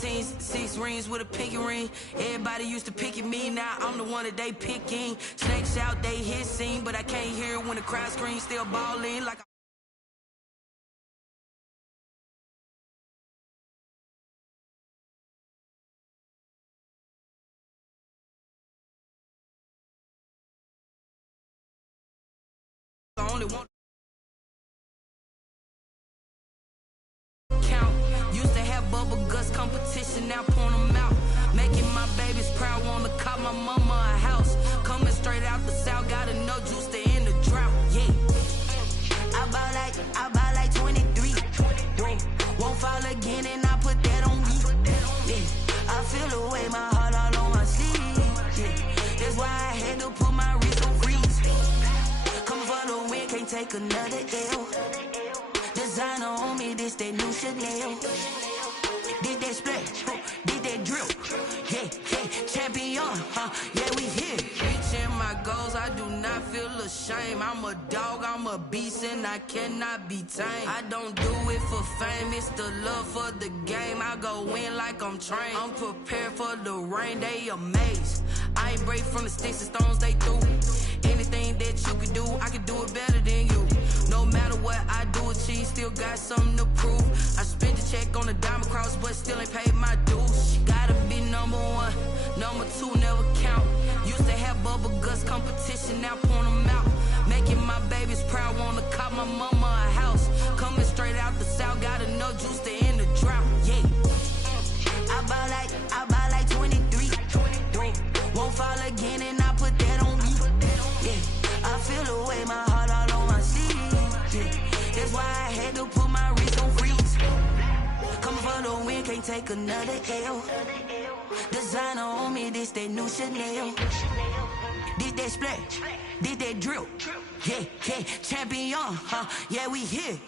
15, 6 rings with a pinky ring. Everybody used to pick at me, now I'm the one that they picking. Snakes out, they hissing, but I can't hear it when the crowd screams. Still balling like I only want count. Used to have bubble guts competition, now point them out. Making my babies proud, wanna cop my mama a house. Coming straight out the south, gotta know juice to end the drought. Yeah, I buy like 23. Won't fall again, and I put that on me. Yeah, I feel the way, my heart all on my sleeve. Yeah, that's why I had to put my wrist on freeze. Come for the win, can't take another L. Designer on me, this that new Chanel. Did that splash, did that drill. Yeah, champion, yeah, we here. Reaching my goals, I do not feel ashamed. I'm a dog, I'm a beast, and I cannot be tamed. I don't do it for fame, it's the love for the game. I go in like I'm trained. I'm prepared for the rain, they amazed. I ain't break from the sticks and stones they threw. Anything that you could do, I could do it better than you. No matter what I do, achieve, still got something to prove. I spent the check on the diamond cross, but still ain't paid my dues. Gotta be number one, number two never count. Used to have bubble guts competition, now point them out. Making my babies proud, wanna cop my mama a house. Coming straight out the south, gotta know juice to end the drought. Yeah, I buy like 23. Won't fall again, and I put that on me. Yeah, I feel the way, my heart all on my sleeve. Yeah, that's why I had to put my wrist on freeze. Coming for the win, can't take another L. Designer on me, this that new Chanel. Did that splash, did that drill. Yeah, champion, yeah, we here.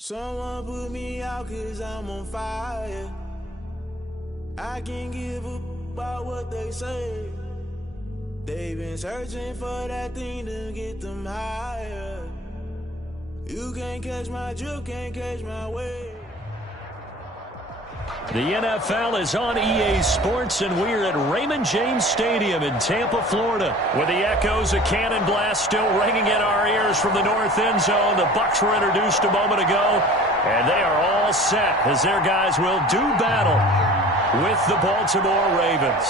Someone put me out 'cause I'm on fire. I can't give up about what they say. They've been searching for that thing to get them higher. You can't catch my drift, can't catch my wave. The NFL is on EA Sports, and we're at Raymond James Stadium in Tampa, Florida, with the echoes of Cannon Blast still ringing in our ears from the north end zone. The Bucs were introduced a moment ago, and they are all set as their guys will do battle with the Baltimore Ravens.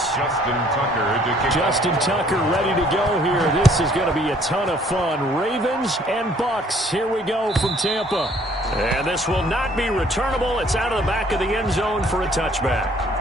Justin Tucker ready to go here. This is going to be a ton of fun. Ravens and Bucs. Here we go from Tampa. And this will not be returnable. It's out of the back of the end zone for a touchback.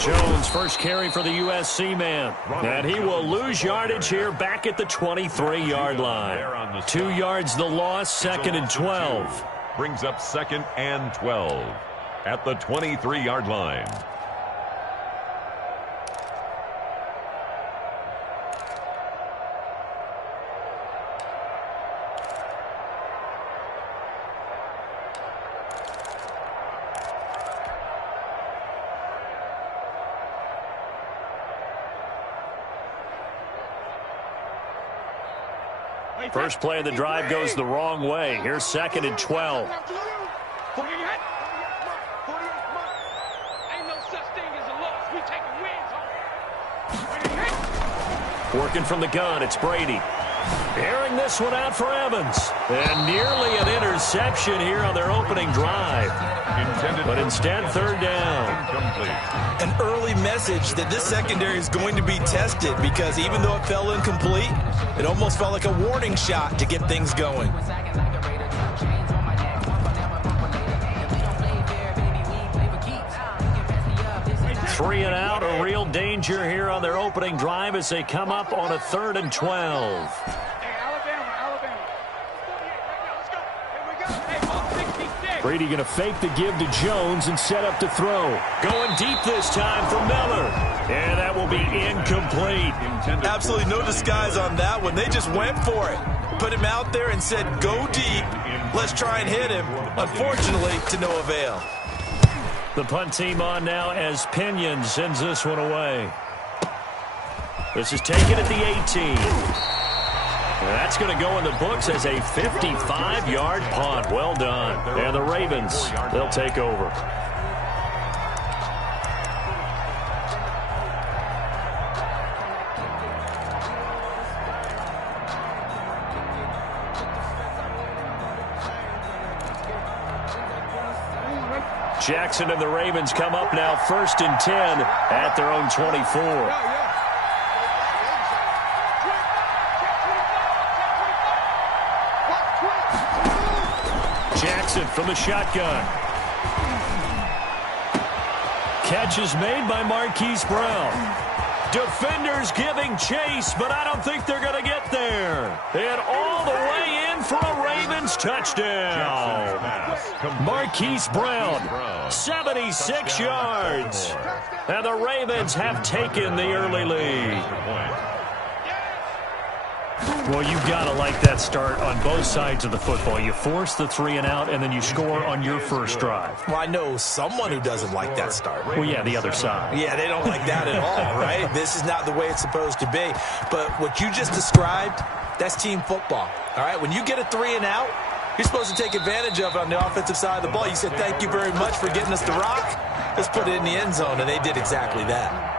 Jones, first carry for the USC man. And he will lose yardage here back at the 23-yard line. 2 yards the loss, second and 12. Brings up second and 12 at the 23-yard line. First play of the drive goes the wrong way. Here's second and 12. Working from the gun, it's Brady. Airing this one out for Evans. And nearly an interception here on their opening drive. But instead, third down. An early message that this secondary is going to be tested, because even though it fell incomplete, it almost felt like a warning shot to get things going. 3 and out, a real danger here on their opening drive as they come up on a 3rd and 12. Brady going to fake the give to Jones and set up to throw. Going deep this time for Miller. And that will be incomplete. Absolutely no disguise on that one. They just went for it. Put him out there and said, go deep. Let's try and hit him. Unfortunately, to no avail. The punt team on now as Pinion sends this one away. This is taken at the 18. That's going to go in the books as a 55-yard punt. Well done. And the Ravens, they'll take over. Jackson and the Ravens come up now 1st and 10 at their own 24. Jackson from the shotgun. Catch is made by Marquise Brown. Defenders giving chase, but I don't think they're going to get there. And all the way in for a Ravens touchdown. Marquise Brown, 76 yards. And the Ravens have taken the early lead. Well, you've got to like that start on both sides of the football. You force the 3 and out, and then you score on your first drive. Well, I know someone who doesn't like that start. Well, yeah, the other side. Yeah, they don't like that at all, right? This is not the way it's supposed to be. But what you just described, that's team football, all right? When you get a 3 and out, you're supposed to take advantage of it on the offensive side of the ball. You said, thank you very much for getting us the rock. Let's put it in the end zone, and they did exactly that.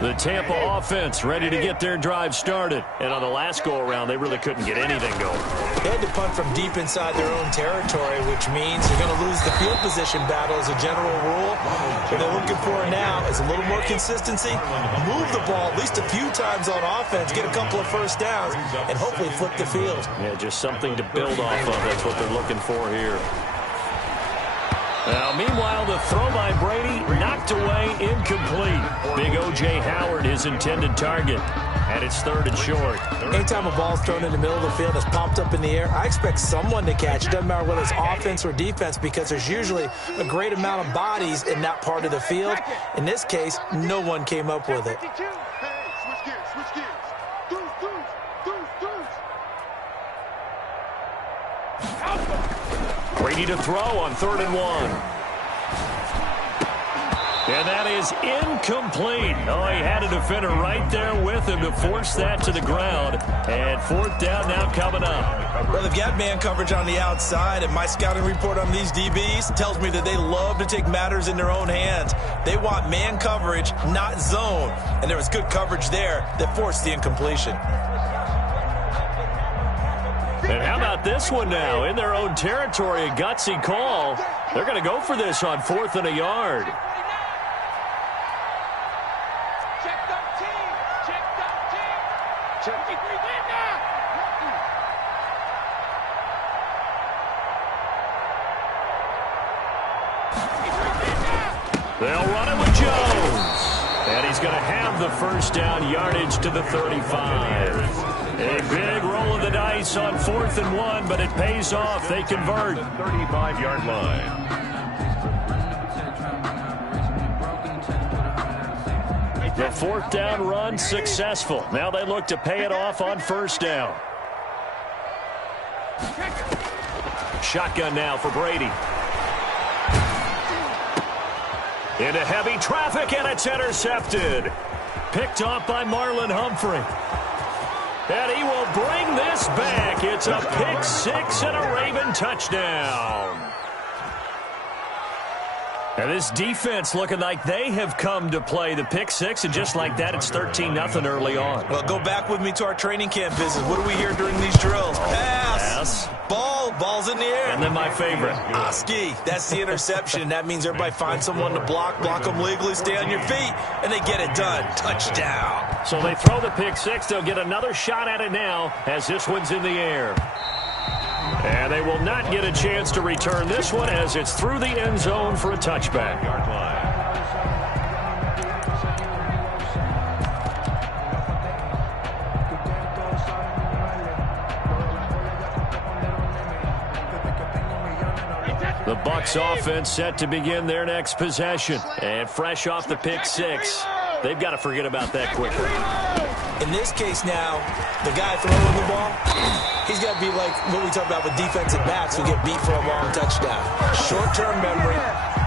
The Tampa offense ready to get their drive started. And on the last go-around, they really couldn't get anything going. They had to punt from deep inside their own territory, which means they're going to lose the field position battle as a general rule. What they're looking for now is a little more consistency, move the ball at least a few times on offense, get a couple of first downs, and hopefully flip the field. Yeah, just something to build off of. That's what they're looking for here. Now, meanwhile, the throw by Brady knocked away, incomplete. Big O.J. Howard, his intended target. And it's 3rd and short. Anytime a ball's thrown in the middle of the field, it's popped up in the air, I expect someone to catch. It doesn't matter whether it's offense or defense, because there's usually a great amount of bodies in that part of the field. In this case, no one came up with it. Brady to throw on 3rd and 1. And that is incomplete. Oh, he had a defender right there with him to force that to the ground. And 4th down now coming up. Well, they've got man coverage on the outside, and my scouting report on these DBs tells me that they love to take matters in their own hands. They want man coverage, not zone. And there was good coverage there that forced the incompletion. And how about this one now? In their own territory, a gutsy call. They're going to go for this on 4th and a yard. They'll run it with Jones. And he's going to have the first down, yardage to the 35. A big roll of the dice on 4th and 1, but it pays off. They convert. 35-yard line. The 4th down run successful. Now they look to pay it off on 1st down. Shotgun now for Brady. Into heavy traffic, and it's intercepted. Picked off by Marlon Humphrey. And he will bring this back. It's a pick 6 and a Raven touchdown. And this defense looking like they have come to play the pick 6, and just like that, it's 13-0 early on. Well, go back with me to our training camp visit. What do we hear during these drills? Pass. Ball's in the air. And then my favorite. Ski. That's the interception. That means everybody finds someone to block them legally, stay on your feet, and they get it done. Touchdown. So they throw the pick 6. They'll get another shot at it now as this one's in the air. And they will not get a chance to return this one as it's through the end zone for a touchback. The Bucs offense set to begin their next possession. And fresh off the pick 6, they've got to forget about that quickly. In this case now, the guy throwing the ball, he's got to be like what we talk about with defensive backs who get beat for a long touchdown. Short-term memory,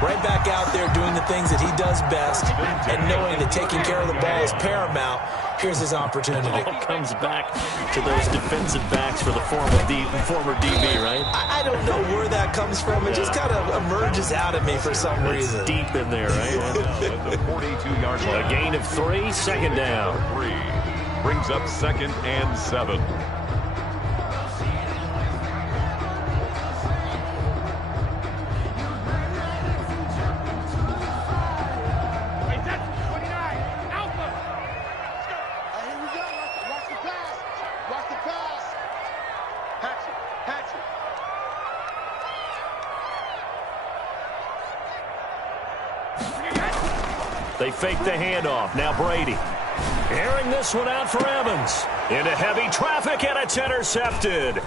right back out there doing the things that he does best, and knowing that taking care of the ball is paramount. Here's his opportunity. It all comes back to those defensive backs for the former DB, right? I don't know where that comes from. It just kind of emerges out of me for some reason. It's deep in there, right? The 42-yard line. A gain of 3, 2nd down. 3 brings up 2nd and 7. They fake the handoff. Now Brady. Airing this one out for Evans. Into heavy traffic, and it's intercepted.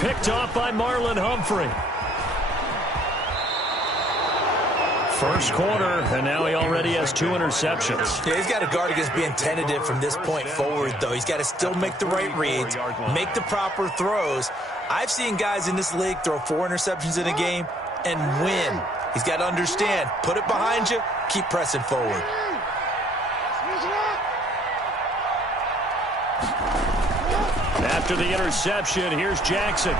Picked off by Marlon Humphrey. First quarter, and now he already has 2 interceptions. Yeah, he's got to guard against being tentative from this point forward, though. He's got to still make the right reads, make the proper throws. I've seen guys in this league throw 4 interceptions in a game and win. He's got to understand, put it behind you, keep pressing forward. After the interception, here's Jackson.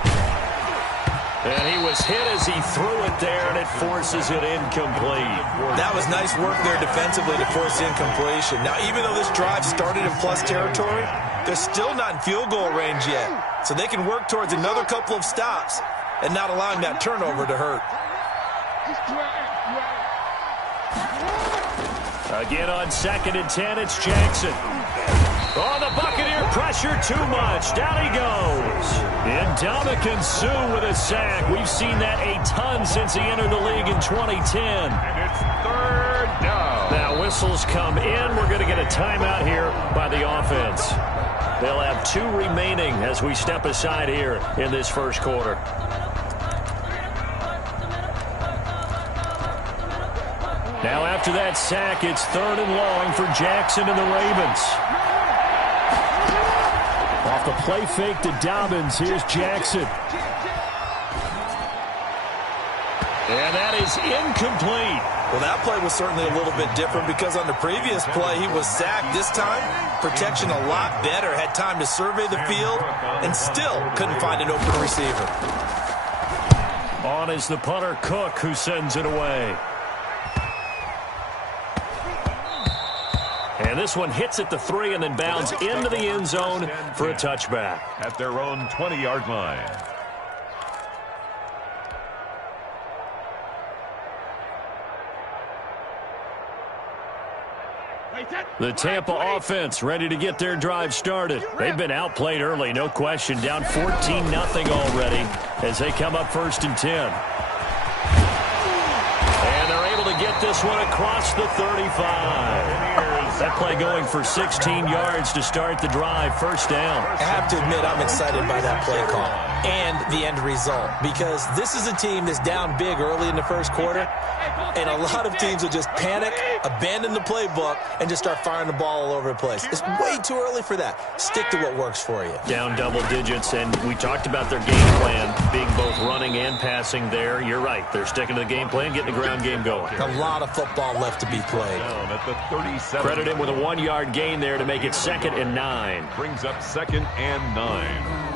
And he was hit as he threw it there, and it forces it incomplete. That was nice work there defensively to force the incompletion. Now, even though this drive started in plus territory, they're still not in field goal range yet. So they can work towards another couple of stops and not allowing that turnover to hurt. Again on 2nd and 10, it's Jackson. Oh, the Buccaneer pressure too much. Down he goes. And Suh with a sack. We've seen that a ton since he entered the league in 2010. And it's 3rd down. Now whistles come in. We're going to get a timeout here by the offense. They'll have 2 remaining as we step aside here in this first quarter. Now after that sack, it's 3rd and long for Jackson and the Ravens. Off the play fake to Dobbins, here's Jackson. And that is incomplete. Well, that play was certainly a little bit different because on the previous play, he was sacked. This time, protection a lot better. Had time to survey the field and still couldn't find an open receiver. On is the punter, Cook, who sends it away. And this one hits at the 3 and then bounds into the end zone for a touchback. At their own 20-yard line. The Tampa offense ready to get their drive started. They've been outplayed early, no question. Down 14-0 already as they come up 1st and 10. And they're able to get this one across the 35. That play going for 16 yards to start the drive. 1st down. I have to admit, I'm excited by that play call and the end result because this is a team that's down big early in the first quarter, and a lot of teams will just panic, abandon the playbook, and just start firing the ball all over the place. It's way too early for that. Stick to what works for you. Down double digits, and we talked about their game plan being both running and passing there. You're right. They're sticking to the game plan, getting the ground game going. A lot of football left to be played. At the 37. Credit him with a 1-yard gain there to make it 2nd and 9. Brings up 2nd and 9.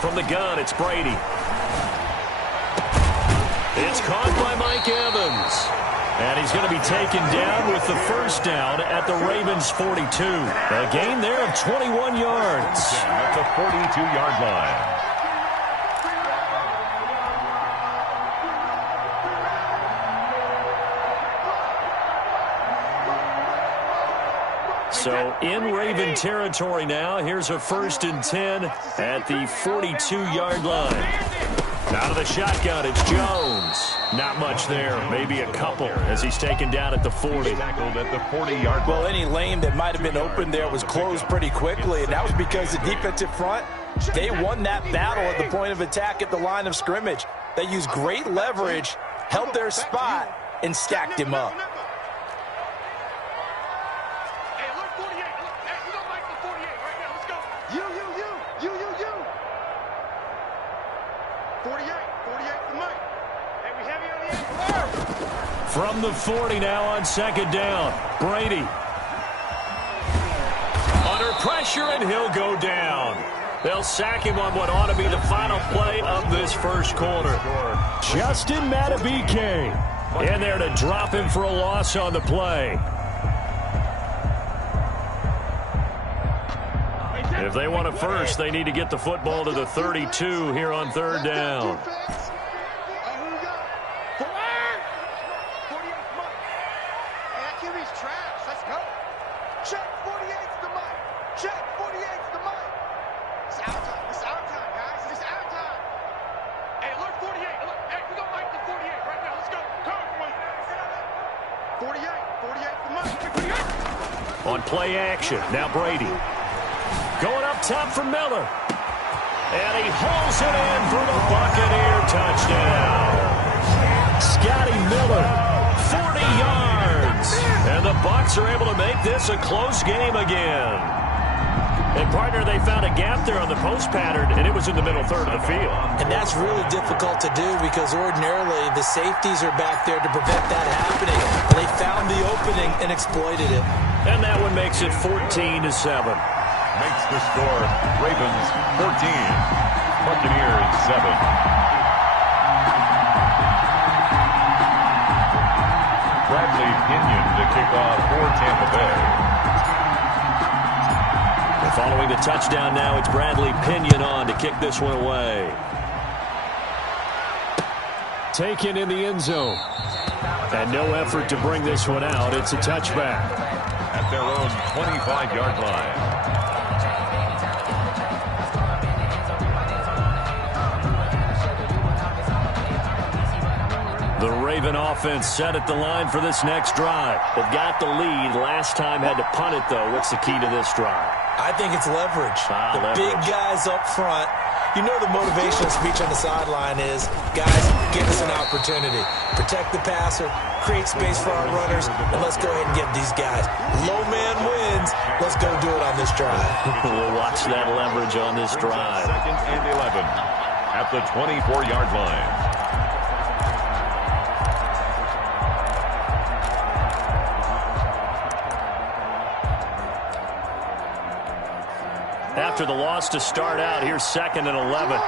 From the gun, it's Brady. It's caught by Mike Evans. And he's going to be taken down with the 1st down at the Ravens' 42. A gain there of 21 yards. At the 42-yard line. So in Raven territory now. Here's a 1st and 10 at the 42-yard line. Out of the shotgun, it's Jones. Not much there, maybe a couple as he's taken down at the 40. Tackled at the 40-yard line. Well, any lane that might have been open there was closed pretty quickly, and that was because the defensive front, they won that battle at the point of attack at the line of scrimmage. They used great leverage, held their spot, and stacked him up. 48 for Mike. Hey, we heavy on the end. From the 40 now on 2nd down. Brady. Under pressure, and he'll go down. They'll sack him on what ought to be the final play of this first quarter. Justin Matabike in there to drop him for a loss on the play. If they want a first, they need to get the football to the 32 here on 3rd down. Check. On play action, now Brady. Going up top for Miller. And he hauls it in for the Buccaneer touchdown. Scotty Miller, 40 yards. And the Bucs are able to make this a close game again. And, partner, they found a gap there on the post pattern, and it was in the middle third of the field. And that's really difficult to do because ordinarily the safeties are back there to prevent that happening. And they found the opening and exploited it. And that one makes it 14-7. Makes the score Ravens 14, Buccaneers 7. Bradley Pinion to kick off for Tampa Bay. And following the touchdown now, it's Bradley Pinion on to kick this one away. Taken in the end zone. And no effort to bring this one out. It's a touchback. At their own 25-yard line. The Raven offense set at the line for this next drive. They've got the lead. Last time had to punt it, though. What's the key to this drive? I think it's leverage. The big guys up front. You know the motivational speech on the sideline is, guys, give us an opportunity. Protect the passer, create space for our runners, and let's go ahead and get these guys. Low man wins. Let's go do it on this drive. We'll watch that leverage on this drive. Second and 11 at the 24-yard line. After the loss to start out, here's second and 11.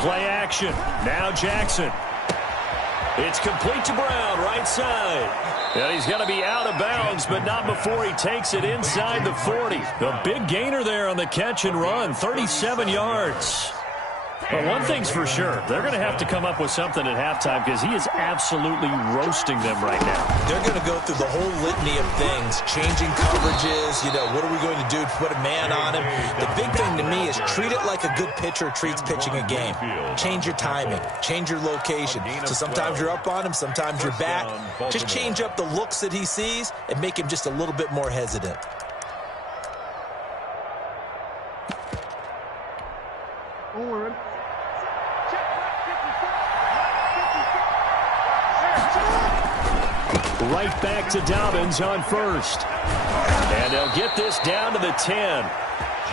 Play action. Now Jackson. It's complete to Brown, right side. And he's going to be out of bounds, but not before he takes it inside the 40. A big gainer there on the catch and run, 37 yards. Well, one thing's for sure. They're going to have to come up with something at halftime because he is absolutely roasting them right now. They're going to go through the whole litany of things, changing coverages, what are we going to do to put a man on him? The big thing to me is treat it like a good pitcher treats pitching a game. Change your timing, change your location. So sometimes you're up on him, sometimes you're back. Just change up the looks that he sees and make him just a little bit more hesitant. Right back to Dobbins on first. And they'll get this down to the 10.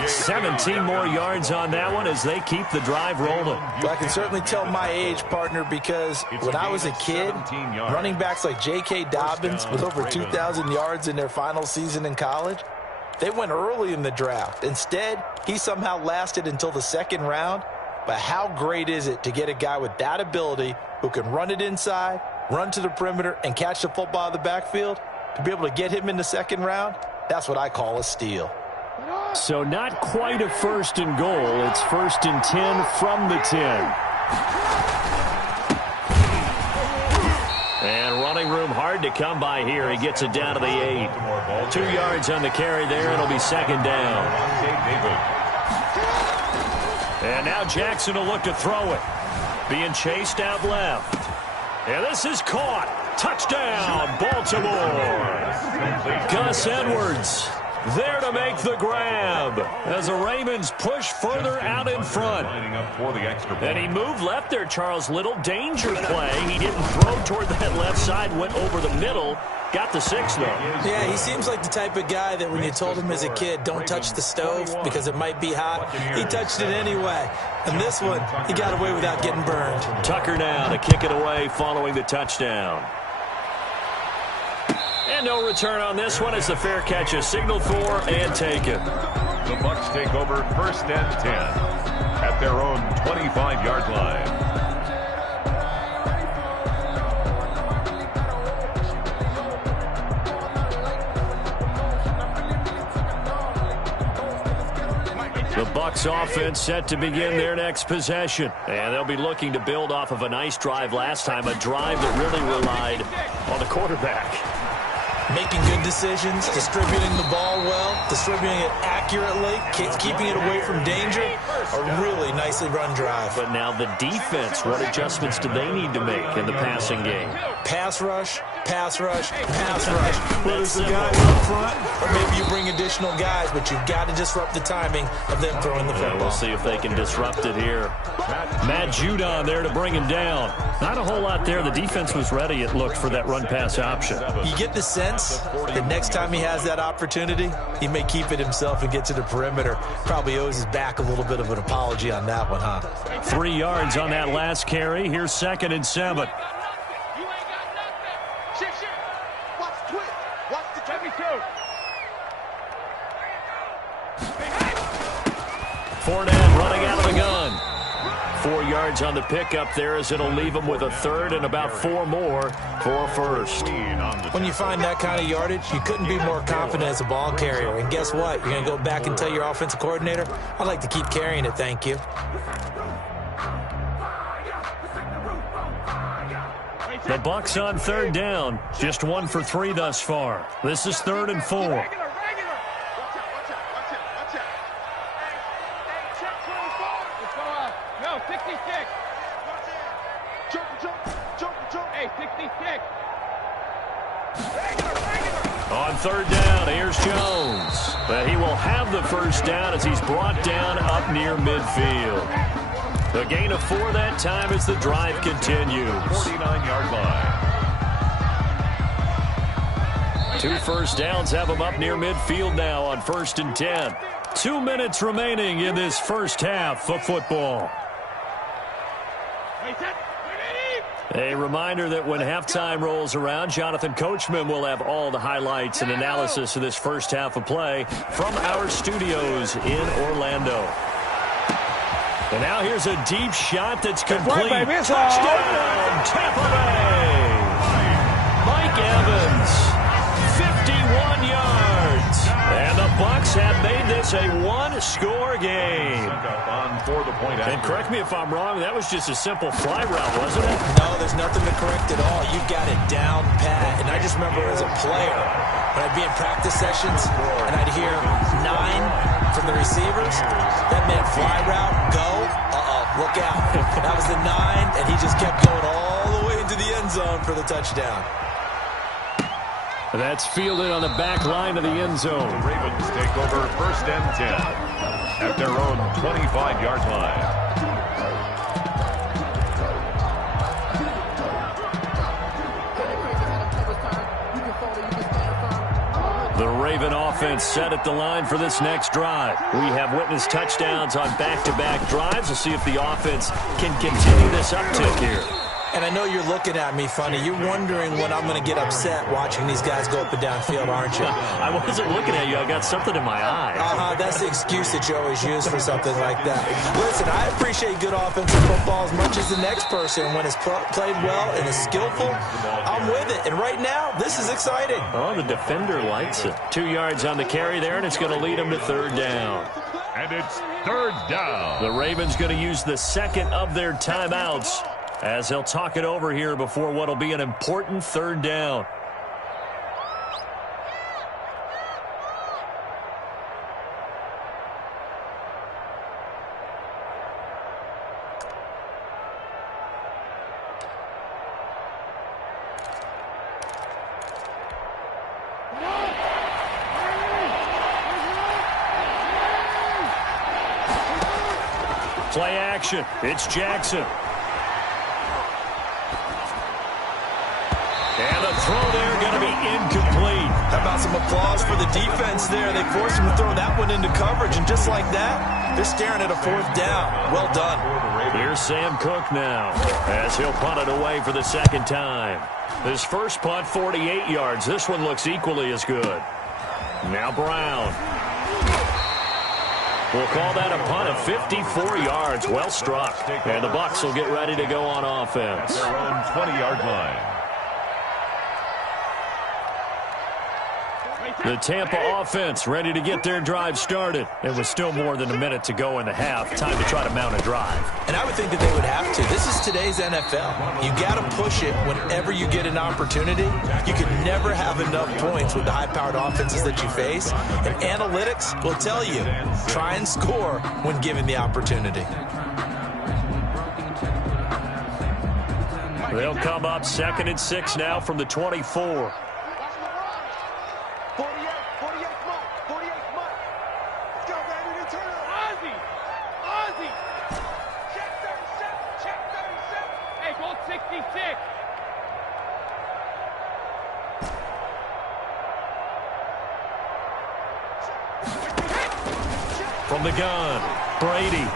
17 more yards on that one as they keep the drive rolling. Well, I can certainly tell my age, partner, because when I was a kid, running backs like J.K. Dobbins with over 2,000 yards in their final season in college, they went early in the draft. Instead, he somehow lasted until the second round. But how great is it to get a guy with that ability who can run it inside, run to the perimeter, and catch the football out of the backfield? To be able to get him in the second round, that's what I call a steal. So not quite a first and goal. It's first and 10 from the 10. And running room hard to come by here. He gets it down to the 8. 2 yards on the carry there. It'll be second down. And now Jackson will look to throw it. Being chased out left. And this is caught. Touchdown, Baltimore. Gus Edwards there to make the grab as the Ravens push further out in front. And he moved left there, Charles. Little danger play. He didn't throw toward that left side, went over the middle. Got the 6, though. Yeah, he seems like the type of guy that when you told him as a kid, don't touch the stove because it might be hot, he touched it anyway. And this one, he got away without getting burned. Tucker now to kick it away following the touchdown. And no return on this one as the fair catch is signaled for and taken. The Bucs take over first and 10 at their own 25-yard line. The Bucs offense set to begin their next possession. And they'll be looking to build off of a nice drive last time, a drive that really relied on the quarterback. Making good decisions, distributing the ball well, distributing it accurately, keeping it away from danger. A really nicely run drive. But now the defense, what adjustments do they need to make in the passing game? Pass rush, pass rush, pass rush. Whether it's the guy up front, or maybe you bring additional guys, but you've got to disrupt the timing of them throwing the football. We'll see if they can disrupt it here. Matt Judon there to bring him down. Not a whole lot there. The defense was ready, it looked, for that run-pass option. You get the sense that next time he has that opportunity, he may keep it himself and get to the perimeter. Probably owes his back a little bit of an apology on that one, huh? 3 yards on that last carry. Here's 2nd and 7. Fournette running out of the gun. 4 yards on the pickup there as it'll leave him with a 3rd and about 4 more for a first. When you find that kind of yardage, you couldn't be more confident as a ball carrier. And guess what? You're going to go back and tell your offensive coordinator, I'd like to keep carrying it, thank you. The Bucs on 3rd down. Just 1 for 3 thus far. This is 3rd and 4. On 3rd down, here's Jones. But he will have the first down as he's brought down up near midfield. The gain of 4 that time as the drive continues. 49-yard line. 2 first downs have him up near midfield now on 1st and 10. 2 minutes remaining in this first half of football. A reminder that when halftime rolls around, Jonathan Coachman will have all the highlights and analysis of this first half of play from our studios in Orlando. And now here's a deep shot that's complete. Touchdown, Tampa Bay. Mike Evans, 51 yards. And the Bucs have made this a one-score game. And correct me if I'm wrong, that was just a simple fly route, wasn't it? No, there's nothing to correct at all. You've got it down pat. And I just remember as a player, when I'd be in practice sessions and I'd hear 9 from the receivers, that meant fly route, go, look out. That was the 9, and he just kept going all the way into the end zone for the touchdown. That's fielded on the back line of the end zone. The Ravens take over 1st and 10 at their own 25-yard line. The Raven offense set at the line for this next drive. We have witnessed touchdowns on back-to-back drives. We'll see if the offense can continue this uptick here. And I know you're looking at me funny. You're wondering when I'm going to get upset watching these guys go up and down field, aren't you? I wasn't looking at you. I got something in my eye. That's the excuse that you always use for something like that. Listen, I appreciate good offensive football as much as the next person. When it's played well and is skillful, I'm with it. And right now, this is exciting. Oh, the defender likes it. 2 yards on the carry there, and it's going to lead him to 3rd down. And it's 3rd down. The Ravens going to use the second of their timeouts as they'll talk it over here before what will be an important 3rd down. Play action. It's Jackson. And the throw there going to be incomplete. How about some applause for the defense there? They forced him to throw that one into coverage, and just like that, they're staring at a 4th down. Well done. Here's Sam Cook now as he'll punt it away for the 2nd time. His first punt, 48 yards. This one looks equally as good. Now Brown. We'll call that a punt of 54 yards. Well struck. And the Bucs will get ready to go on offense. Their own 20-yard line. The Tampa offense ready to get their drive started. It was still more than a minute to go in the half. Time to try to mount a drive. And I would think that they would have to. This is today's NFL. You got to push it whenever you get an opportunity. You can never have enough points with the high-powered offenses that you face. And analytics will tell you, try and score when given the opportunity. They'll come up 2nd and 6 now from the 24. From the gun, Brady.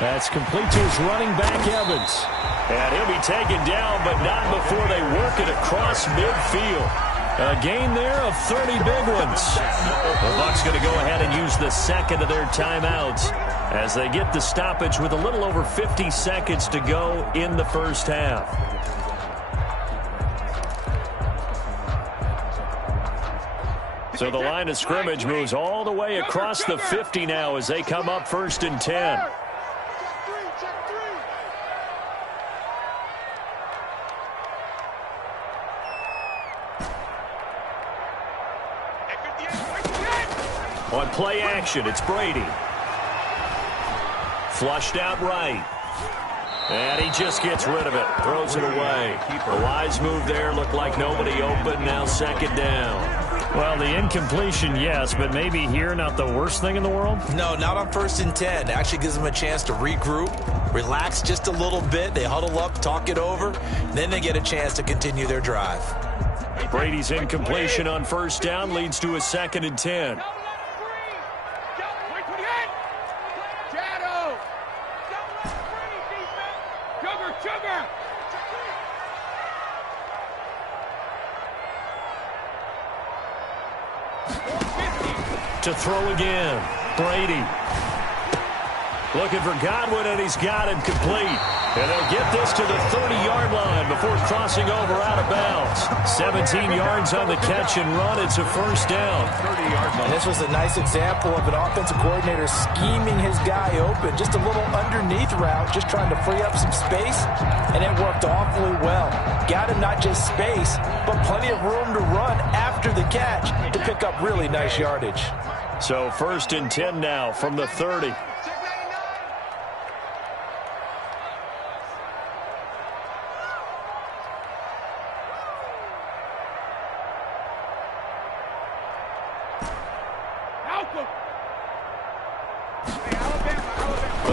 That's complete to his running back, Evans. And he'll be taken down, but not before they work it across midfield. A gain there of 30 big ones. The Bucs going to go ahead and use the second of their timeouts as they get the stoppage with a little over 50 seconds to go in the first half. So the line of scrimmage moves all the way across the 50 now as they come up 1st and 10. On play action, it's Brady. Flushed out right. And he just gets rid of it. Throws it away. A wise move there. Looked like nobody open. Now 2nd down. Well, the incompletion, yes, but maybe here not the worst thing in the world? No, not on 1st and 10. It actually gives them a chance to regroup, relax just a little bit. They huddle up, talk it over. Then they get a chance to continue their drive. Brady's incompletion on 1st down leads to a 2nd and 10. To throw again, Brady. Looking for Godwin, and he's got him complete. And they'll get this to the 30-yard line before crossing over out of bounds. 17 yards on the catch and run. It's a 1st down. And this was a nice example of an offensive coordinator scheming his guy open. Just a little underneath route, just trying to free up some space, and it worked awfully well. Got him not just space, but plenty of room to run after the catch to pick up really nice yardage. So 1st and 10 now from the 30.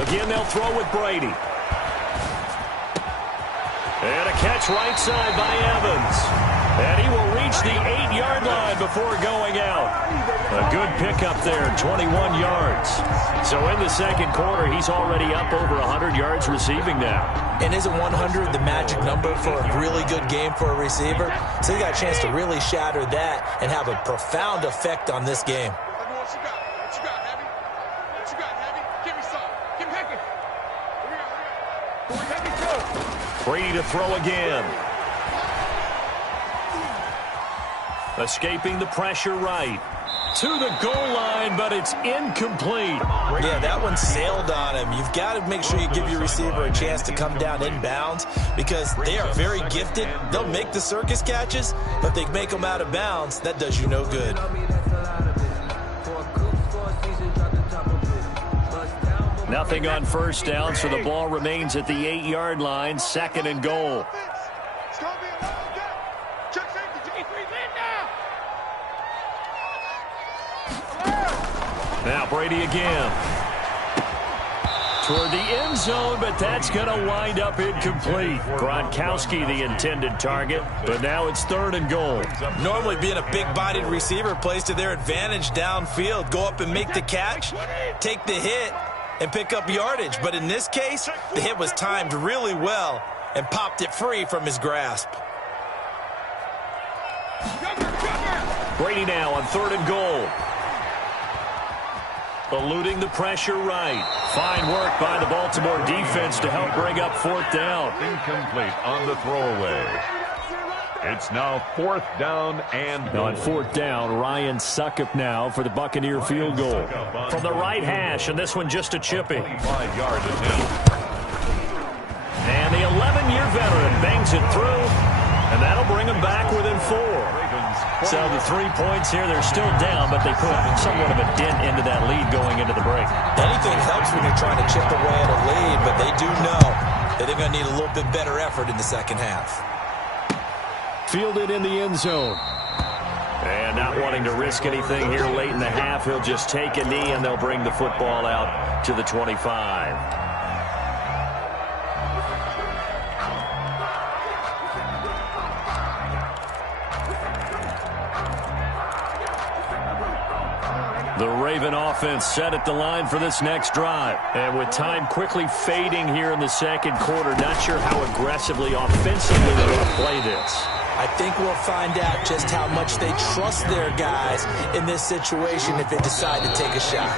Again, they'll throw with Brady. And a catch right side by Evans. And he will reach the 8-yard line before going out. A good pickup there, 21 yards. So in the 2nd quarter, he's already up over 100 yards receiving now. And isn't 100 the magic number for a really good game for a receiver? So he got a chance to really shatter that and have a profound effect on this game. Brady to throw again. Escaping the pressure right. To the goal line, but it's incomplete. Yeah, that one sailed on him. You've got to make sure you give your receiver a chance to come down inbounds because they are very gifted. They'll make the circus catches, but if they make them out of bounds, that does you no good. Nothing on 1st down, so the ball remains at the 8-yard line. 2nd and goal. Now Brady again. Toward the end zone, but that's going to wind up incomplete. Gronkowski the intended target, but now it's 3rd and goal. Normally being a big-bodied receiver plays to their advantage downfield. Go up and make the catch, take the hit, and pick up yardage. But in this case, the hit was timed really well and popped it free from his grasp. Brady now on 3rd and goal. Eluding the pressure right. Fine work by the Baltimore defense to help bring up 4th down. Incomplete on the throwaway. It's now 4th down and goal. On 4th down, Ryan Suckup now for the Buccaneer field goal. From the right hash, and this one just a chippy. 25-yard attempt. And the 11-year veteran bangs it through, and that'll bring them back within 4. So the 3 points here, they're still down, but they put somewhat of a dent into that lead going into the break. Anything helps when you're trying to chip away at a lead, but they do know that they're going to need a little bit better effort in the second half. Fielded in the end zone. And not wanting to risk anything here late in the half, he'll just take a knee, and they'll bring the football out to the 25. The Raven offense set at the line for this next drive. And with time quickly fading here in the second quarter, not sure how aggressively, offensively they're going to play this. I think we'll find out just how much they trust their guys in this situation if they decide to take a shot.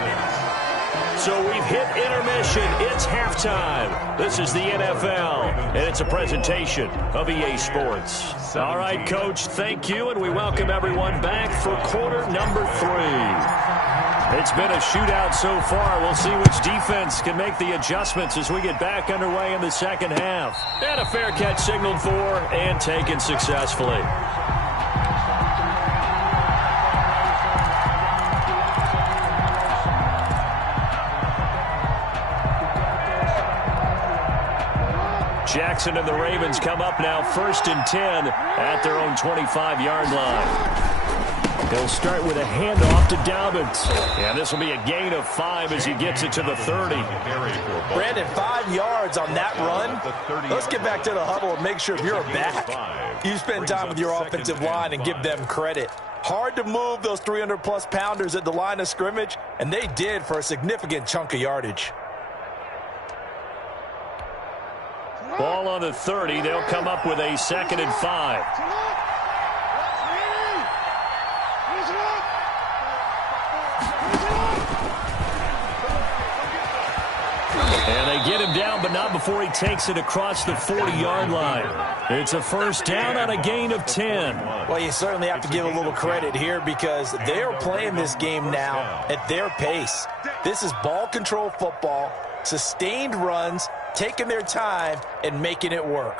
So we've hit intermission. It's halftime. This is the NFL, and it's a presentation of EA Sports. All right, Coach, thank you, and we welcome everyone back for quarter number 3. It's been a shootout so far. We'll see which defense can make the adjustments as we get back underway in the second half. And a fair catch signaled for and taken successfully. Jackson and the Ravens come up now 1st and 10 at their own 25-yard line. He'll start with a handoff to Dobbins. Yeah, this will be a gain of 5 as he gets it to the 30. Brandon, 5 yards on that run. Let's get back to the huddle and make sure if you're a back, you spend time with your offensive line and give them credit. Hard to move those 300-plus pounders at the line of scrimmage, and they did for a significant chunk of yardage. Ball on the 30. They'll come up with a 2nd and 5. And they get him down, but not before he takes it across the 40-yard line. It's a 1st down on a gain of 10. Well, you certainly have to give a little credit here because they are playing this game now at their pace. This is ball control football, sustained runs, taking their time and making it work.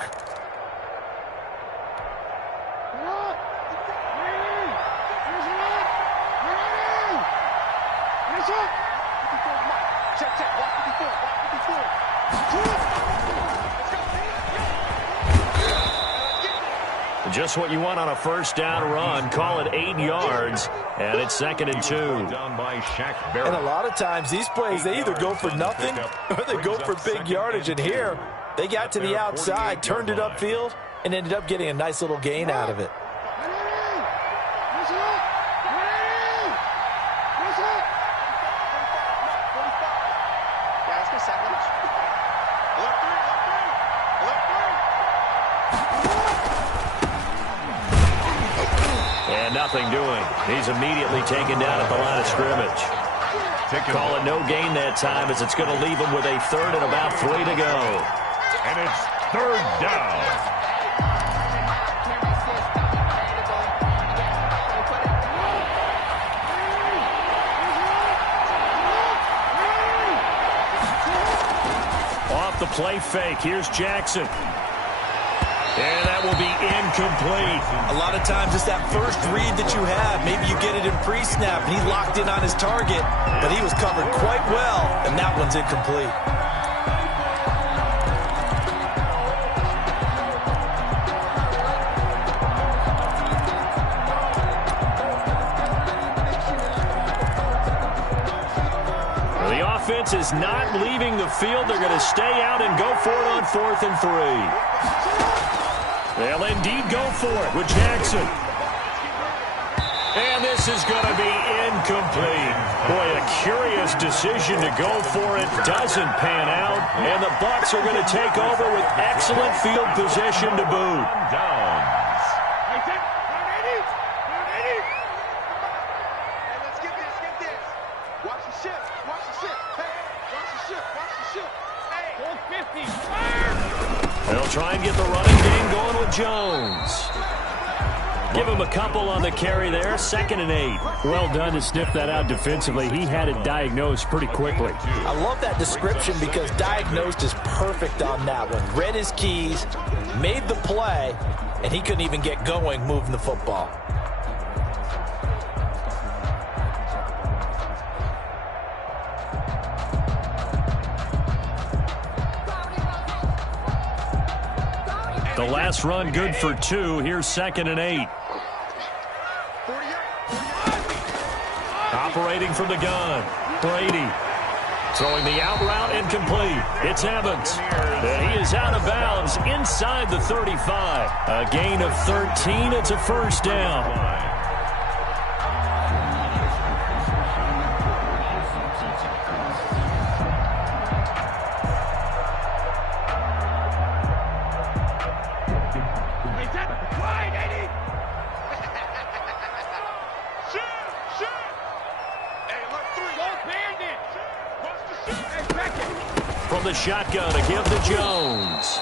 Just what you want on a 1st down run. Call it 8 yards, and it's 2nd and 2. And a lot of times these plays, they either go for nothing or they go for big yardage. And here, they got to the outside, turned it upfield, and ended up getting a nice little gain out of it. Nothing doing. He's immediately taken down at the line of scrimmage. Call it no gain that time as it's going to leave him with a 3rd and about 3 to go. And it's 3rd down. Off the play fake. Here's Jackson. And that will be incomplete. A lot of times it's that first read that you have. Maybe you get it in pre-snap, and he locked in on his target, but he was covered quite well, and that one's incomplete. The offense is not leaving the field. They're going to stay out and go for it on 4th and 3. They'll indeed go for it with Jackson. And this is going to be incomplete. Boy, a curious decision to go for it. Doesn't pan out. And the Bucs are going to take over with excellent field position to boot. They'll try and get the running game going with Jones. Give him a couple on the carry there. 2nd and 8. Well done to sniff that out defensively. He had it diagnosed pretty quickly. I love that description because diagnosed is perfect on that one. Read his keys, made the play, and he couldn't even get going moving the football. The last run good for 2. Here's 2nd and 8. Operating from the gun. Brady. Throwing the out route incomplete. It's Evans. And he is out of bounds inside the 35. A gain of 13. It's a first down. From the shotgun, a give to Jones.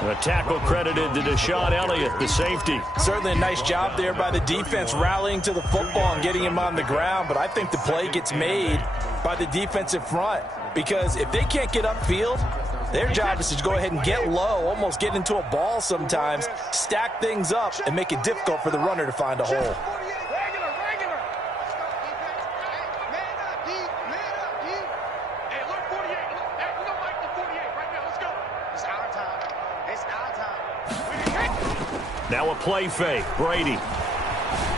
A tackle credited to Deshaun Elliott, the safety. Certainly a nice job there by the defense rallying to the football and getting him on the ground, but I think the play gets made by the defensive front because if they can't get upfield, their job is to go ahead and get low, almost get into a ball sometimes, stack things up, and make it difficult for the runner to find a hole. Now a play fake. Brady.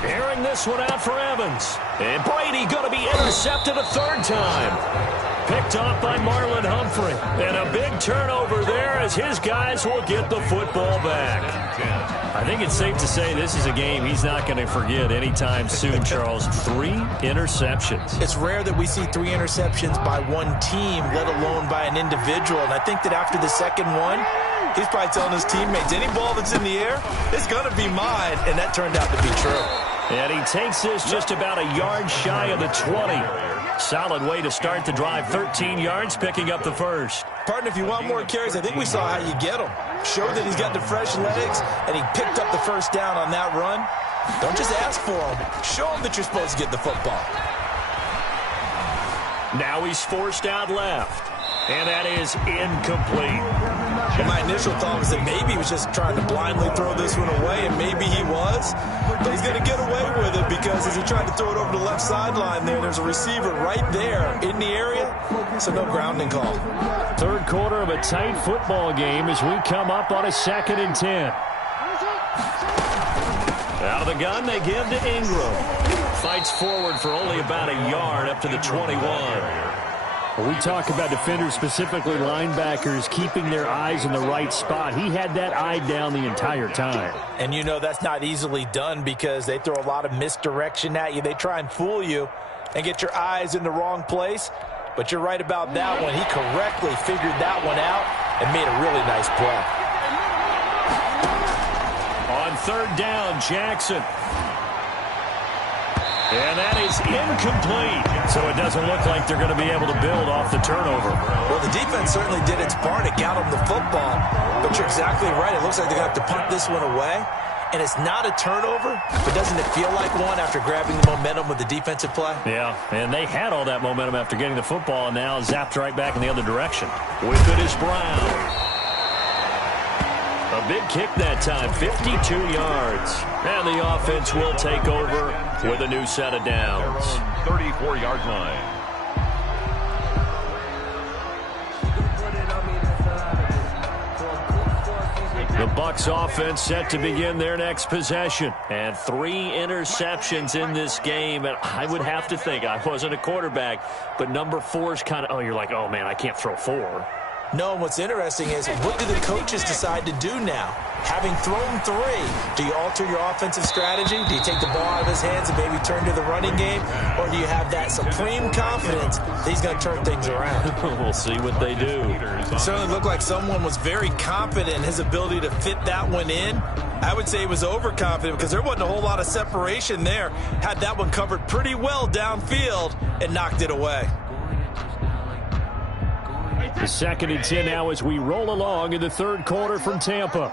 Airing this one out for Evans. And Brady going to be intercepted a 3rd time. Picked off by Marlon Humphrey. And a big turnover there as his guys will get the football back. I think it's safe to say this is a game he's not going to forget anytime soon, Charles. 3 interceptions. It's rare that we see 3 interceptions by one team, let alone by an individual. And I think that after the second one, he's probably telling his teammates, any ball that's in the air, it's going to be mine. And that turned out to be true. And he takes this just about a yard shy of the 20. Solid way to start the drive. 13 yards, picking up the first. Partner, if you want more carries, I think we saw how you get them. Show that he's got the fresh legs, and he picked up the first down on that run. Don't just ask for him. Show him that you're supposed to get the football. Now he's forced out left. And that is incomplete. And my initial thought was that maybe he was just trying to blindly throw this one away, and maybe he was. But he's going to get away with it because as he tried to throw it over the left sideline there's a receiver right there in the area, so no grounding call. 3rd quarter of a tight football game as we come up on a 2nd and 10. Out of the gun, they give to Ingram. Fights forward for only about a yard up to the 21. When we talk about defenders, specifically linebackers, keeping their eyes in the right spot, he had that eye down the entire time. And you know that's not easily done because they throw a lot of misdirection at you. They try and fool you and get your eyes in the wrong place. But you're right about that one. He correctly figured that one out and made a really nice play. On 3rd down, Jackson. And that is incomplete. So it doesn't look like they're going to be able to build off the turnover. Well, the defense certainly did its part. It got them the football. But you're exactly right. It looks like they're going to have to punt this one away. And it's not a turnover, but doesn't it feel like one after grabbing the momentum with the defensive play? Yeah, and they had all that momentum after getting the football and now zapped right back in the other direction. With it is Brown. A big kick that time, 52 yards. And the offense will take over with a new set of downs. 34-yard line. The Bucs offense set to begin their next possession. And 3 interceptions in this game. And I would have to think, I wasn't a quarterback, but number 4 is kind of, you're like, oh, man, I can't throw 4. No, what's interesting is what do the coaches decide to do now? Having thrown 3, do you alter your offensive strategy? Do you take the ball out of his hands and maybe turn to the running game? Or do you have that supreme confidence that he's going to turn things around? We'll see what they do. It certainly looked like someone was very confident in his ability to fit that one in. I would say he was overconfident because there wasn't a whole lot of separation there. Had that one covered pretty well downfield and knocked it away. The 2nd and 10 now as we roll along in the 3rd quarter from Tampa.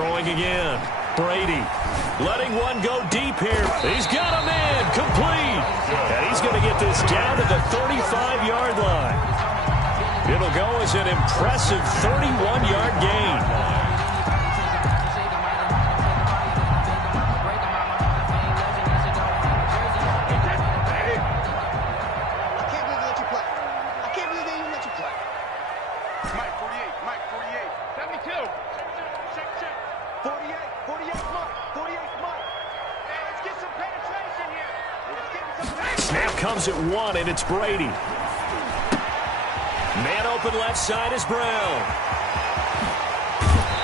Throwing again. Brady letting one go deep here. He's got him in. Complete. And he's going to get this down to the 35-yard line. It'll go as an impressive 31-yard gain. Comes at one, and it's Brady. Man open left side is Brown.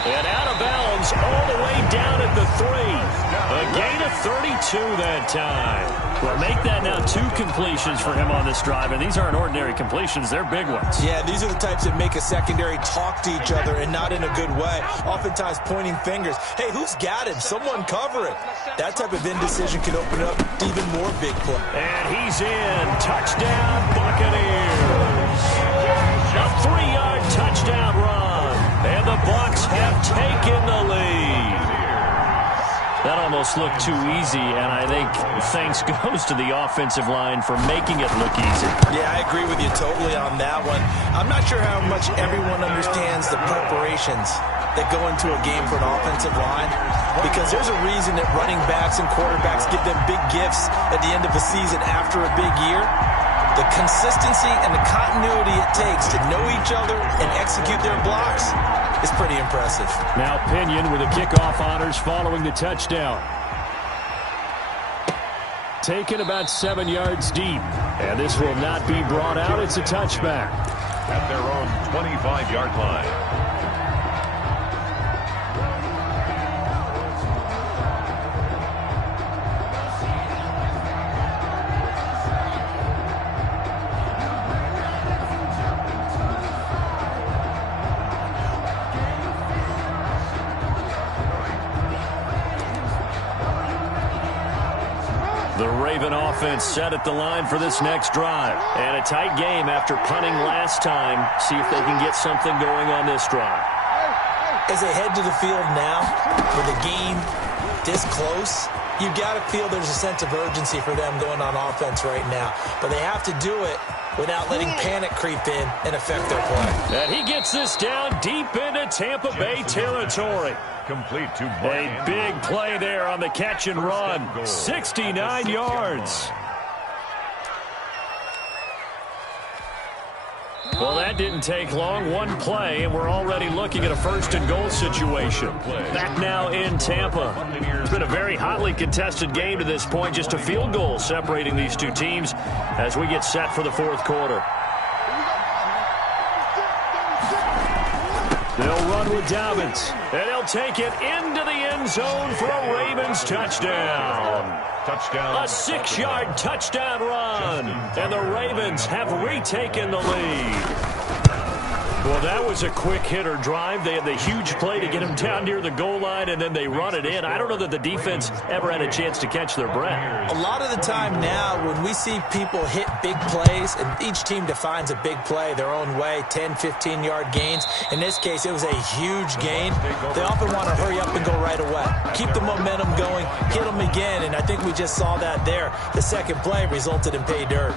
And out of bounds all the way down at the 3. A gain of 32 that time. Well, make that now 2 completions for him on this drive, and these aren't ordinary completions. They're big ones. Yeah, these are the types that make a secondary talk to each other, and not in a good way. Oftentimes pointing fingers. Hey, who's got him? Someone cover it. That type of indecision can open up to even more big play. And he's in. Touchdown, Buccaneers. A 3-yard touchdown run. And the Bucs have taken the lead. That almost looked too easy, and I think thanks goes to the offensive line for making it look easy. Yeah, I agree with you totally on that one. I'm not sure how much everyone understands the preparations that go into a game for an offensive line, because there's a reason that running backs and quarterbacks give them big gifts at the end of a season after a big year. The consistency and the continuity it takes to know each other and execute their blocks is pretty impressive. Now Pinion with a kickoff honors following the touchdown. Taken about 7 yards deep. And this will not be brought out. It's a touchback. At their own 25-yard line. The Raven offense set at the line for this next drive. And a tight game after punting last time. See if they can get something going on this drive. As they head to the field now, with the game this close, you've got to feel there's a sense of urgency for them going on offense right now. But they have to do it without letting panic creep in and affect their play. And he gets this down deep into Tampa Bay territory. Complete to a big play there on the catch and run. 69 yards. Well, that didn't take long. One play, and we're already looking at a first-and-goal situation. Back now in Tampa. It's been a very hotly contested game to this point. Just a field goal separating these two teams as we get set for the fourth quarter. They'll run with Dobbins, and they'll take it into the end zone for a Ravens touchdown. Touchdown. A 6-yard touchdown run, and the Ravens have retaken the lead. Well, that was a quick hitter drive. They had the huge play to get him down near the goal line, and then they run it in. I don't know that the defense ever had a chance to catch their breath. A lot of the time now, when we see people hit big plays, and each team defines a big play their own way, 10, 15-yard gains. In this case, it was a huge gain. They often want to hurry up and go right away. Keep the momentum going, hit them again, and I think we just saw that there. The second play resulted in pay dirt.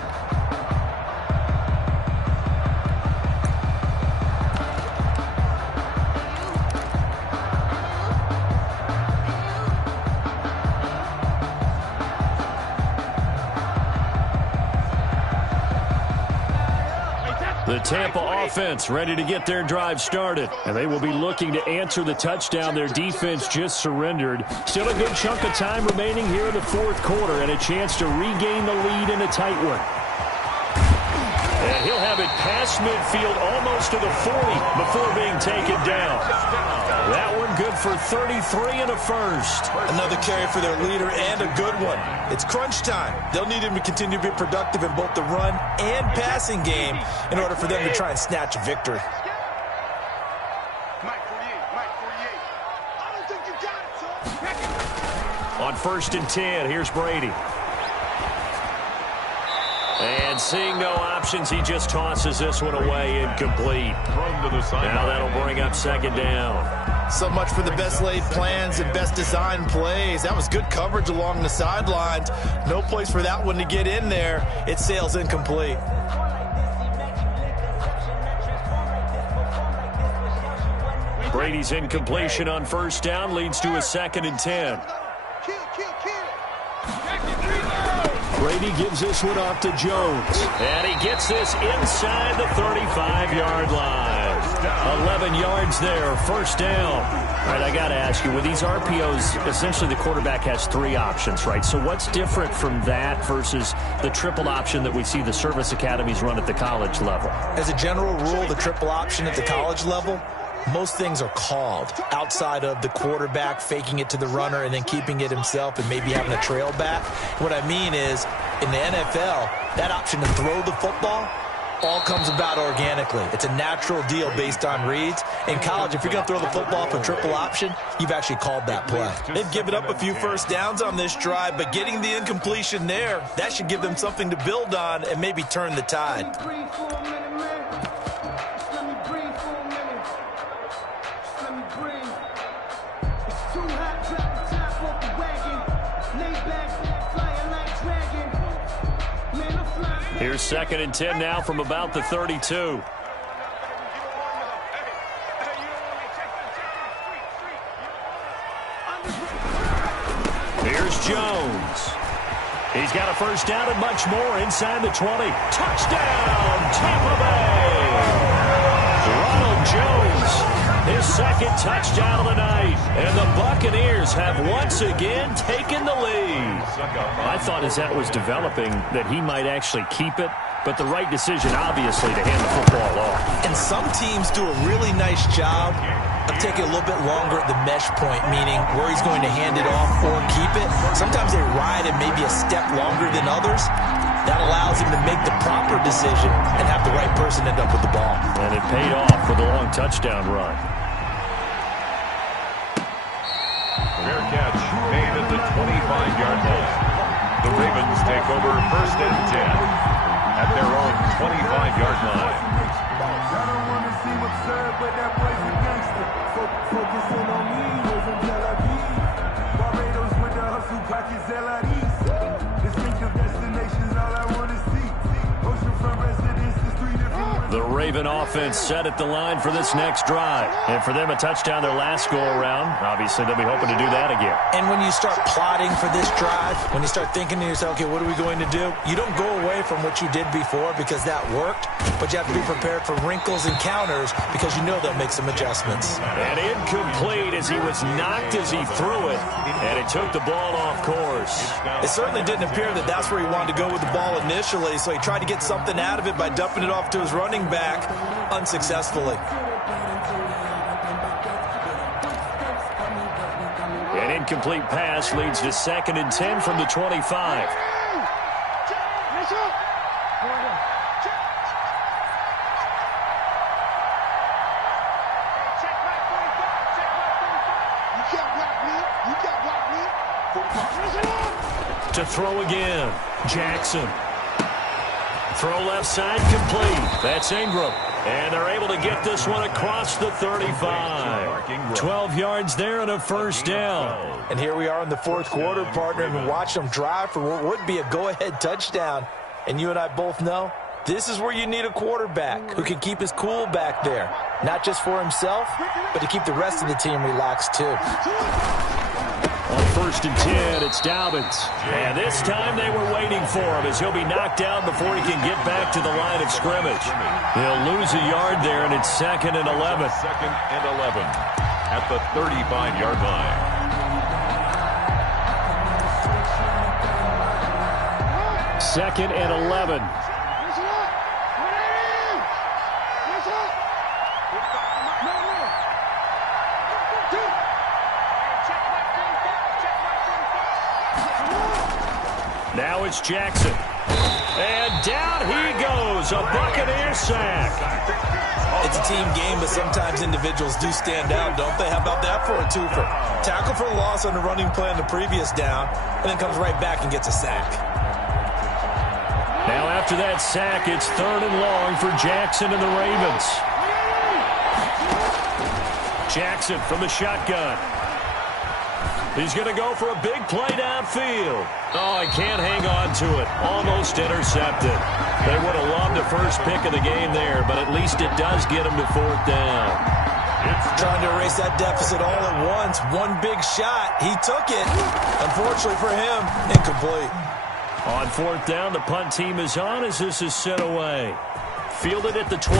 The Tampa offense ready to get their drive started. And they will be looking to answer the touchdown their defense just surrendered. Still a good chunk of time remaining here in the fourth quarter and a chance to regain the lead in a tight one. And he'll have it past midfield almost to the 40 before being taken down. That one good for 33 and a first. Another carry for their leader and a good one. It's crunch time. They'll need him to continue to be productive in both the run and passing game in order for them to try and snatch a victory. On 1st and 10, here's Brady. And seeing no options, he just tosses this one away, incomplete. Now that'll bring up second down. So much for the best laid plans and best design plays. That was good coverage along the sidelines. No place for that one to get in there. It sails incomplete. Brady's incompletion on first down leads to a 2nd and 10. Brady gives this one off to Jones. And he gets this inside the 35-yard line. 11 yards there, first down. All right, I got to ask you, with these RPOs, essentially the quarterback has 3 options, right? So what's different from that versus the triple option that we see the service academies run at the college level? As a general rule, the triple option at the college level, most things are called outside of the quarterback faking it to the runner and then keeping it himself and maybe having a trail back. What I mean is, in the NFL, that option to throw the football all comes about organically. It's a natural deal based on reads. In college, if you're going to throw the football for triple option, you've actually called that play. They've given up a few first downs on this drive, but getting the incompletion there, that should give them something to build on and maybe turn the tide. Here's 2nd and 10 now from about the 32. Here's Jones. He's got a first down and much more inside the 20. Touchdown, Tampa Bay! Ronald Jones, his 2nd touchdown of the night. And the Buccaneers have once again taken the lead. I thought as that was developing that he might actually keep it, but the right decision, obviously, to hand the football off. And some teams do a really nice job of taking a little bit longer at the mesh point, meaning where he's going to hand it off or keep it. Sometimes they ride it maybe a step longer than others. That allows him to make the proper decision and have the right person end up with the ball. And it paid off with a long touchdown run. Fair catch made at the 25-yard line. The Ravens take over 1st and 10 at their own 25-yard line. I don't want to seem absurd, but that boy's a gangster. Focusing on me, live in Tel Aviv. Barbados with the hustle, pockets LIDs. Distinctive destinations, all I want to see. Oceanfront residences, 3 different. The Raven offense set at the line for this next drive. And for them, a touchdown their last go-around. Obviously, they'll be hoping to do that again. And when you start plotting for this drive, when you start thinking to yourself, okay, what are we going to do? You don't go away from what you did before because that worked, but you have to be prepared for wrinkles and counters because you know they'll make some adjustments. And incomplete as he was knocked as he threw it, and it took the ball off course. It certainly didn't appear that that's where he wanted to go with the ball initially, so he tried to get something out of it by dumping it off to his running back unsuccessfully. An incomplete pass leads to 2nd and 10 from the 25. To throw again, Jackson. Throw left side complete. That's Ingram. And they're able to get this one across the 35. 12 yards there and a first down. And here we are in the 4th quarter, partner, and watch them drive for what would be a go-ahead touchdown. And you and I both know this is where you need a quarterback who can keep his cool back there. Not just for himself, but to keep the rest of the team relaxed too. On 1st and 10, it's Dobbins. And this time they were waiting for him as he'll be knocked down before he can get back to the line of scrimmage. He'll lose a yard there, and it's 2nd and 11. 2nd and 11 at the 35-yard line. Second and 11. Now it's Jackson. And down he goes. A Buccaneer sack. It's a team game, but sometimes individuals do stand out, don't they? How about that for a twofer? Tackle for loss on the running play on the previous down, and then comes right back and gets a sack. Now After that sack, it's 3rd and long for Jackson and the Ravens. Jackson from the shotgun. He's going to go for a big play downfield. Oh, he can't hang on to it. Almost intercepted. They would have loved the first pick of the game there, but at least it does get him to 4th down. Trying to erase that deficit all at once. One big shot. He took it. Unfortunately for him, incomplete. On 4th down, the punt team is on as this is sent away. Fielded at the 20.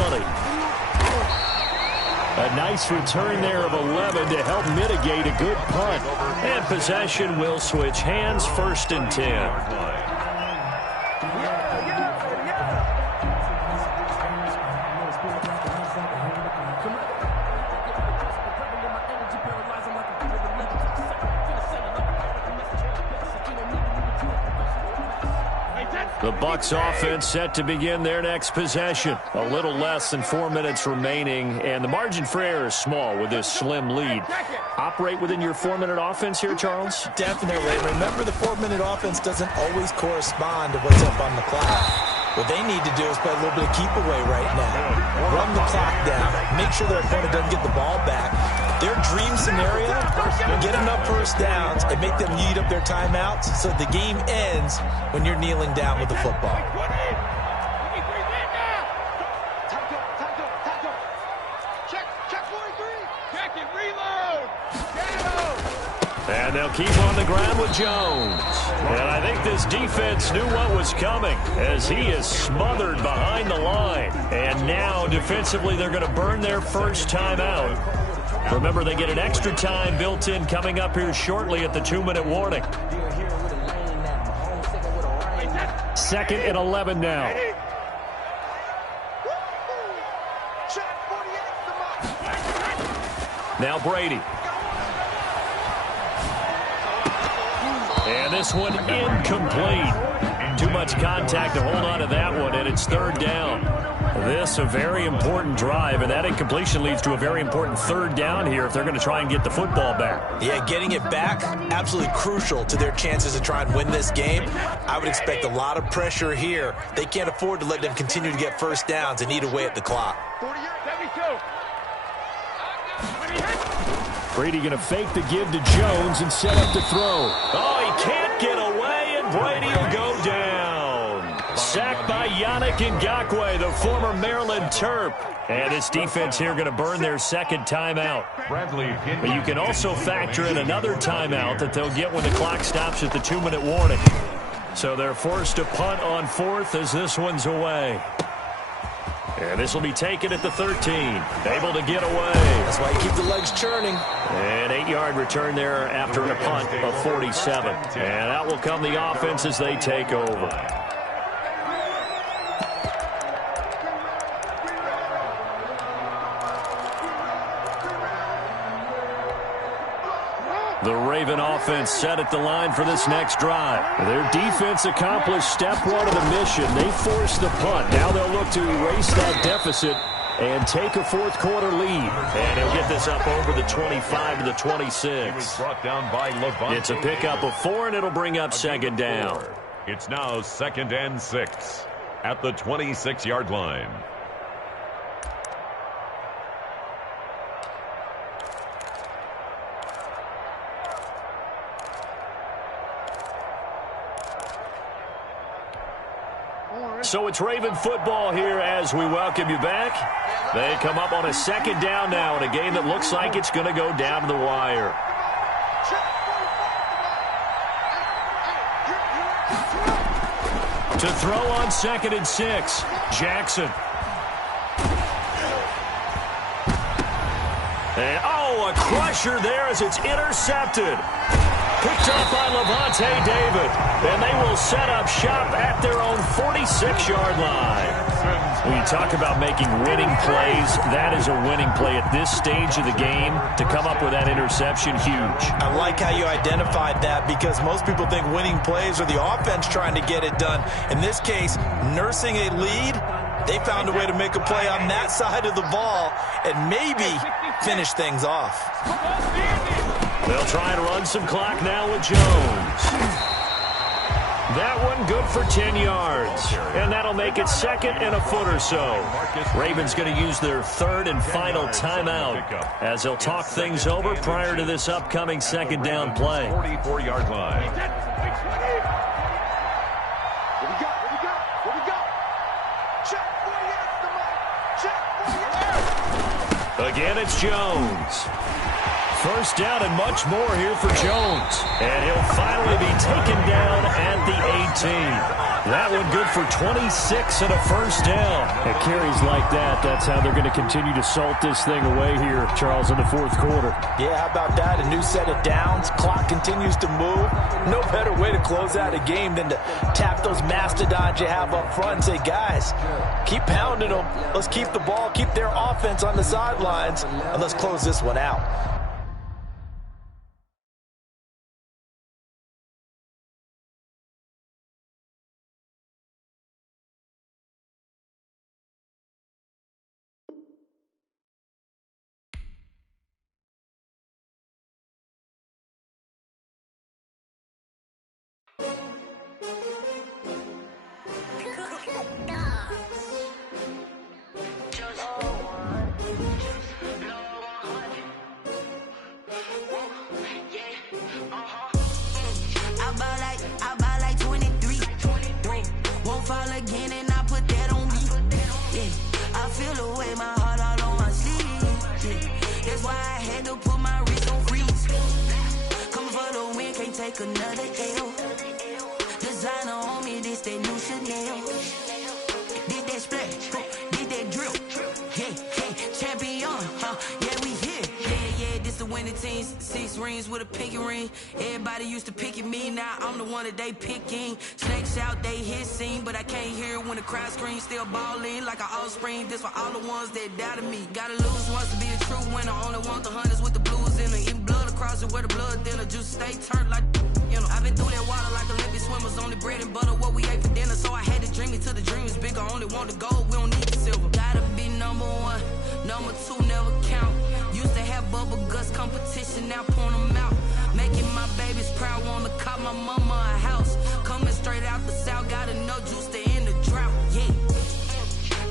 A nice return there of 11 to help mitigate a good punt. And possession will switch hands, 1st and 10. The Bucs offense set to begin their next possession. A little less than 4 minutes remaining, and the margin for error is small with this slim lead. Operate within your 4-minute offense here, Charles? Definitely. Remember, the 4-minute offense doesn't always correspond to what's up on the clock. What they need to do is play a little bit of keep away right now. Run the clock down. Make sure their opponent doesn't get the ball back. Their dream scenario, get enough first downs and make them eat up their timeouts so the game ends when you're kneeling down with the football. And they'll keep on the ground with Jones. And I think this defense knew what was coming as he is smothered behind the line. And now defensively they're going to burn their first timeout. Remember, they get an extra time built in coming up here shortly at the 2-minute warning. 2nd and 11 now. Now Brady. And this one incomplete. Too much contact to hold on to that one, and it's 3rd down. This a very important drive, and that incompletion leads to a very important 3rd down here if they're going to try and get the football back. Yeah, getting it back, absolutely crucial to their chances to try and win this game. I would expect a lot of pressure here. They can't afford to let them continue to get first downs and eat away at the clock. Brady going to fake the give to Jones and set up to throw. Oh, he can't get away, and Brady will go down. Sacked by Yannick Ngakoue, the former Maryland Terp. And this defense here going to burn their 2nd timeout. But you can also factor in another timeout that they'll get when the clock stops at the 2-minute warning. So they're forced to punt on 4th as this one's away. And this will be taken at the 13. Able to get away. That's why you keep the legs churning. An 8-yard return there after a punt of 47. And out will come the offense as they take over. The Raven offense set at the line for this next drive. Their defense accomplished step 1 of the mission. They forced the punt. Now they'll look to erase that deficit and take a 4th quarter lead. And he'll get this up over the 25 to the 26. Brought down by Levante. It's a pickup of 4, and it'll bring up 2nd down. It's now 2nd and 6 at the 26-yard line. So it's Raven football here as we welcome you back. They come up on a 2nd down now in a game that looks like it's going to go down to the wire. To throw on 2nd and 6, Jackson. And, a crusher there as it's intercepted. Picked up by Levante David. And they will set up shop at their own 46-yard line. When you talk about making winning plays, that is a winning play at this stage of the game. To come up with that interception, huge. I like how you identified that because most people think winning plays are the offense trying to get it done. In this case, nursing a lead, they found a way to make a play on that side of the ball and maybe finish things off. They'll try and run some clock now with Jones. That one good for 10 yards. And that'll make it second and a foot or so. Ravens going to use their third and final timeout as they'll talk things over prior to this upcoming second down play. 44-yard line. Again, it's Jones. First down and much more here for Jones. And he'll finally be taken down at the 18. That one good for 26 and a first down. At carries like that, that's how they're going to continue to salt this thing away here, Charles, in the fourth quarter. Yeah, how about that? A new set of downs. Clock continues to move. No better way to close out a game than to tap those mastodons you have up front and say, guys, keep pounding them. Let's keep the ball, keep their offense on the sidelines, and let's close this one out. Another L. Designer on me, this that new Chanel. Did that splash, did that drill. Yeah, champion, yeah, we here. Yeah, this the winning team. 6 rings with a pinky ring. Everybody used to pick at me, now I'm the one that they picking. Snakes out, they hissing, but I can't hear it when the crowd screams. Still balling like an offspring. This for all the ones that doubted me. Gotta lose once to be a true winner. Only want the hunters with the blues in it. Even blood across it where the blood thinner. Juice stay turned like, you know. I've been through that water like Olympic swimmers. Only bread and butter, what we ate for dinner. So I had to dream it till the dream is bigger. Only want the gold, we don't need the silver. Gotta be number 1, number 2 never count. Used to have bubble guts competition, now point them out. Making my babies proud, wanna cop my mama a house. Coming straight out the south, gotta know juice to end the drought. Yeah,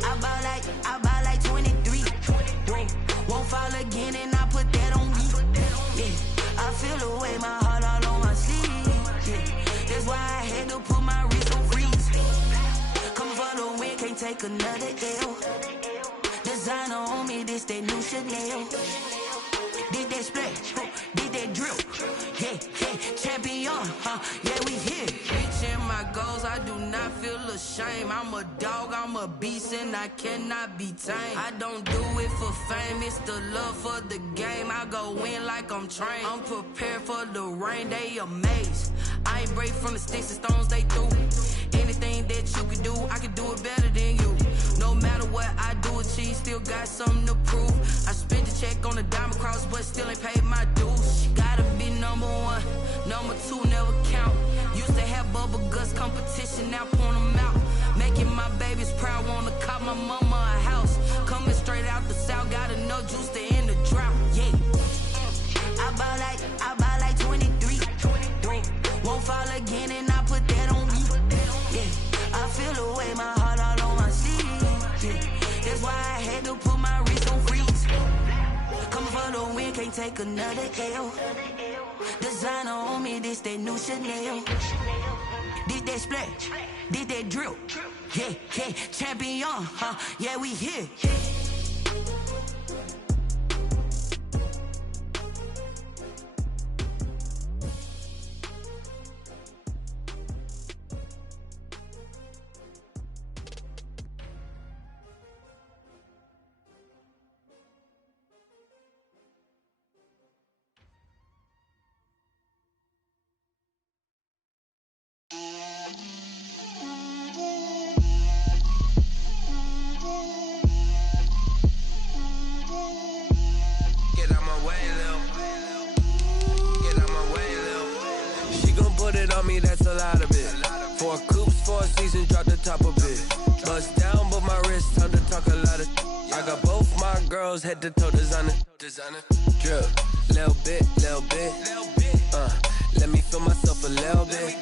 I buy like 23. Won't fall again, and I put that on me. Yeah, I feel the way, my heart all on my sleeve. Yeah, that's why I had to put my wrist on freeze. Come for the win, can't take another L. Designer on me, this that new Chanel. Did that splash, did that drill. Yeah, champion, yeah, we here. Reaching my goals, I do not feel ashamed. I'm a dog, I'm a beast, and I cannot be tamed. I don't do it for fame, it's the love for the game. I go in like I'm trained. I'm prepared for the rain, they amazed. I ain't break from the sticks and stones they threw. Anything that you can do, I can do it better than you. No matter what I do, achieve, still got something to prove. I spent the check on the diamond cross, but still ain't paid my dues. Gotta be number 1, number 2 never count. Used to have bubble guts competition, now point them out. Making my babies proud, wanna cop my mama a house. Coming straight out the south, gotta know juice to end the drought. Yeah, I buy like 23. Won't fall again, and I put that on me. Yeah, I feel the way, my heart all on my sleeve. Yeah, that's why I had to put my wrist on freeze. Coming for the win, can't take another L. Designer on me, this that new Chanel. Did that splash, did that drill. Yeah, champion, yeah, we here. Me, that's a lot of it. 4 coops, 4 seasons, drop the top of it. Bust down, but my wrist, time to talk a lot of. I got both my girls head to toe designer. Drip, little bit. Let me feel myself a little bit.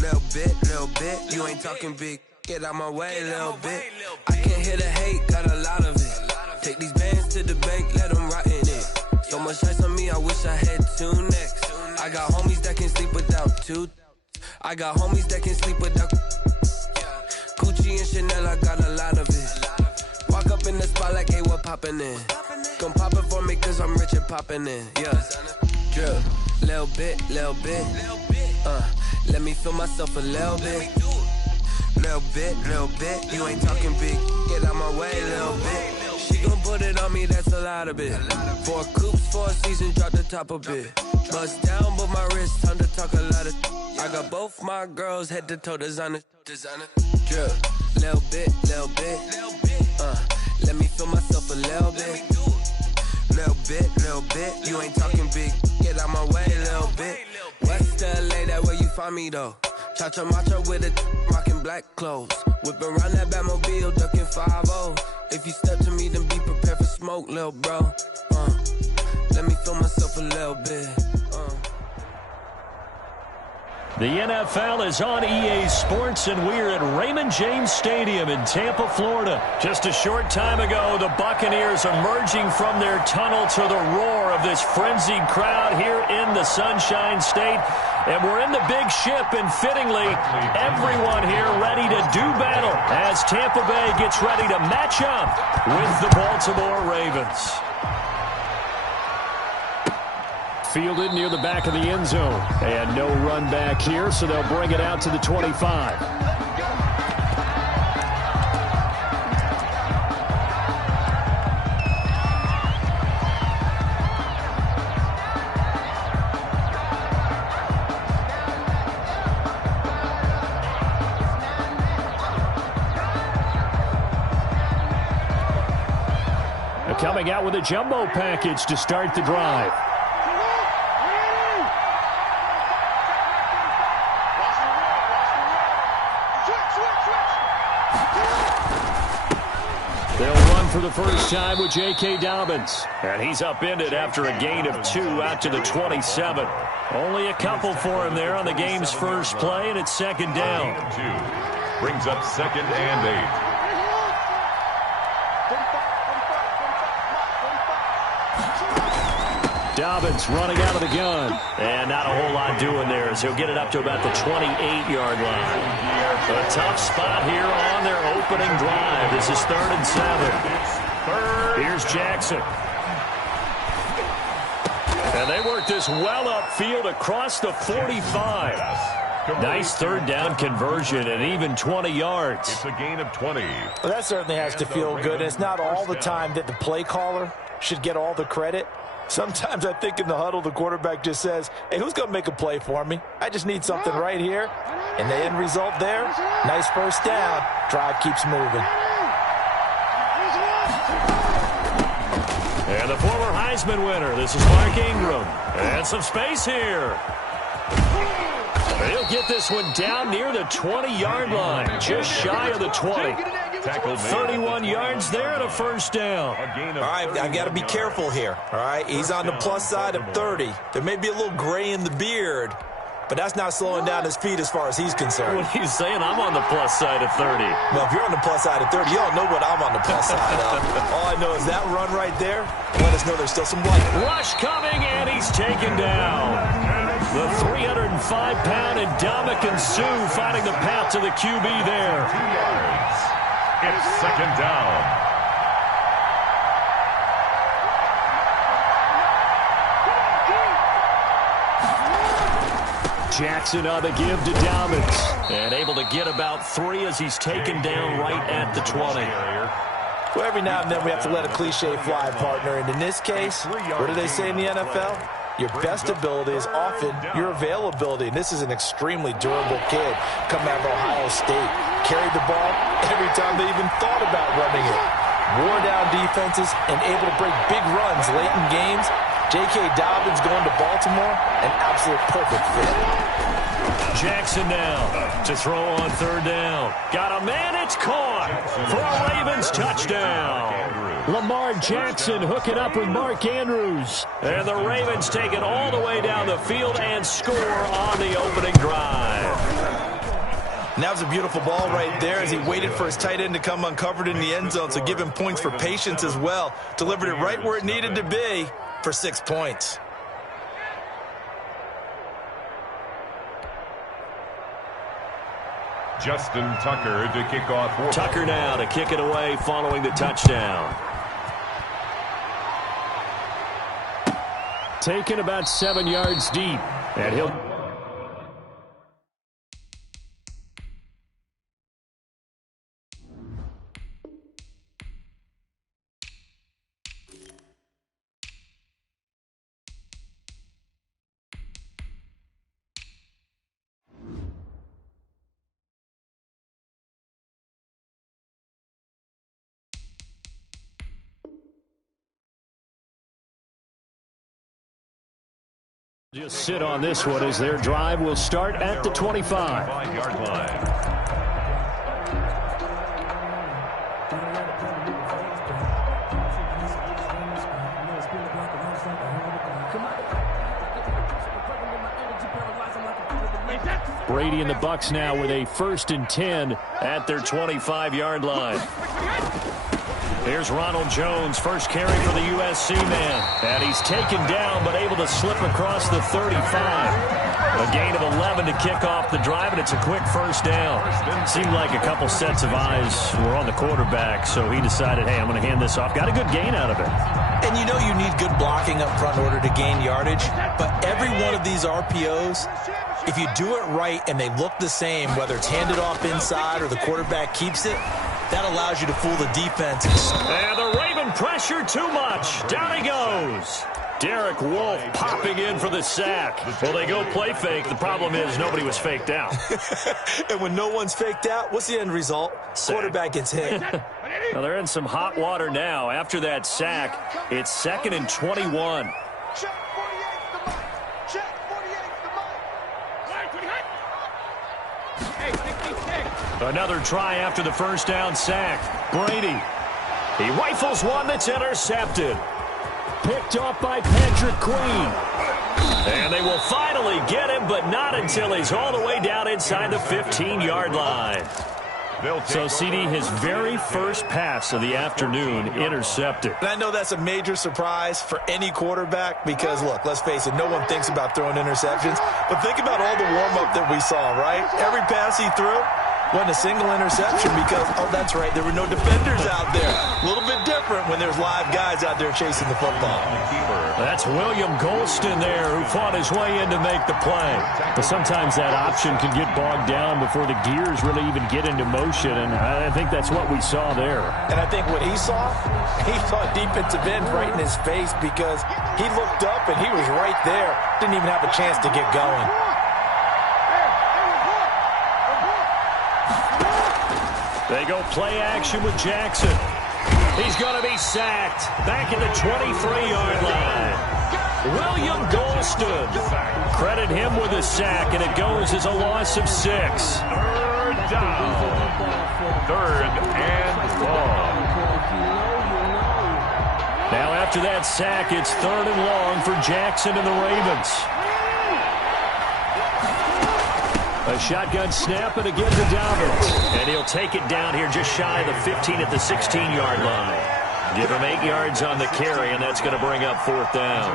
Little bit, you ain't talking big. Get out my way, little bit. I can't hear the hate, got a lot of it. Take these bands to the bank, let them rot in it. So much ice on me, I wish I had 2 necks. I got homies that can sleep without 2. I got homies that can sleep without Gucci and Chanel, I got a lot of it. Walk up in the spot like, hey, what poppin' in? Gon' pop it for me cause I'm rich and poppin' in. Yeah, drip, little bit. Let me feel myself a little bit. Little bit, you ain't talking big. Get out my way, little bit. She gon' put it on me, that's a lot of it. 4 coupes, 4 seasons, drop the top a bit. Bust down, but my wrist, time to talk a lot of. I got both my girls, head to toe, designer. Drip, little bit. Let me feel myself a little bit. Little bit, you ain't talking big. Get out my way, little bit. West LA, that where you find me though. Cha-cha matcha with it, rockin' black clothes. Whip around that Batmobile, ducking 5-0. If you step to me, then be prepared for smoke, lil' bro. Let me feel myself a little bit. The NFL is on EA Sports, and we're at Raymond James Stadium in Tampa, Florida. Just a short time ago, the Buccaneers emerging from their tunnel to the roar of this frenzied crowd here in the Sunshine State. And we're in the big ship, and fittingly, everyone here ready to do battle as Tampa Bay gets ready to match up with the Baltimore Ravens. Fielded near the back of the end zone. And no run back here, so they'll bring it out to the 25. Coming out with a jumbo package to start the drive. They'll run for the first time with J.K. Dobbins. And he's upended after a gain of 2 out to the 27. Only a couple for him there on the game's first play, and it's second down. 2 brings up 2nd and 8. Dobbins running out of the gun. And not a whole lot doing there as he'll get it up to about the 28-yard line. A tough spot here on their opening drive. This is 3rd and 7. Here's Jackson. And they work this well upfield across the 45. Nice 3rd down conversion and even 20 yards. It's a gain of 20. Well, that certainly has to feel good. And it's not all the time that the play caller should get all the credit. Sometimes I think in the huddle, the quarterback just says, hey, who's going to make a play for me? I just need something right here. And the end result there, nice first down. Drive keeps moving. And the former Heisman winner, this is Mark Ingram. And some space here. He'll get this one down near the 20-yard line, just shy of the 20. 31 yards there and a first down. All right, I've got to be careful here. All right, he's on the plus side of 30. There may be a little gray in the beard, but that's not slowing down his feet as far as he's concerned. What are you saying? I'm on the plus side of 30. Well, if you're on the plus side of 30, you don't know what I'm on the plus side of. All I know is that run right there, let us know there's still some light. Rush coming, and he's taken down. The 305-pound Ndamukong Suh finding the path to the QB there. 2 yards. It's 2nd down. Jackson on the give to Dobbins. And able to get about 3 as he's taken down right at the 20. Well, every now and then we have to let a cliche fly, partner. And in this case, what do they say in the NFL? Your best ability is often your availability. And this is an extremely durable kid coming out of Ohio State. Carried the ball every time they even thought about running it. Wore down defenses and able to break big runs late in games. J.K. Dobbins going to Baltimore, an absolute perfect fit. Jackson now to throw on 3rd down. Got a man, it's caught for a Ravens touchdown. Lamar Jackson hooking up with Mark Andrews. And the Ravens take it all the way down the field and score on the opening drive. And that was a beautiful ball right there as he waited for his tight end to come uncovered in the end zone, so give him points for patience as well. Delivered it right where it needed to be for 6 points. Justin Tucker to kick off. Tucker now to kick it away following the touchdown. Taken about 7 yards deep. And he'll... Just sit on this one as their drive will start at the 25-yard line. Brady and the Bucs now with a 1st and 10 at their 25-yard line. Here's Ronald Jones, first carry for the USC man. And he's taken down, but able to slip across the 35. A gain of 11 to kick off the drive, and it's a quick first down. Seemed like a couple sets of eyes were on the quarterback, so he decided, hey, I'm going to hand this off. Got a good gain out of it. And you know you need good blocking up front in order to gain yardage, but every one of these RPOs, if you do it right and they look the same, whether it's handed off inside or the quarterback keeps it, that allows you to fool the defense. And the Raven pressure too much. Down he goes. Derek Wolfe popping in for the sack. Well, they go play fake. The problem is nobody was faked out. And when no one's faked out, what's the end result? Sack. Quarterback gets hit. Well, they're in some hot water now. After that sack, it's 2nd and 21. Check 48's the mic. Check 48's the mic. Hey, 66. Another try after the first down sack. Brady. He rifles one that's intercepted. Picked off by Patrick Queen. And they will finally get him, but not until he's all the way down inside the 15-yard line. So, CD, his very first pass of the afternoon intercepted. And I know that's a major surprise for any quarterback because, look, let's face it, no one thinks about throwing interceptions. But think about all the warm-up that we saw, right? Every pass he threw wasn't a single interception because, oh, that's right, there were no defenders out there. A little bit different when there's live guys out there chasing the football. That's William Golston there who fought his way in to make the play. But sometimes that option can get bogged down before the gears really even get into motion, and I think that's what we saw there. And I think what he saw defensive end right in his face because he looked up and he was right there. Didn't even have a chance to get going. They go play action with Jackson. He's going to be sacked. Back at the 23-yard line. William Golston. Credit him with a sack, and it goes as a loss of 6. Third down. 3rd and long. Now after that sack, it's 3rd and long for Jackson and the Ravens. A shotgun snap and again to Dobbins. And he'll take it down here just shy of the 15 at the 16-yard line. Give him 8 yards on the carry, and that's going to bring up 4th down.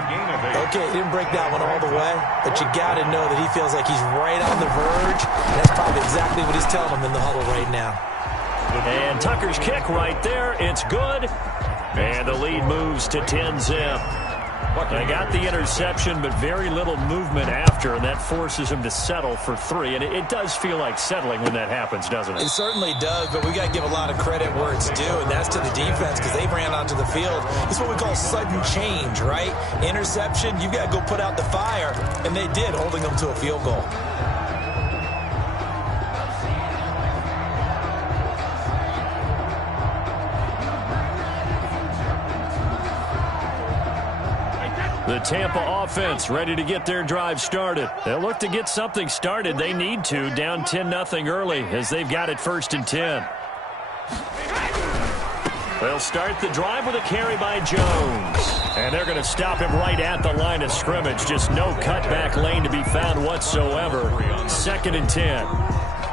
Okay, he didn't break that one all the way, but you got to know that he feels like he's right on the verge. And that's probably exactly what he's telling him in the huddle right now. And Tucker's kick right there. It's good. And the lead moves to 10-zip. They got the interception, but very little movement after, and that forces him to settle for 3. And it does feel like settling when that happens, doesn't it? It certainly does, but we got to give a lot of credit where it's due, and that's to the defense because they ran onto the field. It's what we call sudden change, right? Interception, you got to go put out the fire, and they did, holding them to a field goal. The Tampa offense ready to get their drive started. They'll look to get something started. They need to, down 10-0 early as they've got it 1st and 10. They'll start the drive with a carry by Jones. And they're going to stop him right at the line of scrimmage. Just no cutback lane to be found whatsoever. 2nd and 10.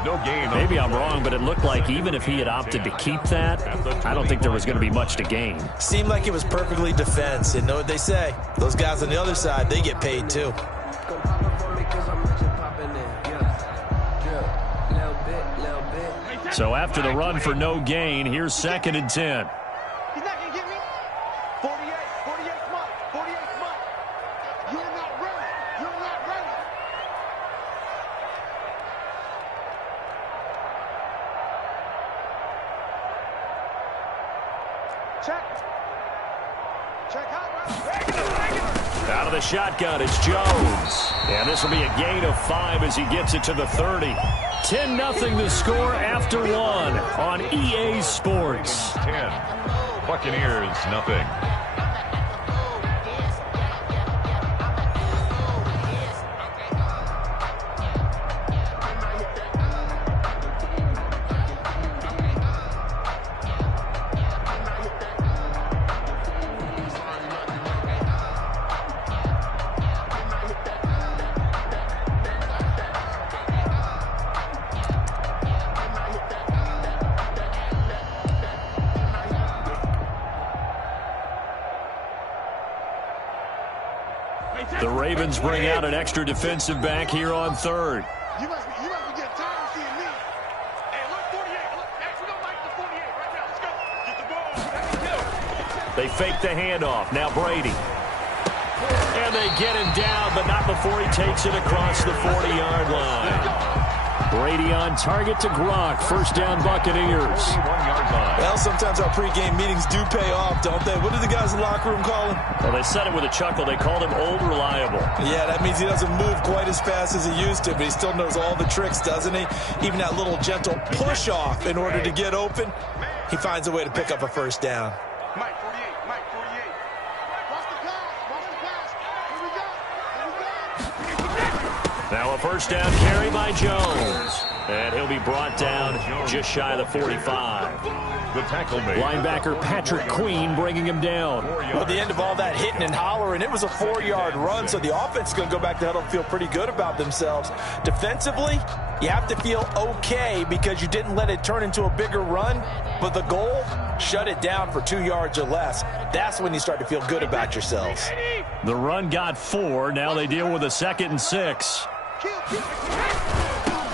No gain. Maybe I'm wrong, but it looked like even if he had opted to keep that, I don't think there was going to be much to gain. Seemed like it was perfectly defense. And know what they say? Those guys on the other side, they get paid too. So after the run for no gain, here's 2nd and 10. He's not going to get me. 48, 48, come on. 48, come on. You're not ready. You're not ready. Check. Check out. Out of the shotgun, it's Jones. And this will be a gain of 5 as he gets it to the 30. 10-0 the score after 1 on EA Sports. 10. Buccaneers, nothing. The Ravens bring out an extra defensive back here on 3rd. You must be getting tired of seeing me. Hey, look, 48. Look, actually, don't like the 48 right now. Let's go. Get the ball. Let me They fake the handoff. Now Brady. And they get him down, but not before he takes it across the 40-yard line. Brady on target to Gronk. First down, Buccaneers. 41-yard line. Well, sometimes our pregame meetings do pay off, don't they? What did the guys in the locker room call him? Well, they said it with a chuckle. They called him Old Reliable. Yeah, that means he doesn't move quite as fast as he used to, but he still knows all the tricks, doesn't he? Even that little gentle push-off in order to get open, he finds a way to pick up a first down. Mike 48. Mike 48. Watch the pass. Watch the pass. Here we go. Here we go. Now a first down carry by Jones. And he'll be brought down just shy of the 45. The tackle made. Linebacker Patrick Queen bringing him down. Well, at the end of all that hitting and hollering, it was a 4-yard run, so the offense is going to go back to huddle and feel pretty good about themselves. Defensively, you have to feel okay because you didn't let it turn into a bigger run, but the goal, shut it down for 2 yards or less. That's when you start to feel good about yourselves. The run got 4. Now they deal with a 2nd and 6.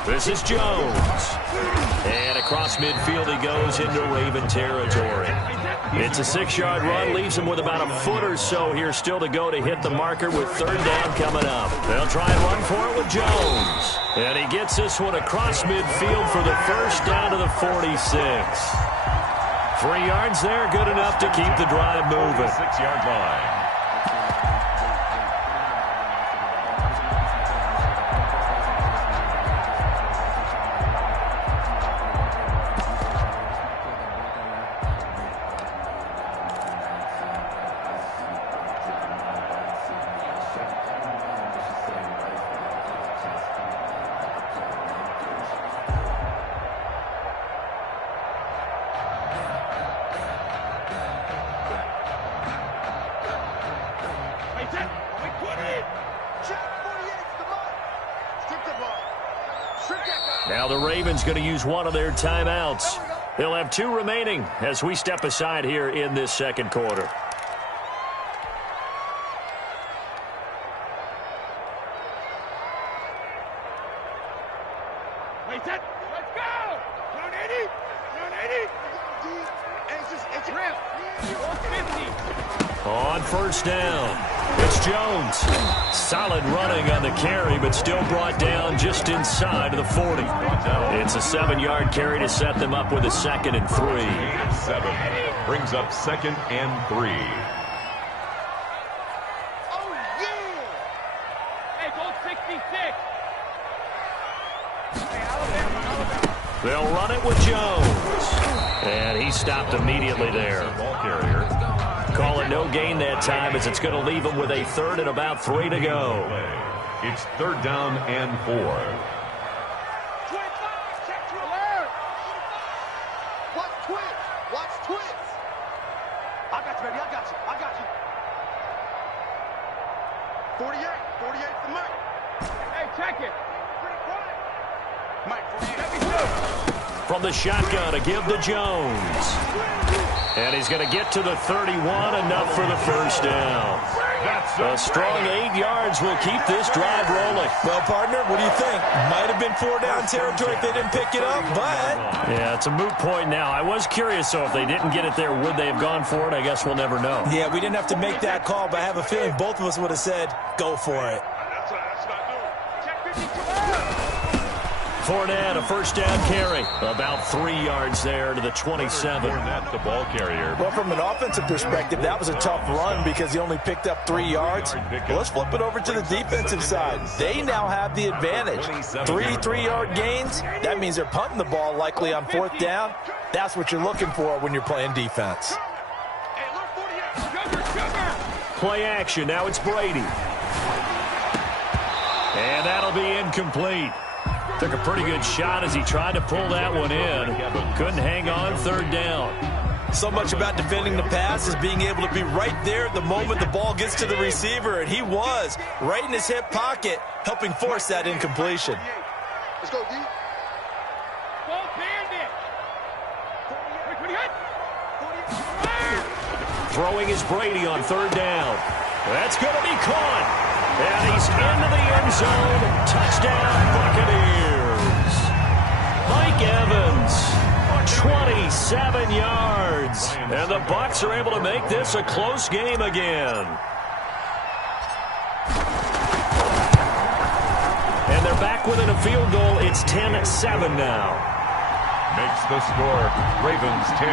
This is Jones. And across midfield he goes into Raven territory. It's a 6-yard run, leaves him with about a foot or so here still to go to hit the marker with 3rd down coming up. They'll try and run for it with Jones. And he gets this one across midfield for the first down to the 46. 3 yards there, good enough to keep the drive moving. 6-yard line. Now the Ravens going to use one of their timeouts. They'll have 2 remaining as we step aside here in this 2nd quarter. Wait, set. Let's go. 180. 180. It's ramp. 150. On first down, it's Jones. Solid running on the carry, but still brought down just inside of the 40. It's a 7-yard carry to set them up with a 2nd and 3. 7 brings up 2nd and 3. Oh, yeah. Hey, go 66. Hey, Alabama. They'll run it with Jones. And he stopped immediately there. Ball carrier. Call it no gain that time as it's going to leave him with a 3rd and about 3 to go. It's 3rd down and 4. 25, check to alert. Watch twitch. Watch twitch. I got you, baby. I got you. I got you. 48. 48 for Mike. Hey, check it. Pretty quiet. From the shotgun, a give to Jones. And he's going to get to the 31, enough for the first down. A strong 8 yards will keep this drive rolling. Well, partner, what do you think? Might have been 4-down territory if they didn't pick it up, but... Yeah, it's a moot point now. I was curious, so if they didn't get it there, would they have gone for it? I guess we'll never know. Yeah, we didn't have to make that call, but I have a feeling both of us would have said, go for it. Fournette, a first down carry. About 3 yards there to the 27. Fournette, the ball carrier. Well, from an offensive perspective, that was a tough run because he only picked up 3 yards. Well, let's flip it over to the defensive side. They now have the advantage. 3 3-yard gains. That means they're punting the ball likely on 4th down. That's what you're looking for when you're playing defense. Play action. Now it's Brady. And that'll be incomplete. Took a pretty good shot as he tried to pull that one in. Couldn't hang on 3rd down. So much about defending the pass is being able to be right there at the moment the ball gets to the receiver, and he was right in his hip pocket, helping force that incompletion. Let's go, D. Throwing is Brady on 3rd down. That's going to be caught. And he's into the end zone. Touchdown, Buccaneers. Mike Evans, 27 yards. And the Bucs are able to make this a close game again. And they're back within a field goal. It's 10-7 now. Makes the score. Ravens 10.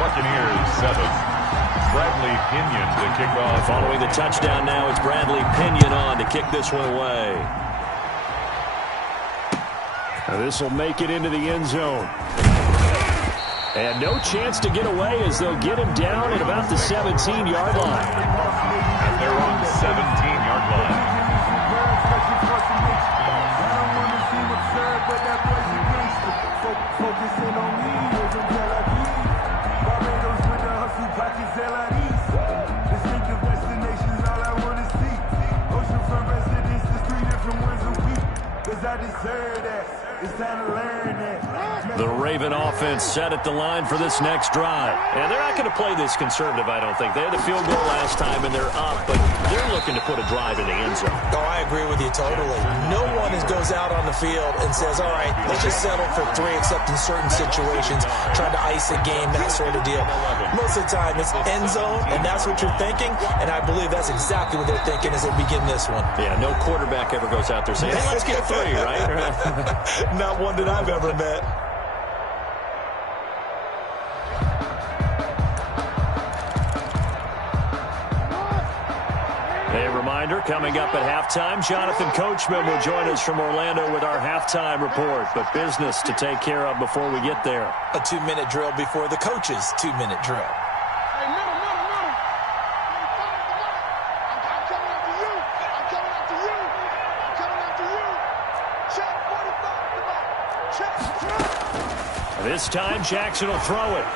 Buccaneers 7. Bradley Pinion to kick off. Following the touchdown now, it's Bradley Pinion on to kick this one away. This will make it into the end zone. And no chance to get away as they'll get him down at about the 17-yard line. At their own 17-yard line. Focusing on me, Tel Aviv. Barbados with the hustle, pockets distinctive destinations, all I want to see. Oceanfront residences, 3 different ones a week. 'Cause I deserve that. It's time to learn that. The Raven offense set at the line for this next drive. And they're not going to play this conservative, I don't think. They had the field goal last time, and they're up, but they're looking to put a drive in the end zone. Oh, I agree with you totally. No one goes out on the field and says, all right, let's just settle for 3 except in certain situations, trying to ice a game, that sort of deal. Most of the time, it's end zone, and that's what you're thinking, and I believe that's exactly what they're thinking as they begin this one. Yeah, no quarterback ever goes out there saying, hey, let's get 3, right? Not one that I've ever met. A reminder, coming up at halftime, Jonathan Coachman will join us from Orlando with our halftime report. But business to take care of before we get there. A 2-minute drill before the coach's 2-minute drill. Hey, middle. I'm coming after you. I'm coming after you. I'm coming after you. Check 45 to check. This time, Jackson will throw it.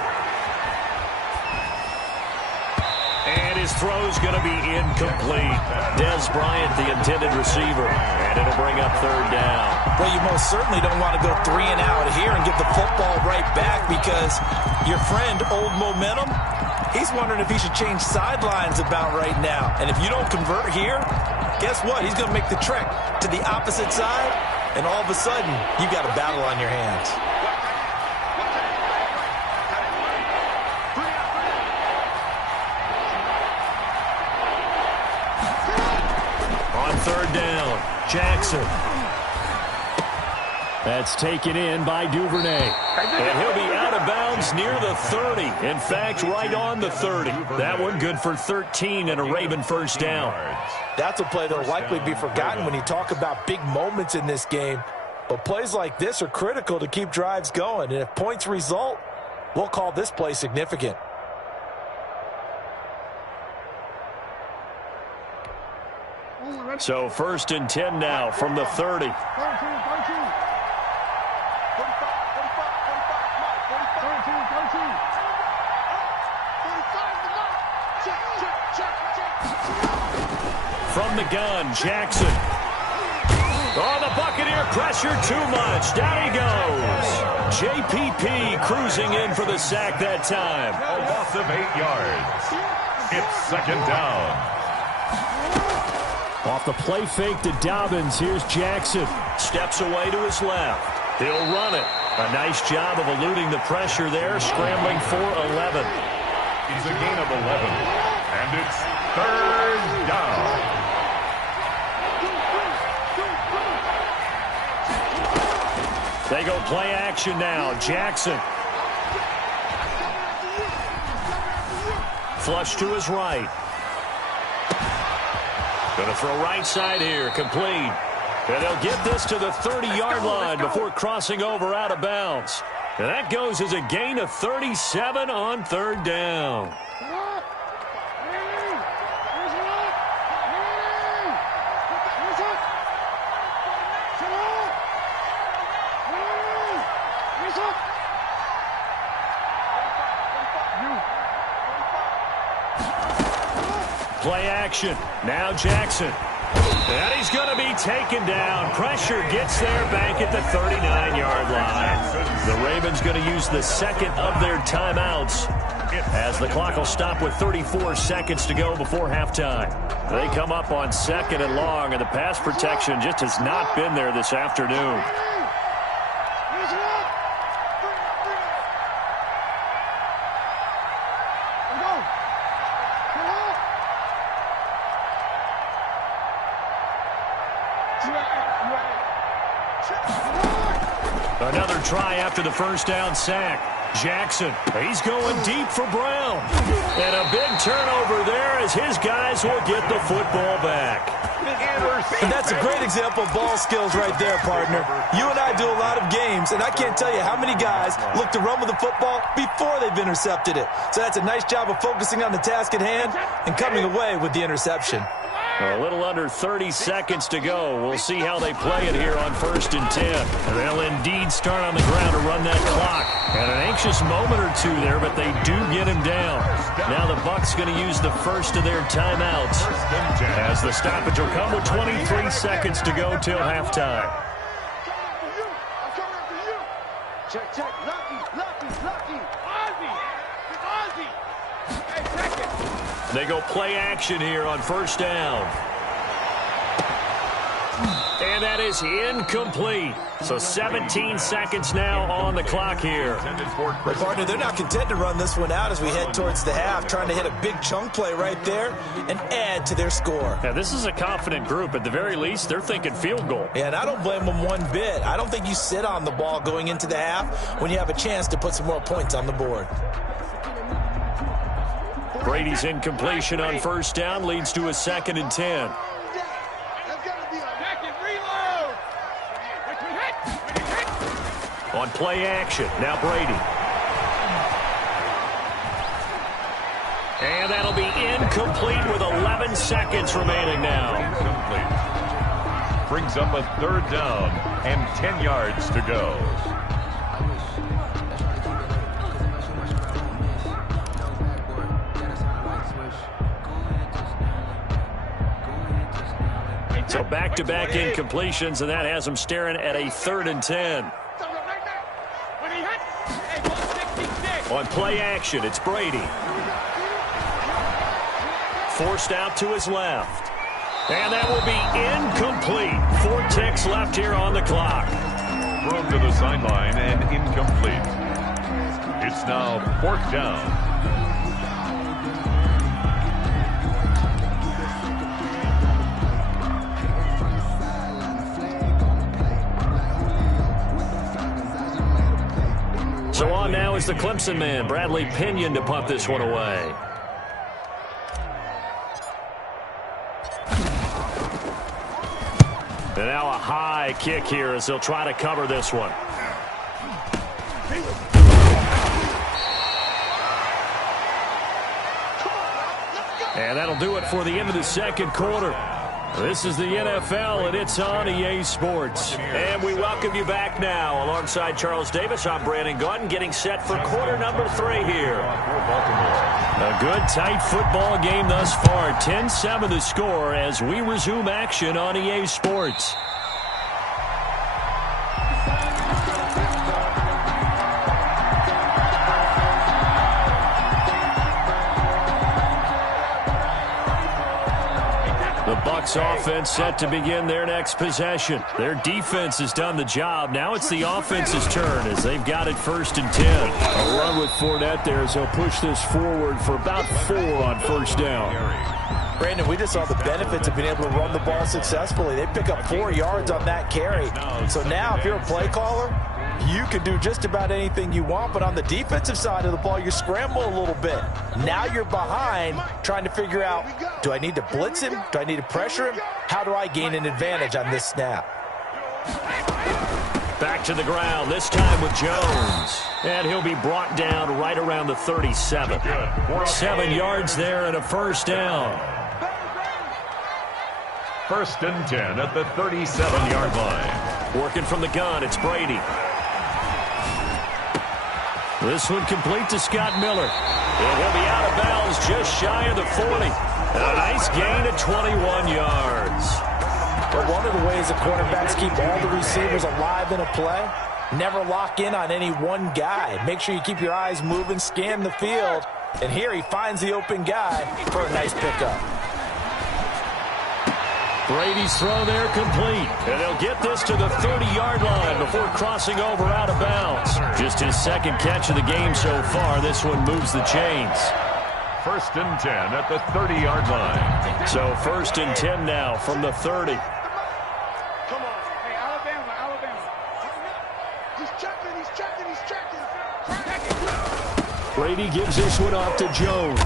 And his throw's going to be incomplete. Des Bryant, the intended receiver. And it'll bring up 3rd down. Well, you most certainly don't want to go 3 and out here and get the football right back because your friend, Old Momentum, he's wondering if he should change sidelines about right now. And if you don't convert here, guess what? He's going to make the trek to the opposite side, and all of a sudden, you've got a battle on your hands. On 3rd down, Jackson. That's taken in by Duvernay. And he'll be out of bounds near the 30. In fact, right on the 30. That one good for 13 and a Raven first down. That's a play that'll likely be forgotten when you talk about big moments in this game. But plays like this are critical to keep drives going. And if points result, we'll call this play significant. So 1st and 10 now from the 30. 13. From the gun, Jackson. Oh, the Buccaneer pressure too much. Down he goes. JPP cruising in for the sack that time. A loss of 8 yards. It's second down. Off the play fake to Dobbins, here's Jackson. Steps away to his left. He'll run it. A nice job of eluding the pressure there, scrambling for 11. It's a gain of 11, and it's third down. They go play action now. Jackson. Flush to his right. Going to throw right side here. Complete. And they'll get this to the 30-yard line before crossing over out of bounds. And that goes as a gain of 37 on third down. Play action. Now Jackson. And he's going to be taken down. Pressure gets there back at the 39-yard line. The Ravens going to use the second of their timeouts as the clock will stop with 34 seconds to go before halftime. They come up on second and long, and the pass protection just has not been there this afternoon. Another try after the first down sack. Jackson, he's going deep for Brown. And a big turnover there as his guys will get the football back. And that's a great example of ball skills right there, partner. You and I do a lot of games, and I can't tell you how many guys look to run with the football before they've intercepted it. So that's a nice job of focusing on the task at hand and coming away with the interception. A little under 30 seconds to go. We'll see how they play it here on 1st and 10. And they'll indeed start on the ground to run that clock. And an anxious moment or two there, but they do get him down. Now the Bucs going to use the first of their timeouts as the stoppage will come with 23 seconds to go till halftime. Check, check. Lucky. Ozzy. Hey, check it. They go play action here on first down. And that is incomplete. So 17 seconds now on the clock here. Well, partner, they're not content to run this one out as we head towards the half, trying to hit a big chunk play right there and add to their score. Yeah, this is a confident group. At the very least, they're thinking field goal. Yeah, and I don't blame them one bit. I don't think you sit on the ball going into the half when you have a chance to put some more points on the board. Brady's incompletion on first down leads to a 2nd and 10. On play action, now Brady. And that'll be incomplete with 11 seconds remaining now. Incomplete. Brings up a 3rd down and 10 yards to go. So back-to-back incompletions, and that has them staring at a 3rd and 10. On play action, it's Brady. Forced out to his left. And that will be incomplete. 4 ticks left here on the clock. Thrown to the sideline and incomplete. It's now 4th down. So on now is the Clemson man, Bradley Pinion, to punt this one away. And now a high kick here as they'll try to cover this one. And that'll do it for the end of the 2nd quarter. This is the NFL, and it's on EA Sports. And we welcome you back now. Alongside Charles Davis, I'm Brandon Gaudin, getting set for quarter number 3 here. A good, tight football game thus far. 10-7 the score as we resume action on EA Sports. The Bucs offense set to begin their next possession. Their defense has done the job. Now it's the offense's turn as they've got it 1st and 10. A run with Fournette there as they'll push this forward for about 4 on 1st down. Brandon, we just saw the benefits of being able to run the ball successfully. They pick up 4 yards on that carry. So now if you're a play caller, you can do just about anything you want, but on the defensive side of the ball, you scramble a little bit. Now you're behind trying to figure out, do I need to blitz him? Do I need to pressure him? How do I gain an advantage on this snap? Back to the ground, this time with Jones. And he'll be brought down right around the 37. 7 yards there and a 1st down. 1st and 10 at the 37-yard line. Working from the gun, it's Brady. This one complete to Scott Miller. And he'll be out of bounds just shy of the 40. And a nice gain of 21 yards. But one of the ways the quarterbacks keep all the receivers alive in a play, never lock in on any one guy. Make sure you keep your eyes moving, scan the field. And here he finds the open guy for a nice pickup. Brady's throw there complete. And they'll get this to the 30-yard line before crossing over out of bounds. Just his 2nd catch of the game so far. This one moves the chains. 1st and 10 at the 30-yard line. So 1st and 10 now from the 30. Come on. Hey, Alabama. He's checking. Brady gives this one off to Jones.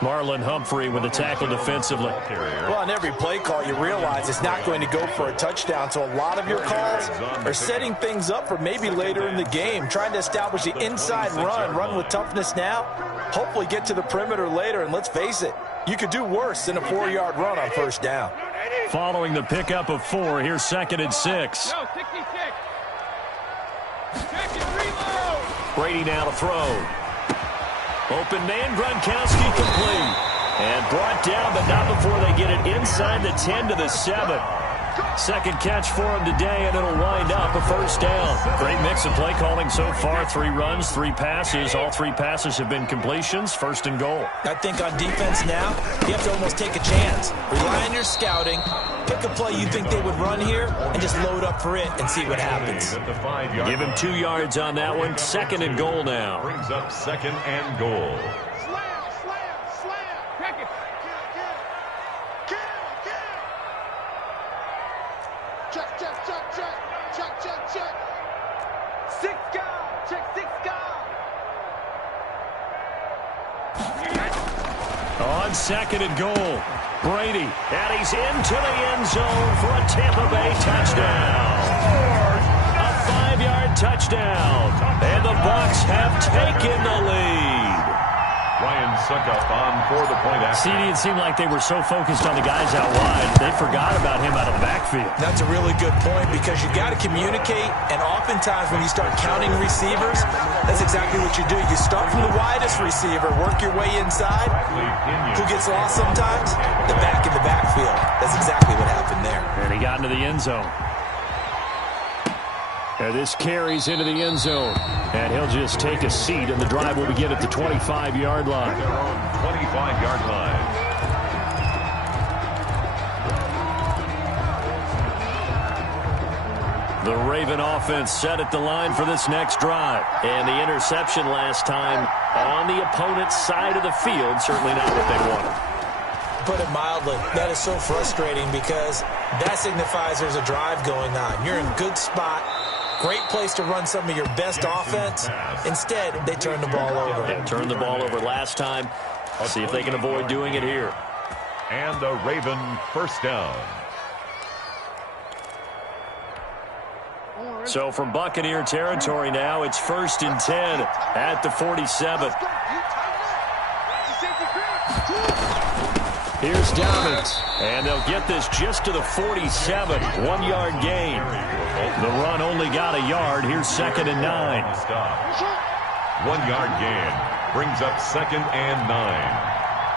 Marlon Humphrey with the tackle defensively. Well, on every play call, you realize it's not going to go for a touchdown. So a lot of your calls are setting things up for maybe later in the game, trying to establish the inside run with toughness now, hopefully get to the perimeter later. And let's face it, you could do worse than a 4-yard run on 1st down. Following the pickup of 4, here's 2nd and 6. Brady now to throw. Open man, Gronkowski complete. And brought down, but not before they get it inside the 10 to the 7. 2nd catch for him today, and it'll wind up a 1st down. Great mix of play calling so far. 3 runs, 3 passes. All 3 passes have been completions. 1st and goal. I think on defense now, you have to almost take a chance. Rely on your scouting. Pick a play you think they would run here, and just load up for it and see what happens. Give him 2 yards on that one. 2nd and goal now. Brings up 2nd and goal. Check. 6 guys. Check 6 guys. On 2nd and goal, Brady, and he's into the end zone for a Tampa Bay touchdown. A 5-yard touchdown, and the Bucs have taken the lead. Ryan Suckup on for the point after. CD, it seemed like they were so focused on the guys out wide, they forgot about him out of the backfield. That's a really good point because you got to communicate, and oftentimes when you start counting receivers, that's exactly what you do. You start from the widest receiver, work your way inside. Who gets lost sometimes? The back in the backfield. That's exactly what happened there. And he got into the end zone. And this carries into the end zone. And he'll just take a seat, and the drive will begin at the 25-yard line. Their own 25-yard line. The Raven offense set at the line for this next drive. And the interception last time on the opponent's side of the field, certainly not what they wanted. Put it mildly, that is so frustrating because that signifies there's a drive going on. You're in a good spot. Great place to run some of your best offense. Instead, they turn the ball over. They turned the ball over last time. See if they can avoid doing it here. And the Raven 1st down. So from Buccaneer territory now, it's 1st and 10 at the 47. Here's Dobbins. And they'll get this just to the 47. 1-yard gain. The run only got a yard. Here's 2nd and 9. 1-yard gain brings up 2nd and 9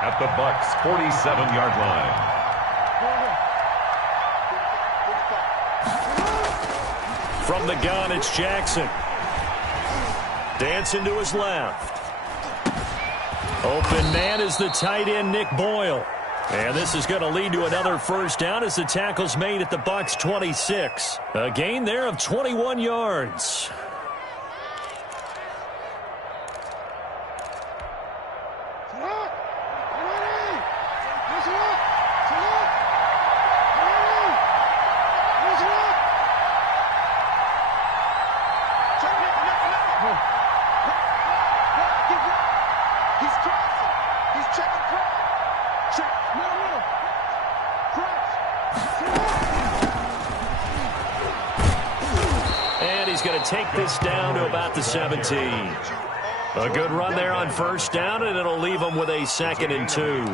at the Bucs 47-yard line. From the gun, it's Jackson. Dancing to his left. Open man is the tight end, Nick Boyle. And this is going to lead to another first down as the tackle's made at the Bucs 26. A gain there of 21 yards. Take this down to about the 17. A good run there on first down, and it'll leave them with a 2nd and 2.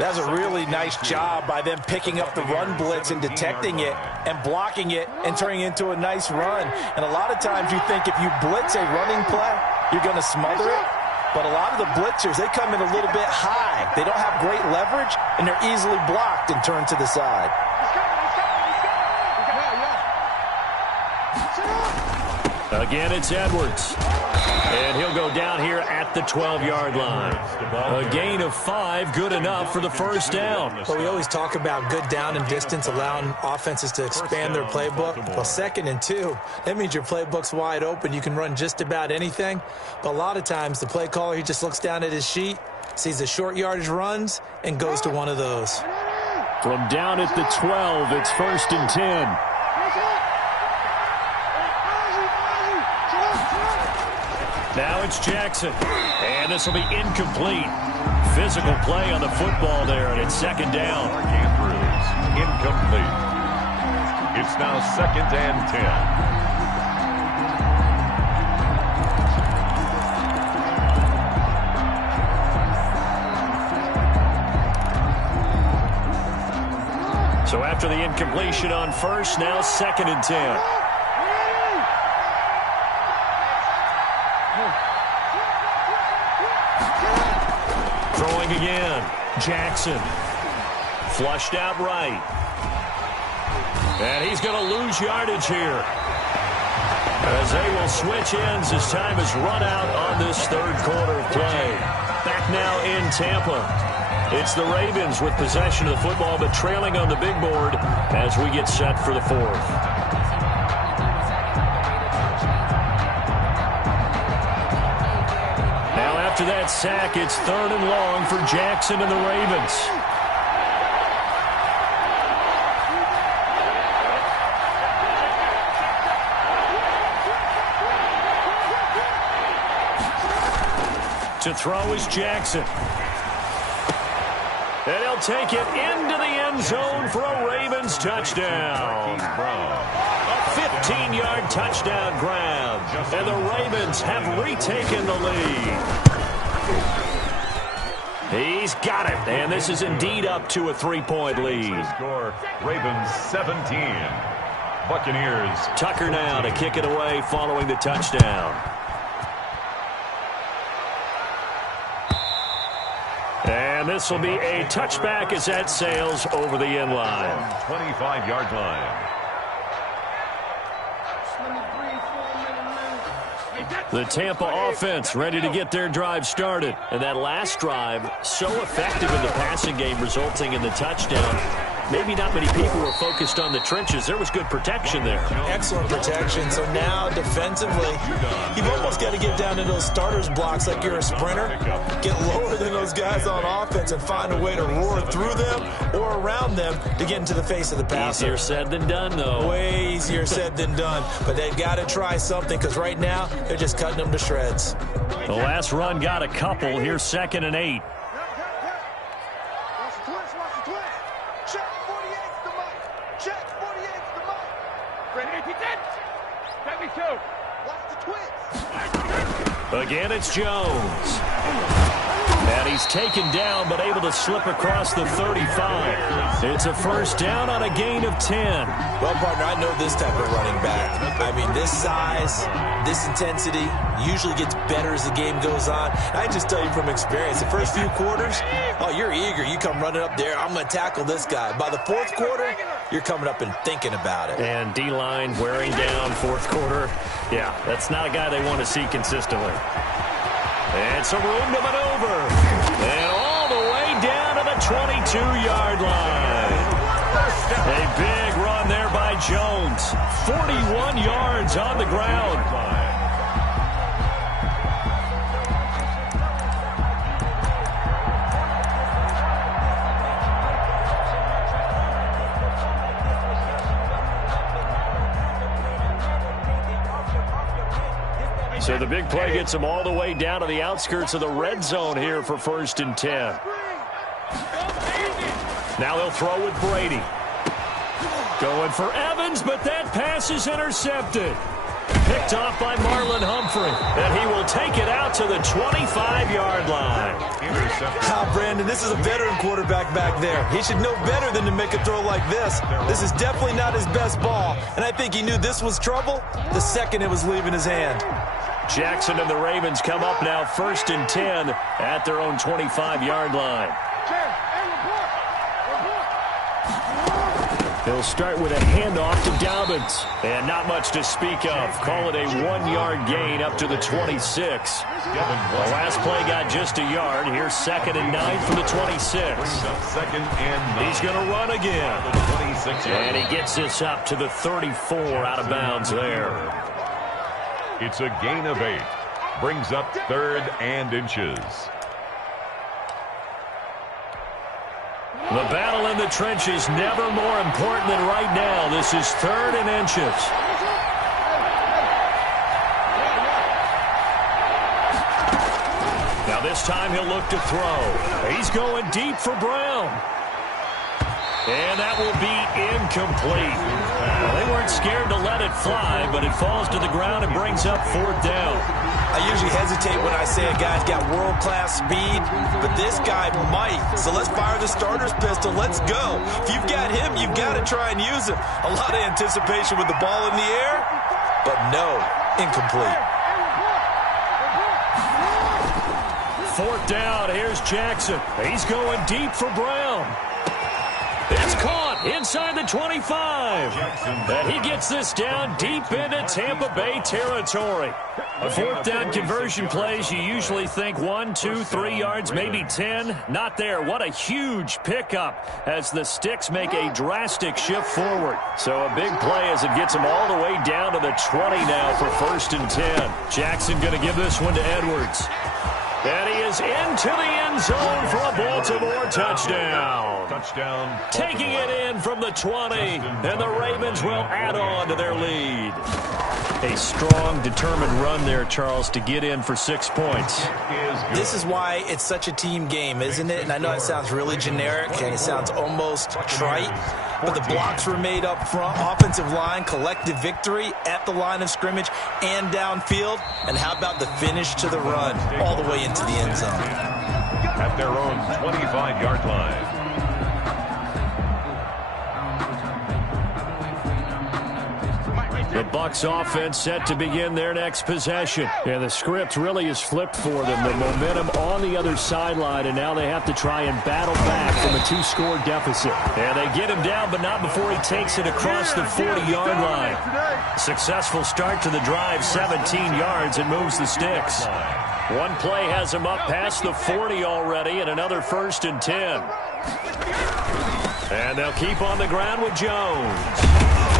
That's a really nice job by them picking up the run blitz and detecting it and blocking it and turning it into a nice run. And a lot of times you think if you blitz a running play, you're going to smother it. But a lot of the blitzers, they come in a little bit high. They don't have great leverage, and they're easily blocked and turned to the side. Again, it's Edwards. And he'll go down here at the 12-yard line. A gain of 5, good enough for the first down. Well, we always talk about good down and distance, allowing offenses to expand their playbook. Well, 2nd and 2, that means your playbook's wide open. You can run just about anything. But a lot of times, the play caller, he just looks down at his sheet, sees the short yardage runs, and goes to one of those. From down at the 12, it's 1st and 10. Now it's Jackson, and this will be incomplete. Physical play on the football there, and it's 2nd down. Andrews, incomplete. It's now 2nd and 10. So after the incompletion on first, now 2nd and 10. Throwing again. Jackson. Flushed out right. And he's going to lose yardage here, as they will switch ends as time has run out on this 3rd quarter of play. Back now in Tampa. It's the Ravens with possession of the football, but trailing on the big board as we get set for the 4th. After that sack, it's 3rd and long for Jackson and the Ravens. To throw is Jackson. And he'll take it into the end zone for a Ravens touchdown. A 15-yard touchdown grab. And the Ravens have retaken the lead. He's got it, and this is indeed up to a 3-point lead. Score, Ravens 17. Buccaneers. Tucker now to kick it away following the touchdown. And this will be a touchback as that sails over the end line. 25-yard line. The Tampa offense ready to get their drive started. And that last drive, so effective in the passing game, resulting in the touchdown. Maybe not many people were focused on the trenches. There was good protection there. Excellent protection. So now defensively, you've almost got to get down to those starters blocks like you're a sprinter. Get lower than those guys on offense and find a way to roar through them or around them to get into the face of the passer. Easier said than done, though. Way easier said than done. But they've got to try something, because right now they're just cutting them to shreds. The last run got a couple. Here's 2nd and 8. Again, it's Jones. And he's taken down, but able to slip across the 35. It's a first down on a gain of 10. Well, partner, I know this type of running back. I mean, this size, this intensity usually gets better as the game goes on. I just tell you from experience, the first few quarters, oh, you're eager. You come running up there, I'm going to tackle this guy. By the 4th quarter, you're coming up and thinking about it. And D-line wearing down 4th quarter. Yeah, that's not a guy they want to see consistently. And some room to maneuver. And all the way down to the 22. 32-yard line. A big run there by Jones. 41 yards on the ground. So the big play gets them all the way down to the outskirts of the red zone here for 1st and 10. Now they'll throw with Brady. Going for Evans, but that pass is intercepted. Picked off by Marlon Humphrey. And he will take it out to the 25-yard line. Brandon, this is a veteran quarterback back there. He should know better than to make a throw like this. This is definitely not his best ball. And I think he knew this was trouble the second it was leaving his hand. Jackson and the Ravens come up now 1st and 10 at their own 25-yard line. He'll start with a handoff to Dobbins. And not much to speak of. Call it a 1-yard gain up to the 26. The last play got just a yard. Here's 2nd and 9 from the 26. 2nd and 9. He's going to run again. And he gets this up to the 34 out of bounds there. It's a gain of 8. Brings up 3rd and inches. The battle in the trenches never more important than right now. This is 3rd and inches. Now this time he'll look to throw. He's going deep for Brown. And that will be incomplete. Well, they weren't scared to let it fly, but it falls to the ground and brings up 4th down. I usually hesitate when I say a guy's got world-class speed, but this guy might. So let's fire the starter's pistol. Let's go. If you've got him, you've got to try and use him. A lot of anticipation with the ball in the air, but no, incomplete. 4th down. Here's Jackson. He's going deep for Brown. It's caught inside the 25. And he gets this down deep into Tampa Bay territory. A 4th down conversion plays, you usually think 1, 2, 3 yards, maybe 10. Not there. What a huge pickup as the sticks make a drastic shift forward. So a big play as it gets them all the way down to the 20 now for 1st and 10. Jackson going to give this one to Edwards. And he is into the end zone for a Baltimore touchdown. Touchdown. Taking it in from the 20, and the Ravens will add on to their lead. A strong, determined run there, Charles, to get in for 6 points. This is why it's such a team game, isn't it? And I know it sounds really generic, and it sounds almost trite, but the blocks were made up front, offensive line, collective victory at the line of scrimmage and downfield. And how about the finish to the run all the way into the end zone? At their own 25-yard line. The Bucs offense set to begin their next possession. And the script really is flipped for them. The momentum on the other sideline, and now they have to try and battle back from a 2-score deficit. And they get him down, but not before he takes it across the 40-yard line. Successful start to the drive, 17 yards, and moves the sticks. One play has him up past the 40 already, and another 1st and 10. And they'll keep on the ground with Jones.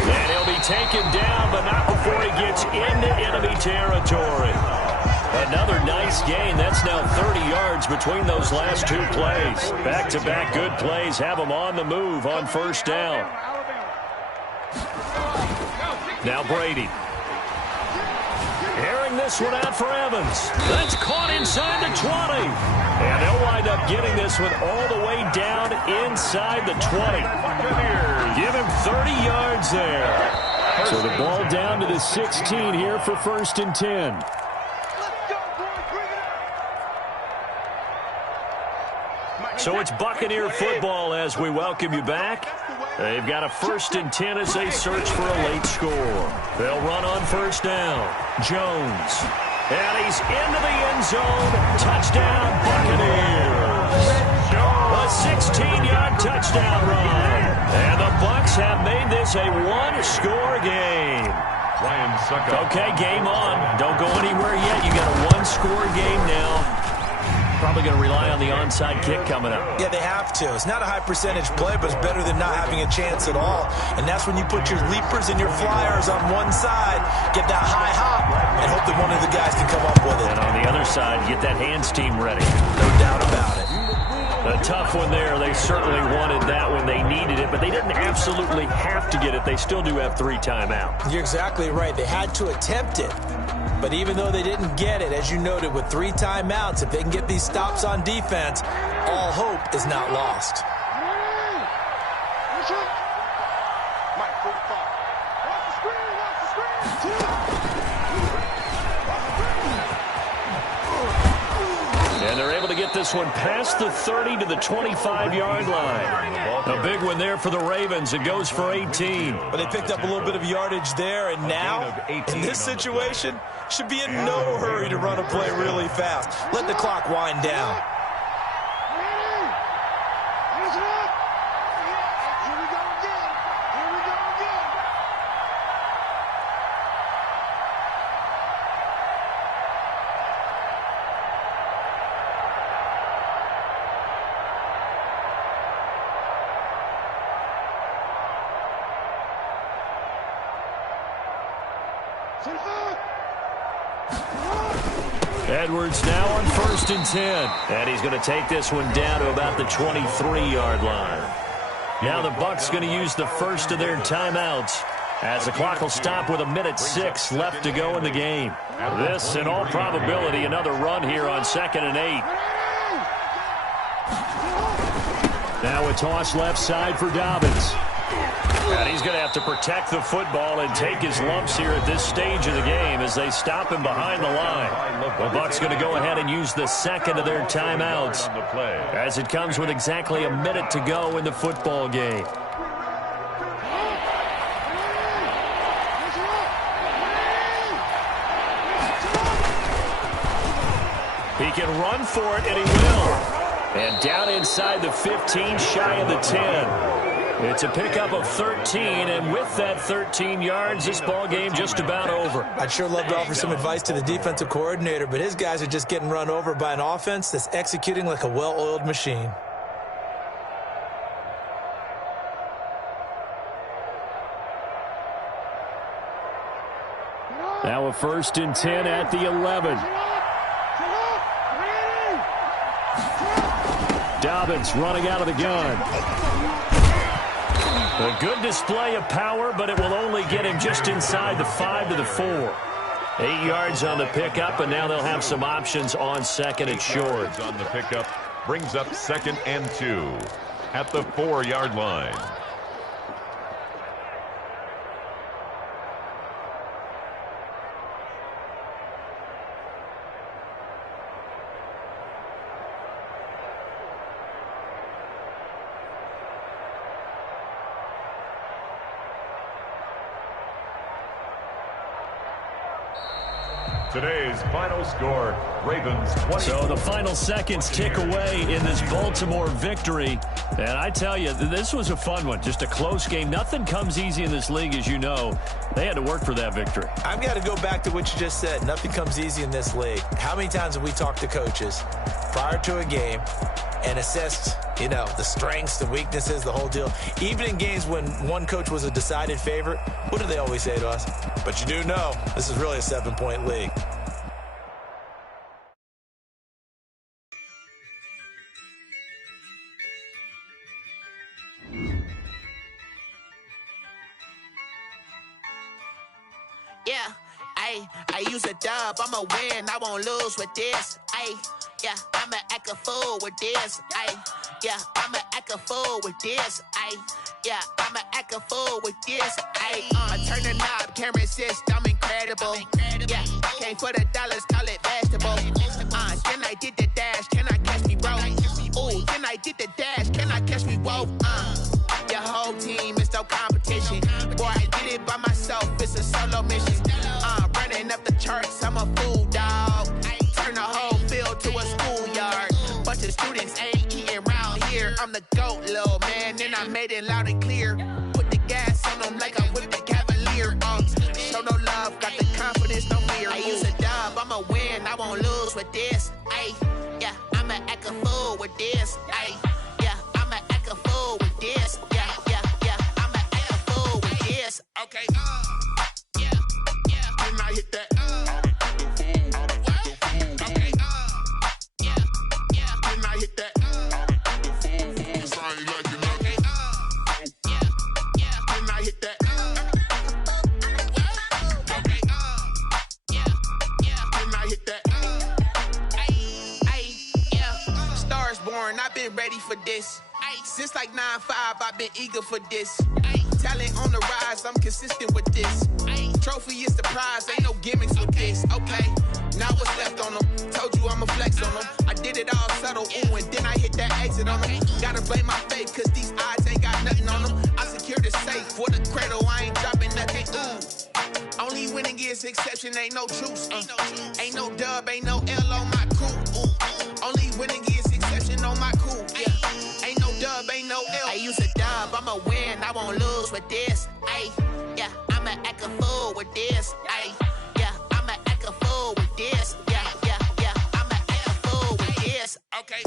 And he'll be taken down, but not before he gets into enemy territory. Another nice gain. That's now 30 yards between those last 2 plays. Back-to-back good plays have him on the move on 1st down. Now Brady. Airing this one out for Evans. That's caught inside the 20. And they'll wind up getting this one all the way down inside the 20. Give him 30 yards there. So the ball down to the 16 here for 1st and 10. So it's Buccaneer football as we welcome you back. They've got a 1st and 10 as they search for a late score. They'll run on 1st down. Jones. And he's into the end zone. Touchdown, Buccaneers. A 16-yard touchdown run. And the Bucs have made this a 1-score game. Okay, game on. Don't go anywhere yet. You got a 1-score game now. probably going to rely on the onside kick coming up. Yeah, they have to. It's not a high percentage play, but it's better than not having a chance at all. And that's when you put your leapers and your flyers on one side, get that high hop, and hope that one of the guys can come up with it. And on the other side, get that hands team ready. No doubt about it. A tough one there. They certainly wanted that when they needed it, but they didn't absolutely have to get it. They still do have 3 timeouts. You're exactly right. They had to attempt it. But even though they didn't get it, as you noted, with 3 timeouts, if they can get these stops on defense, all hope is not lost. And they're able to get this one past the 30 to the 25-yard line. A big one there for the Ravens. It goes for 18. But they picked up a little bit of yardage there, and now, in this situation, should be in no hurry to run a play really fast. Let the clock wind down. Edwards now on 1st and 10. And he's going to take this one down to about the 23-yard line. Now the Bucs going to use the first of their timeouts as the clock will stop with 1:06 left to go in the game. This, in all probability, another run here on 2nd and 8. Now a toss left side for Dobbins. And he's going to have to protect the football and take his lumps here at this stage of the game as they stop him behind the line. The Bucs going to go ahead and use the second of their timeouts as it comes with exactly 1 minute to go in the football game. He can run for it, and he will. And down inside the 15, shy of the 10. It's a pickup of 13, and with that 13 yards, this ball game just about over. I'd sure love to offer some advice to the defensive coordinator, but his guys are just getting run over by an offense that's executing like a well-oiled machine. Now a 1st and 10 at the 11. Dobbins running out of the gun. A good display of power, but it will only get him just inside the 5 to the 4. 8 yards on the pickup, and now they'll have some options on 2nd and short. On the pickup brings up 2nd and 2 at the 4-yard line. Today's final score, Ravens 20. So the final seconds tick away in this Baltimore victory. And I tell you, this was a fun one. Just a close game. Nothing comes easy in this league, as you know. They had to work for that victory. I've got to go back to what you just said. Nothing comes easy in this league. How many times have we talked to coaches prior to a game and assessed, the strengths, the weaknesses, the whole deal? Even in games when one coach was a decided favorite, what do they always say to us? But you do know, this is really a 7-point league. Yeah, I use a dub, I'ma win, I won't lose with this. Yeah, I'ma act a fool with this. Yeah, I'ma act a fool with this. Yeah, I'ma act a fool with this. Turn the knob, camera assist, I'm incredible. Yeah, came for the dollars, call it vegetable. Then I did the dash, can I catch me, bro? Ooh, then I did the dash, can I catch me, whoa? Your whole team is no competition. Boy, I did it by myself, it's a solo mission. Running up the charts, I'm a fool, dog. Turn the whole field to a schoolyard. Bunch of students ain't eating round here. I'm the GOAT, little man, and I made it loud and clear. Put the gas on them like I whipped the Cavalier. Show no love, got the confidence, no fear. I use a dub, I'ma win, I won't lose with this. Yeah, I'ma Ay, yeah, I'ma act a fool with this. Yeah, I'ma act a fool with this. Okay, yeah, and I hit that. Okay, yeah, and I hit that. I ain't like it. Okay, yeah, and I hit that. Okay, yeah, and I hit that. Ay, yeah. Stars born, I've been ready for this. Ay, since like 9-5, I've been eager for this. Ay, talent on the rise, I'm consistent with this. Ay, trophy is the prize, ain't no gimmicks with this. Okay, now what's left on them? Told you I'ma flex on them. I did it all subtle, ooh, and then I hit that exit on them. Gotta blame my faith, cause these odds ain't got nothing on them. I secure the safe for the cradle, I ain't dropping nothing, ooh. Only winning is exception, ain't no truce. Ain't no dub, ain't no L on my crew. Only winning is exception on my crew. Yeah. Ain't no dub, ain't no L. I use a dub, I'ma win, I won't lose with this. Ay, yeah, I'ma act a fool with this. Ay, yeah, I'ma act a fool with this. Yeah, I'ma act a fool with this. Okay,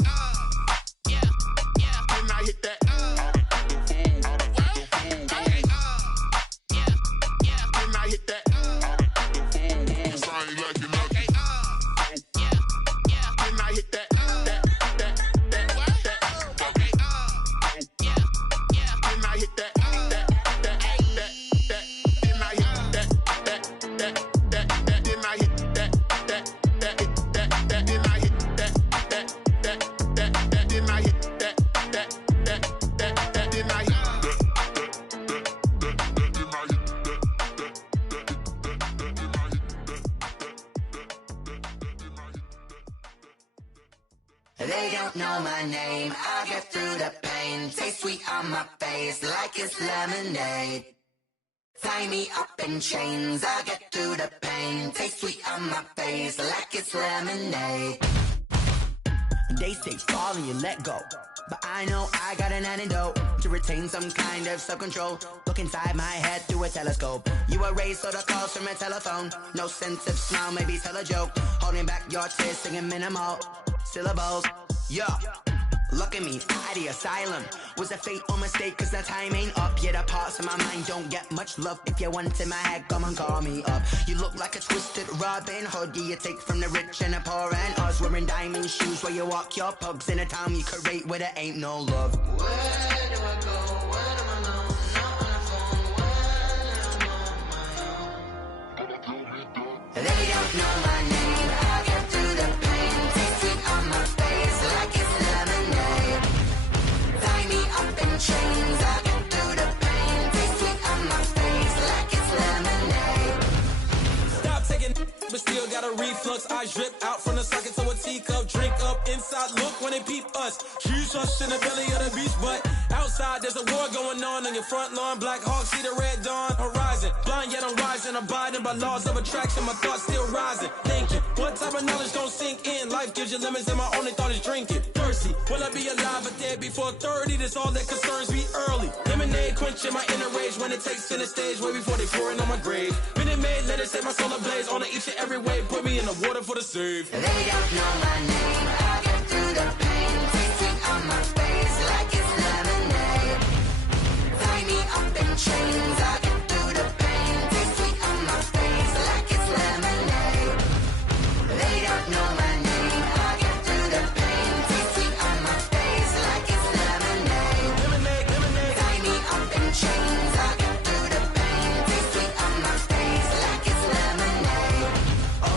yeah, and I hit that. Okay, yeah, and I hit that. I ain't like it. Okay, yeah, and I hit that. Okay, yeah, and I hit that. And I hit that. And I hit that. And I hit that. And I hit They don't know my name, I get through the pain. Taste sweet on my face like it's lemonade. Tie me up in chains, I get through the pain. Taste sweet on my face like it's lemonade. They say fall and you let go, but I know I got an antidote to retain some kind of self-control. Look inside my head through a telescope. You erase all the calls from a telephone. No sense of smile, maybe tell a joke. Holding back your tears, singing minimal syllables. Yeah, look at me, at the asylum. Was a fate or mistake, cause the time ain't up. Yeah, the parts of my mind don't get much love. If you want in my head, come and call me up. You look like a twisted Robin Hood. Yeah, you take from the rich and the poor and us. Wearing diamond shoes where you walk your pugs. In a town you create where there ain't no love. Where do I go? Where do I know? Not on the phone. When I'm on my own. They don't know my name. I get through the pain. Taste sweet on my face like it's lemonade. Tie me up in chains. I get through the pain. Taste sweet on my face like it's lemonade. Stop taking, but still got a reflux. Eyes drip out from the socket to a teacup. Drink up inside, look when they peep us. Shoes us in the belly of the beach, but outside there's a war going on your front lawn. Black Hawk, see the red dawn horizon. Blind yet I'm rising, abiding by laws of attraction. My thoughts still rising. Thinking, what type of knowledge don't sink in? Life gives you lemons and my only thought is drinking. Thirsty, will I be alive or dead before 30? That's all that concerns me early. Lemonade quenching my inner rage when it takes center stage way before they pour it on my grave. Minute Maid, let it set my soul ablaze. On each and every way, put me in the water for the save. They don't know my name, I get through the pain. Taste sweet on my face like it's lemonade. Tie me up in chains, I get through the pain. Taste sweet on my face like it's lemonade. They don't know my name, I get through the pain. Taste sweet on my face like it's lemonade. Tie me up in chains, I get through the pain. Taste sweet on my face like it's lemonade. Oh.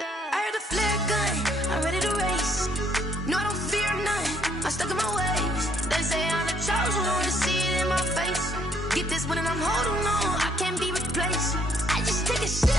I heard the flare gun, I'm ready to race. No, I don't fear none, I'm stuck in my ways. They say I'm the chosen one, to see it in my face. Get this one and I'm holding on, I can't be replaced. I just take a sip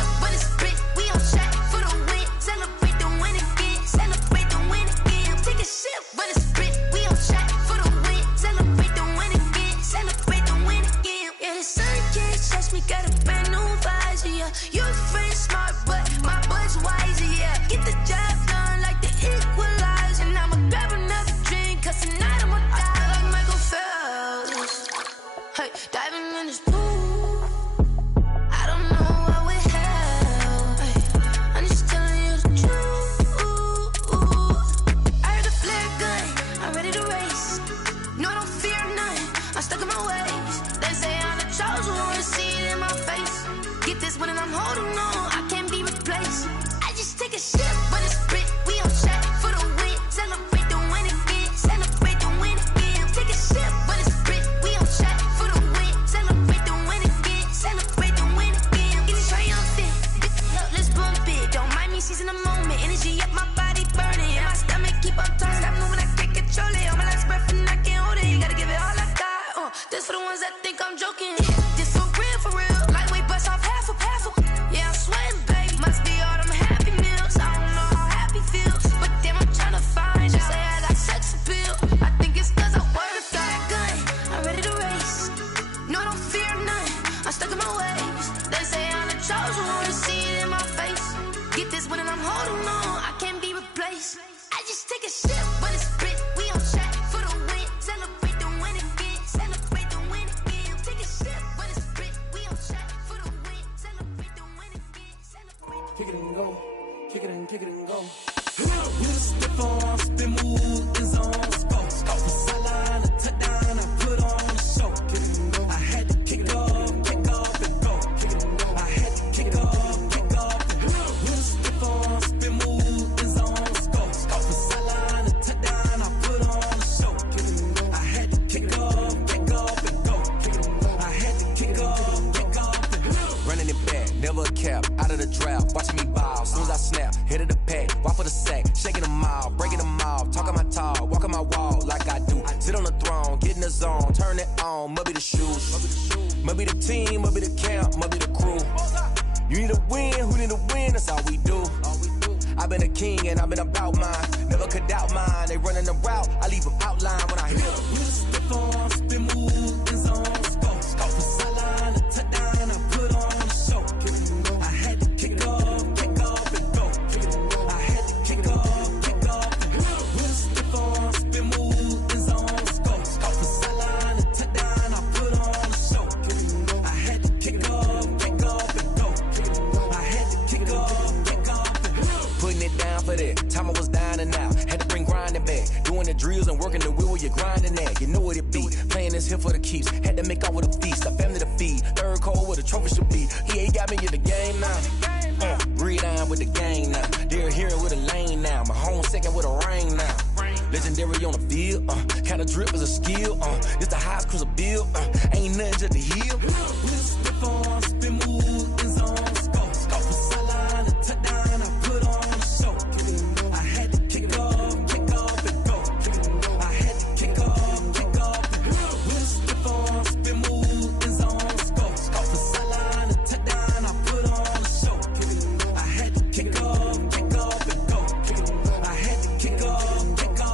holding on, I can't be replaced. I just take a sip, but it's spit. We on track for the win. Celebrate the win again. Celebrate the win again. Take a sip, but it's spit. We on track for the win. Celebrate the win again. Celebrate the win again. It's triumphant. Look, let's bump it. Don't mind me seizing the moment. Energy up my body burning. And my stomach keep up turning. Stop moving, I can't control it. All my life's breath and I can't hold it. You gotta give it all I got. This for the ones that think I'm joking. This for real. Lightweight bust off half a. Yeah, I'm sweating, baby. Must be all them happy meals. I don't know how happy feels, but damn, I'm trying to find you. Say I got sex appeal. I think it's cause I work a gun. I'm ready to race. No, don't fear none. I'm stuck in my ways. They say I'm the chosen one. To see it in my face. Get this one and I'm holding on. I can't be replaced. I just take a sip, but it's spit. We on track for the win. Celebrate the win again. Celebrate the win again. Take a sip, but it's spit. We on track for the win. Celebrate the win again. Celebrate. Kick it and go. Kick it and go. You step on, spin, move, is on, scope. From sideline to touchdown, I put on a show. Kick it and go. I had to kick off and go. Kick it and go. I had to kick off and go. You step on, spin, move, is on, scope. From sideline to touchdown, I put on a show. Kick it and go. I had to kick off and go. Kick it and go. I had to kick off and go. Running it back, never a cap, out of the draft, watching me ball, soon as I snap, hit of the pack, walk for the sack, shaking them all, breaking them off, talking my talk, walking my wall like I do, sit on the throne, get in the zone, turn it on, must be the shoes, must be the team, must be the camp, must be the crew, you need a win, who need a win, that's all we do, I've been a king and I've been about mine, never could doubt mine, they running the route, I leave them outline when I hit them. You step on, spin, move, is on, scope, from sideline to touchdown, I put on a show. I had to kick off and go. I had to kick off and go. We'll step on, spin, move, is on, scope, from sideline to touchdown, I put on a show. I had to kick off and go. I had to kick off and go. Putting it down for that, time I was down and out, had to bring grinding back, doing the drills and working the wheel where you're grinding at, you know what it be, playing this here for the keeps, had to make out with a feast, a family to feed, third cold where the trophy should be, EA got me in the game now, breathe on with the game now, they're hearing with a lane now, my home second with a rain now, legendary on the field, kind of drip is a skill, this the highest cruiser bill, ain't nothing just to heal. We'll step on, spin, move, is on, scope, from sideline to touchdown, I put on a show. I had to kick off and go. I had to kick off and go. We'll step on, spin, move, is on, scope, from sideline to touchdown, I put on a show. I had to kick off and go. I had to kick off and go.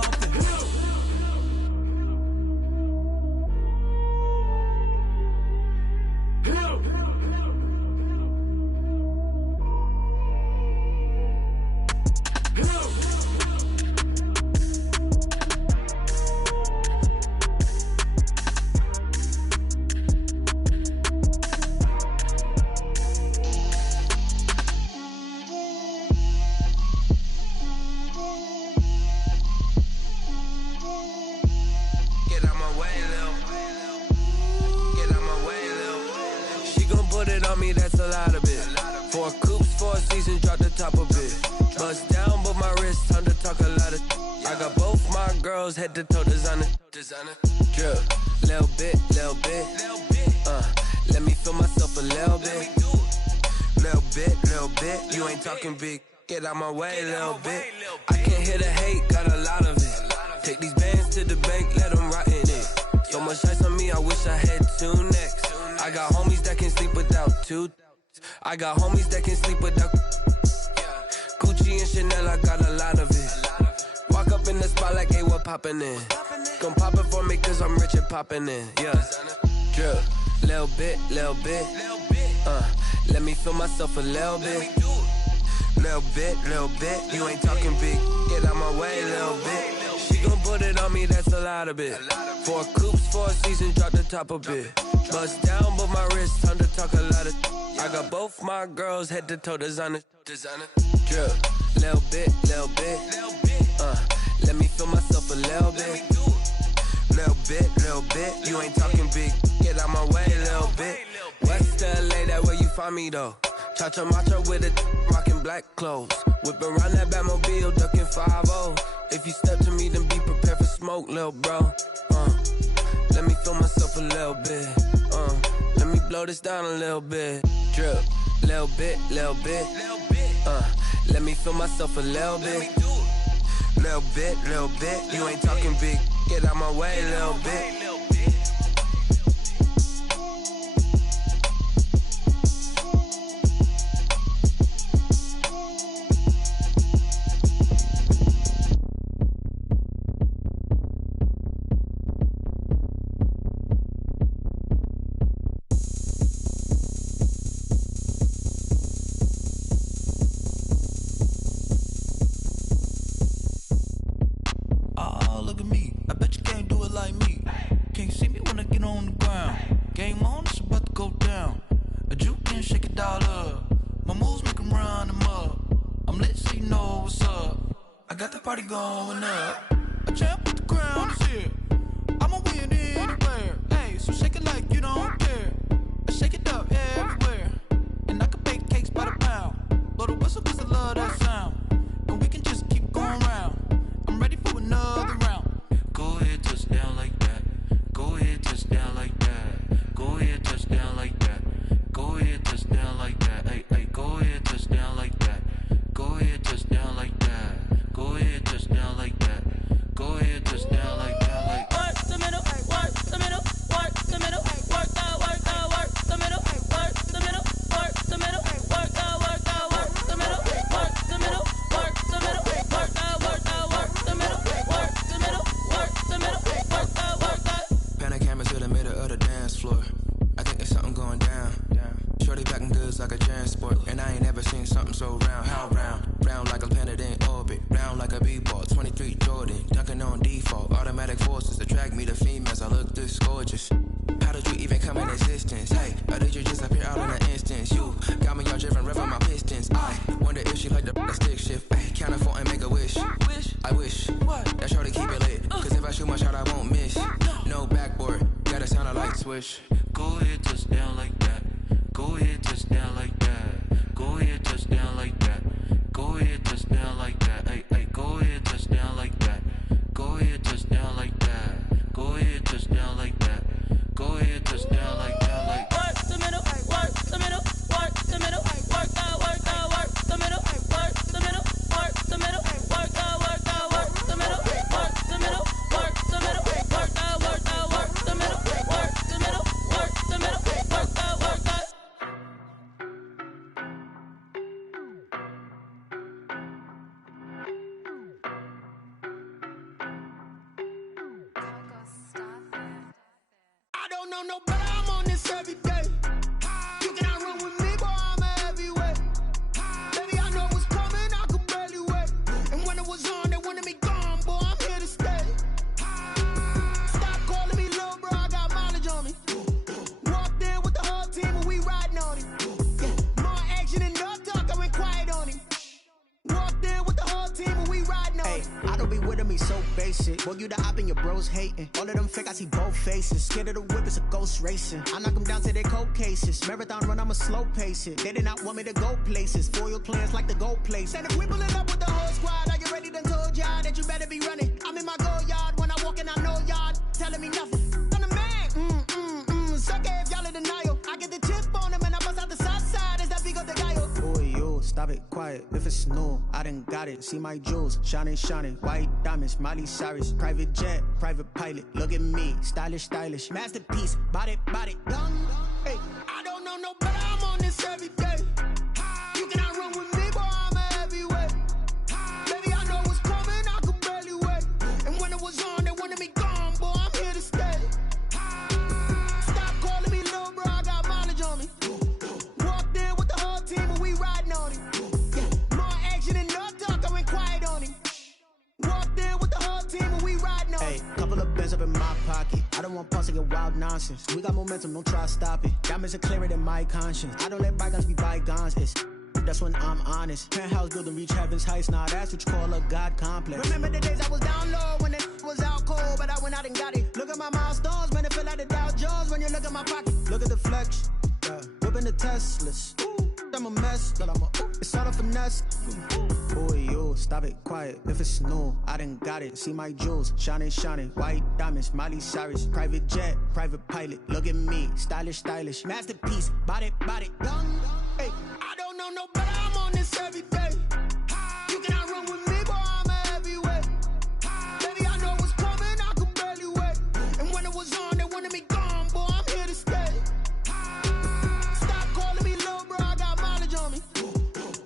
That's a lot of it. 4 coops, 4 seasons, drop the top of it. Bust down, but my wrist, time to talk a lot of. I got both my girls head to toe designer. Drip, little bit. Let me feel myself a little bit. Little bit. You ain't talking big. Get out my way, little bit. I can't hear the hate, got a lot of it. Take these bands to the bank, let them rot in it. So much ice on me, I wish I had 2 necks. I got homies that can sleep without 2. I got homies that can sleep without Gucci and Chanel, I got a lot of it. Walk up in the spot like, hey, what poppin' in? Gon' pop it for me cause I'm rich and poppin' in, yeah. Drip, little bit. Let me feel myself a little bit. Little bit. You ain't talking big, get out my way, little bit. She gon' put it on me, that's a lot of it. 4 coops, 4 seasons, drop the top a bit. Bust down, but my wrist, time to talk a lot of. I got both my girls head to toe designer. Drip, little bit. Let me feel myself a little bit. Little bit. You ain't talking big, get out my way, little bit. West LA, that where you find me though. Cha-cha matcha with it, rocking black clothes. Whip around that Batmobile, ducking 5-0. If you step to me, then be prepared for smoke, lil' bro. Let me feel myself a little bit. Let me blow this down a little bit. Drip, little bit, little bit. Let me feel myself a little bit. Little bit, little bit. You ain't talking big. Get out my way, little bit. Going up, a champ with the crown is here. I'ma win anywhere. Hey, so shake it like you don't care. I shake it up everywhere, and I can bake cakes by the pound. Blow the whistle 'cause I love that sound, and we can just keep going round. I'm ready for another round. Go ahead, touch down like that. Go ahead, touch down like that. Go ahead, touch down like that. Go ahead, touch down like that. Hey, hey, go ahead, touch down like that. Go ahead, touch down like that. Go ahead, touch down like that. Go ahead, touch down like that. Like work the middle, work the middle, work the middle, work the middle, work the middle, work the middle, work the middle, work the middle, work the middle, work the middle, work the middle, work the middle, work the. Pan a camera to the middle of the dance floor. I think there's something going down. Shorty packing goods like a transport, and I ain't never seen something so round. How round? Round like a planet in orbit, round like a b-ball. 23 Jordan, dunking on default. Automatic forces attract me to females. I look this gorgeous. How did you even come in existence? Hey, or did you just appear out in an instance? You got me all driven, revving my pistons. I wonder if she like the stick shift. Ay, count afford and make a wish. I wish that shorty keep it lit. 'Cause if I shoot my shot, I won't miss. No backboard, gotta sound a light switch. Go ahead, touch down like that. Go ahead, touch down like that. Go ahead, touch down like that. Go ahead, touch down like that. Hey, hey, go ahead, touch down like that. Go ahead, touch down like that. Go ahead, touch down like that. Go ahead, touch down like that. Like work the middle, work the middle, work the middle, work the middle, work the middle, work the middle, work the middle, work the middle, work the middle, work the middle, work the middle, work the middle, work the middle, work the middle, work the. I don't know no better, I'm on this every day. You cannot run with me, boy, I'm a heavyweight. Baby, I know what's coming, I could barely wait. And when it was on, they wanted me gone, boy, I'm here to stay. Stop calling me little bro, I got mileage on me. Walked in with the whole team and we riding on him. Yeah, more action and no talk, I went quiet on him. Walked in with the whole team and we riding on him. I don't be with him, he's so basic. Boy, you the op and your bros hating. All of them fake, I see both faces. Scared of the whip, it's a ghost racing. I knock them down to their cold cases. Marathon run, I'ma slow pace it. They did not want me to go places. Foil plans like the gold place. And if we pulling up with the whole squad, are you ready? Done told y'all that you better be running. I'm in my go yard, when I walk in, I know y'all telling me nothing. I'm the man, suck it if y'all in denial. I get the chip on them and I bust out the south side. Is that big of the guy? Boy, yo, stop it, quiet. If it's new, I done got it. See my jewels, shining, shining. White diamonds, Miley Cyrus. Private jet, private pilot. Look at me, stylish, stylish. Masterpiece, body, done. Hey, I don't know no better, I'm on this every day. You cannot run with me, boy, I'm a heavyweight. Baby, I know what's coming, I could barely wait. And when it was on, they wanted me gone, boy, I'm here to stay. Stop calling me little bro, I got mileage on me. Walked in with the whole team and we riding on him. Yeah, more action and no talk, I went quiet on him. Walked in with the whole team and we riding on him. Hey, couple of bands up in my pocket. I don't want pulse to get wild nonsense. We got momentum, don't try to stop it. Diamonds are clearer than my conscience. I don't let bygones be bygones. It's that's when I'm honest. Penthouse building, reach heaven's heights. Nah, that's what you call a God complex. Remember the days I was down low when it was out cold, but I went out and got it. Look at my milestones, man, it feel like the Dow Jones when you look at my pocket. Look at the flex, whipping the Teslas. I'm a mess. It's all a finesse. Boy, you stop it quiet. If it's new, I done got it. See my jewels, shining, shining. White diamonds, Miley Cyrus. Private jet, private pilot. Look at me, stylish, stylish. Masterpiece, body, body. Hey, I don't know no better, I'm on this every day. You cannot run with me, boy, I'm a heavyweight. Baby, I know what's coming, I could barely wait. And when it was on, they wanted me gone, boy, I'm here to stay. Stop calling me little bro, I got mileage on me.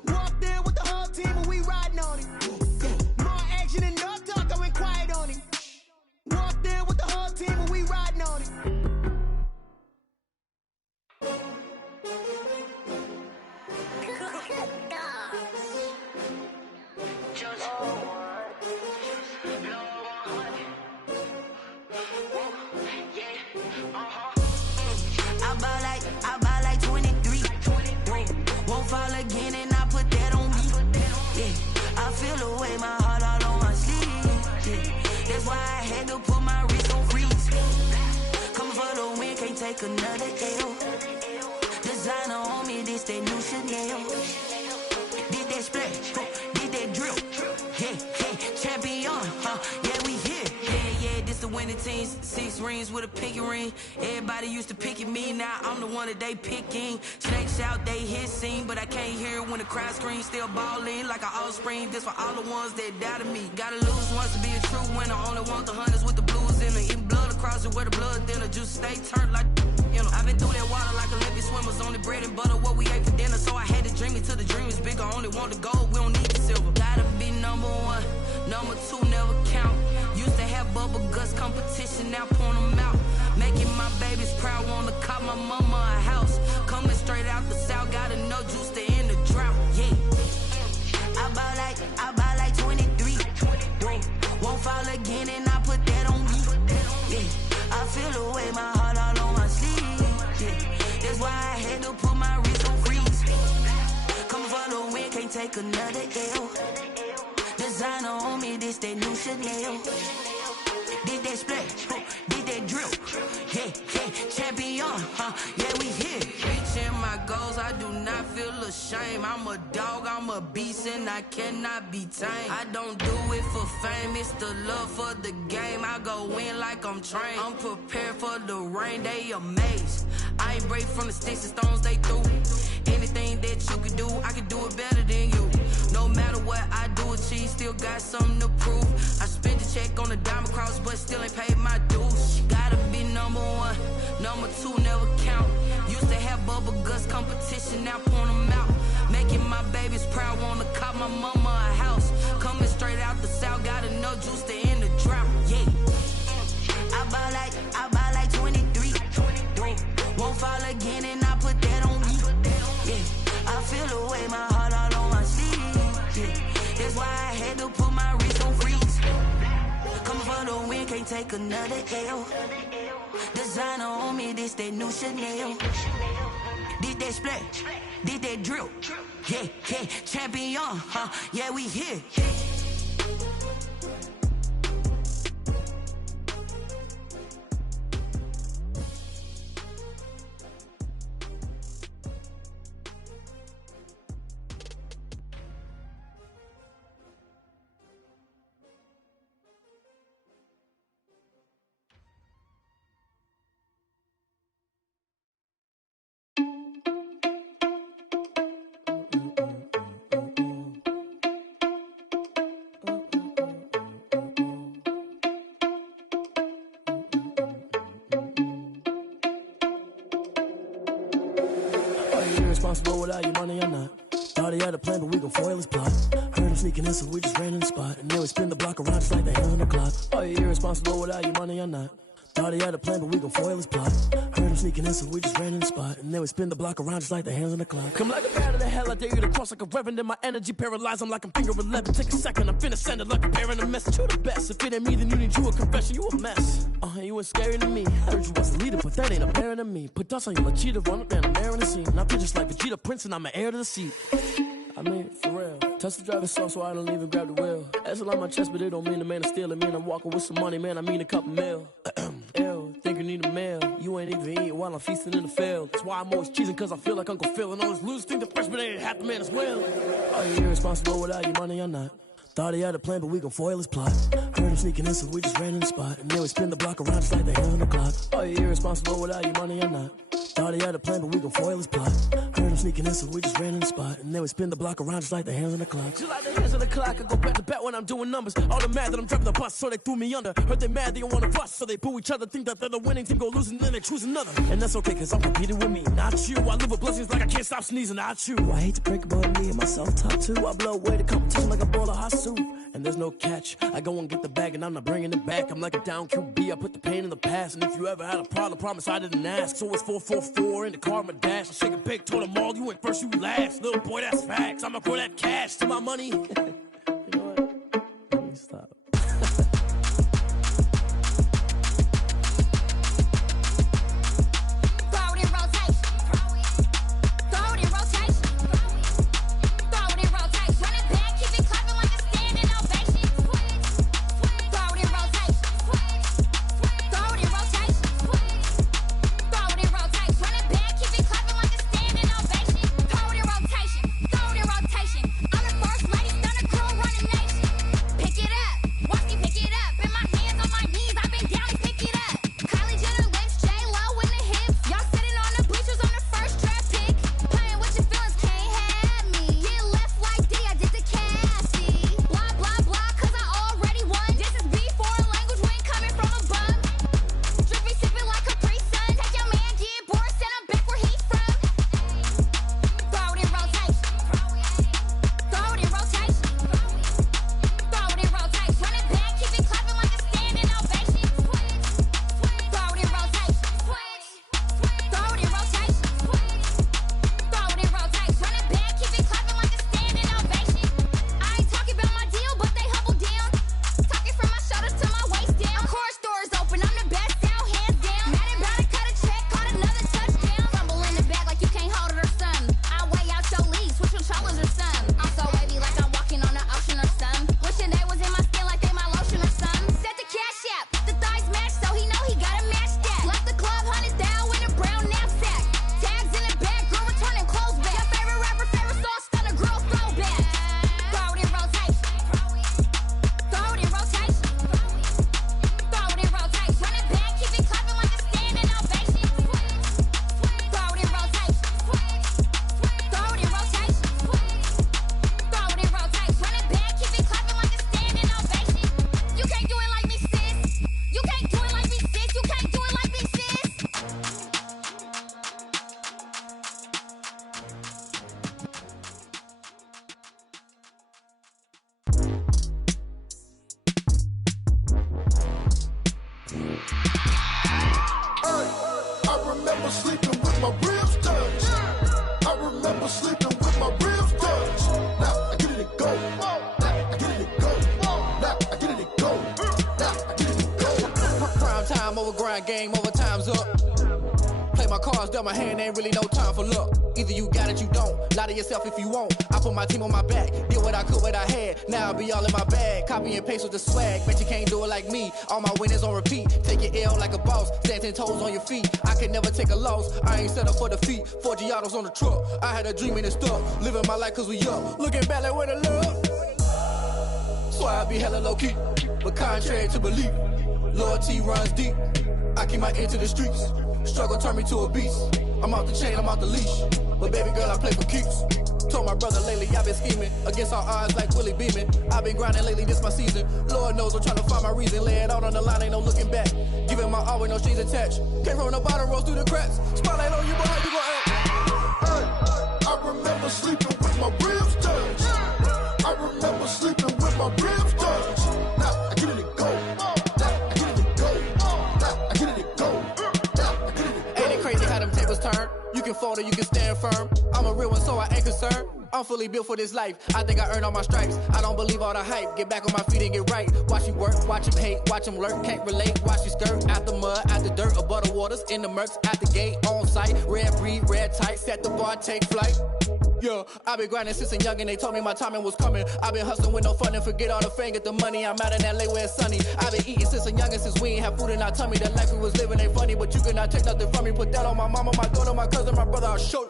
Walked in with the whole team and we riding on it. More action and no talk, I went quiet on it. Walked in with the whole team and we riding on it. I buy like 23. Won't fall again and I put that on me. Yeah, I feel away, my heart all on my sleeve. Yeah, that's why I had to put my wrist on freeze. Coming for the win, can't take another L. Designer on me, this that new Chanel. Did that splash, did that drill. Yeah, yeah, champion, yeah, we here. Yeah, this the winning teams. 6 rings with a pinky ring. Everybody used to pick at me, now I'm the one that they picking. Snakes out, they hissing, but I can't hear when the crowd screams. Still balling like an offspring. This for all the ones that doubted me. Gotta lose once to be a true winner. Only want the hunters with the blues in it. Eating blood across it where the blood thinner. Juice stay turned like, you know. I've been through that water like Olympic swimmers. Only bread and butter, what we ate for dinner. So I had to dream it till the dream is bigger. Only want the gold, we don't need the silver. Gotta be number 1, number 2 never count. Used to have bubble guts competition, now point them out. Making my babies proud, wanna cop my mama a house. Coming straight out the south, gotta know juice to end the drought. Yeah, I buy like 23. Won't fall again and I put that on me. Yeah, I feel away, my heart all on my sleeve. Yeah, that's why I had to put my wrist on freeze. Coming for the win, can't take another L. Designer on me, this that new Chanel. Did that splash, did that drill. Yeah, yeah, champion, yeah, we here. Reaching my goals, I do not feel ashamed. I'm a dog, I'm a beast, and I cannot be tamed. I don't do it for fame, it's the love for the game. I go in like I'm trained. I'm prepared for the rain, they amazed. I ain't break from the sticks and stones they threw. Anything that you can do, I can do it better than you. No matter what I do, achieve, still got something to prove. I spent the check on the diamond cross, but still ain't paid my dues. Gotta be number 1, number 2 never count. Used to have bubble guts competition, now point them out. Making my babies proud, wanna cop my mama a house. Coming straight out the south, gotta know juice to end the drought. Yeah, I buy like 23. Won't fall again and I put that on me. Yeah, I feel away, my heart all on my sleeve. Yeah, that's why I had to put my wrist on freeze. Coming for the win, can't take another L. Designer on me, this that new Chanel. Did that splash, did that drill. Yeah, yeah, champion, yeah, we here. Responsible without your money or not. Thought he had a plan, but we gon' foil his plot. Heard him sneaking in, so we just ran in the spot. And then we spin the block around just like the hands on the clock. Are you irresponsible without your money or not? Thought he had a plan, but we gon' foil his plot. Heard him sneaking in, so we just ran in the spot. And then we spin the block around just like the hands on the clock. Come like a bat of the hell, I dare you to cross like a reverend. And my energy paralyzed, I'm like I'm finger 11. Take a second, I'm finna send it like a bear in a message. You the best, if it ain't me, then you need you a confession. You a mess, you ain't scary to me. Heard you was the leader, but that ain't apparent to me. Put dust on you like cheetah, run up and I'm airing the scene. Now I'm just like Vegeta Prince and I'm an heir to the seat. I mean, for real. Touch the driver's soft so I don't even grab the wheel. That's on my chest, but it don't mean the man is stealing. Man, I'm walking with some money, man, I mean a couple mil. Ew, think you need a meal. You ain't even eat while I'm feasting in the field. That's why I'm always cheesing, cause I feel like Uncle Phil. And all those losers think the freshman ain't half the man as well. Are you irresponsible without your money or not? Thought he had a plan, but we gon' foil his plot. Heard him sneaking in, so we just ran in the spot. And then we spin the block around just like the hand on the clock. Are you irresponsible without your money or not? Thought he had a plan, but we gon' foil his plot. Heard him sneaking in, so we just ran in the spot. And then we spin the block around just like the hands on the clock. Just like the hands on the clock, I go back to back when I'm doing numbers. All the mad that I'm driving the bus, so they threw me under. Heard they mad, they don't wanna bust, so they boo each other. Think that they're the winning team, go losing, then they choose another. And that's okay, cause I'm competing with me, not you. I live with blessings like I can't stop sneezing, not you. I hate to break about me and my self-talk too. I blow away the competition like a bowl of hot soup. And there's no catch. I go and get the bag and I'm not bringing it back. I'm like a down QB, I put the pain in the past. And if you ever had a problem, promise I didn't ask. So it's 444 in the car, my dash. I shake a big, told them all, you went first, you last. Little boy, that's facts. I'ma throw that cash to my money. You know what? Let me stop. Game over, time's up. Play my cards dealt my hand, ain't really no time for luck. Either you got it, you don't. Lie to yourself if you won't. I put my team on my back, did what I could, what I had. Now I'll be all in my bag. Copy and paste with the swag. Bet you can't do it like me. All my winners on repeat. Take your L like a boss. Stand 10 toes on your feet. I can never take a loss. I ain't set up for defeat. 4 Giottos on the truck. I had a dream and it's stuck. Living my life cause we up. Looking back like where the love. So I be hella low key. But contrary to belief, loyalty runs deep. I keep my ear to the streets. Struggle turned me to a beast. I'm off the chain, I'm off the leash. But baby girl, I play for keeps. Told my brother lately, I've been scheming. Against all odds like Willie Beeman. I've been grinding lately, this my season. Lord knows I'm trying to find my reason. Lay it out on the line, ain't no looking back. Giving my all with no strings attached. Came from the bottom, rose through the cracks. Spotlight on you, boy, how you gon' act? Hey, I remember sleeping with my ribs touched. I remember sleeping with my ribs touched. Now I get it to go. Ain't it crazy how them tables turn? You can fold or you can stand firm. I'm a real one, so I ain't concerned. I'm fully built for this life. I think I earned all my stripes. I don't believe all the hype. Get back on my feet and get right. Watch me work, watch him hate, watch him lurk. Can't relate, watch you skirt. Out the mud, out the dirt, above the waters, in the murks, at the gate, on site. Red breed, red tight, set the bar, take flight. Yeah, I been grinding since a young and they told me my timing was coming. I been hustling with no fun and forget all the fame, get the money. I'm out in LA where it's sunny. I been eating since a young and since we ain't have food in our tummy. The life we was living ain't funny, but you cannot take nothing from me. Put that on my mama, my daughter, my cousin, my brother, I'll show you.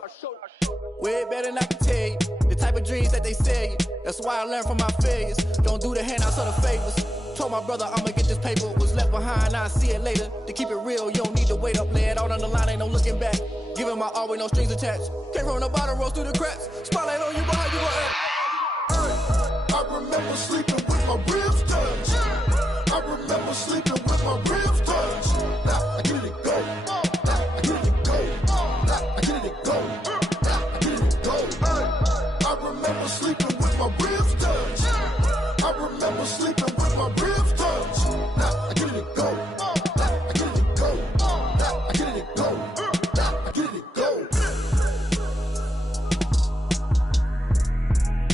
Way better than I can tell you. The type of dreams that they sell you. That's why I learned from my failures. Don't do the handouts or the favors. Told my brother I'ma get this paper. Was left behind, I'll see it later. To keep it real, you don't need to wait up. Lay it out on the line, ain't no looking back. Giving my all with no strings attached. Came from the bottom, rose through the cracks. Spotlight on you, but how you gon' act? I remember sleeping with my ribs touched. I remember sleeping with my ribs touched. Now I get it go. Now I get it go. Now I get it go. Now I get it go. I remember sleeping with my ribs touched. I remember sleeping with my ribs touched. Now I get it go. Now I get it go. Now I get it go. Now I get it go.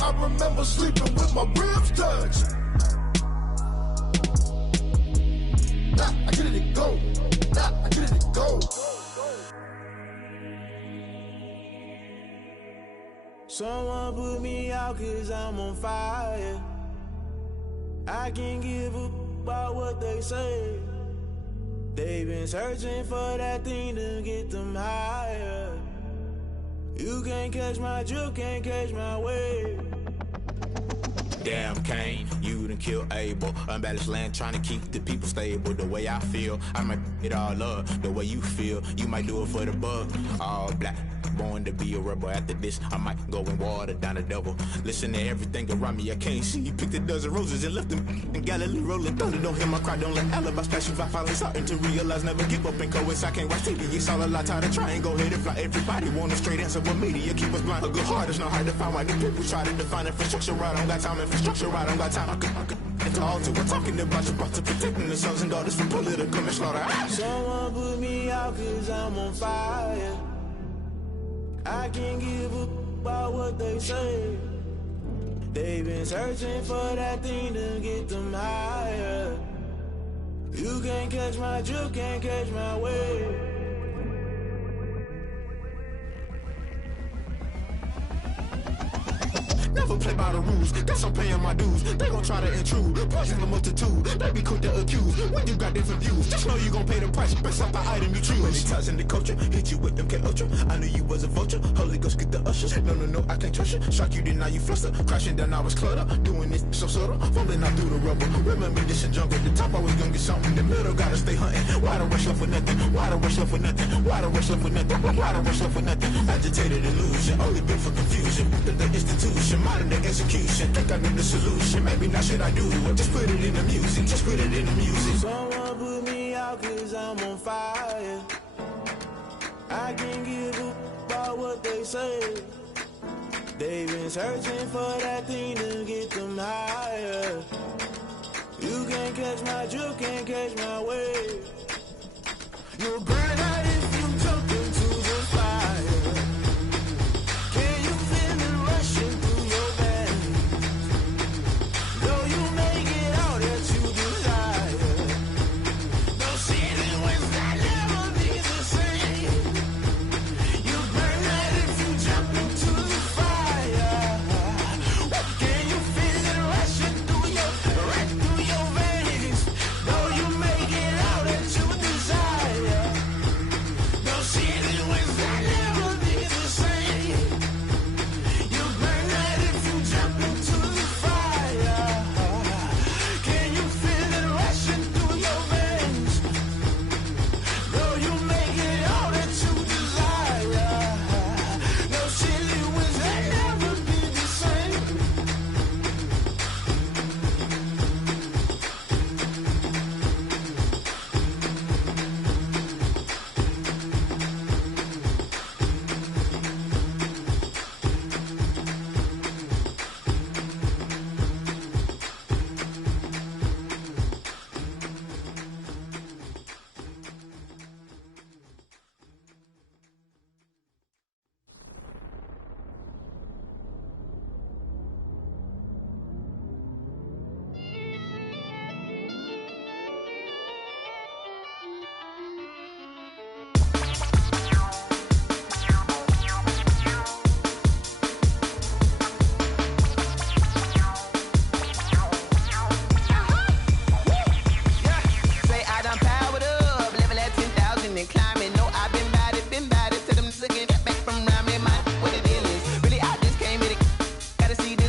I remember sleeping with my ribs touched. Now I get it go. Now I get it go. Someone put me out 'cause I'm on fire. I can't give up about what they say. They've been searching for that thing to get them higher. You can't catch my drift, can't catch my wave. Damn, Kane, you done killed Abel. Unbalanced land, trying to keep the people stable. The way I feel, I might it all up. The way you feel, you might do it for the bug. All black, born to be a rebel. After this, I might go and water down the devil. Listen to everything around me, I can't see. Picked a dozen roses and left them in Galilee rolling thunder. Don't hear my cry, don't let alibis pass you by. Finally starting to realize, never give up and coincide. I can't watch TV, it's all a lot. Time to try and go ahead and fly. Everybody want a straight answer, but media keep us blind. A good heart is not hard to find. Why the people try to define infrastructure right? I don't got time, infrastructure right, I don't got time. I could it's all to. We're talking about protecting the sons and daughters from political manslaughter. Someone put me out 'cause I'm on fire. I can't give up about what they say. They've been searching for that thing to get them higher. You can't catch my drift, can't catch my wave. Never play by the rules, guess I'm paying my dues. They gon' try to intrude, poison the multitude. They be quick to accuse, when you got different views. Just know you gon' pay the price, based off the item you choose. Many times in the culture, hit you with MK Ultra. I knew you was a vulture, Holy Ghost get the ushers. No, I can't trust you. Shock you, then now you fluster. Crashing down, I was clutter. Doing this so subtle, falling out through the rubble. Remember this in jungle, the top always gonna get something. The middle gotta stay hunting. Why the rush left with nothing? Why the rush left with nothing? Why the rush left with nothing? Why the rush left with nothing? Agitated illusion, only built for confusion. The institution, modern day execution. Think I need the solution. Maybe not should I do it? Just put it in the music. Just put it in the music. Someone put me out 'cause I'm on fire. I can't give up about what they say. They've been searching for that thing to get them higher. You can't catch my drift, can't catch my wave. You'll burn out if you jump into the fire. Can you feel it rushing through your veins? Though you make it out that you desire. No season when that never be the same. You burn out if you jump into the fire. Can you feel it rushing through your veins? Though you make it out that you desire.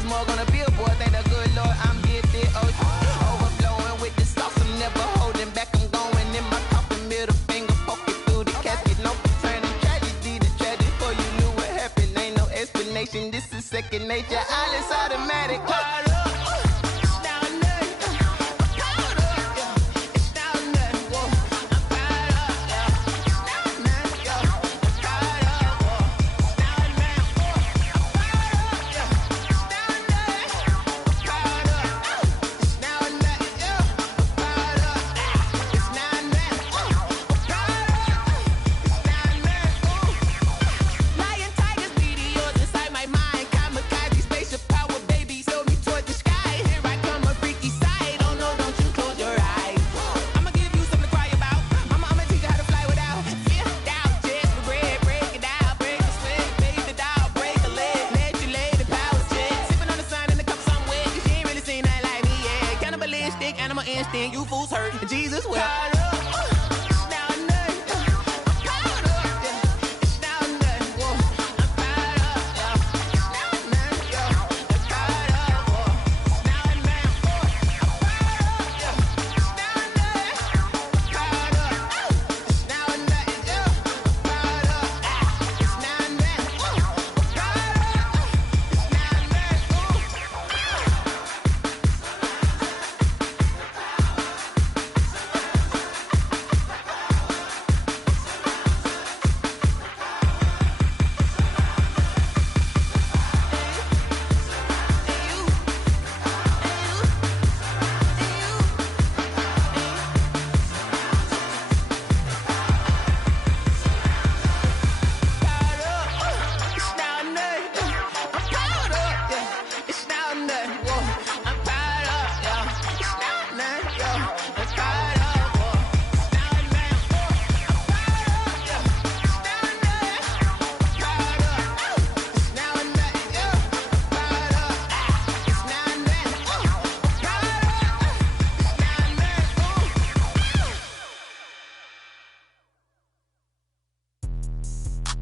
mug on a billboard. Thank the good Lord I'm gifted. Overflowing with the sauce. I'm never holding back. I'm going in my coffin. Middle finger poking through the casket. No turning tragedy to tragic. Before you knew what happened. Ain't no explanation. This is second nature. All is automatic. You fools hurt. Jesus will.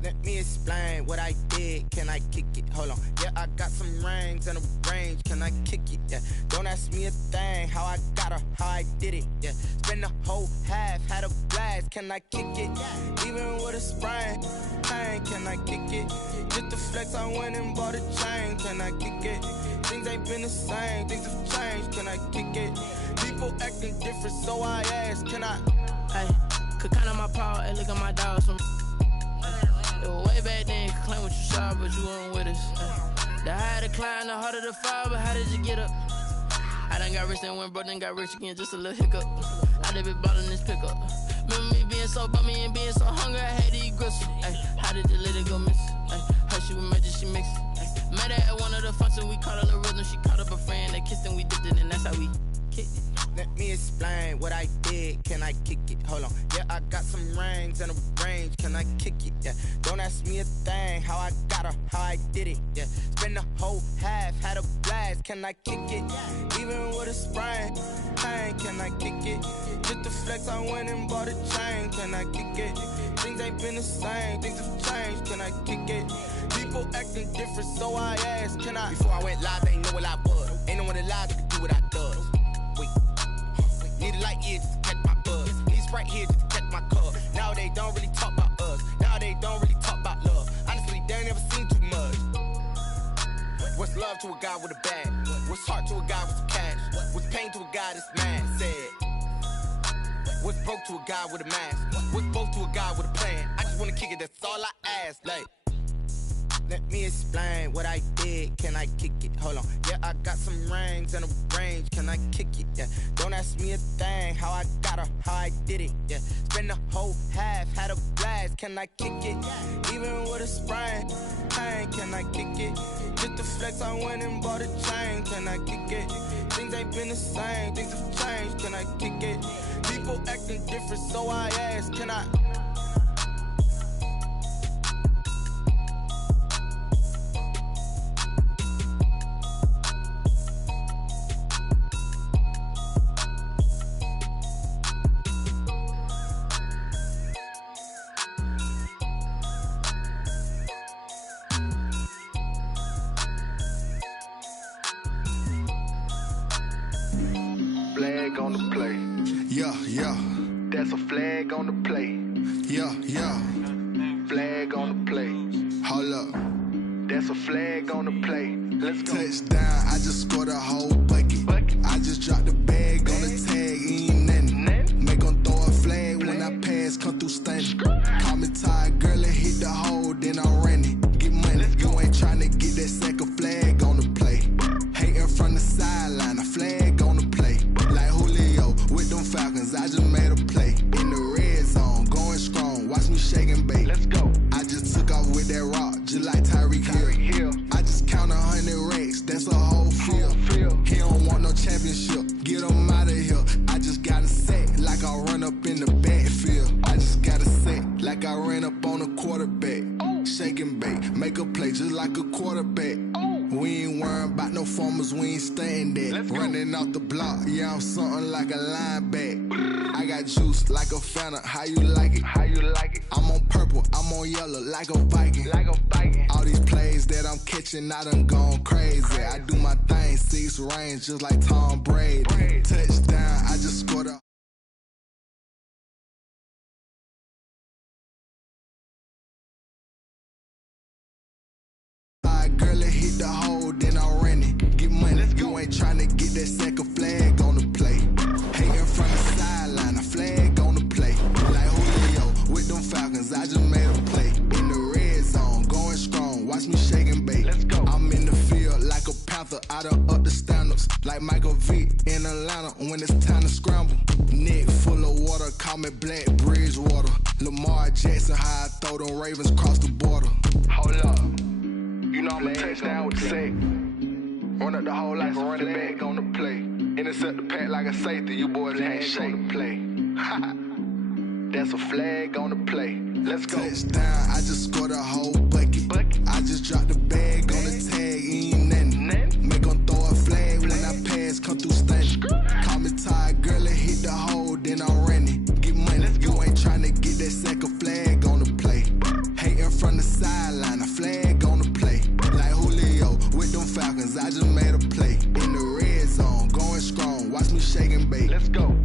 Let me explain what I did. Can I kick it? Hold on. Yeah, I got some rings and a range. Can I kick it? Yeah. Don't ask me a thing. How I got her, how I did it. Yeah. Spend the whole half, had a blast. Can I kick it? Even with a sprain. Pain, can I kick it? Just the flex, I went and bought a chain. Can I kick it? Things ain't been the same. Things have changed. Can I kick it? People acting different, so I ask. Can I? Hey, could count on my power and look at my dogs from. It was way back then, you could claim what you saw, but you weren't with us. The higher the climb, the harder the fall, but how did you get up? I done got rich and went broke, then got rich again, just a little hiccup. I done been ballin' this pickup. Remember me being so bummy and being so hungry, I had to eat gristle. Ay, how did you let it go miss? Ay, her she was magic, she mixed. Met her at one of the functions, we caught her the rhythm, she caught up a friend, they kissed and we dipped it, and that's how we kicked it. Let me explain what I did. Can I kick it? Hold on. Yeah, I got some rings and a range. Can I kick it? Yeah. Don't ask me a thing. How I got her, how I did it. Yeah. Spend the whole half, had a blast. Can I kick it? Even with a sprain. Pain, can I kick it? Just the flex, I went and bought a chain. Can I kick it? Things ain't been the same. Things have changed. Can I kick it? People acting different, so I asked. Can I? Before I went live, they ain't know what I was. Ain't no one alive that could do what I does. Need a light here just to catch my buzz. Need Sprite here just to catch my cup. Now they don't really talk about us. Now they don't really talk about love. Honestly, they ain't never seen too much. What's love to a guy with a bag? What's heart to a guy with some cash? What's pain to a guy that's mad? Said. What's broke to a guy with a mask? What's both to a guy with a plan? I just wanna kick it, that's all I ask. Like, let me explain what I did. Can I kick it? Hold on. Yeah, I got some rings and a range. Can I kick it? Yeah. Don't ask me a thing. How I got her, how I did it. Yeah. Spend the whole half, had a blast. Can I kick it? Even with a sprain. Pain, can I kick it? Just the flex, I went and bought a chain. Can I kick it? Things ain't been the same. Things have changed. Can I kick it? People acting different, so I ask. Can I? on the play. Yeah, yeah. That's a flag on the play. Yeah, yeah. Flag on the play. Hold up. That's a flag on the play. Let's go. Touchdown, I just scored a whole bucket. I just dropped the bag on the tag, ain't nothing. Make 'em throw a flag when I pass, come through stunning. Call me tired, girl, and hit the hole, then I'm running. Get money, you ain't tryna get that second flag on the play. Hating from the sideline, a flag on the play. Like Julio with them Falcons, I just made a play. In the red zone, going strong, watch me shake and bake. Let's go. I just took off with that rock, just like Tyreek Hill. I just count 100 racks, that's a whole field. He don't want no championship, get him out of here. I just got a set, like I run up in the backfield. I just got a set, like I ran up on a quarterback. Shake and bake, make a play just like a quarterback. We ain't worrying about no formers, we ain't staying there. Running off the block, yeah, I'm something like a linebacker. I got juice like a Fanta, how you like it? How you like it? I'm on purple, I'm on yellow, like a Viking. Like a Viking. All these plays that I'm catching, I done gone crazy. I do my thing, 6 range, just like Tom Brady. Touchdown, I just scored a... Girl, it hit the hole, then I'm running. Get money, you ain't tryna get that second flag on the play. Hating from the sideline, a flag on the play. Like Julio with them Falcons, I just made a play. In the red zone, going strong, watch me shake and bake. Let's go. I'm in the field like a panther, I done up the standards. Like Michael Vick in Atlanta when it's time to scramble. Neck full of water, call me Black Bridgewater. Lamar Jackson, how I throw them Ravens across the border. Hold up. You know I'm a touchdown with the sack. Run up the whole like a running back on the play. Intercept the pack like a safety. You boys ain't shake the play. That's a flag on the play. Let's go. Touchdown, I just scored a whole bucket. I just dropped the bag on the tag, ain't nothing. Make 'em throw a flag when I pass, come through stunning. Call me tired, girl, and hit the hole, then I'm running. Get money, you ain't tryna get that second flag on the play. Hating from the sideline, a flag on the play. Like Julio with them Falcons, I just made a play. In the red zone, going strong, watch me shake and bake. Let's go.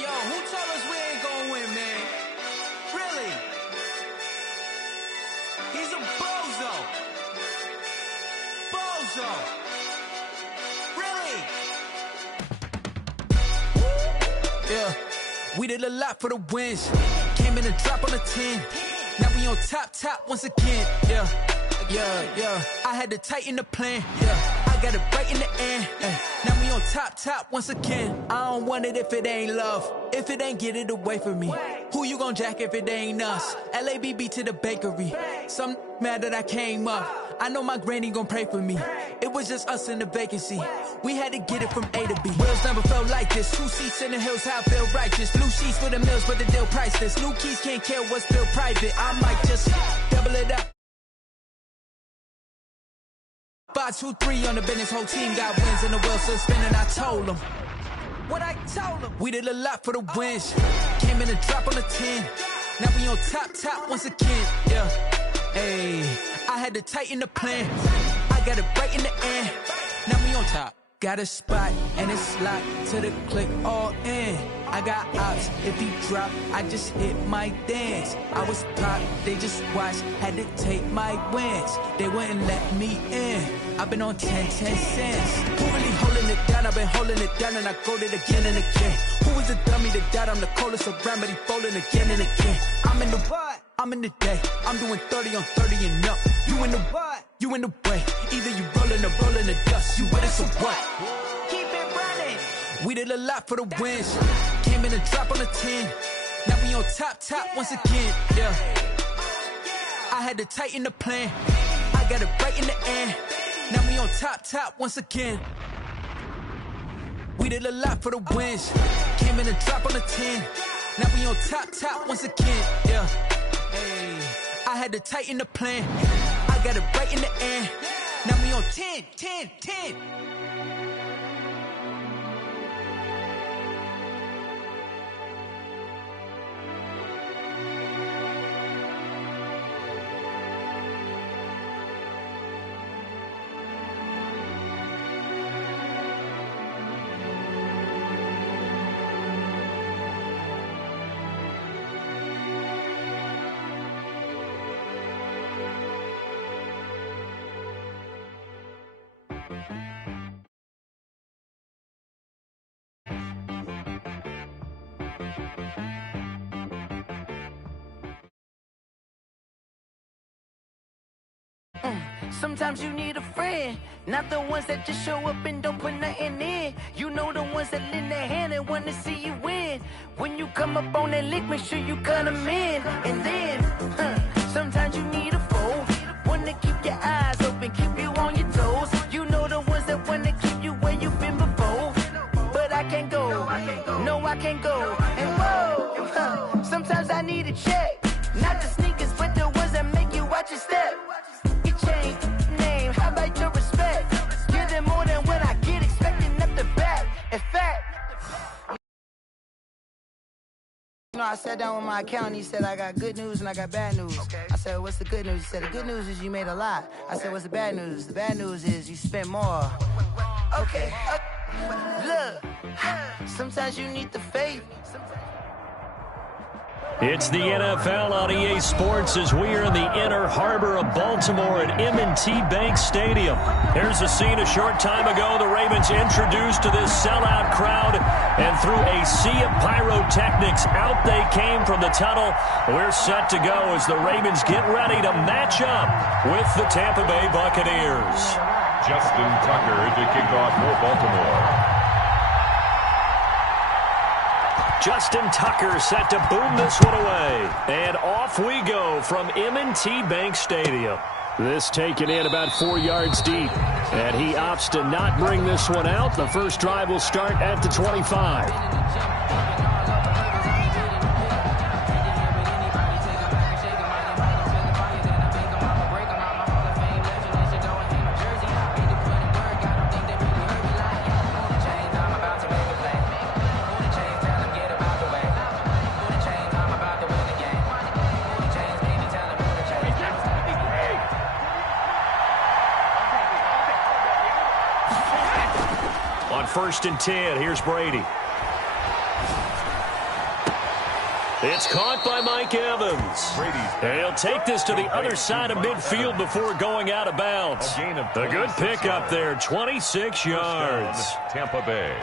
Yo, who told us we ain't gonna win, man? Really? He's a bozo. Bozo. Really? Yeah, we did a lot for the wins. Came in and drop on the 10. Now we on top once again. Yeah. I had to tighten the plan. Yeah, I got it right in the end. Now we on top once again. I don't want it if it ain't love. If it ain't, get it away from me. Who you gon' jack if it ain't us? LABB to the bakery. Some mad that I came up. I know my granny gon' pray for me. It was just us in the vacancy. We had to get it from A to B. Wheels never felt like this. 2 seats in the hills, how I feel righteous. Blue sheets for the mills, but the deal priceless. New keys can't care what's still private. I might just double it up. 5-2-3 on the business, whole team got wins and the wheels still spinning. I told them what I told them. We did a lot for the wins. Came in and drop on the 10. Now we on top once again. Yeah, hey, I had to tighten the plan. I got it right in the end. Now we on top. Got a spot and it's locked to the click all in. I got ops, if he drop, I just hit my dance. I was pop, they just watched, had to take my wins. They wouldn't let me in. I've been on 10 cents. Who really holding it down? I've been holding it down and I go it again and again. Who is the dummy that died? I'm the coldest around, but he folding again and again. I'm in the what? I'm in the day. I'm doing 30 on 30 and up. You in the what? You in the way. Either you rolling or rolling the dust. You with us or what? Keep it running. We did a lot for the wins. Came in and drop on the 10. Now we on top once again. Yeah. I had to tighten the plan. I got it right in the end. Now we on top once again. We did a lot for the wins. Came in and drop on the 10. Now we on top once again. Yeah. Hey, I had to tighten the plan. I got it right in the end. Now we on 10. Sometimes you need a friend, not the ones that just show up and don't put nothing in. You know the ones that lend their hand and want to see you win. When you come up on that lick, make sure you cut them in. And then, sometimes you need a foe, one to keep your eyes open, keep you on your toes. You know the ones that want to keep you where you've been before. But I can't go, no I can't go. And whoa, sometimes I need a check, not the sneakers but the ones that make you watch your step. Your chain, name, how about your respect? Give them more than what I get, expecting up the back. In fact, you know, I sat down with my accountant, he said I got good news and I got bad news. Okay. I said, what's the good news? He said, the good news is you made a lot. I said, what's the bad news? The bad news is you spent more. Okay. Look, sometimes you need the faith. It's the NFL on EA Sports as we are in the inner harbor of Baltimore at M&T Bank Stadium. Here's a scene a short time ago. The Ravens introduced to this sellout crowd, and through a sea of pyrotechnics, out they came from the tunnel. We're set to go as the Ravens get ready to match up with the Tampa Bay Buccaneers. Justin Tucker to kick off for Baltimore. Justin Tucker set to boom this one away. And off we go from M&T Bank Stadium. This taken in about 4 yards deep. And he opts to not bring this one out. The first drive will start at the 25. First and 10. Here's Brady. It's caught by Mike Evans. And he'll take this to the other side of midfield before going out of bounds. A good pickup there, 26 yards. Tampa Bay.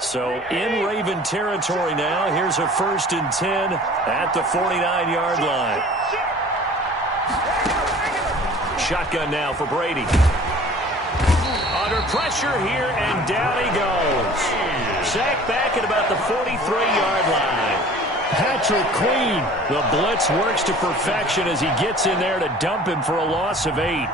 So in Raven territory now. Here's a first and 10 at the 49-yard line. Shotgun now for Brady. Under pressure here, and down he goes. Sacked back at about the 43-yard line. Patrick Queen. The blitz works to perfection as he gets in there to dump him for a loss of 8.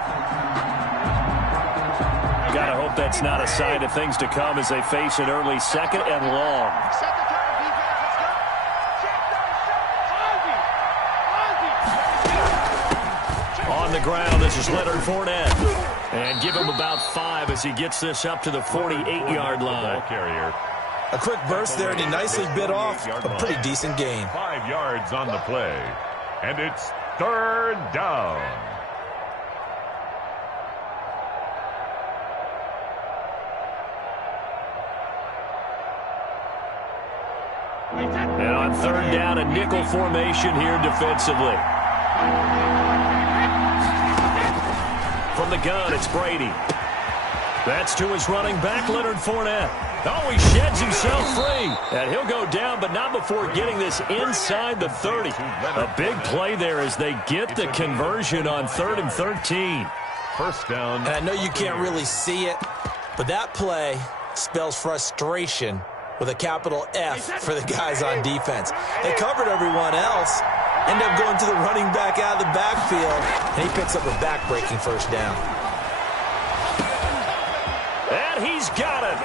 Gotta hope that's not a sign of things to come as they face an early second and long. On the ground, this is Leonard Fournette. And give him about 5 as he gets this up to the 48-yard line. A quick burst there, and he nicely bit off a pretty decent gain. 5 yards on the play. And it's third down. And on third down, a nickel formation here defensively. From the gun, it's Brady. That's to his running back, Leonard Fournette. Oh, he sheds himself free. And he'll go down, but not before getting this inside the 30. A big play there as they get the conversion on 3rd and 13. First down. And I know you can't really see it, but that play spells frustration with a capital F for the guys on defense. They covered everyone else, end up going to the running back out of the backfield, and he picks up a back-breaking first down. And he's got it.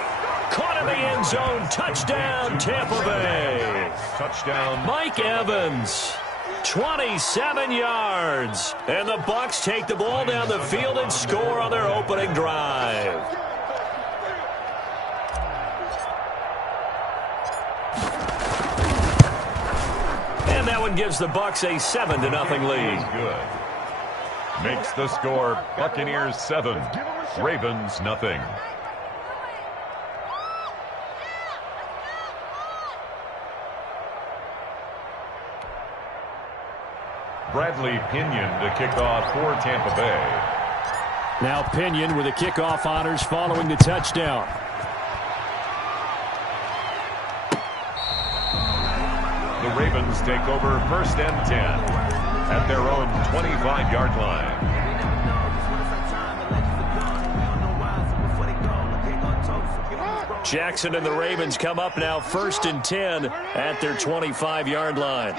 Caught in the end zone. Touchdown, Tampa Bay. Touchdown. Mike Evans. 27 yards. And the Bucs take the ball down the field and score on their opening drive. And that one gives the Bucs a 7-0 lead. Good. Makes the score Buccaneers 7, Ravens nothing. Bradley Pinion to kick off for Tampa Bay. Now Pinion with the kickoff honors following the touchdown. The Ravens take over 1st and 10 at their own 25-yard line. Jackson and the Ravens come up now 1st and 10 at their 25-yard line.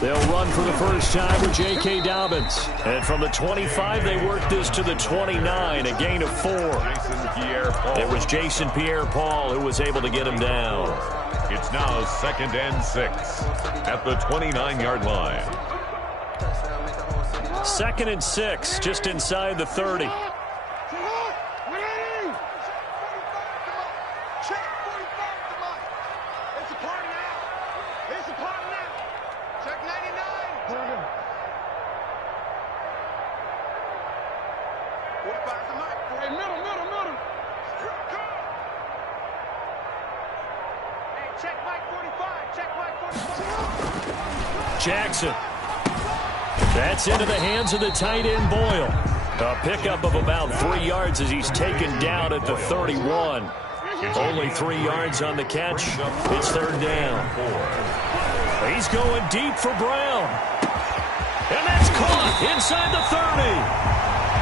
They'll run for the first time with J.K. Dobbins. And from the 25, they work this to the 29, a gain of 4. It was Jason Pierre-Paul who was able to get him down. It's now 2nd and 6 at the 29-yard line. 2nd and 6, just inside the 30. Jackson. That's into the hands of the tight end, Boyle. A pickup of about 3 yards as he's taken down at the 31. Only 3 yards on the catch. It's 3rd down. He's going deep for Brown. And that's caught inside the 30.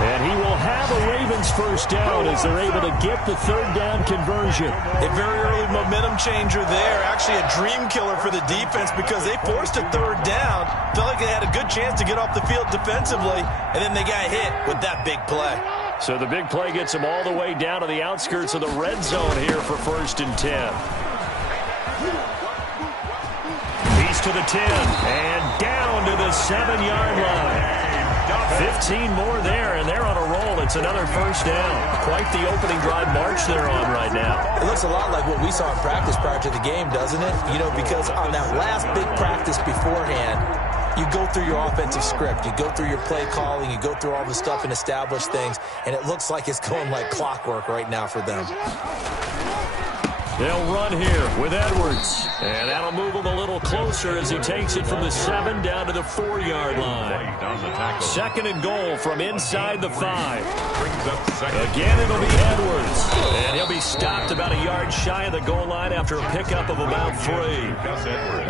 And he will have a Ravens first down as they're able to get the 3rd down conversion. A very early momentum changer there. Actually a dream killer for the defense because they forced a 3rd down. Felt like they had a good chance to get off the field defensively, and then they got hit with that big play. So the big play gets them all the way down to the outskirts of the red zone here for 1st and 10. He's to the 10 and down to the 7-yard line. 15 more there, and they're on a roll. It's another first down. Quite the opening drive march they're on right now. It looks a lot like what we saw in practice prior to the game, doesn't it? You know, because on that last big practice beforehand, you go through your offensive script. You go through your play calling. You go through all the stuff and establish things, and it looks like it's going like clockwork right now for them. They'll run here with Edwards. And that'll move him a little closer as he takes it from the 7 down to the 4-yard line. 2nd and goal from inside the 5. Again, it'll be Edwards. And he'll be stopped about a yard shy of the goal line after a pickup of about 3.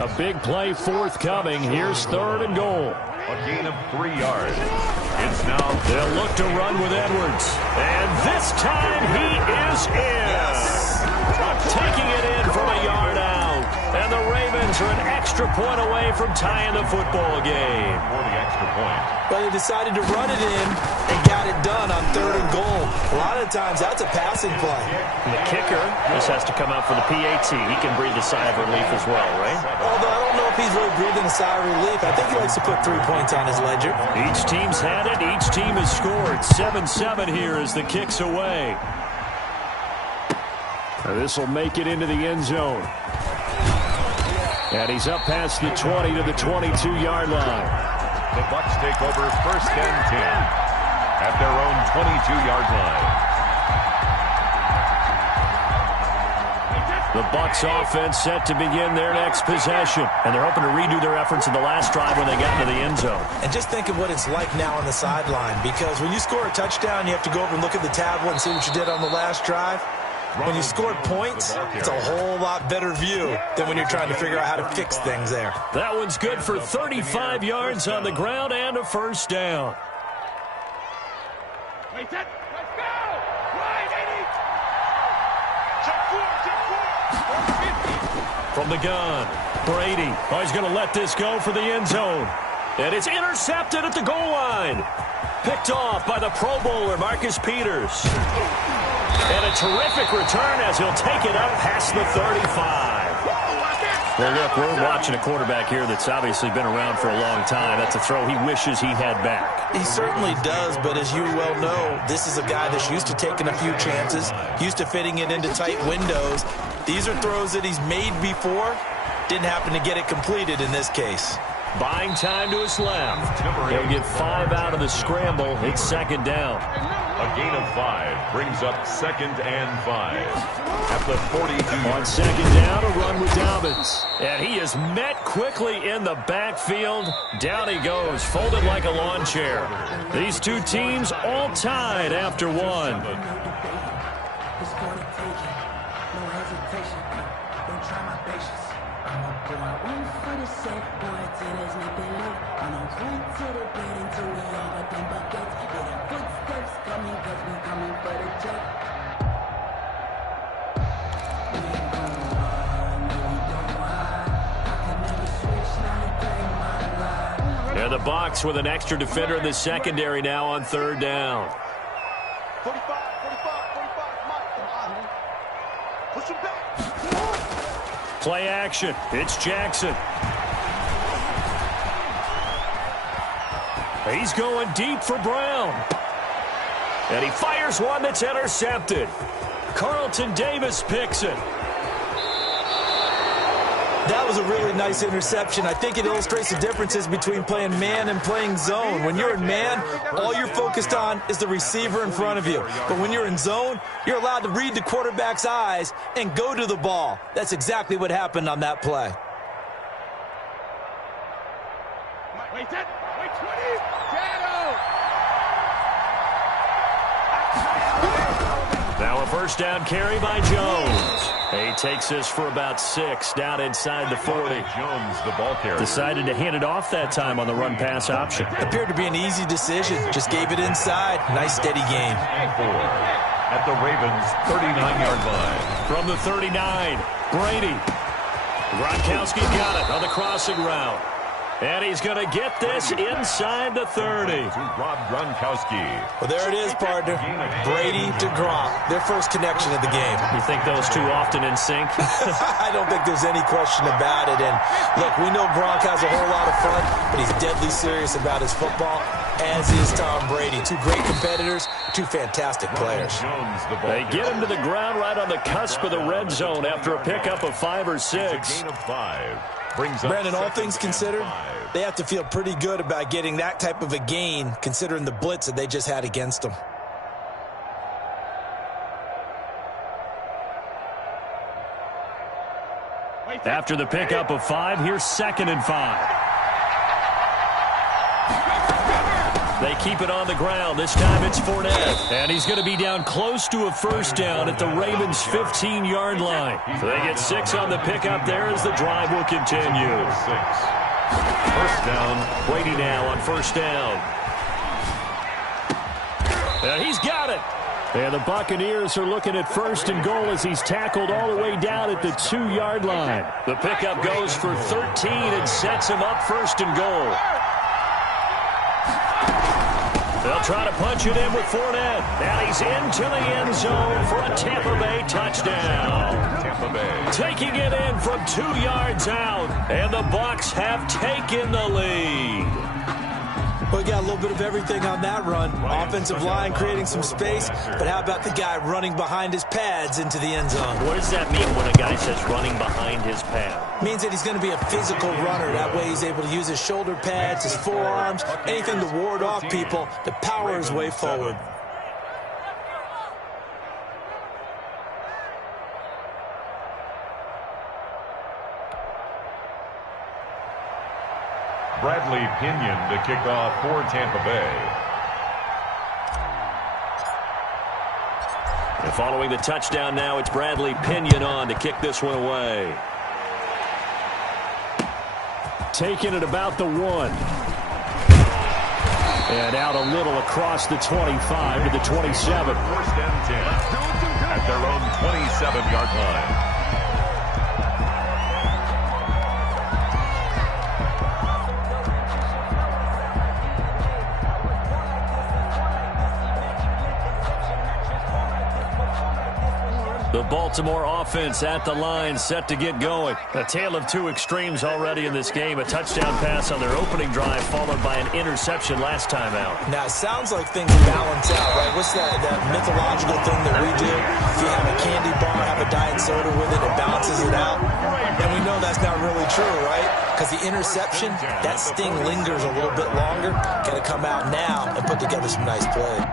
A big play forthcoming. Here's 3rd and goal. A gain of 3 yards. It's now. They'll look to run with Edwards. And this time he is in. Taking it in from a yard out. And the Ravens are an extra point away from tying the football game. For the extra point. But they decided to run it in and got it done on 3rd and goal. A lot of times that's a passing play. And the kicker just has to come out for the PAT. He can breathe a sigh of relief as well, right? Although I don't know if he's really breathing a sigh of relief. I think he likes to put 3 points on his ledger. Each team's had it. Each team has scored. 7-7 here as the kick's away. This will make it into the end zone. And he's up past the 20 to the 22-yard line. The Bucs take over 1st and 10 at their own 22-yard line. The Bucs offense set to begin their next possession. And they're hoping to redo their efforts in the last drive when they got into the end zone. And just think of what it's like now on the sideline. Because when you score a touchdown, you have to go over and look at the tablet and see what you did on the last drive. When you score points, it's a whole lot better view than when you're trying to figure out how to fix things there. That one's good for 35 yards on the ground and a first down. Let's go! Right, 80! Check 4! From the gun, Brady. Oh, he's going to let this go for the end zone. And it's intercepted at the goal line. Picked off by the Pro Bowler, Marcus Peters. And a terrific return as he'll take it up past the 35. Well, look, we're watching a quarterback here that's obviously been around for a long time. That's a throw he wishes he had back. He certainly does, but as you well know, this is a guy that's used to taking a few chances, used to fitting it into tight windows. These are throws that he's made before. Didn't happen to get it completed in this case. Buying time to his left. He'll get 5 out of the scramble. It's 2nd down. A gain of 5 brings up 2nd and 5 at the 42. On 2nd down, a run with Dobbins. And he is met quickly in the backfield. Down he goes, folded like a lawn chair. These two teams all tied after 1. It's for the taking. No hesitation. Don't try my patience. I'm a boy, one for the set, boy, till there's nothing left. On a run to the bed until we all got them buckets. Yeah, the footsteps coming, cause we coming for the check. We ain't gon' run, no, we don't hide. I can never switch, now I play my ride. And the Bucs with an extra defender in the secondary now on third down. 45, Mike. Push him back. Play action. It's Jackson. He's going deep for Brown. And he fires one that's intercepted. Carlton Davis picks it. That was a really nice interception. I think it illustrates the differences between playing man and playing zone. When you're in man, all you're focused on is the receiver in front of you. But when you're in zone, you're allowed to read the quarterback's eyes and go to the ball. That's exactly what happened on that play. Wait, 20. Shadow. Now a first down carry by Jones. He takes this for about 6 down inside the 40. Jones, the ball carrier. Decided to hand it off that time on the run-pass option. Appeared to be an easy decision. Just gave it inside. Nice, steady game. At the Ravens' 39-yard line. From the 39, Brady. Gronkowski's got it on the crossing route. And he's going to get this inside the 30. Rob Gronkowski. Well, there it is, partner. Brady to Gronk. Their first connection of the game. You think those two often in sync? I don't think there's any question about it. And, look, we know Gronk has a whole lot of fun, but he's deadly serious about his football, as is Tom Brady. Two great competitors, two fantastic players. They get him to the ground right on the cusp of the red zone after a pickup of 5 or 6. Gain of 5. Brandon, all things considered, they have to feel pretty good about getting that type of a gain, considering the blitz that they just had against them. After the pickup of 5, here's 2nd and 5. They keep it on the ground. This time it's Fournette. And he's going to be down close to a first down at the Ravens' 15-yard line. So they get 6 on the pickup there as the drive will continue. First down. Brady now on first down. And he's got it. And the Buccaneers are looking at 1st and goal as he's tackled all the way down at the 2-yard line. The pickup goes for 13 and sets him up 1st and goal. They'll try to punch it in with Fournette. And he's into the end zone for a Tampa Bay touchdown. Tampa Bay. Taking it in from 2 yards out. And the Bucs have taken the lead. We got a little bit of everything on that run. Offensive line creating some space, but how about the guy running behind his pads into the end zone? What does that mean when a guy says running behind his pad? Means that he's going to be a physical runner. That way he's able to use his shoulder pads, his forearms, anything to ward off people to power his way forward. Bradley Pinion to kick off for Tampa Bay. And following the touchdown now, it's Bradley Pinion on to kick this one away. Taking it about the 1. And out a little across the 25 to the 27. First and 10 at their own 27-yard line. The Baltimore offense at the line, set to get going. A tale of two extremes already in this game. A touchdown pass on their opening drive, followed by an interception last time out. Now, it sounds like things balance out, right? What's that mythological thing that we do? If you have a candy bar, have a diet soda with it, it balances it out. And we know that's not really true, right? Because the interception, that sting lingers a little bit longer. Got to come out now and put together some nice play.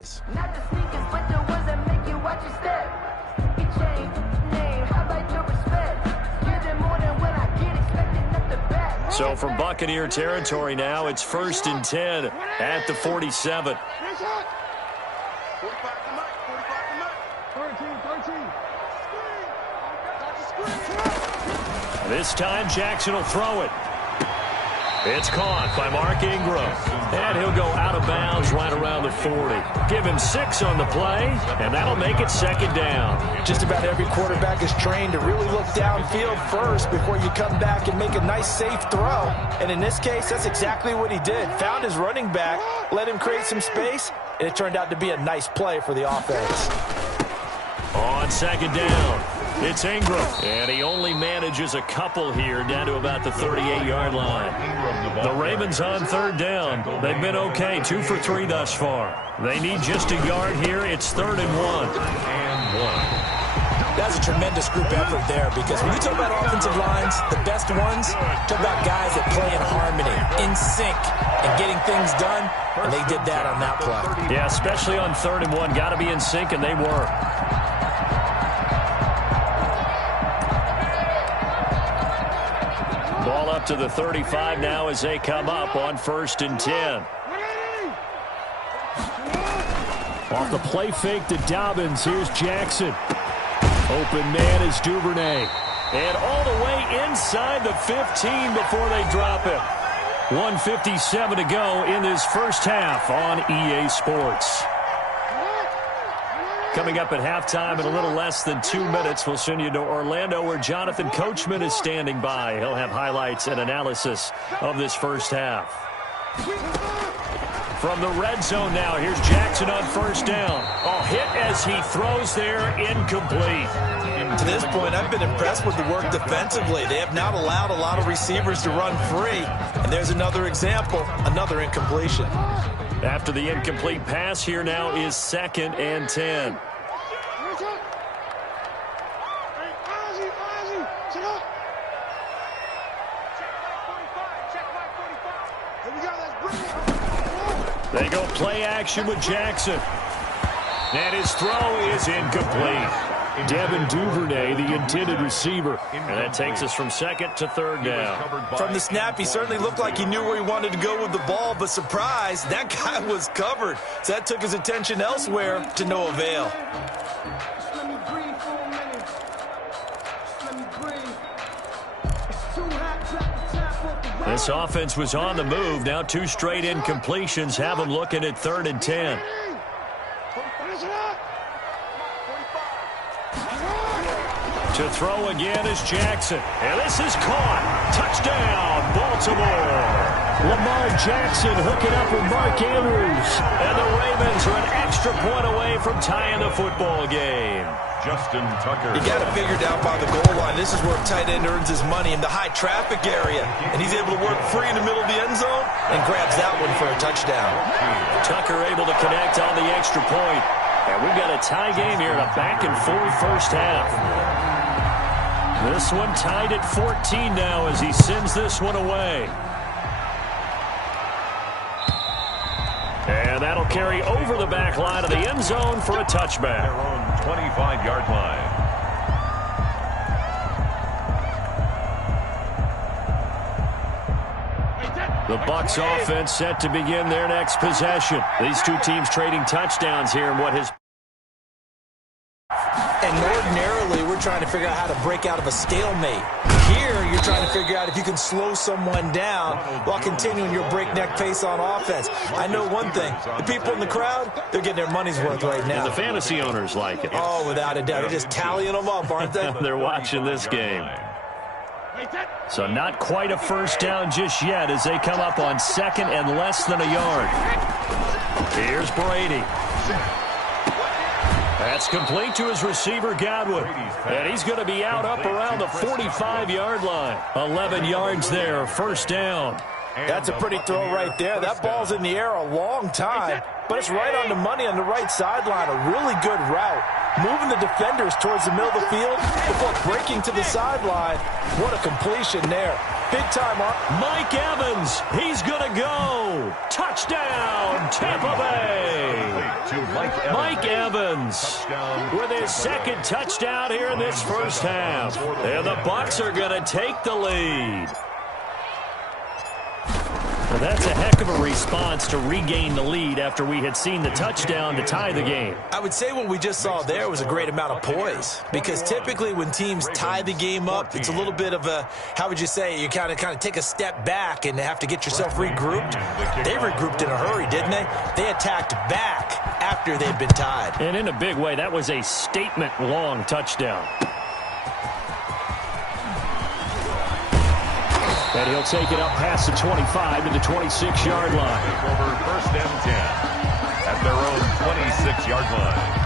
Not the sneakers, but the ones that make you watch your step. Get chain, name, how about your respect? Give them more than when I get expecting up the back. So from Buccaneer territory now, it's 1st and 10 at the 47. 13. This time, Jackson will throw it. It's caught by Mark Ingram. And he'll go out of bounds right around the 40. Give him 6 on the play, and that'll make it 2nd down. Just about every quarterback is trained to really look downfield first before you come back and make a nice, safe throw. And in this case, that's exactly what he did. Found his running back, let him create some space, and it turned out to be a nice play for the offense. On 2nd down, it's Ingram. And he only manages a couple here, down to about the 38-yard line. The Ravens on 3rd down. They've been okay, 2 for 3 thus far. They need just a yard here. It's 3rd and 1. That's a tremendous group effort there, because when you talk about offensive lines, the best ones, talk about guys that play in harmony, in sync, and getting things done, and they did that on that play. Yeah, especially on 3rd and 1. Got to be in sync, and they were. Ball up to the 35 now as they come up on 1st and 10. Off the play fake to Dobbins. Here's Jackson. Open man is Duvernay. And all the way inside the 15 before they drop it. 1:57 to go in this first half on EA Sports. Coming up at halftime in a little less than 2 minutes, we'll send you to Orlando, where Jonathan Coachman is standing by. He'll have highlights and analysis of this first half. From the red zone now, here's Jackson on 1st down. A hit as he throws there, incomplete. To this point, I've been impressed with the work defensively. They have not allowed a lot of receivers to run free. And there's another example, another incompletion. After the incomplete pass, here now is 2nd and 10. They go play action with Jackson. And his throw is incomplete. Devin Duvernay, the intended receiver. And that takes us from 2nd to 3rd down. From the snap, he certainly looked like he knew where he wanted to go with the ball, but surprise, that guy was covered. So that took his attention elsewhere to no avail. This offense was on the move. Now 2 straight incompletions have them looking at 3rd and 10. To throw again is Jackson. And this is caught. Touchdown, Baltimore. Lamar Jackson hooking up with Mark Andrews. And the Ravens are an extra point away from tying the football game. Justin Tucker. You got to figure it out by the goal line. This is where a tight end earns his money, in the high traffic area. And he's able to work free in the middle of the end zone and grabs that one for a touchdown. Tucker able to connect on the extra point. And we've got a tie game here in a back-and-forth first half. This one tied at 14 now as he sends this one away. And that'll carry over the back line of the end zone for a touchback. Their own 25-yard line. The Bucs offense set to begin their next possession. These two teams trading touchdowns here in what has... And ordinarily, we're trying to figure out how to break out of a stalemate. Here, you're trying to figure out if you can slow someone down while continuing your breakneck pace on offense. I know one thing. The people in the crowd, they're getting their money's worth right now. And the fantasy owners like it. Oh, without a doubt. They're just tallying them up, aren't they? They're watching this game. So not quite a first down just yet as they come up on 2nd and less than a yard. Here's Brady. That's complete to his receiver, Godwin. And he's going to be out up around the 45-yard line. 11 yards there, first down. That's a pretty throw right there. That ball's in the air a long time, but it's right on the money on the right sideline. A really good route. Moving the defenders towards the middle of the field before breaking to the sideline. What a completion there. Big time. Mike Evans, he's going to go. Touchdown, Tampa Bay. To Mike Evans with his second touchdown here in this first half. And the Bucs are going to take the lead. Well, that's a heck of a response to regain the lead after we had seen the touchdown to tie the game. I would say what we just saw there was a great amount of poise, because typically when teams tie the game up, it's a little bit of a, how would you say, you kind of take a step back and have to get yourself regrouped. They regrouped in a hurry, didn't they? They attacked back after they'd been tied. And in a big way, that was a statement-long touchdown. And he'll take it up past the 25 to the 26-yard line. Over first and 10 at their own 26-yard line.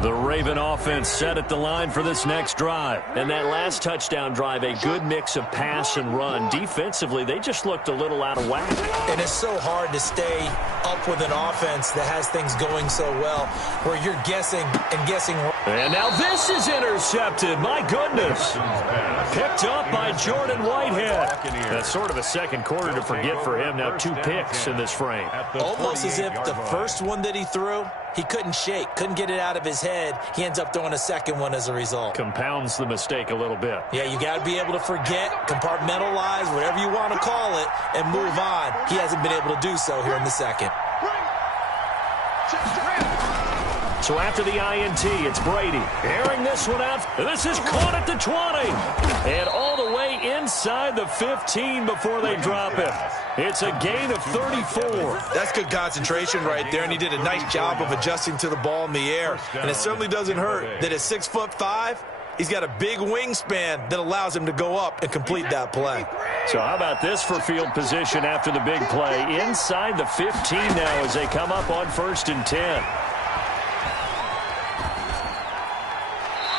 The Raven offense set at the line for this next drive. And that last touchdown drive, a good mix of pass and run. Defensively, they just looked a little out of whack. And it's so hard to stay up with an offense that has things going so well, where you're guessing and guessing. And now this is intercepted. My goodness. Picked up by Jordan Whitehead. That's sort of a second quarter to forget for him. Now 2 picks in this frame. Almost as if the first one that he threw, he couldn't shake, couldn't get it out of his head. He ends up throwing a second one as a result. Compounds the mistake a little bit. Yeah, you got to be able to forget, compartmentalize, whatever you want to call it, and move on. He hasn't been able to do so here in the second. So after the INT, it's Brady airing this one out. This is caught at the 20. And all the way inside the 15 before they drop it. It's a gain of 34. That's good concentration right there, and he did a nice job of adjusting to the ball in the air. And it certainly doesn't hurt that at 6'5", he's got a big wingspan that allows him to go up and complete that play. So how about this for field position after the big play? Inside the 15 now as they come up on 1st and 10.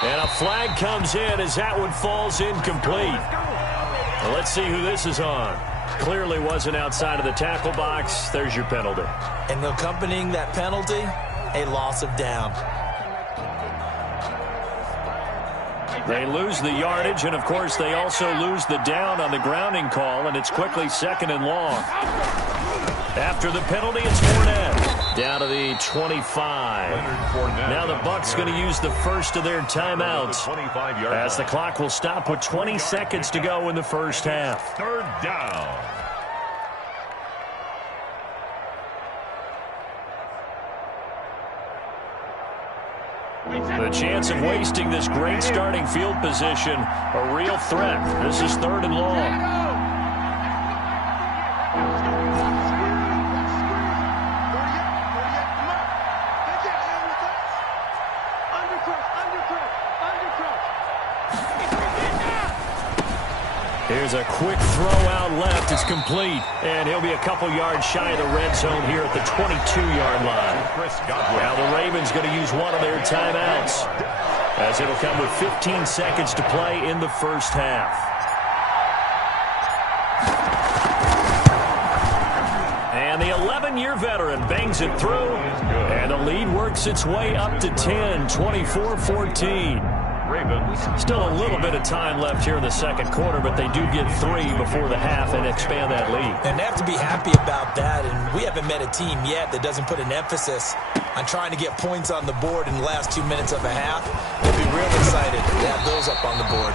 And a flag comes in as that one falls incomplete. Well, let's see who this is on. Clearly wasn't outside of the tackle box. There's your penalty. And accompanying that penalty, a loss of down. They lose the yardage, and, of course, they also lose the down on the grounding call, and it's quickly 2nd and long. After the penalty, it's Fournette. Down to the 25. Now the Bucs going to use the first of their timeouts as the clock will stop with 20 seconds to go in the first half. 3rd down. The chance of wasting this great starting field position, a real threat. This is 3rd and long. Here's a quick throw out left. It's complete. And he'll be a couple yards shy of the red zone here at the 22-yard line. Now the Ravens going to use one of their timeouts, as it'll come with 15 seconds to play in the first half. And the 11-year veteran bangs it through. And the lead works its way up to 10, 24-14. Still a little bit of time left here in the second quarter, but they do get 3 before the half and expand that lead. And they have to be happy about that, and we haven't met a team yet that doesn't put an emphasis on trying to get points on the board in the last 2 minutes of a half. They'll be real excited to have those up on the board.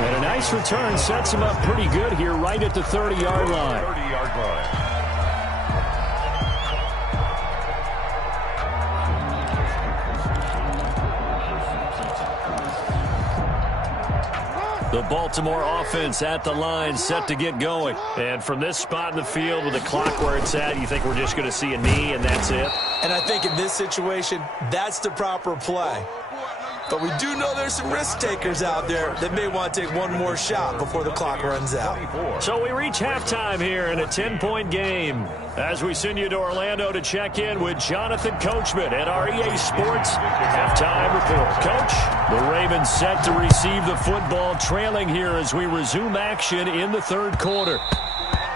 And a nice return sets them up pretty good here right at the 30-yard line. 30-yard line. The Baltimore offense at the line, set to get going. And from this spot in the field with the clock where it's at, you think we're just going to see a knee and that's it? And I think in this situation, that's the proper play. But we do know there's some risk takers out there that may want to take one more shot before the clock runs out. So we reach halftime here in a 10-point game as we send you to Orlando to check in with Jonathan Coachman at our EA Sports halftime report. Coach, the Ravens set to receive the football, trailing here as we resume action in the third quarter.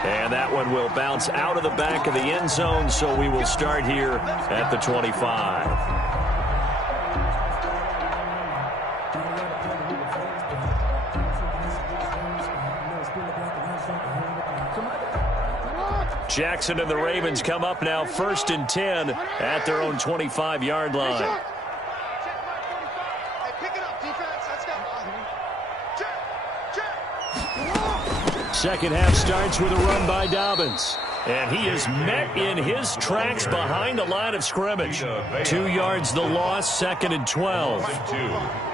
And that one will bounce out of the back of the end zone, so we will start here at the 25. Jackson and the Ravens come up now 1st and 10 at their own 25-yard line. Hey, pick it up, defense. Let's go. Second half starts with a run by Dobbins. And he is met in his tracks behind the line of scrimmage. 2 yards the loss, 2nd and 12.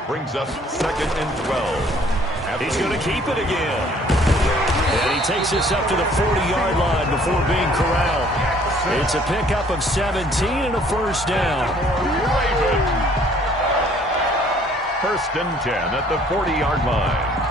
Brings up 2nd and 12. He's going to keep it again. And he takes us up to the 40-yard line before being corralled. It's a pickup of 17 and a first down. 1st and 10 at the 40-yard line.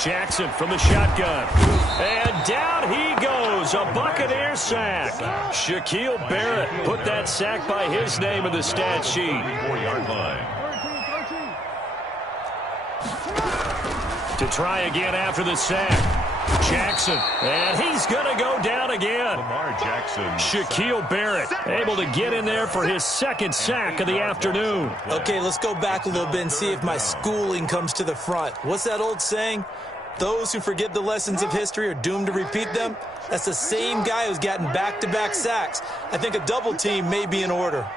Jackson from the shotgun. And down he goes. A Buccaneer sack. Shaquille Barrett put that sack by his name in the stat sheet. 4-yard line. To try again after the sack. Jackson. And he's going to go down again. Lamar Jackson. Shaquille Barrett able to get in there for his 2nd sack of the afternoon. Okay, let's go back a little bit and see if my schooling comes to the front. What's that old saying? Those who forget the lessons of history are doomed to repeat them. That's the same guy who's gotten back-to-back sacks. I think a double team may be in order.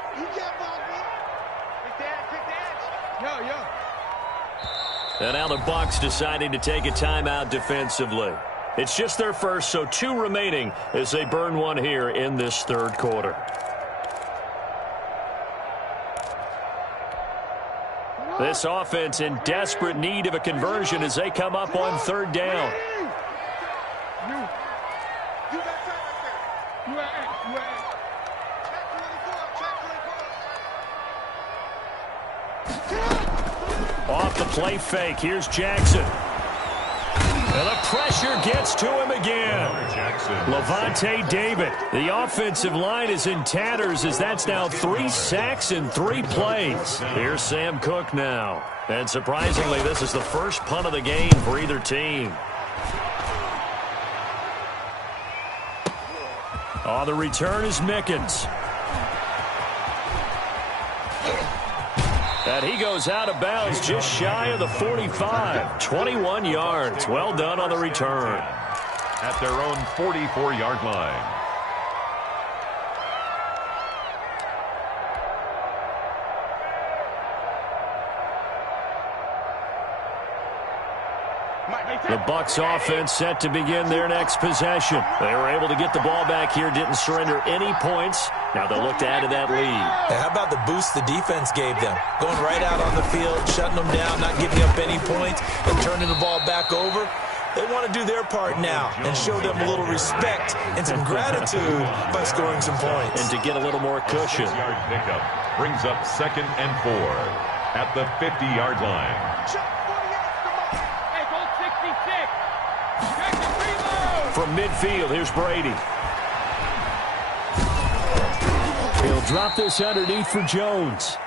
And now the Bucs deciding to take a timeout defensively. It's just their first, so 2 remaining as they burn one here in this third quarter. This offense in desperate need of a conversion as they come up on 3rd down. Off the play fake, here's Jackson. And the pressure gets to him again. Levante David. The offensive line is in tatters as that's now 3 sacks in 3 plays. Here's Sam Cook now. And surprisingly, this is the first punt of the game for either team. On the return is Mickens. And he goes out of bounds just shy of the 45. 21 yards. Well done on the return. At their own 44-yard line. The Bucs offense set to begin their next possession. They were able to get the ball back here, didn't surrender any points. Now they'll look to add to that lead. Hey, how about the boost the defense gave them? Going right out on the field, shutting them down, not giving up any points, and turning the ball back over. They want to do their part now and show them a little respect and some gratitude by scoring some points. And to get a little more cushion. 6-yard pickup brings up 2nd and 4 at the 50-yard line. From midfield, here's Brady. He'll drop this underneath for Jones.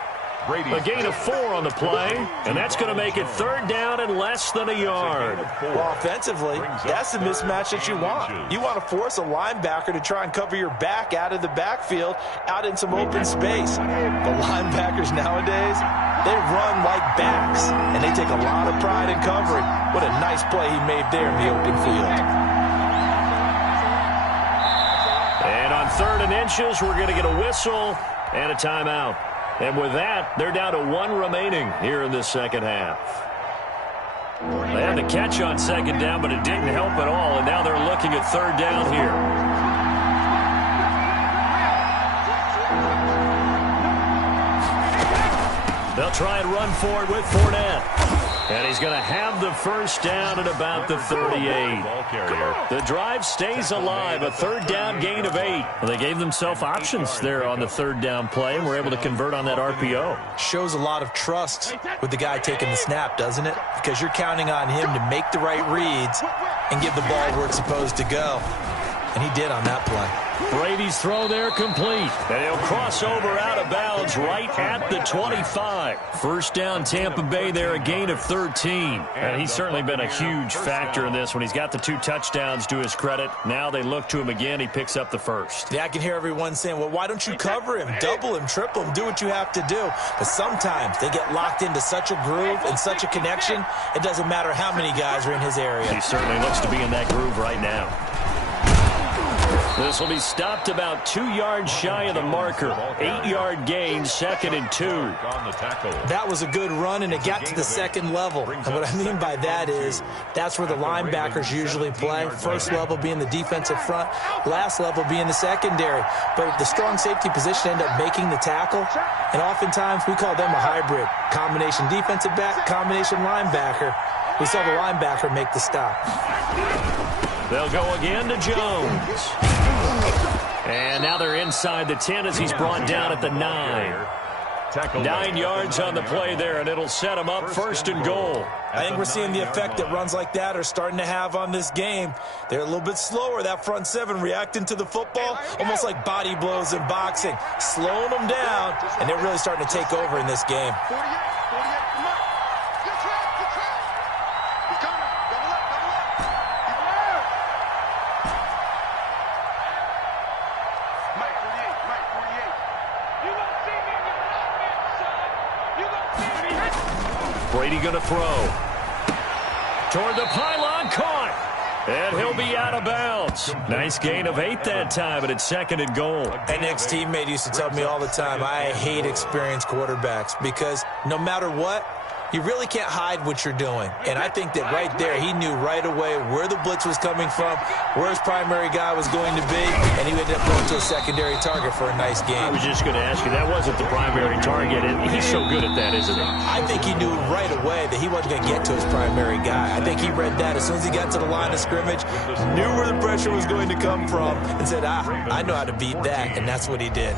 Brady. A gain of 4 on the play, and that's going to make it 3rd down and less than a yard. Well, offensively, that's the mismatch that you want. You want to force a linebacker to try and cover your back out of the backfield, out in some open space. But linebackers nowadays, they run like backs, and they take a lot of pride in covering. What a nice play he made there in the open field. And on 3rd and inches, we're going to get a whistle and a timeout. And with that, they're down to 1 remaining here in the second half. They had the catch on second down, but it didn't help at all, and now they're looking at third down here. They'll try and run forward with Fournette. And he's going to have the first down at about the 38. The drive stays alive, a third down gain of 8. Well, they gave themselves options there on the third down play and were able to convert on that RPO. Shows a lot of trust with the guy taking the snap, doesn't it? Because you're counting on him to make the right reads and give the ball where it's supposed to go. And he did on that play. Brady's throw there complete. And he'll cross over out of bounds right at the 25. First down Tampa Bay there, a gain of 13. And he's certainly been a huge factor in this when he's got the 2 touchdowns to his credit. Now they look to him again. He picks up the first. Yeah, I can hear everyone saying, well, why don't you cover him? Double him, triple him, do what you have to do. But sometimes they get locked into such a groove and such a connection, it doesn't matter how many guys are in his area. He certainly looks to be in that groove right now. This will be stopped about 2 yards shy of the marker. 8-yard gain, 2nd and 2. That was a good run, and it got to the second level. And what I mean by that is that's where the linebackers usually play. First level being the defensive front, last level being the secondary. But the strong safety position ended up making the tackle, and oftentimes we call them a hybrid. Combination defensive back, combination linebacker. We saw the linebacker make the stop. They'll go again to Jones. And now they're inside the 10 as he's brought down at the 9. 9 yards on the play there, and it'll set him up 1st and goal. I think we're seeing the effect that runs like that are starting to have on this game. They're a little bit slower, that front 7, reacting to the football, almost like body blows in boxing, slowing them down, and they're really starting to take over in this game. Brady going to throw. Toward the pylon, caught. And he'll be out of bounds. Nice gain of 8 that time, but it's 2nd and goal. An ex-teammate used to tell me all the time, I hate experienced quarterbacks because no matter what, you really can't hide what you're doing. And I think that right there, he knew right away where the blitz was coming from, where his primary guy was going to be, and he ended up going to a secondary target for a nice game. I was just going to ask you, that wasn't the primary target, and he's so good at that, isn't he? I think he knew right away that he wasn't going to get to his primary guy. I think he read that as soon as he got to the line of scrimmage, knew where the pressure was going to come from, and said, I know how to beat that, and that's what he did.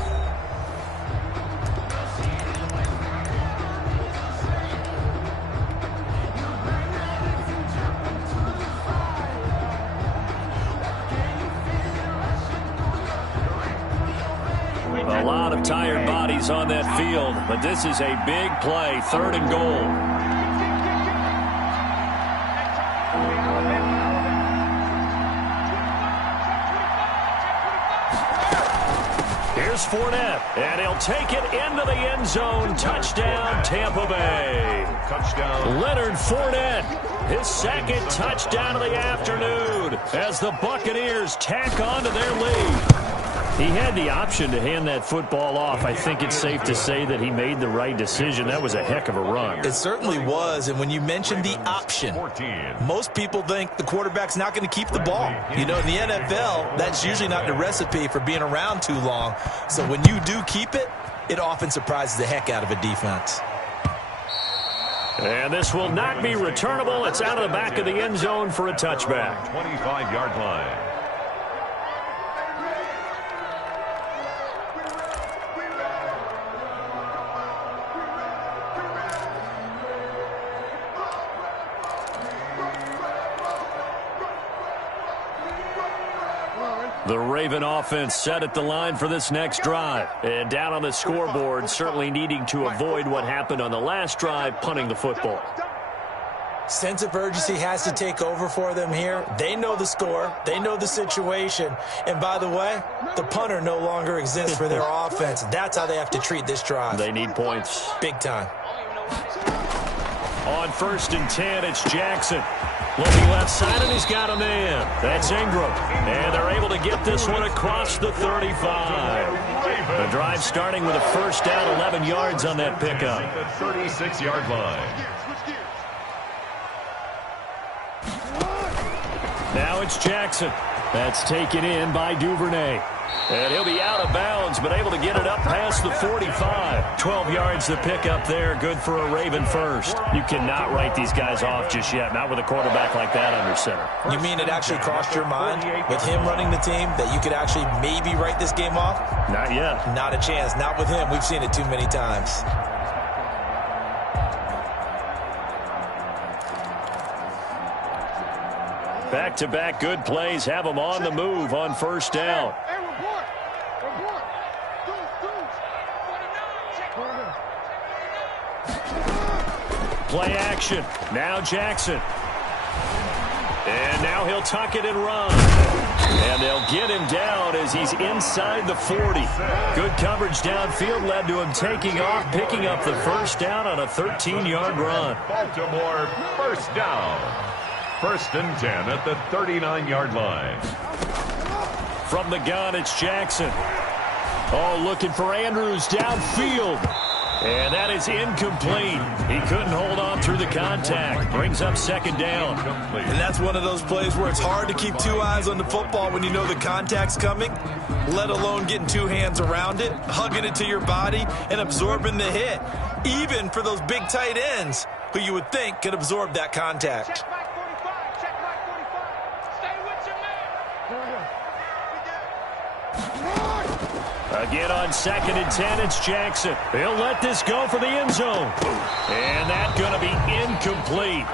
A lot of tired bodies on that field, but this is a big play, 3rd and goal. Here's Fournette, and he'll take it into the end zone. Touchdown, Tampa Bay. Touchdown. Leonard Fournette, his 2nd touchdown of the afternoon as the Buccaneers tack on to their lead. He had the option to hand that football off. I think it's safe to say that he made the right decision. That was a heck of a run. It certainly was, and when you mentioned the option, most people think the quarterback's not going to keep the ball. You know, in the NFL, that's usually not the recipe for being around too long. So when you do keep it, it often surprises the heck out of a defense. And this will not be returnable. It's out of the back of the end zone for a touchback. 25-yard line. The Raven offense set at the line for this next drive. And down on the scoreboard, certainly needing to avoid what happened on the last drive, punting the football. Sense of urgency has to take over for them here. They know the score. They know the situation. And by the way, the punter no longer exists for their offense. That's how they have to treat this drive. They need points. Big time. On 1st and 10, it's Jackson. Looking left side, and he's got a man. That's Ingram. And they're able to get this one across the 35. The drive starting with a first down, 11 yards on that pickup. At the 36-yard line. Now it's Jackson. That's taken in by Duvernay. And he'll be out of bounds, but able to get it up past the 45. 12 yards to pick up there. Good for a Raven first. You cannot write these guys off just yet, not with a quarterback like that under center. You mean it actually crossed your mind with him running the team that you could actually maybe write this game off? Not yet. Not a chance. Not with him. We've seen it too many times. Back-to-back good plays have them on the move on first down. Play action. Now Jackson. And now he'll tuck it and run. And they'll get him down as he's inside the 40. Good coverage downfield led to him taking off, picking up the first down on a 13-yard run. Baltimore first down. First and 10 at the 39-yard line. From the gun, it's Jackson. Oh, looking for Andrews downfield. And that is incomplete. He couldn't hold on through the contact. Brings up second down. And that's one of those plays where it's hard to keep two eyes on the football when you know the contact's coming, let alone getting two hands around it, hugging it to your body, and absorbing the hit. Even for those big tight ends who you would think could absorb that contact. Again on second and 10, it's Jackson. He'll let this go for the end zone. And that's going to be incomplete.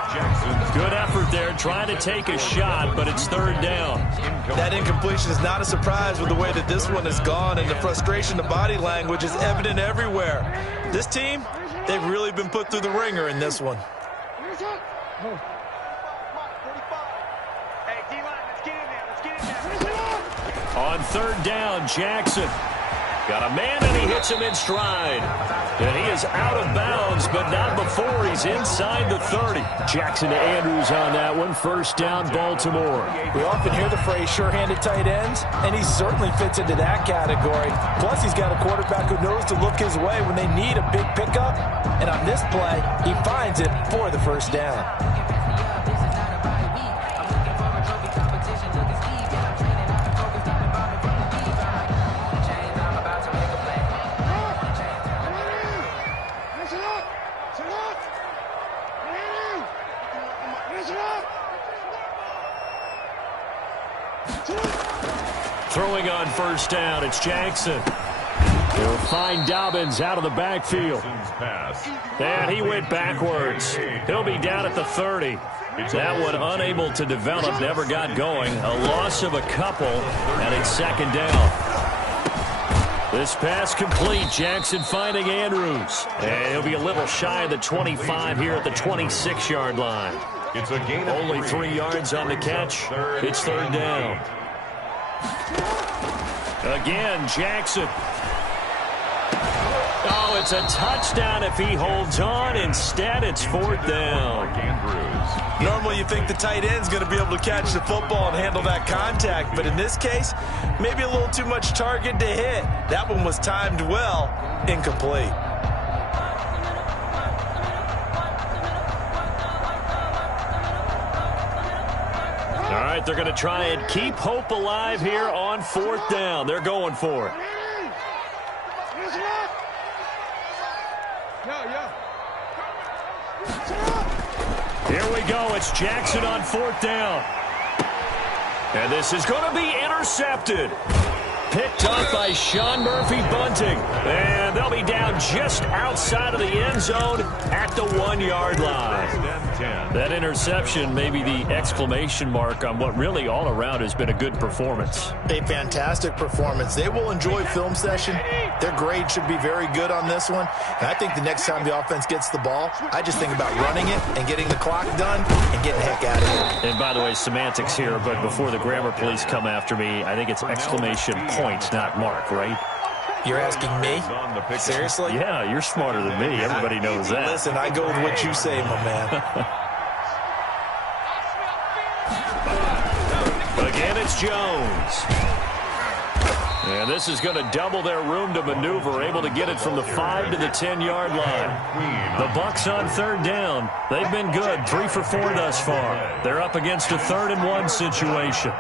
Good effort there trying to take a shot, but it's third down. That incompletion is not a surprise with the way that this one has gone, and the frustration of body language is evident everywhere. This team, they've really been put through the ringer in this one. On third down, Jackson. Got a man, and he hits him in stride. And he is out of bounds, but not before he's inside the 30. Jackson to Andrews on that one. First down, Baltimore. We often hear the phrase sure-handed tight ends, and he certainly fits into that category. Plus, he's got a quarterback who knows to look his way when they need a big pickup. And on this play, he finds it for the first down. Throwing on first down, it's Jackson. He'll find Dobbins out of the backfield. And he went backwards. He'll be down at the 30. That one unable to develop, never got going. A loss of a couple, and it's second down. This pass complete. Jackson finding Andrews. And he'll be a little shy of the 25 here at the 26-yard line. It's a gain of only 3 yards on the catch. It's third down. Again, Jackson. Oh, it's a touchdown if he holds on. Instead, it's fourth down. Normally, you think the tight end's going to be able to catch the football and handle that contact. But in this case, maybe a little too much target to hit. That one was timed well. Incomplete. All right, they're going to try and keep hope alive here on fourth down. They're going for it. Here we go. It's Jackson on fourth down. And this is going to be intercepted. Picked up by Sean Murphy-Bunting. And they'll be down just outside of the end zone at the 1-yard line. That interception may be the exclamation mark on what really all around has been a good performance. A fantastic performance. They will enjoy film session. Their grade should be very good on this one. And I think the next time the offense gets the ball, I just think about running it and getting the clock done and getting the heck out of here. And by the way, semantics here, but before the grammar police come after me, I think it's exclamation point, not mark, right? You're asking me? Seriously? Yeah, you're smarter than me. Everybody knows that. Listen, I go with what you say, my man. Again, it's Jones. And this is going to double their room to maneuver, able to get it from the 5 to the 10-yard line. The Bucs on third down. They've been good, 3 for 4 thus far. They're up against a 3rd-and-1 situation.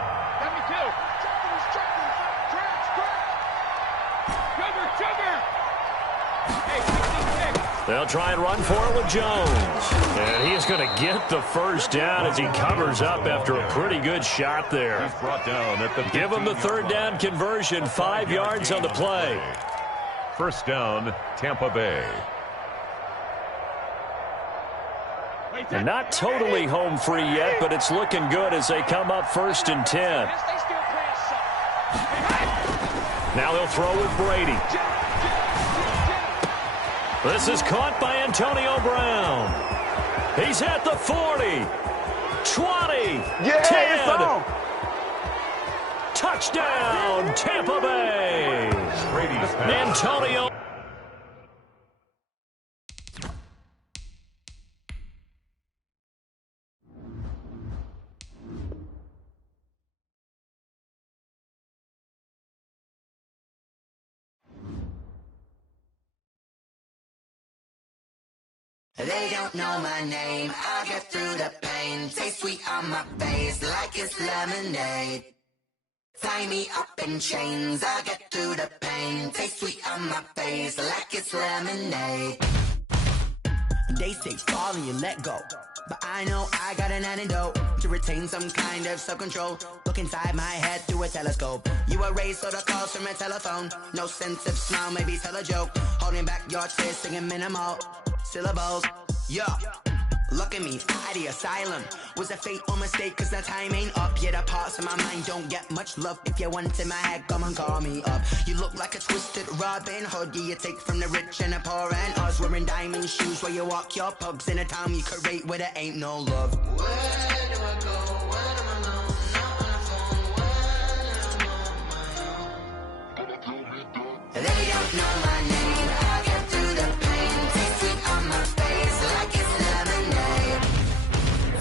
They'll try and run for it with Jones. And he is going to get the first down as he covers up after a pretty good shot there. He's brought down at the Give him the 3rd down conversion, 5 yards on the play. First down, Tampa Bay. And not totally home free yet, but it's looking good as they come up 1st and 10. Now they'll throw with Brady. This is caught by Antonio Brown. He's at the 40, 20, 10. Touchdown, Tampa Bay. Antonio. They don't know my name, I get through the pain. Taste sweet on my face like it's lemonade. Tie me up in chains, I get through the pain. Taste sweet on my face like it's lemonade. They say fall and you let go, but I know I got an antidote to retain some kind of self-control. Look inside my head through a telescope. You erase all the calls from a telephone. No sense of smile, maybe tell a joke. Holding back your tears, singing minimal syllables. Yeah, look at me, out the asylum. Was a fate or mistake, cause the time ain't up. Yeah, the parts of my mind don't get much love. If you want in my head, come and call me up. You look like a twisted Robin Hood. Yeah, you take from the rich and the poor and us. Wearing diamond shoes while you walk your pugs in a town you create where there ain't no love. Where do I go? When am I alone? Not on the phone. When I'm on my own. They don't know my name. I get through the pain. Taste sweet on my face like it's lemonade.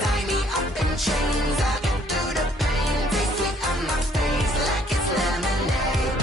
Tie me up in chains. I get through the pain. Taste sweet on my face like it's lemonade.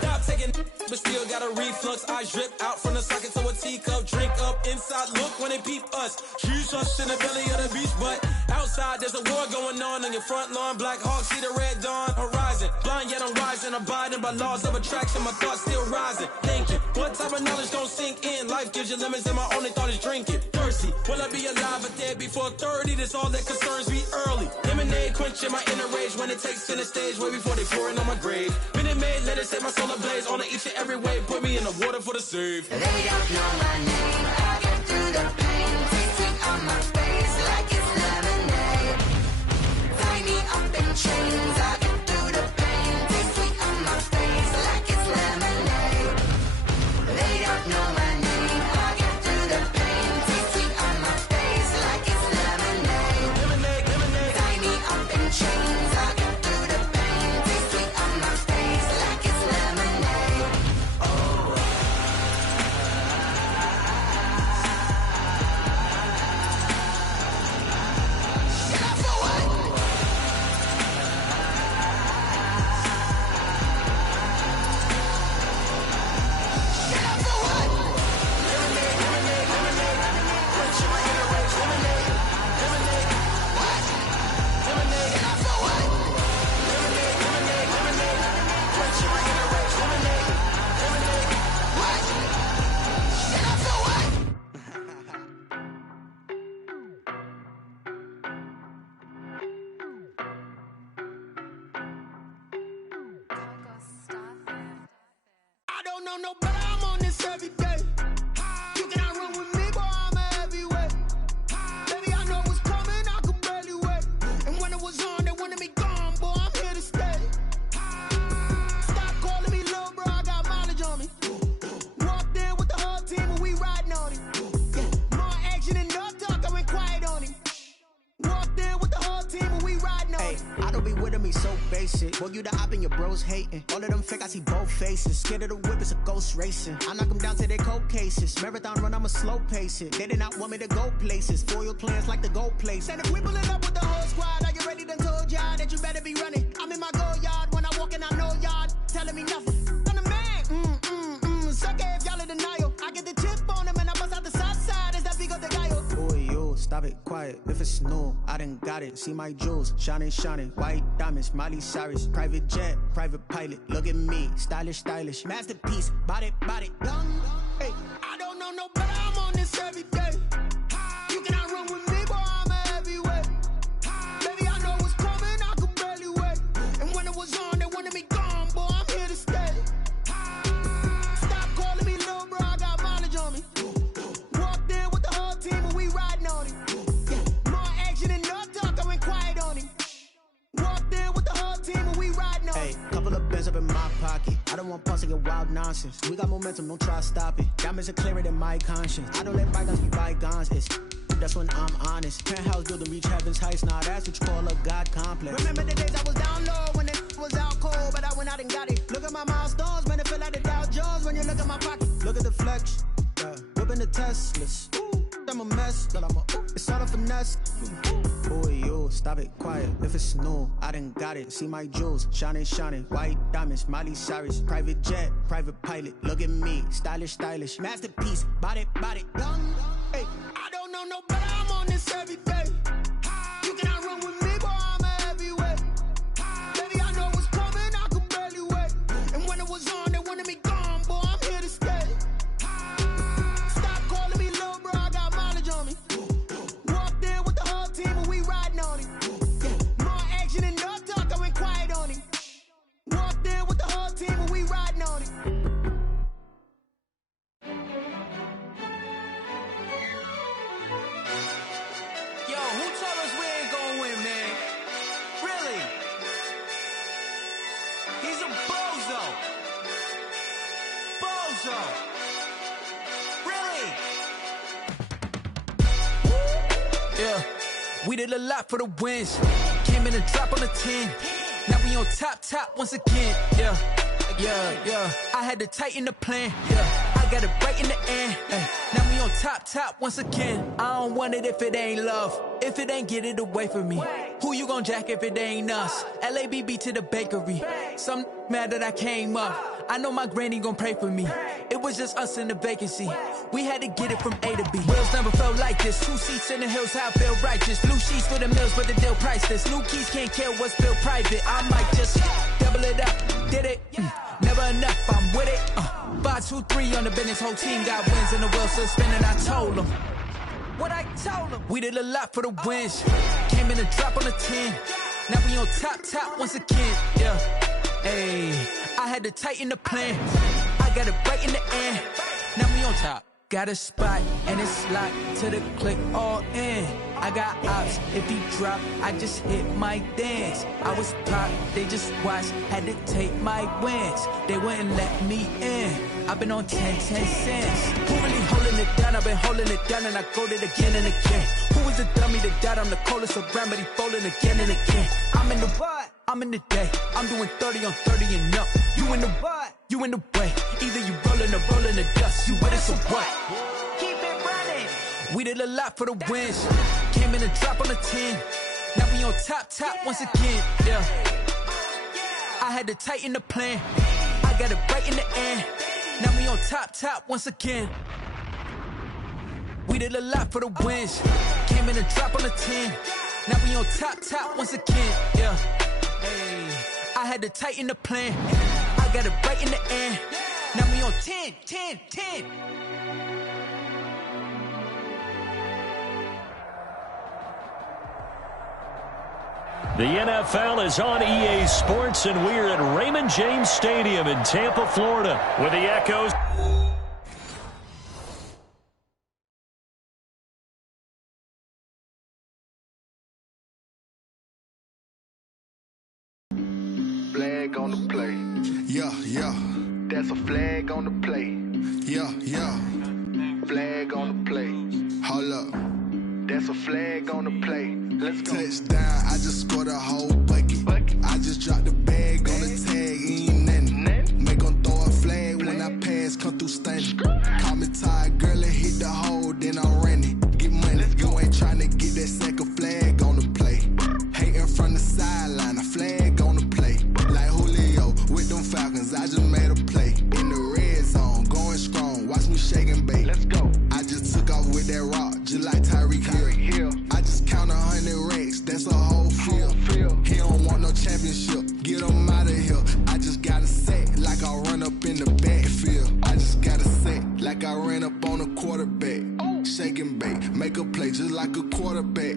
Stop taking, but still got a reflux. Eyes drip out from the socket to a teacup. Drink up inside, look when they peep us. Shoes us in the belly of the beach, but outside there's a war going on your front lawn. Black Hawk, see the red dawn horizon. Blind yet I'm rising, abiding by laws of attraction. My thoughts still rising, thinking what type of knowledge gon' sink in? Life gives you limits and my only thought is drinking. Thirsty, will I be alive or dead before 30? That's all that concerns me early. Lemonade quenching my inner rage when it takes center stage way before they pouring on my grave. Minute Maid, let it set my soul ablaze on each and every way. Put me in the water for the save. They don't know my name. I get through the pain. Taste sweet on my face like it's lemonade. Tie me up in chains. I get through the pain. Taste sweet on my face like it's lemonade. They don't know my name. I get through the pain. Taste sweet on my face like it's lemonade. Lemonade, lemonade. Tie me up in chains. I get through the pain. Taste sweet on my face like it's lemonade. Oh. I don't know no better, I'm on this every day. You cannot run with me, boy, I'm a heavyweight. Baby, I know what's coming, I could barely wait. And when it was on, they wanted me gone, boy, I'm here to stay. Stop calling me little bro, I got mileage on me. Walked in with the whole team and we riding on him. More action and no talk, I went quiet on him. Walked in with the whole team and we riding on him. I don't be with me so basic. Boy, you the op and your bros hating. All of them fake, I see both faces. Scared of the whip, it's a ghost racing. I knock them down to their cold cases. Marathon run, I'ma slow pace it. They did not want me to go places. Foil plans like the gold place. And if we pulling up with the whole squad, are you ready? Done told y'all that you better be running. I'm in my go yard when I walk in, I know yard. telling me nothing. I'm the man. Suck it if y'all in denial. I get the chip on him and I bust out the south side. Is that big of the guy? Boy, yo, stop it, quiet. If it's new, I done got it. See my jewels, shining, shining. White diamonds, Miley Cyrus. Private jet, private pilot. Look at me, stylish, stylish. Masterpiece, body, young. Hey, I don't know no better. I'm on this every day. You cannot run with me, boy. I'm a heavyweight. Baby, I know what's coming. I could barely wait. And when it was on, they wanted me gone, boy. I'm here to stay. Stop calling me little bro. I got mileage on me. Walked in with the whole team and we riding on it. More action and no talk. I went quiet on him. Walked in with the whole team and we riding on it. hey, couple of bands up in my pocket. I don't want pulse to get wild nonsense. We got momentum, don't try to stop it. Diamonds are clearer than my conscience. I don't let bygones be bygones. That's when I'm honest. Penthouse building, reach heaven's heights. Nah, that's what you call a God complex. Remember the days I was down low when it was out cold, but I went out and got it. Look at my milestones, man, it feel like the Dow Jones when you look at my pocket. Look at the flex, whipping the Teslas. I'm a mess, but it's all a finesse. Boy, yo, stop it, quiet. If it's new, I done got it. See my jewels, shining, shining. White diamonds, Miley Cyrus. Private jet, private pilot. Look at me, stylish, stylish. Masterpiece, body, young. Hey, I don't know no better. I'm on this every day. You cannot run with me, boy. I'm a heavyweight. Baby, I know what's coming. I could barely wait. And when it was on, they wanted me gone, boy. I'm here to stay. Stop calling me little bro. I got mileage on me. Walked in with the whole team and we riding on it. More action and no talk. I went quiet on him. Walked in with the whole team and we riding on it. Yo, who told us we ain't gonna win, man? Really? He's a bozo. Bozo. Really? Yeah, we did a lot for the wins. Came in and drop on the 10. Now we on top once again. Yeah. I had to tighten the plan. Yeah, I got it right in the end. Ay. Now we on top once again. I don't want it if it ain't love. If it ain't, get it away from me. Who you gon' jack if it ain't us? LABB to the bakery. Some mad that I came up. I know my granny gon' pray for me. It was just us in the vacancy. We had to get it from A to B. Wheels never felt like this. 2 seats in the hills, how I feel righteous. Blue sheets for the mills, but the deal priceless. New keys can't kill what's still private. I might just double it up. Did it? Never enough, I'm with it. 5, 2, 3 on the business. Whole team got wins and the wheels still spinning. I told them what I told them. We did a lot for the wins. Came in and drop on the 10. Now we on top once again. Yeah. Hey, I had to tighten the plan. I got it right in the end. Now we on top. Got a spot and it's locked to the click all in. I got ops, if he drop, I just hit my dance. I was pop, they just watched, had to take my wins. They wouldn't let me in. I've been on 10 cents. Who really holding it down? I've been holding it down and I go it again and again. Who was the dummy that died? I'm the coldest around, but he folding again and again. I'm in the what? I'm in the day. I'm doing 30 on 30 and up. You in the what? You in the way. Either you rolling or rolling the dust. You with us or what? Keep it running. We did a lot for the wins. Came in and drop on the 10. Now we on top once again. Yeah. I had to tighten the plan. I got it right in the end. Now we on top once again. We did a lot for the wins. Came in and drop on the 10. Now we on top once again. Yeah. Hey, I had to tighten the plan. I got it right in the end. Now we on 10. The NFL is on EA Sports, and we're at Raymond James Stadium in Tampa, Florida, with the Echoes. Flag on the play. Yeah. That's a flag on the play. Yeah. Flag on the play. Hold up. That's a flag on the play. Let's go. Touchdown, I just scored a whole bucket. I just dropped the bag on the tag, ain't nothing. Make 'em throw a flag when I pass, come through stunning. Call me tired, girl, and hit the hole, then I'm running. Get money, you ain't tryna get that second flag on the play. Hating from the sideline, a flag on the play. Like Julio with them Falcons. just like Tyreek Hill. I just count 100 racks, that's a whole field. He don't want no championship, get him out of here. I just gotta set like I run up in the backfield. I just gotta set like I ran up on a quarterback. Shake and bake, make a play just like a quarterback.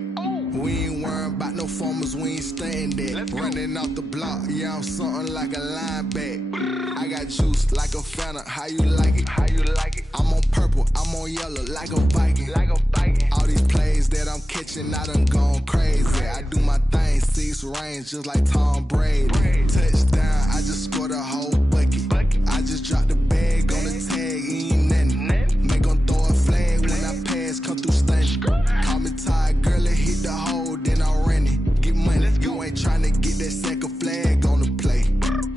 We ain't worrying about no formers, we ain't staying there. Running off the block, yeah, I'm something like a linebacker. I got juice like a Fanta, how you like it? How you like it? I'm on purple, I'm on yellow, like a Viking. Like a Viking. All these plays that I'm catching, I done gone crazy. I do my thing, 6 range, just like Tom Brady. Touchdown, I just scored a whole bucket. I just dropped the bag on the tag, ain't nothing. Make them throw a flag when I pass, come through stunning. Call me tired, girl, hit the hole, then I ran it. Get money, you ain't tryna get that second flag on the play.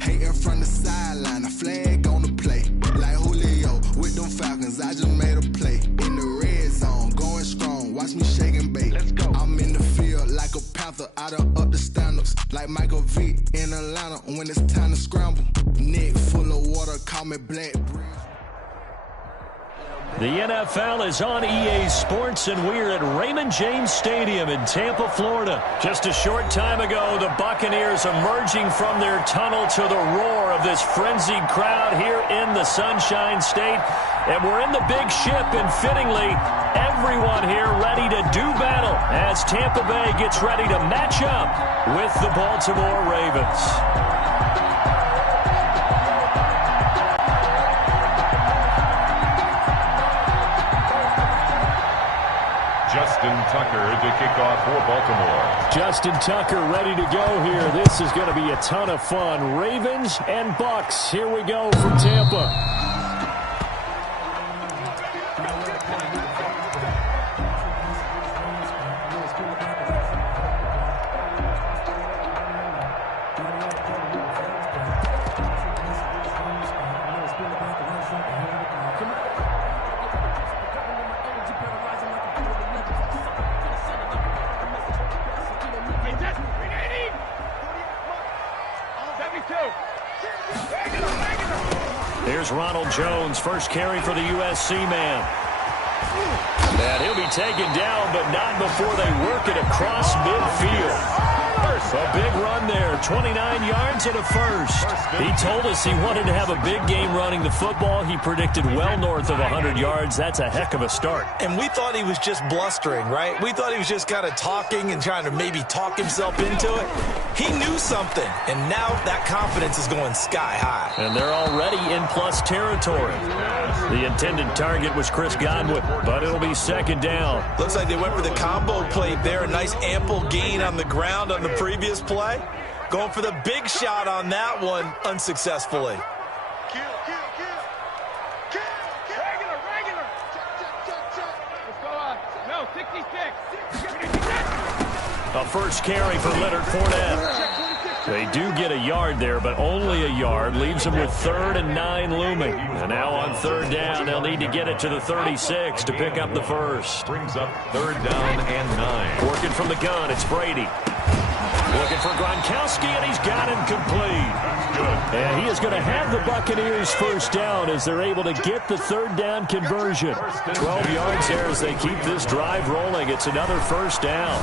Hating from the sideline, a flag on the play. Like Julio with them Falcons, I just made a play. In the red zone, going strong, watch me shake and bake. I'm in the field like a Panther, I done up the standards. Like Michael Vick in Atlanta when it's time to scramble. Neck full of water, call me Black Bridge. The NFL is on EA Sports, and we're at Raymond James Stadium in Tampa, Florida. Just a short time ago, the Buccaneers emerging from their tunnel to the roar of this frenzied crowd here in the Sunshine State. And we're in the big ship, and fittingly, everyone here ready to do battle as Tampa Bay gets ready to match up with the Baltimore Ravens. Justin Tucker to kick off for Baltimore. Justin Tucker ready to go here. This is going to be a ton of fun. Ravens and Bucks. Here we go from Tampa. Here's Ronald Jones, first carry for the USC man. And he'll be taken down, but not before they work it across midfield. A big run there, 29 yards and a first. He told us he wanted to have a big game running the football. He predicted well north of 100 yards. That's a heck of a start. And we thought he was just blustering, right? We thought he was just kind of talking and trying to maybe talk himself into it. He knew something, and now that confidence is going sky high. And they're already in plus territory. The intended target was Chris Godwin, but it'll be second down. Looks like they went for the combo play there. A nice ample gain on the ground on the previous play. Going for the big shot on that one unsuccessfully. A first carry for Leonard Fournette. They do get a yard there, but only a yard. Leaves them with 3rd and 9 looming. And now on 3rd down, they'll need to get it to the 36 to pick up the first. Brings up 3rd down and 9. Working from the gun, it's Brady. Looking for Gronkowski, and he's got him complete. Good. And he is going to have the Buccaneers first down as they're able to get the 3rd down conversion. 12 yards there as they keep this drive rolling. It's another first down.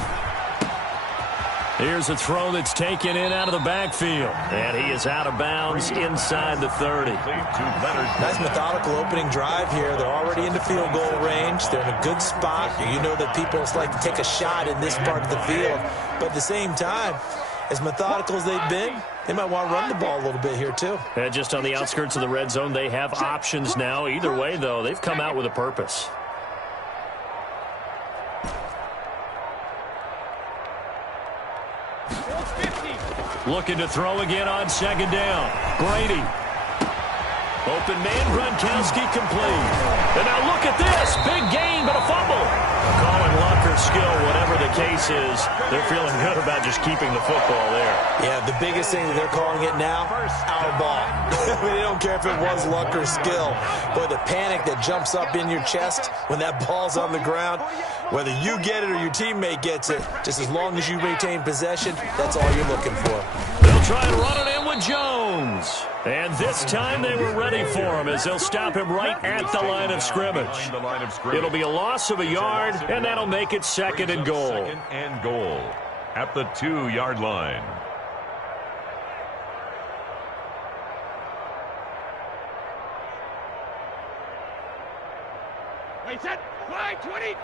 Here's a throw that's taken in out of the backfield. And he is out of bounds inside the 30. Nice methodical opening drive here. They're already into field goal range. They're in a good spot. You know that people like to take a shot in this part of the field. But at the same time, as methodical as they've been, they might want to run the ball a little bit here too. And just on the outskirts of the red zone, they have options now. Either way, though, they've come out with a purpose. Looking to throw again on 2nd down. Brady. Open man, Gronkowski complete. And now look at this. Big gain, but a fumble. Calling luck or skill, whatever the case is, they're feeling good about just keeping the football there. Yeah, the biggest thing that they're calling it now, our ball. I mean, they don't care if it was luck or skill. Boy, the panic that jumps up in your chest when that ball's on the ground, whether you get it or your teammate gets it, just as long as you retain possession, that's all you're looking for. They'll try and run it in with with Jones. And this time they were ready for him as they'll stop him right at the line of scrimmage. It'll be a loss of a yard, and that'll make it 2nd and goal. 2nd and goal at the 2-yard line. Wait, set. Fly, 20.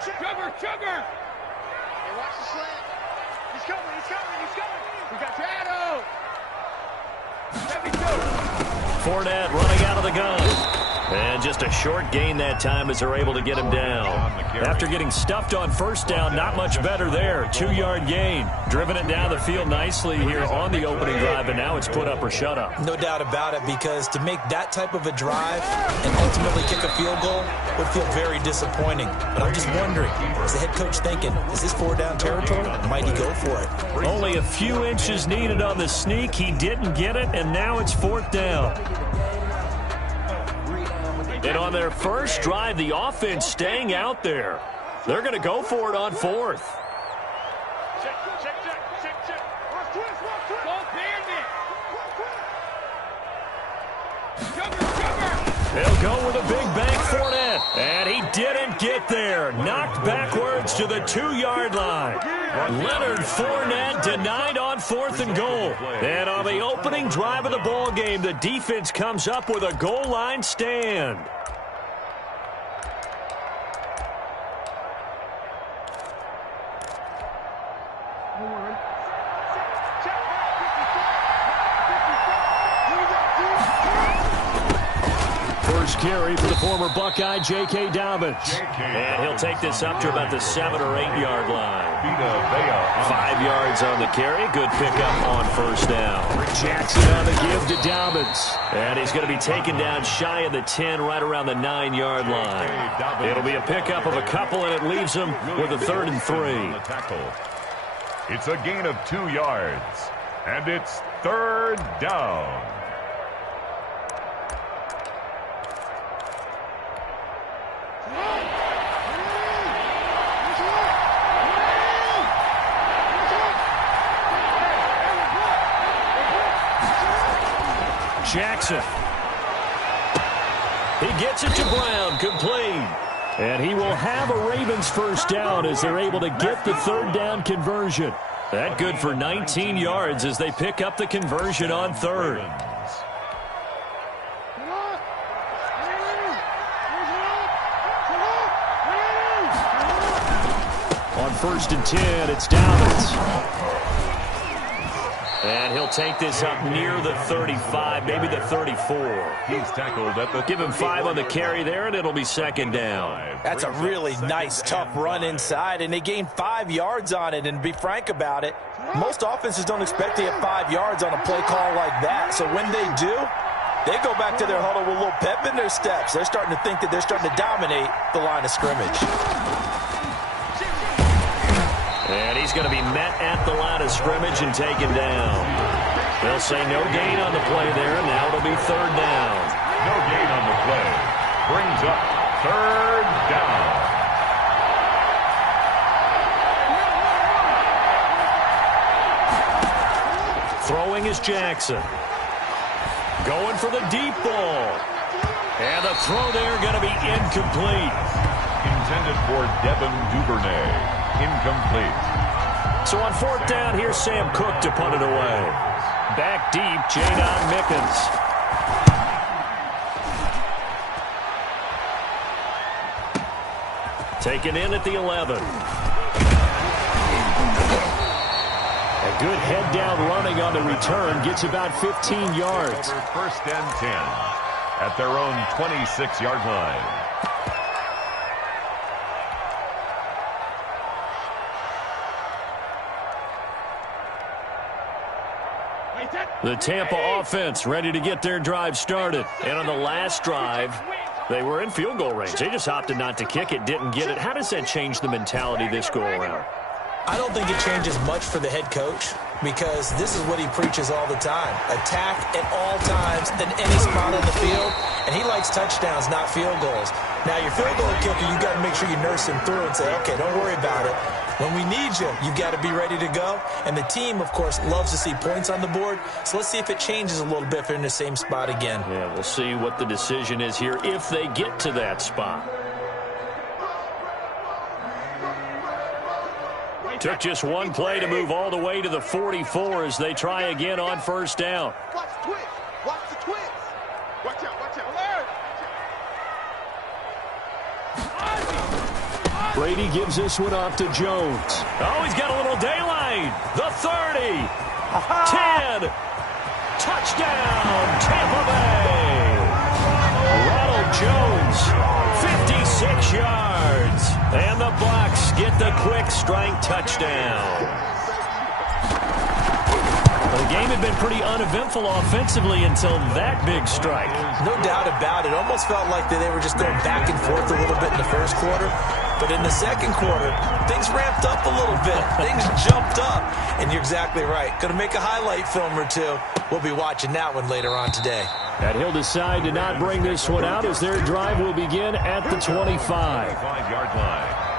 Chugger. Hey, watch the slant. He's coming. We got Shadow. 72. Fournette running out of the gun. And just a short gain that time as they're able to get him down. After getting stuffed on first down, not much better there. 2-yard gain. Driven it down the field nicely here on the opening drive, and now it's put up or shut up. No doubt about it, because to make that type of a drive and ultimately kick a field goal would feel very disappointing. But I'm just wondering, is the head coach thinking, is this 4-down territory? Might he go for it? Only a few inches needed on the sneak. He didn't get it, and now it's 4th down. And on their first drive, the offense staying out there. They're going to go for it on 4th. Check. Watch twist. Don't bandit. Chugger. They'll go with a big bank Fournette. And he didn't get there. Knocked backwards to the 2-yard line. Leonard Fournette denied on 4th and goal. And on the opening drive of the ball game, the defense comes up with a goal line stand. First carry for the former Buckeye, J.K. Dobbins. And he'll take this up to about the 7 or 8 yard line. 5 yards on the carry. Good pickup on first down. Jackson on the give to Dobbins. And he's going to be taken down shy of the 10, right around the 9 yard line. It'll be a pickup of a couple, and it leaves him with a 3rd and 3. It's a gain of 2 yards, and it's 3rd down. Jackson. He gets it to Brown, complete. And he will have a Ravens first down as they're able to get the 3rd down conversion. That good for 19 yards as they pick up the conversion on 3rd. On 1st and 10, it's Dobbins. And he'll take this up near the 35, maybe the 34. He's tackled at the Give him 5 on the carry there, and it'll be 2nd down. That's a really nice, tough run inside, and they gained 5 yards on it. And to be frank about it, most offenses don't expect to get 5 yards on a play call like that. So when they do, they go back to their huddle with a little pep in their steps. They're starting to think that they're starting to dominate the line of scrimmage. And he's going to be met at the line of scrimmage and taken down. They'll say no gain on the play there, and now it'll be 3rd down. No gain on the play. Brings up 3rd down. Throwing is Jackson. Going for the deep ball. And the throw there going to be incomplete. Intended for Devin Duvernay. Incomplete. So on 4th down, here's Sam Cook to punt it away. Back deep, Jadon Mickens. Taken in at the 11. A good head down running on the return. Gets about 15 yards. Over 1st and 10 at their own 26-yard line. The Tampa offense ready to get their drive started. And on the last drive, they were in field goal range. They just opted not to kick it, didn't get it. How does that change the mentality this go-around? I don't think it changes much for the head coach, because this is what he preaches all the time. Attack at all times in any spot on the field, and he likes touchdowns, not field goals. Now, your field goal kicker, you got to make sure you nurse him through and say, okay, don't worry about it. When we need you, you've got to be ready to go. And the team, of course, loves to see points on the board. So let's see if it changes a little bit if they're in the same spot again. Yeah, we'll see what the decision is here if they get to that spot. Took just one play to move all the way to the 44 as they try again on first down. Watch the twitch. Watch the twitch. Watch out. Watch out. Brady gives this one off to Jones. Oh, he's got a little daylight. The 30. 10. Touchdown, Tampa Bay. Ronald Jones, 56 yards. And the Bucs get the quick strike touchdown. The game had been pretty uneventful offensively until that big strike. No doubt about it. Almost felt like they were just going back and forth a little bit in the first quarter. But in the second quarter, things ramped up a little bit. Things jumped up. And you're exactly right. Going to make a highlight film or two. We'll be watching that one later on today. And he'll decide to not bring this one out as their drive will begin at the 25. 25-yard line.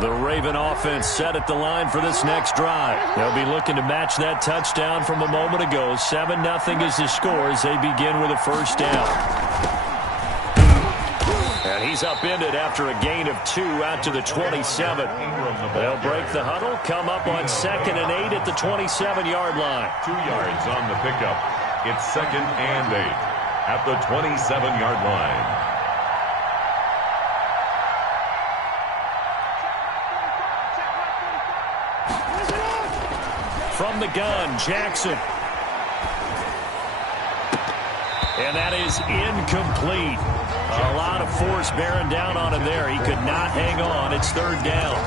The Raven offense set at the line for this next drive. They'll be looking to match that touchdown from a moment ago. 7-0 is the score as they begin with a first down. And he's upended after a gain of 2 out to the 27. They'll break the huddle, come up on 2nd and 8 at the 27-yard line. 2 yards on the pickup. It's 2nd and 8 at the 27-yard line. From the gun, Jackson. And that is incomplete. A lot of force bearing down on him there. He could not hang on. It's 3rd down.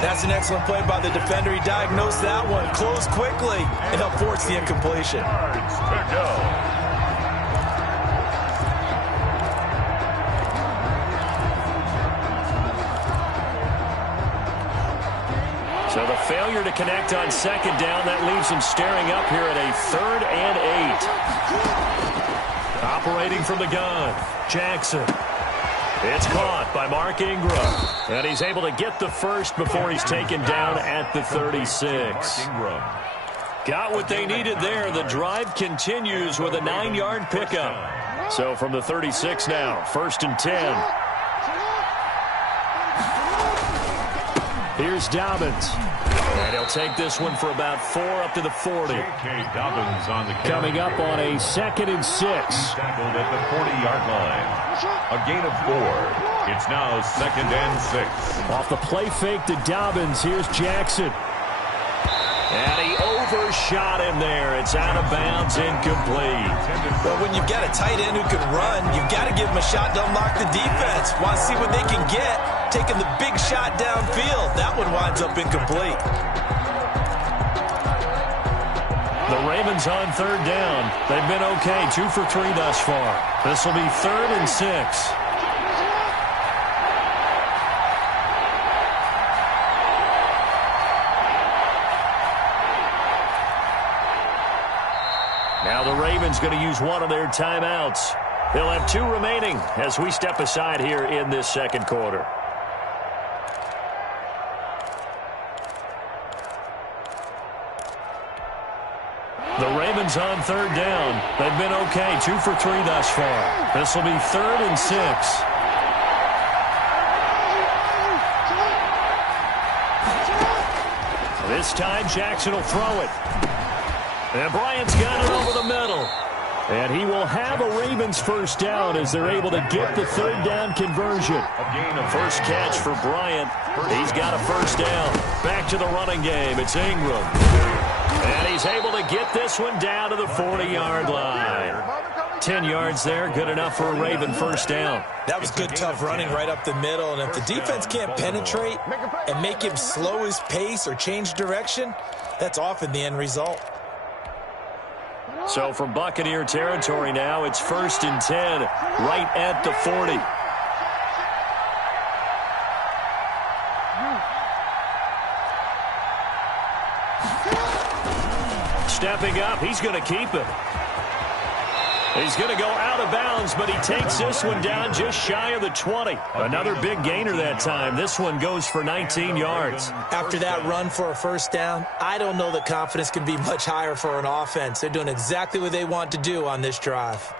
That's an excellent play by the defender. He diagnosed that one, closed quickly, and helped force the incompletion. Yards to go. So the failure to connect on 2nd down, that leaves him staring up here at a 3rd and 8. Operating from the gun, Jackson. It's caught by Mark Ingram. And he's able to get the first before he's taken down at the 36. Got what they needed there. The drive continues with a 9-yard pickup. So from the 36 now, 1st and 10. Here's Dobbins. And he'll take this one for about 4 up to the 40. Dobbins on the coming up on a 2nd and 6. Tackled at the 40-yard line. A gain of 4. It's now 2nd and 6. Off the play fake to Dobbins. Here's Jackson. And he overshot him there. It's out of bounds, incomplete. Well, when you've got a tight end who can run, you've got to give him a shot to unlock the defense. Want to see what they can get. Taking the big shot downfield. That one winds up incomplete. The Ravens on 3rd down. They've been okay, 2 for 3 thus far. This will be 3rd and 6. Now the Ravens going to use one of their timeouts. They'll have 2 remaining as we step aside here in this 2nd quarter. The Ravens on 3rd down. They've been okay, 2 for 3 thus far. This will be 3rd and 6. This time Jackson will throw it. And Bryant's got it over the middle. And he will have a Ravens first down as they're able to get the 3rd down conversion. First catch for Bryant. He's got a first down. Back to the running game. It's Ingram. And he's able to get this one down to the 40-yard line. 10 yards there, good enough for a Raven first down. That was good, tough running right up the middle. And if the defense can't penetrate and make him slow his pace or change direction, that's often the end result. So from Buccaneer territory now, it's 1st and 10, right at the 40. stepping up. He's going to keep it. He's going to go out of bounds, but he takes this one down just shy of the 20. Another big gainer that time. This one goes for 19 yards. After that run for a first down, I don't know that confidence can be much higher for an offense. They're doing exactly what they want to do on this drive.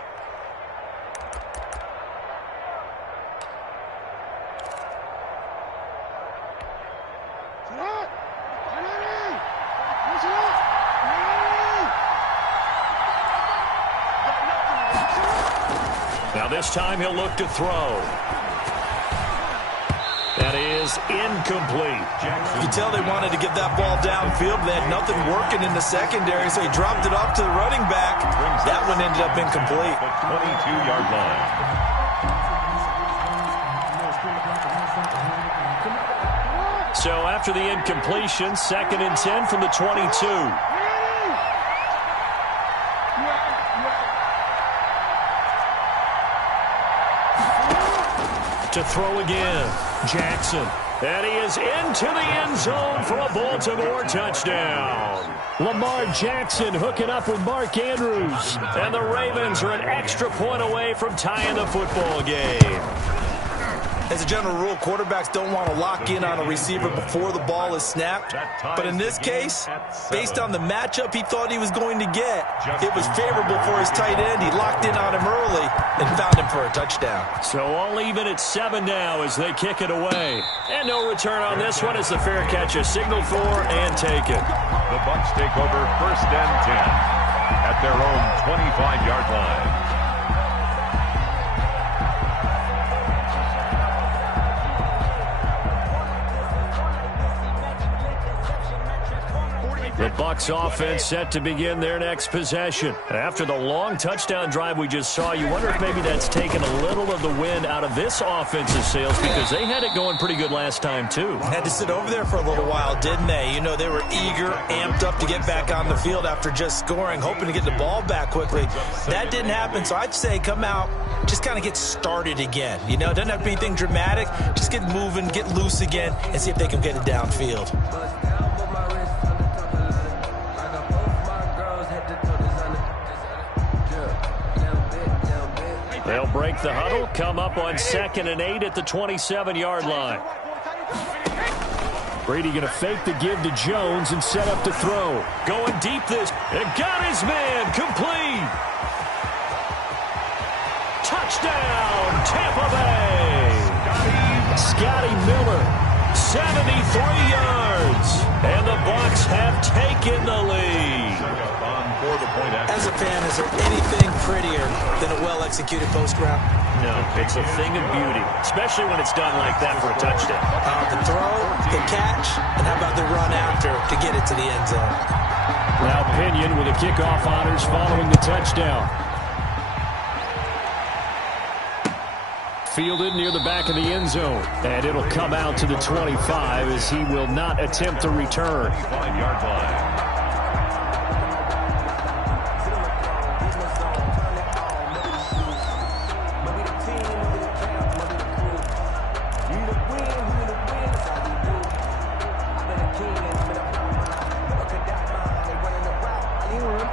Now this time he'll look to throw. That is incomplete. You can tell they wanted to get that ball downfield. They had nothing working in the secondary, so he dropped it off to the running back. That one ended up incomplete. 22-yard line. So after the incompletion, 2nd and 10 from the 22. To throw again, Jackson. And he is into the end zone for a Baltimore touchdown. Lamar Jackson hooking up with Mark Andrews. And the Ravens are an extra point away from tying the football game. As a general rule, quarterbacks don't want to lock in on a receiver before the ball is snapped. But in this case, based on the matchup he thought he was going to get, it was favorable for his tight end. He locked in on him early and found him for a touchdown. So all even at 7 now as they kick it away. And no return on this one as the fair catch is signaled for and taken. The Bucs take over 1st and 10 at their own 25-yard line. The Bucs offense set to begin their next possession. After the long touchdown drive we just saw, you wonder if maybe that's taken a little of the wind out of this offense's sails because they had it going pretty good last time too. Had to sit over there for a little while, didn't they? You know, they were eager, amped up to get back on the field after just scoring, hoping to get the ball back quickly. That didn't happen, so I'd say come out, just kind of get started again. You know, it doesn't have to be anything dramatic. Just get moving, get loose again, and see if they can get it downfield. They'll break the huddle, come up on 2nd and 8 at the 27-yard line. Brady going to fake the give to Jones and set up to throw. Going deep this, and got his man, complete. Touchdown, Tampa Bay. Scotty Miller, 73 yards. And the Bucs have taken the lead. As a fan, is there anything prettier than a well-executed post route? No, it's a thing of beauty, especially when it's done like that for a touchdown. The throw, the catch, and how about the run after to get it to the end zone? Now Pinion with the kickoff honors following the touchdown. Fielded near the back of the end zone. And it'll come out to the 25 as he will not attempt to return. 5-yard line.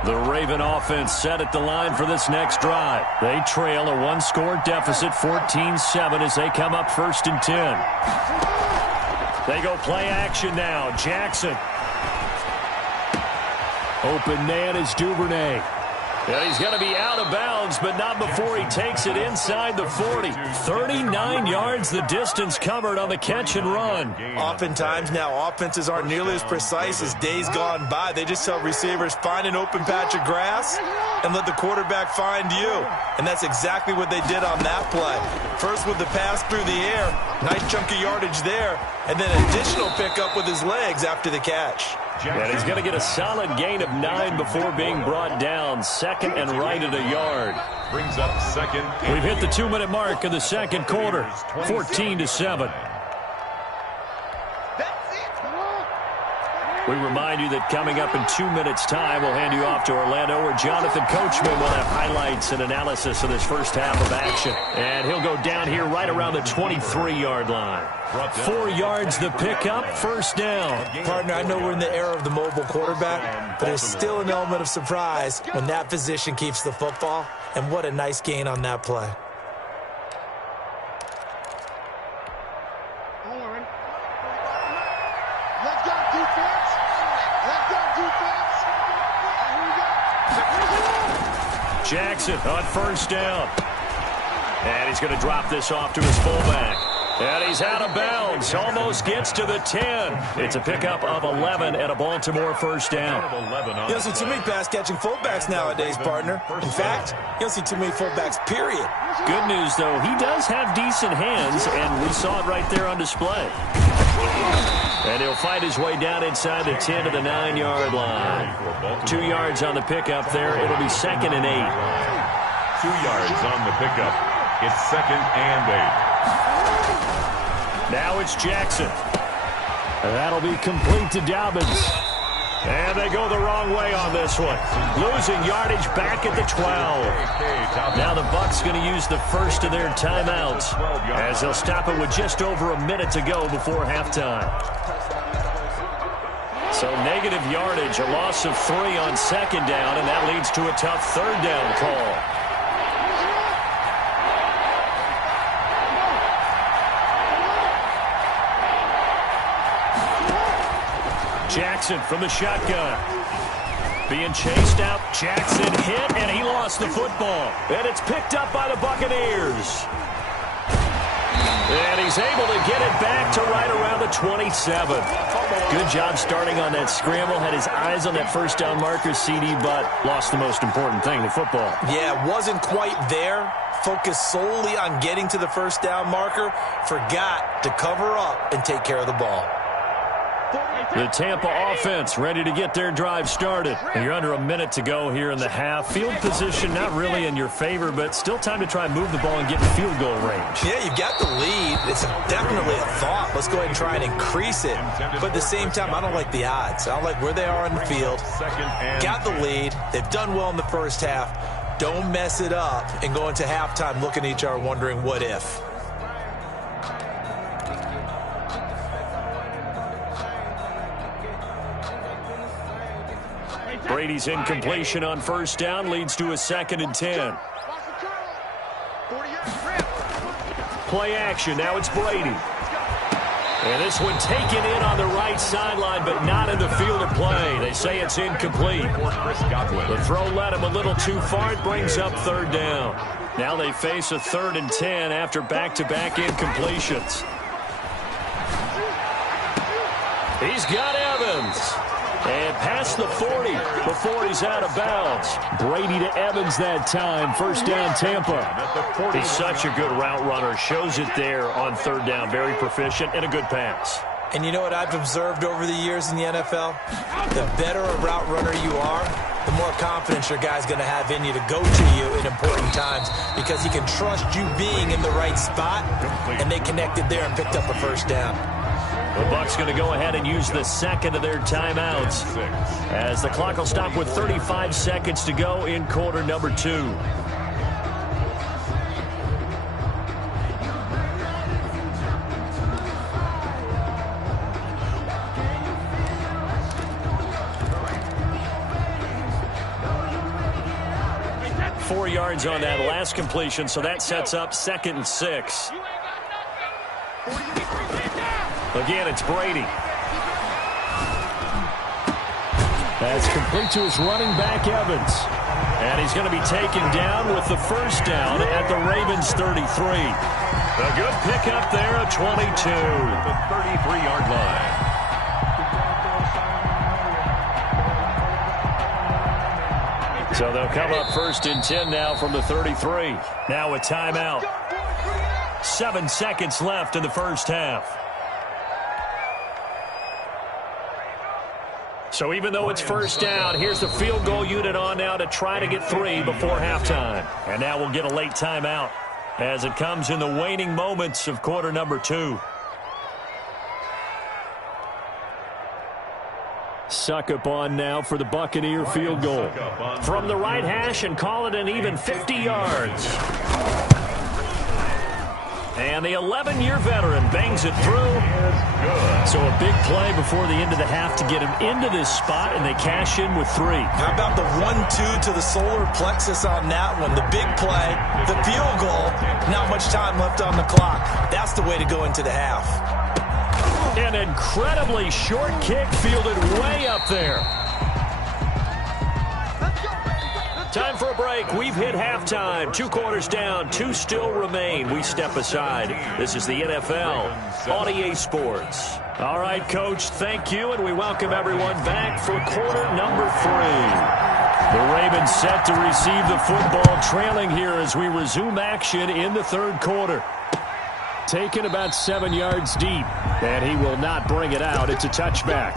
The Raven offense set at the line for this next drive. They trail a one-score deficit, 14-7, as they come up 1st and 10. They go play action now. Jackson. Open man is Duvernay. Yeah, he's going to be out of bounds, but not before he takes it inside the 40. 39 yards the distance covered on the catch and run. Oftentimes now, offenses aren't nearly as precise as days gone by. They just tell receivers, find an open patch of grass and let the quarterback find you. And that's exactly what they did on that play. First with the pass through the air, nice chunk of yardage there, and then additional pickup with his legs after the catch. And he's going to get a solid gain of 9 before being brought down. 2nd and right at a yard. Brings up 2nd. We've hit the 2-minute mark of the 2nd quarter. 14-7. We remind you that coming up in 2 minutes' time, we'll hand you off to Orlando, where Jonathan Coachman will have highlights and analysis of this first half of action. And he'll go down here right around the 23-yard line. 4 yards the pickup, first down. Partner, I know we're in the era of the mobile quarterback, but there's still an element of surprise when that position keeps the football. And what a nice gain on that play. Jackson on first down. And he's going to drop this off to his fullback. And he's out of bounds. Almost gets to the 10. It's a pickup of 11 and a Baltimore first down. You don't see too many pass-catching fullbacks nowadays, partner. In fact, you don't see too many fullbacks, period. Good news, though. He does have decent hands, and we saw it right there on display. And he'll find his way down inside the 10 to the 9-yard line. 2 yards on the pickup there. It'll be 2nd and 8. 2 yards on the pickup. It's 2nd and 8. Now it's Jackson. That'll be complete to Dobbins. And they go the wrong way on this one. Losing yardage back at the 12. Now the Bucs going to use the first of their timeouts as they'll stop it with just over a minute to go before halftime. So negative yardage, a loss of 3 on 2nd down, and that leads to a tough 3rd down call. Jackson from the shotgun. Being chased out. Jackson hit, and he lost the football. And it's picked up by the Buccaneers. And he's able to get it back to right around the 27. Good job starting on that scramble. Had his eyes on that first down marker, CD, but lost the most important thing, the football. Yeah, wasn't quite there. Focused solely on getting to the first down marker. Forgot to cover up and take care of the ball. The Tampa offense ready to get their drive started. And you're under a minute to go here in the half. Field position not really in your favor, but still time to try and move the ball and get in field goal range. Yeah, you've got the lead. It's definitely a thought. Let's go ahead and try and increase it. But at the same time, I don't like the odds. I don't like where they are on the field. Got the lead. They've done well in the first half. Don't mess it up and go into halftime looking at each other wondering what if. Brady's incompletion on first down leads to a 2nd and 10. Play action. Now it's Brady. And this one taken in on the right sideline, but not in the field of play. They say it's incomplete. The throw led him a little too far. It brings up 3rd down. Now they face a 3rd and 10 after back-to-back incompletions. He's got Evans. And past the 40 before he's out of bounds. Brady to Evans that time. First down, Tampa. He's such a good route runner. Shows it there on 3rd down. Very proficient and a good pass. And you know what I've observed over the years in the NFL? The better a route runner you are, the more confidence your guy's going to have in you to go to you in important times because he can trust you being in the right spot, and they connected there and picked up a first down. The Bucs going to go ahead and use the 2nd of their timeouts as the clock will stop with 35 seconds to go in quarter number 2. Four yards on that last completion, so that sets up 2nd and 6. Again, it's Brady. That's complete to his running back, Evans. And he's going to be taken down with the first down at the Ravens' 33. A good pickup there at 22. The 33-yard line. So they'll come up 1st and 10 now from the 33. Now a timeout. 7 seconds left in the first half. So even though it's first down, here's the field goal unit on now to try to get 3 before halftime. And now we'll get a late timeout as it comes in the waning moments of quarter number 2. Succop on now for the Buccaneer field goal. From the right hash and call it an even 50 yards. And the 11-year veteran bangs it through. So a big play before the end of the half to get him into this spot, and they cash in with 3. How about the 1-2 to the solar plexus on that one? The big play, the field goal, not much time left on the clock. That's the way to go into the half. An incredibly short kick fielded way up there. Time for a break. We've hit halftime. 2 quarters down. 2 still remain. We step aside. This is the NFL on EA Sports. All right, Coach, thank you, and we welcome everyone back for quarter number 3. The Ravens set to receive the football, trailing here as we resume action in the 3rd quarter. Taken about 7 yards deep, and he will not bring it out. It's a touchback.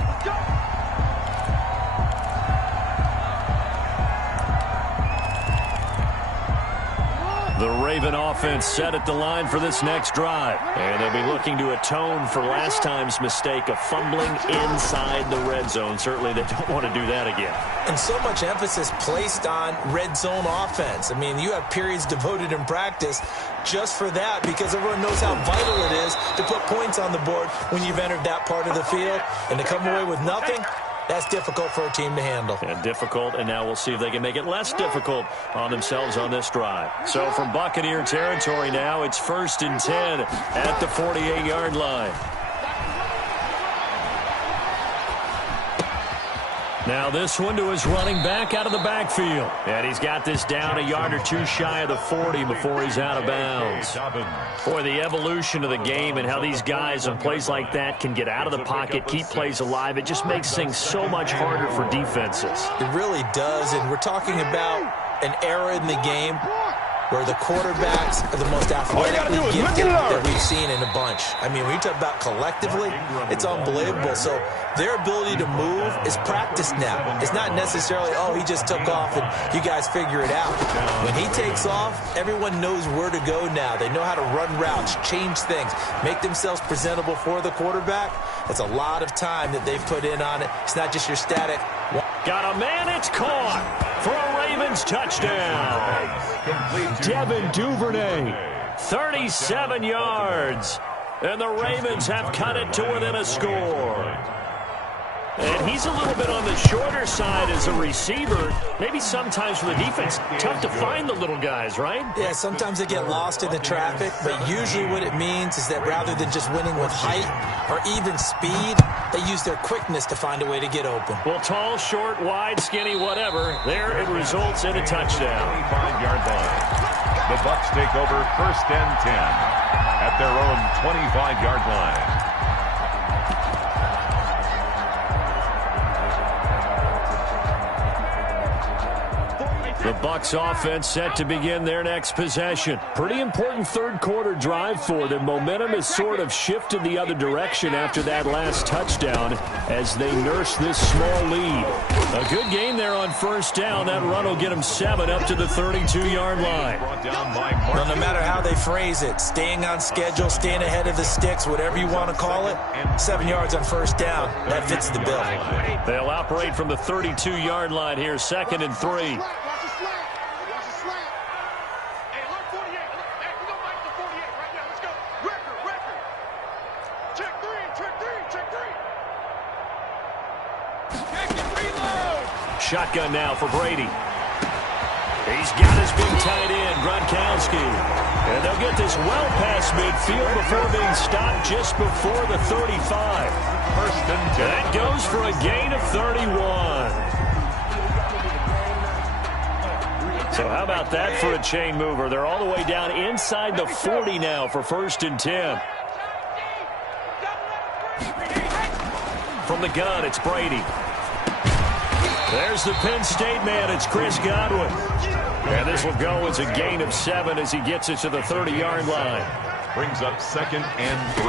The Raven offense set at the line for this next drive. And they'll be looking to atone for last time's mistake of fumbling inside the red zone. Certainly they don't want to do that again. And so much emphasis placed on red zone offense. I mean, you have periods devoted in practice just for that because everyone knows how vital it is to put points on the board when you've entered that part of the field. And to come away with nothing, that's difficult for a team to handle. And difficult, and now we'll see if they can make it less difficult on themselves on this drive. So from Buccaneer territory now, it's 1st and 10 at the 48-yard line. Now this one to his running back out of the backfield. And he's got this down a yard or 2 shy of the 40 before he's out of bounds. Boy, the evolution of the game and how these guys on plays like that can get out of the pocket, keep plays alive, it just makes things so much harder for defenses. It really does, and we're talking about an era in the game where the quarterbacks are the most athletically gifted that we've seen in a bunch. I mean, when you talk about collectively, it's unbelievable. So their ability to move is practiced now. It's not necessarily, oh, he just took off and you guys figure it out. When he takes off, everyone knows where to go now. They know how to run routes, change things, make themselves presentable for the quarterback. That's a lot of time that they've put in on it. It's not just your static. Got a man, it's caught for a Ravens touchdown. Devin Duvernay, 37 yards. And the Ravens have cut it to within a score. And he's a little bit on the shorter side as a receiver. Maybe sometimes for the defense, tough to find the little guys, right? Yeah, sometimes they get lost in the traffic, but usually what it means is that rather than just winning with height or even speed, they use their quickness to find a way to get open. Well, tall, short, wide, skinny, whatever, there it results in a touchdown. 25-yard line. The Bucs take over 1st and 10 at their own 25-yard line. The Bucs offense set to begin their next possession. Pretty important 3rd quarter drive for them. Momentum has sort of shifted the other direction after that last touchdown as they nurse this small lead. A good game there on 1st down. That run will get them 7 up to the 32-yard line. Well, no matter how they phrase it, staying on schedule, staying ahead of the sticks, whatever you want to call it, 7 yards on 1st down, that fits the bill. They'll operate from the 32-yard line here, 2nd and 3. Shotgun now for Brady. He's got his big tight end, Gronkowski. And they'll get this well past midfield before being stopped just before the 35. 1st and 10. That goes for a gain of 31. So how about that for a chain mover? They're all the way down inside the 40 now for 1st and 10. From the gun, it's Brady. There's the Penn State man. It's Chris Godwin. And this will go as a gain of 7 as he gets it to the 30-yard line. Brings up 2nd and 3.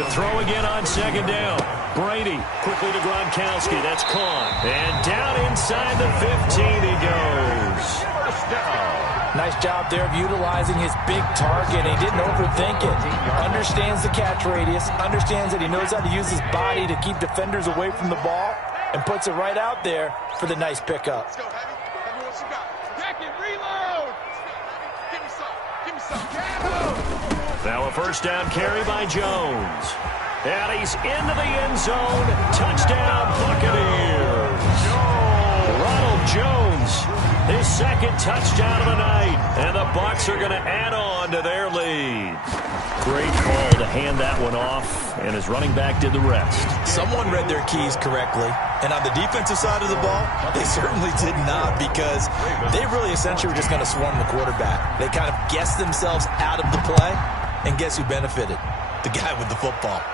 To throw again on 2nd down. Brady quickly to Gronkowski. That's caught. And down inside the 15 he goes. 1st down. Nice job there of utilizing his big target. He didn't overthink it. Understands the catch radius. Understands that he knows how to use his body to keep defenders away from the ball. and puts it right out there for the nice pickup. Let's go, Heavy. Heavy, what you got? Jack it, reload. Give me some. Give me some. Now a first down carry by Jones. And he's into the end zone. Touchdown, Buccaneers. Ronald Jones, his second touchdown of the night. And the Bucs are going to add on to their lead. Great call to hand that one off, and his running back did the rest. Someone read their keys correctly, and on the defensive side of the ball, they certainly did not, because they really essentially were just going to swarm the quarterback. They kind of guessed themselves out of the play, and guess who benefited? The guy with the football.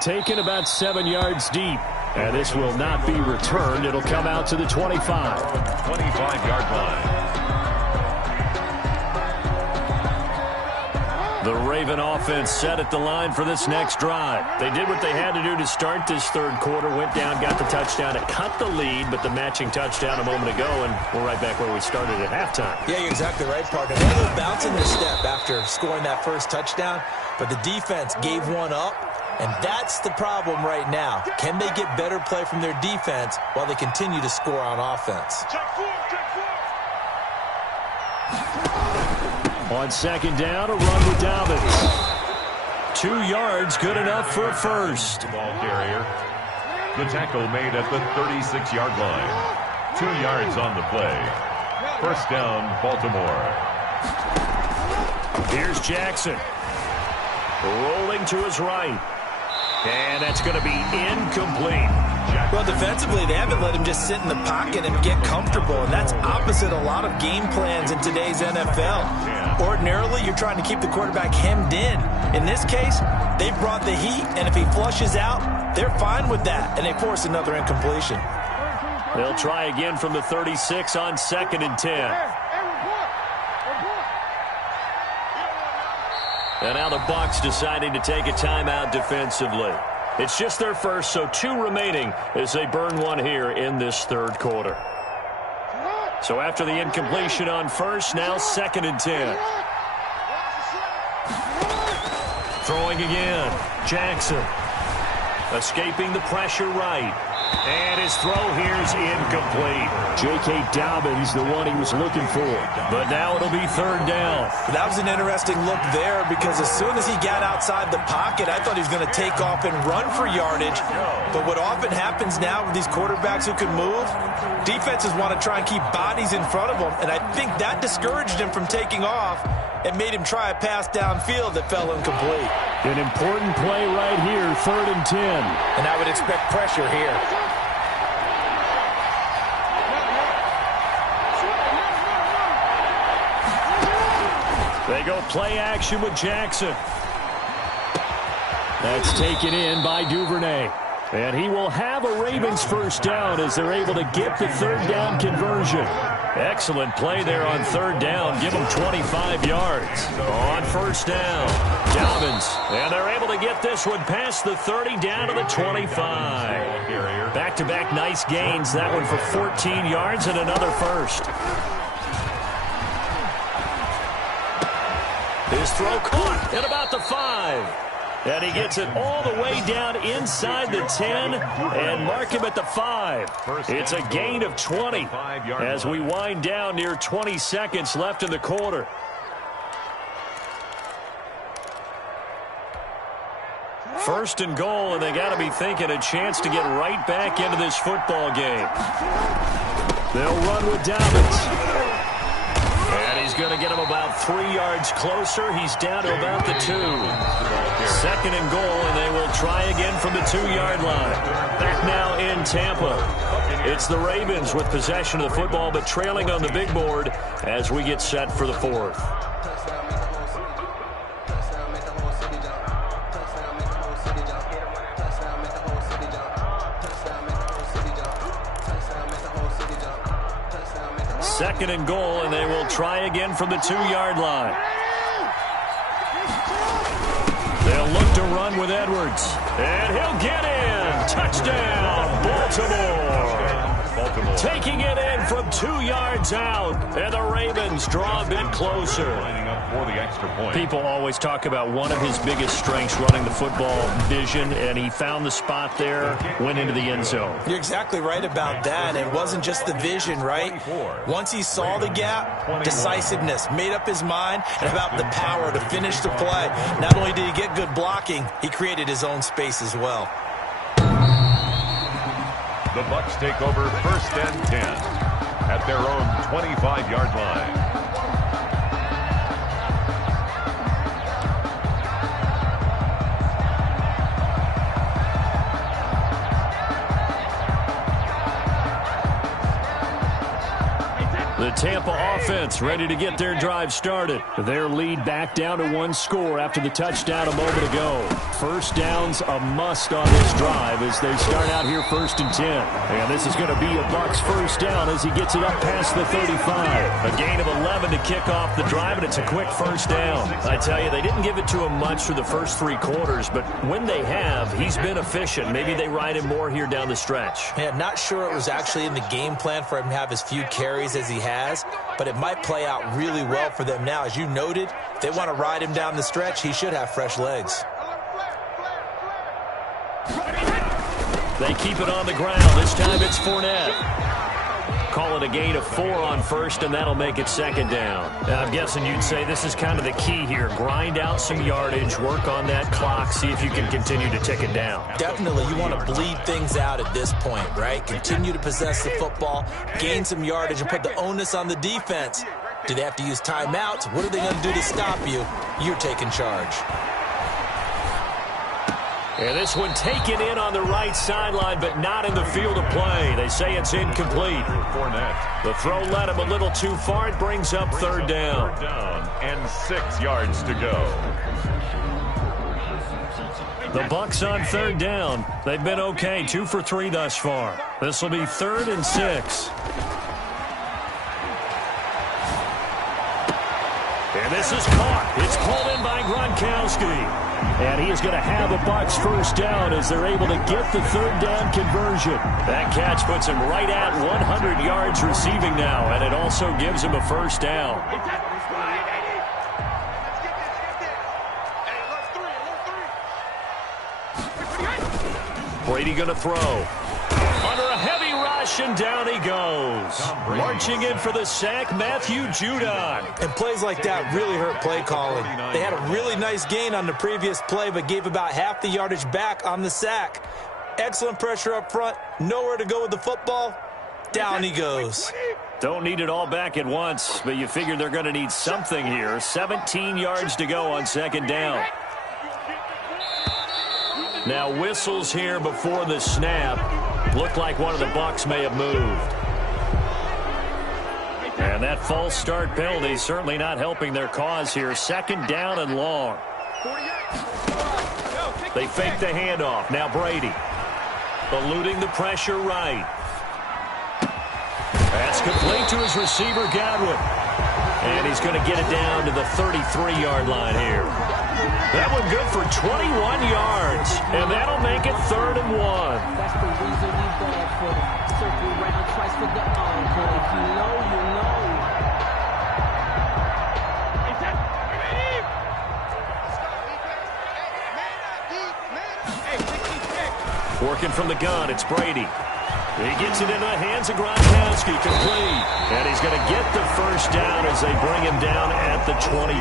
Taken about 7 yards deep, and this will not be returned. It'll come out to the 25. 25-yard line. The Raven offense set at the line for this next drive. They did what they had to do to start this third quarter, went down, got the touchdown. It cut the lead, but the matching touchdown a moment ago, and we're right back where we started at halftime. Yeah, you're exactly right, partner. They were bouncing their step after scoring that first touchdown, but the defense gave one up, and that's the problem right now. Can they get better play from their defense while they continue to score on offense? On second down, a run with Dobbins. 2 yards, good enough for a first. Ball carrier. The tackle made at the 36-yard line. 2 yards on the play. First down, Baltimore. Here's Jackson. Rolling to his right. And that's going to be incomplete. Well, defensively, they haven't let him just sit in the pocket and get comfortable, and that's opposite a lot of game plans in today's NFL. Ordinarily, you're trying to keep the quarterback hemmed in. In this case, they brought the heat, and if he flushes out, they're fine with that, and they force another incompletion. They'll try again from the 36 on 2nd and 10. And now the Bucs deciding to take a timeout defensively. It's just their first, so 2 remaining as they burn one here in this third quarter. So after the incompletion on first, now 2nd and 10. Throwing again. Jackson. Escaping the pressure right. And his throw here's incomplete. J.K. Dobbins, the one he was looking for. But now it'll be third down. That was an interesting look there, because as soon as he got outside the pocket, I thought he was going to take off and run for yardage. But what often happens now with these quarterbacks who can move, defenses want to try and keep bodies in front of them, and I think that discouraged him from taking off and made him try a pass downfield that fell incomplete. An important play right here, 3rd and 10. And I would expect pressure here. They go play action with Jackson. That's taken in by Duvernay. And he will have a Ravens first down as they're able to get the third down conversion. Excellent play there on third down. Give them 25 yards. On first down, Dobbins. And they're able to get this one past the 30 down to the 25. Back-to-back nice gains. That one for 14 yards and another first. His throw caught at about the 5. And he gets it all the way down inside the 10 and mark him at the 5. It's a gain of 20 as we wind down near 20 seconds left in the quarter. First and goal, and they got to be thinking a chance to get right back into this football game. They'll run with Dobbins. And he's going to get him about 3 yards closer. He's down to about the 2. 2nd and goal, and they will try again from the 2-yard line. Back now in Tampa. It's the Ravens with possession of the football, but trailing on the big board as we get set for the 4th. Second and goal, and they will try again from the 2-yard line. They'll look to run with Edwards. And he'll get in. Touchdown, Baltimore. Baltimore. Taking it in from 2 yards out, and the Ravens draw a bit closer. Lining up for the extra point. People always talk about one of his biggest strengths running the football, vision, and he found the spot there, went into the end zone. You're exactly right about that. It wasn't just the vision, right? Once he saw the gap, decisiveness, made up his mind, and about the power to finish the play. Not only did he get good blocking, he created his own space as well. The Bucs take over 1st and 10 at their own 25-yard line. The Tampa offense ready to get their drive started. Their lead back down to 1 score after the touchdown a moment ago. First down's a must on this drive as they start out here 1st and 10. And this is going to be a Bucs first down as he gets it up past the 35. A gain of 11 to kick off the drive, and it's a quick first down. I tell you, they didn't give it to him much for the first 3 quarters, but when they have, he's been efficient. Maybe they ride him more here down the stretch. Yeah, not sure it was actually in the game plan for him to have as few carries as he has, but it might play out really well for them now. As you noted, if they want to ride him down the stretch, he should have fresh legs. They keep it on the ground. This time it's Fournette. Call it a gain of 4 on first, and that'll make it 2nd down. I'm guessing you'd say this is kind of the key here. Grind out some yardage, work on that clock, see if you can continue to tick it down. Definitely, you want to bleed things out at this point, right? Continue to possess the football, gain some yardage, and put the onus on the defense. Do they have to use timeouts? What are they going to do to stop you? You're taking charge. And this one taken in on the right sideline, but not in the field of play. They say it's incomplete. The throw led him a little too far. It brings up 3rd down. 3rd down and 6 yards to go. The Bucs on 3rd down. They've been okay, 2 for 3 thus far. This will be 3rd and 6. And this is caught. It's called in by Gronkowski. And he is going to have a Bucs first down as they're able to get the 3rd down conversion. That catch puts him right at 100 yards receiving now, and it also gives him a first down. Brady going to throw. Under a heavy rush, and down he goes. Marching in for the sack, Matthew Judon. And plays like that really hurt play calling. They had a really nice gain on the previous play, but gave about half the yardage back on the sack. Excellent pressure up front. Nowhere to go with the football. Down he goes. Don't need it all back at once, but you figure they're going to need something here. 17 yards to go on 2nd down. Now whistles here before the snap. Looked like one of the Bucs may have moved. And that false start penalty certainly not helping their cause here. 2nd down and long. They fake the handoff. Now Brady. Eluding the pressure right. That's complete to his receiver, Godwin. And he's going to get it down to the 33-yard line here. That one good for 21 yards. And that'll make it 3rd and 1. That's the reason we bad for them. Circle round twice for the encore. If you know, you know. Working from the gun, it's Brady. He gets it into the hands of Gronkowski, complete. And he's going to get the first down as they bring him down at the 23.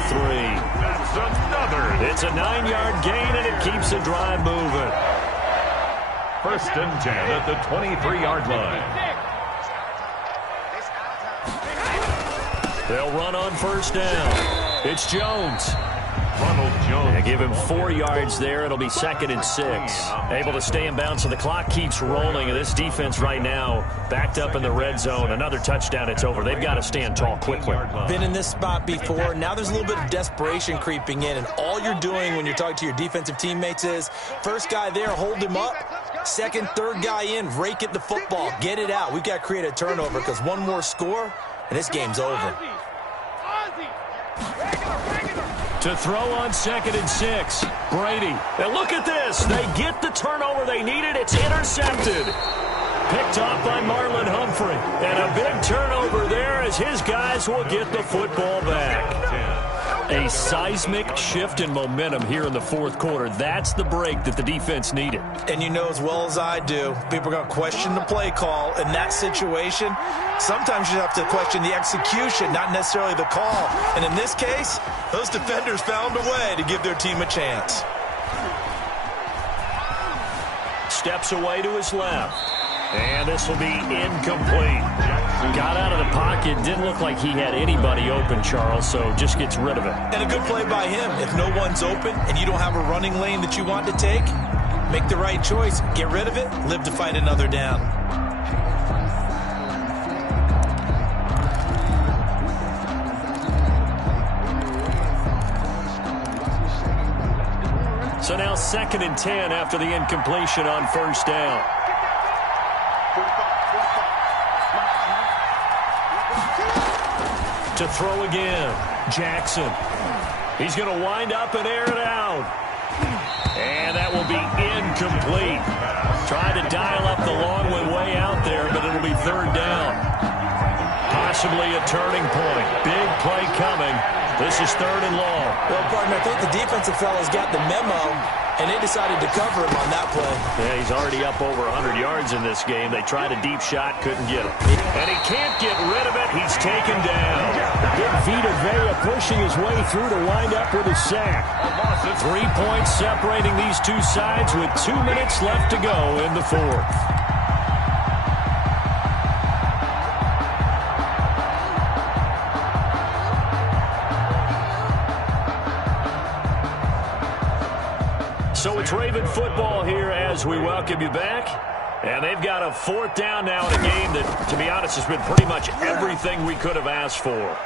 That's another. It's a 9-yard gain, and it keeps the drive moving. 1st and 10 at the 23-yard line. They'll run on 1st down. It's Jones. Ronald Jones. They give him 4 yards there. It'll be 2nd and 6. Able to stay in bounds, so the clock keeps rolling. And this defense right now backed up in the red zone. Another touchdown, it's over. They've got to stand tall quickly. Been in this spot before. Now there's a little bit of desperation creeping in. And all you're doing when you're talking to your defensive teammates is, first guy there, hold him up. 2nd, 3rd guy in, rake at the football. Get it out. We've got to create a turnover because one more score, and this game's over. To throw on 2nd and 6. Brady. And look at this. They get the turnover they needed. It's intercepted. picked off by Marlon Humphrey. And a big turnover there as his guys will get the football back. A seismic shift in momentum here in the fourth quarter. That's the break that the defense needed. And you know as well as I do, people are going to question the play call in that situation. Sometimes you have to question the execution, not necessarily the call. And in this case, those defenders found a way to give their team a chance. Steps away to his left. And this will be incomplete. Got out of the pocket. Didn't look like he had anybody open, Charles, so just gets rid of it. And a good play by him. If no one's open and you don't have a running lane that you want to take, make the right choice. Get rid of it. Live to fight another down. So now 2nd and 10 after the incompletion on first down. To throw again, Jackson. He's going to wind up and air it out. And that will be incomplete. Tried to dial up the long one way out there, but it'll be 3rd down. Possibly a turning point. Big play coming. This is 3rd and long. Well, partner, I think the defensive fellas got the memo, and they decided to cover him on that play. Yeah, he's already up over 100 yards in this game. They tried a deep shot, couldn't get him. And he can't get rid of it. He's taken down. Big Vita Vea pushing his way through to wind up with a sack. 3 points separating these two sides with 2 minutes left to go in the fourth. So it's Raven football here as we welcome you back. And they've got a 4th down now in a game that, to be honest, has been pretty much everything we could have asked for.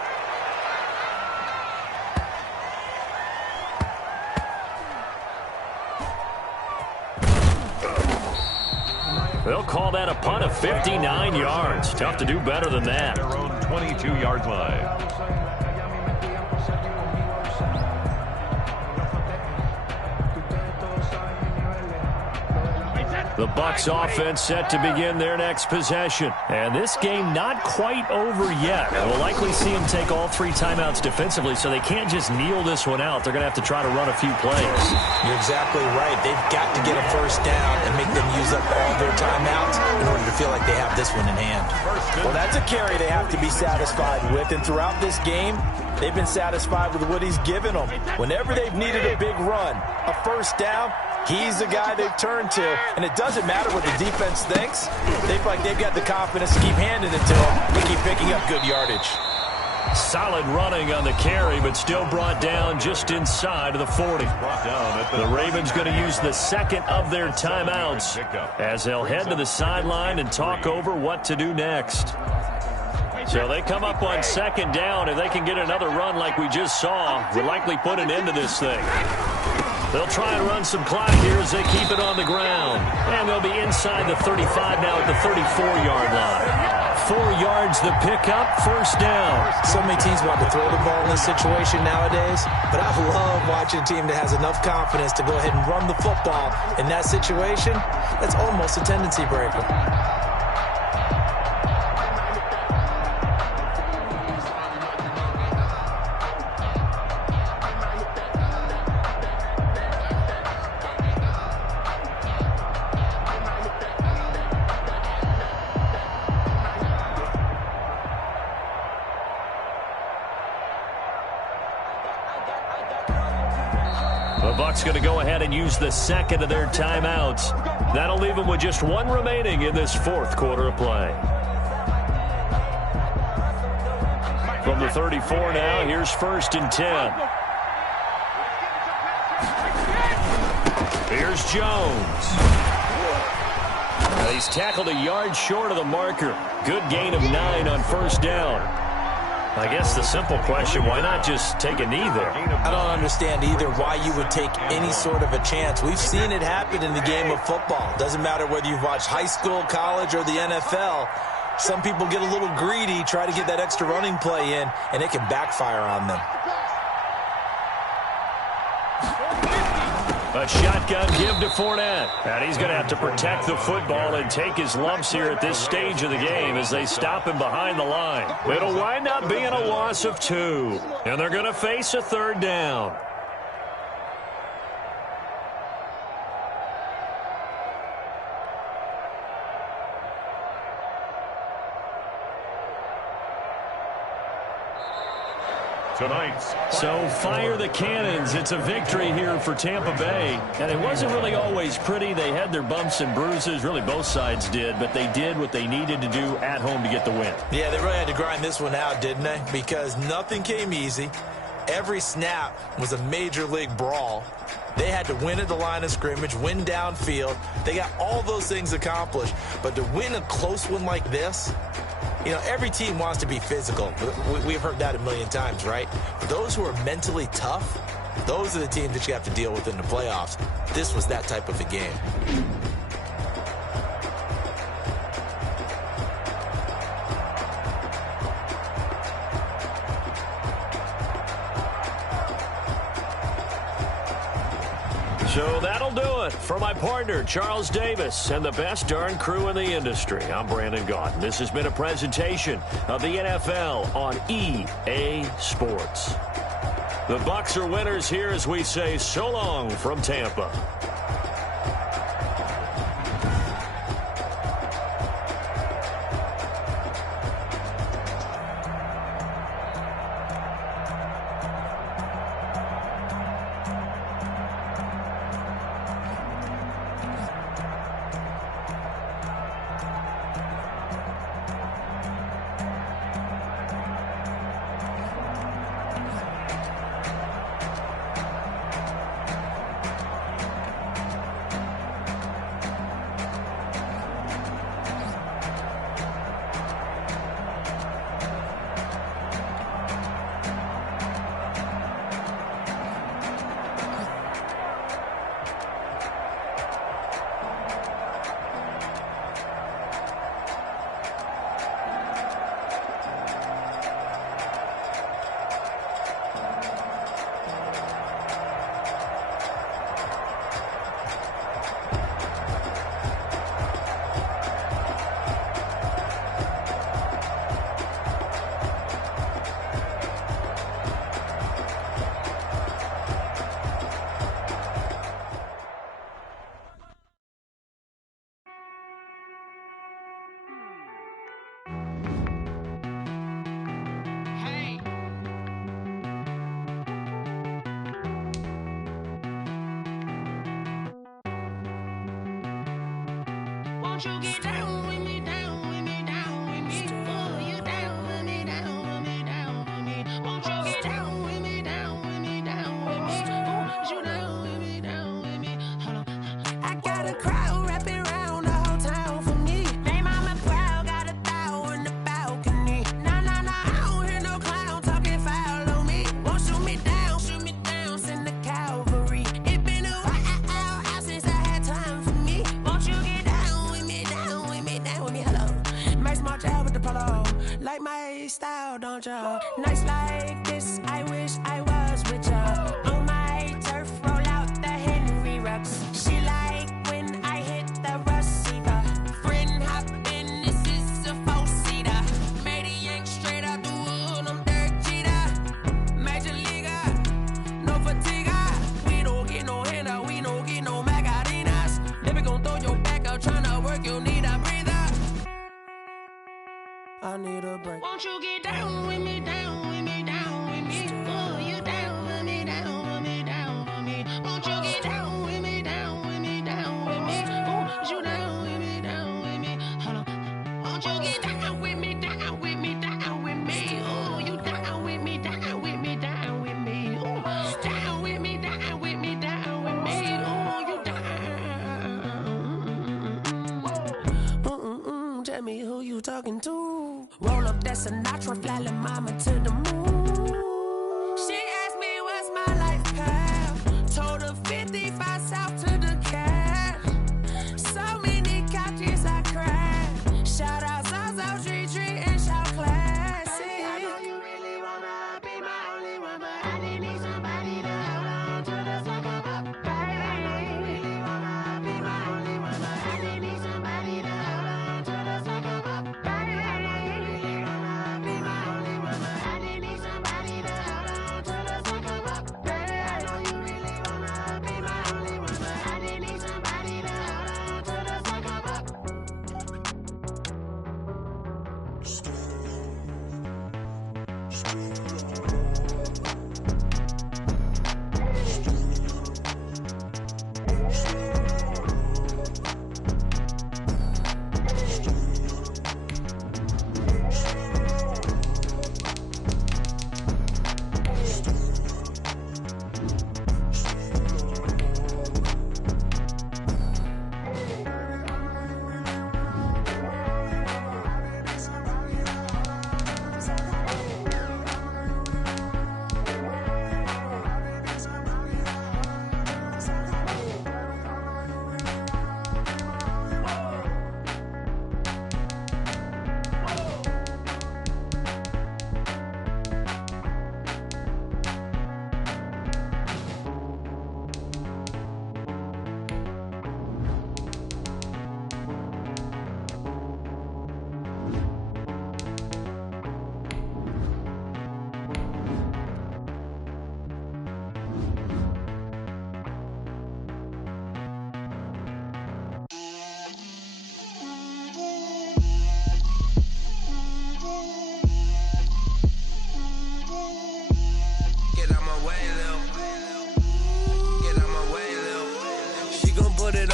They'll call that a punt of 59 yards. Tough to do better than that. Their own 22-yard line. The Bucs offense set to begin their next possession. And this game not quite over yet. We'll likely see them take all 3 timeouts defensively, so they can't just kneel this one out. They're going to have to try to run a few plays. You're exactly right. They've got to get a first down and make them use up all their timeouts in order to feel like they have this one in hand. Well, that's a carry they have to be satisfied with. And throughout this game, they've been satisfied with what he's given them. Whenever they've needed a big run, a first down, he's the guy they've turned to. And it doesn't matter what the defense thinks. They feel like they've got the confidence to keep handing it to him and keep picking up good yardage. Solid running on the carry, but still brought down just inside of the 40. The Ravens going to use the 2nd of their timeouts as they'll head to the sideline and talk over what to do next. So they come up on 2nd down. If they can get another run like we just saw, we'll likely put an end to this thing. They'll try and run some clock here as they keep it on the ground. And they'll be inside the 35 now at the 34-yard line. 4 yards the pickup, first down. So many teams want to throw the ball in this situation nowadays, but I love watching a team that has enough confidence to go ahead and run the football. In that situation, that's almost a tendency breaker. The Bucs going to go ahead and use the 2nd of their timeouts. That'll leave them with just 1 remaining in this 4th quarter of play. From the 34 now, here's 1st and 10. Here's Jones. He's tackled a yard short of the marker. Good gain of 9 on first down. I guess the simple question, why not just take a knee there? I don't understand either why you would take any sort of a chance. We've seen it happen in the game of football. Doesn't matter whether you've watched high school, college, or the NFL. Some people get a little greedy, try to get that extra running play in, and it can backfire on them. A shotgun give to Fournette. And he's going to have to protect the football and take his lumps here at this stage of the game as they stop him behind the line. It'll wind up being a loss of 2. And they're going to face a third down. So fire the cannons. It's a victory here for Tampa Bay. And it wasn't really always pretty. They had their bumps and bruises. Really, both sides did. But they did what they needed to do at home to get the win. Yeah, they really had to grind this one out, didn't they? Because nothing came easy. Every snap was a major league brawl. They had to win at the line of scrimmage, win downfield. They got all those things accomplished. But to win a close one like this, you know, every team wants to be physical. We've heard that a million times, right? But those who are mentally tough, those are the teams that you have to deal with in the playoffs. This was that type of a game. So that'll do it for my partner, Charles Davis, and the best darn crew in the industry. I'm Brandon Gaudin. This has been a presentation of the NFL on EA Sports. The Bucs are winners here as we say so long from Tampa. Won't you get down with me, down with me, down with me? Oh, you down with me, down with me, down with me. Won't you get down with me, down with me, down with me? Oh, you down with me, down with me? Hold on. I got a crowd wrapping around the whole town for me. They mama proud, got a thou in the balcony. Nah, nah, nah, I don't hear no clown talking foul on me. Won't shoot me down, send the cavalry. It been a while since I had time for me. Won't you get down with me, down with me, down with me? Hello. Max March out with the polo. Like my style, don't y'all? Nights like this, I wish I was with y'all. On my turf, roll out the Henry Rux. She like when I hit the receiver. Friend hop in, this is a four-seater. Made a yank straight out the wood, I'm Derek Jeter. Major leaguer, no fatigue. We don't get no handout, we don't get no Macarinas. Never gon' throw your back out, tryna work, you need a breather. I need a break. Won't you get down with me, down with me, down with me? Oh, you down with me, down with me, down with me? Won't you get down with me, down with me, down with me? Oh, you down with me, down with me? Hold on. Won't you get down with me, down with me, down with me? Oh, you down with me, down with me, down with me? Oh, down with me, down with me, down with me? Oh, you down. Tell me who you talking to. Roll up that Sinatra, fly la mama to the moon. She asked me what's my life path. Told her 55 south to the cat. So many couches I cried. Shout out Zazo, Tree, and shout classy. I know you really wanna be my only one, but I didn't need somebody to hold on to the sucker up. Baby,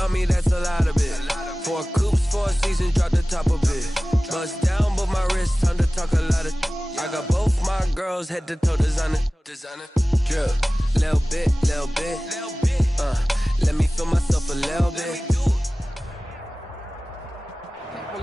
on me, that's a lot of it. 4 coops, 4 seasons, drop the top of it. Bust down, but my wrist, time to talk a lot of. I got both my girls head to toe designer. Drip, little bit. Let me feel myself a little bit.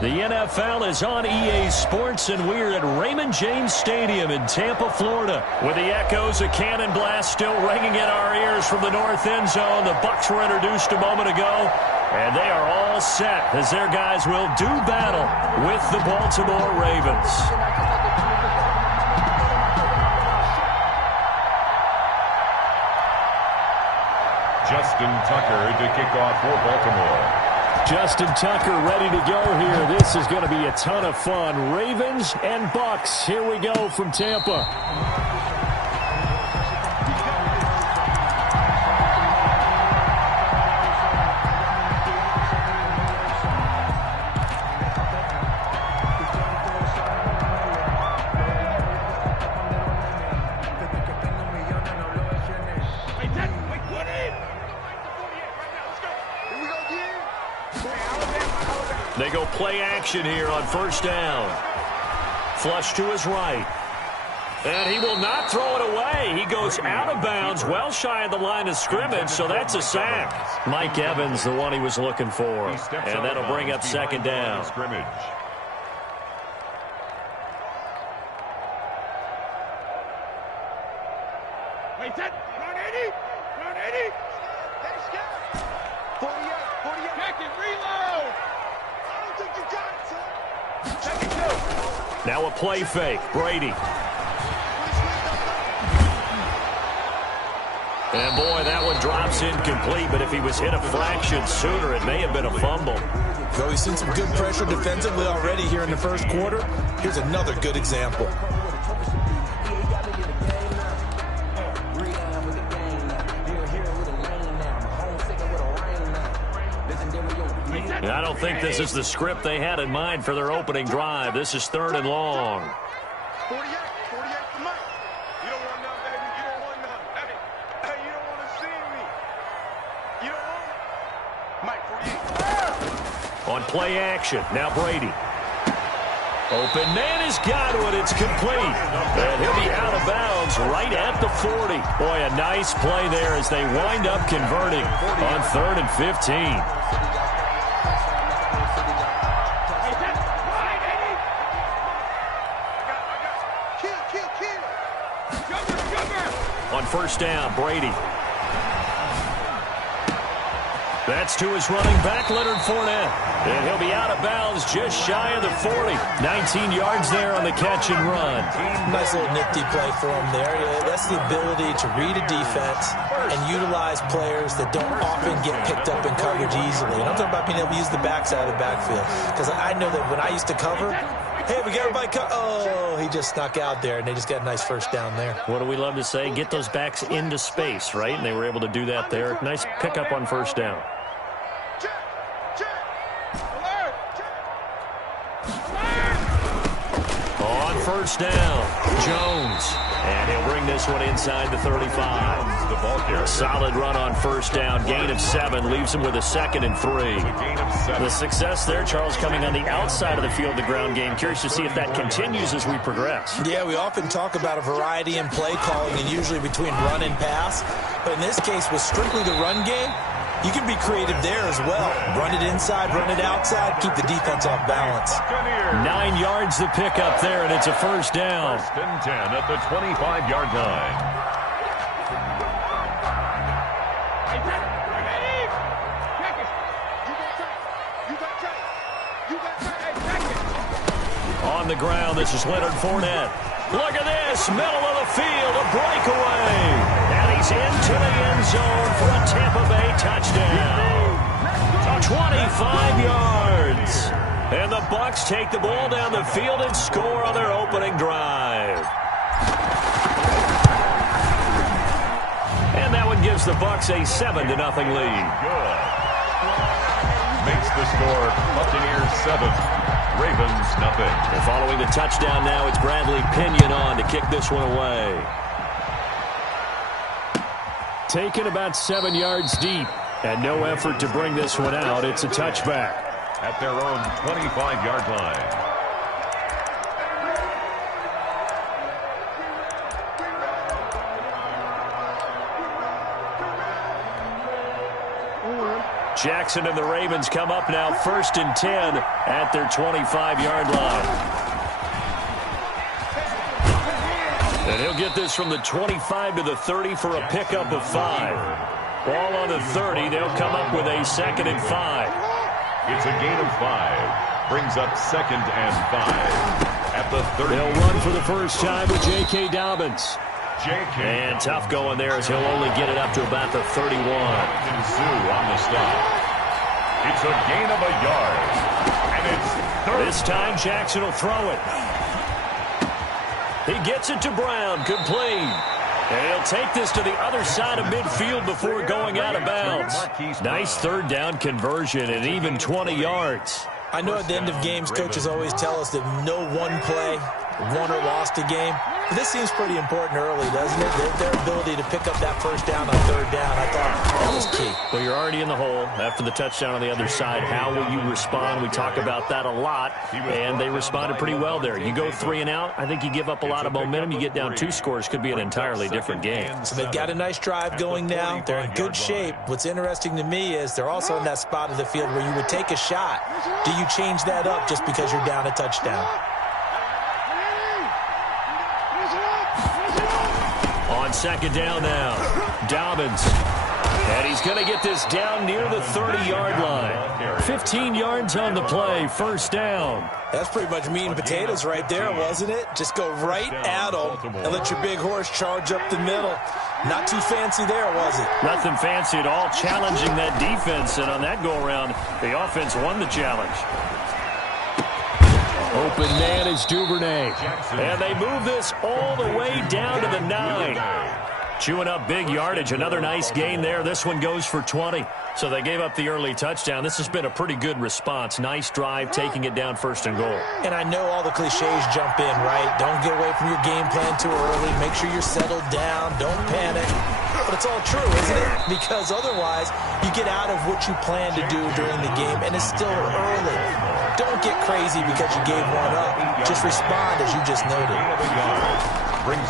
The NFL is on EA Sports, and we're at Raymond James Stadium in Tampa, Florida, with the echoes of cannon blast still ringing in our ears from the north end zone. The Bucs were introduced a moment ago, and they are all set as their guys will do battle with the Baltimore Ravens. Justin Tucker to kick off for Baltimore. Justin Tucker ready to go here. This is going to be a ton of fun. Ravens and Bucs. Here we go from Tampa. They go play action here on first down. Flush to his right. And he will not throw it away. He goes out of bounds, well shy of the line of scrimmage, so that's a sack. Mike Evans, the one he was looking for. And that'll bring up second down. Wait, run 80. 48. Check it, reload. I don't think you got it, son. Check it, too. Now a play fake. Brady. And boy, that one drops incomplete, but if he was hit a fraction sooner, it may have been a fumble. Though we've seen some good pressure defensively already here in the first quarter, here's another good example. I don't think this is the script they had in mind for their opening drive. This is 3rd and long. 48 for Mike. You don't want none, baby. You don't want none. Hey, you don't want to see me. You don't want it. Mike, 48. On play action, now Brady. Open man has got it. It's complete. And he'll be out of bounds right at the 40. Boy, a nice play there as they wind up converting on 3rd and 15. On first down, Brady. That's to his running back, Leonard Fournette. And he'll be out of bounds just shy of the 40. 19 yards there on the catch and run. Nice little nifty play for him there. That's the ability to read a defense and utilize players that don't often get picked up in coverage easily. And I'm talking about being able to use the backside of the backfield. Because I know that when I used to cover, hey, we got everybody oh, he just snuck out there, and they just got a nice first down there. What do we love to say? Get those backs into space, right? And they were able to do that there. Nice pickup on first down. On first down, Jones. And he'll bring this one inside the 35. A solid run on first down. Gain of 7 leaves him with a 2nd and 3. The success there, Charles, coming on the outside of the field, the ground game. Curious to see if that continues as we progress. Yeah, we often talk about a variety in play calling and usually between run and pass. But in this case, with strictly the run game, you can be creative there as well. Run it inside, run it outside, keep the defense off balance. 9 yards to pick up there, and it's a first down. 1st and 10 at the 25-yard line. On the ground, this is Leonard Fournette. Look at this, middle of the field, a breakaway. And he's into the end zone for a Tampa Bay touchdown. 25 yards. And the Bucs take the ball down the field and score on their opening drive. And that one gives the Bucs a 7-0 lead. Good. Makes the score Buccaneers 7, Ravens nothing. And following the touchdown now, it's Bradley Pinion on to kick this one away. Taken about 7 yards deep. And no effort to bring this one out. It's a touchback. At their own 25-yard line. Jackson and the Ravens come up now 1st and 10 at their 25-yard line. And he'll get this from the 25 to the 30 for a pickup of 5. Ball on the 30. They'll come up with a 2nd and 5. It's a gain of 5. Brings up 2nd and 5 at the 30. They'll run for the first time with J.K. Dobbins. And tough going there as he'll only get it up to about the 31. Zoo on the stop. It's a gain of a yard. And it's third. This time Jackson will throw it. He gets it to Brown. Complete. And he'll take this to the other side of midfield before going out of bounds. Nice 3rd down conversion and even 20 yards. I know at the end of games, coaches always tell us that no one play won or lost a game. But this seems pretty important early, doesn't it? Their ability to pick up that first down on 3rd down, I thought that was key. Well, you're already in the hole after the touchdown on the other side. How will you respond? We talk about that a lot, and they responded pretty well there. You go 3 and out, I think you give up a lot of momentum. You get down 2 scores, could be an entirely different game. So they've got a nice drive going now. They're in good shape. What's interesting to me is they're also in that spot of the field where you would take a shot. Do you change that up just because you're down a touchdown? On 2nd down now, Dobbins. And he's going to get this down near the 30-yard line. 15 yards on the play, 1st down. That's pretty much meat and potatoes right there, wasn't it? Just go right at them and let your big horse charge up the middle. Not too fancy there, was it? Nothing fancy at all, challenging that defense. And on that go-around, the offense won the challenge. Open man is Duvernay. And they move this all the way down to the 9. Chewing up big yardage. Another nice gain there. This one goes for 20. So they gave up the early touchdown. This has been a pretty good response. Nice drive, taking it down 1st and goal. And I know all the cliches jump in, right? Don't get away from your game plan too early. Make sure you're settled down. Don't panic. But it's all true, isn't it? Because otherwise, you get out of what you plan to do during the game, and it's still early. Don't get crazy because you gave one up. Just respond as you just noted.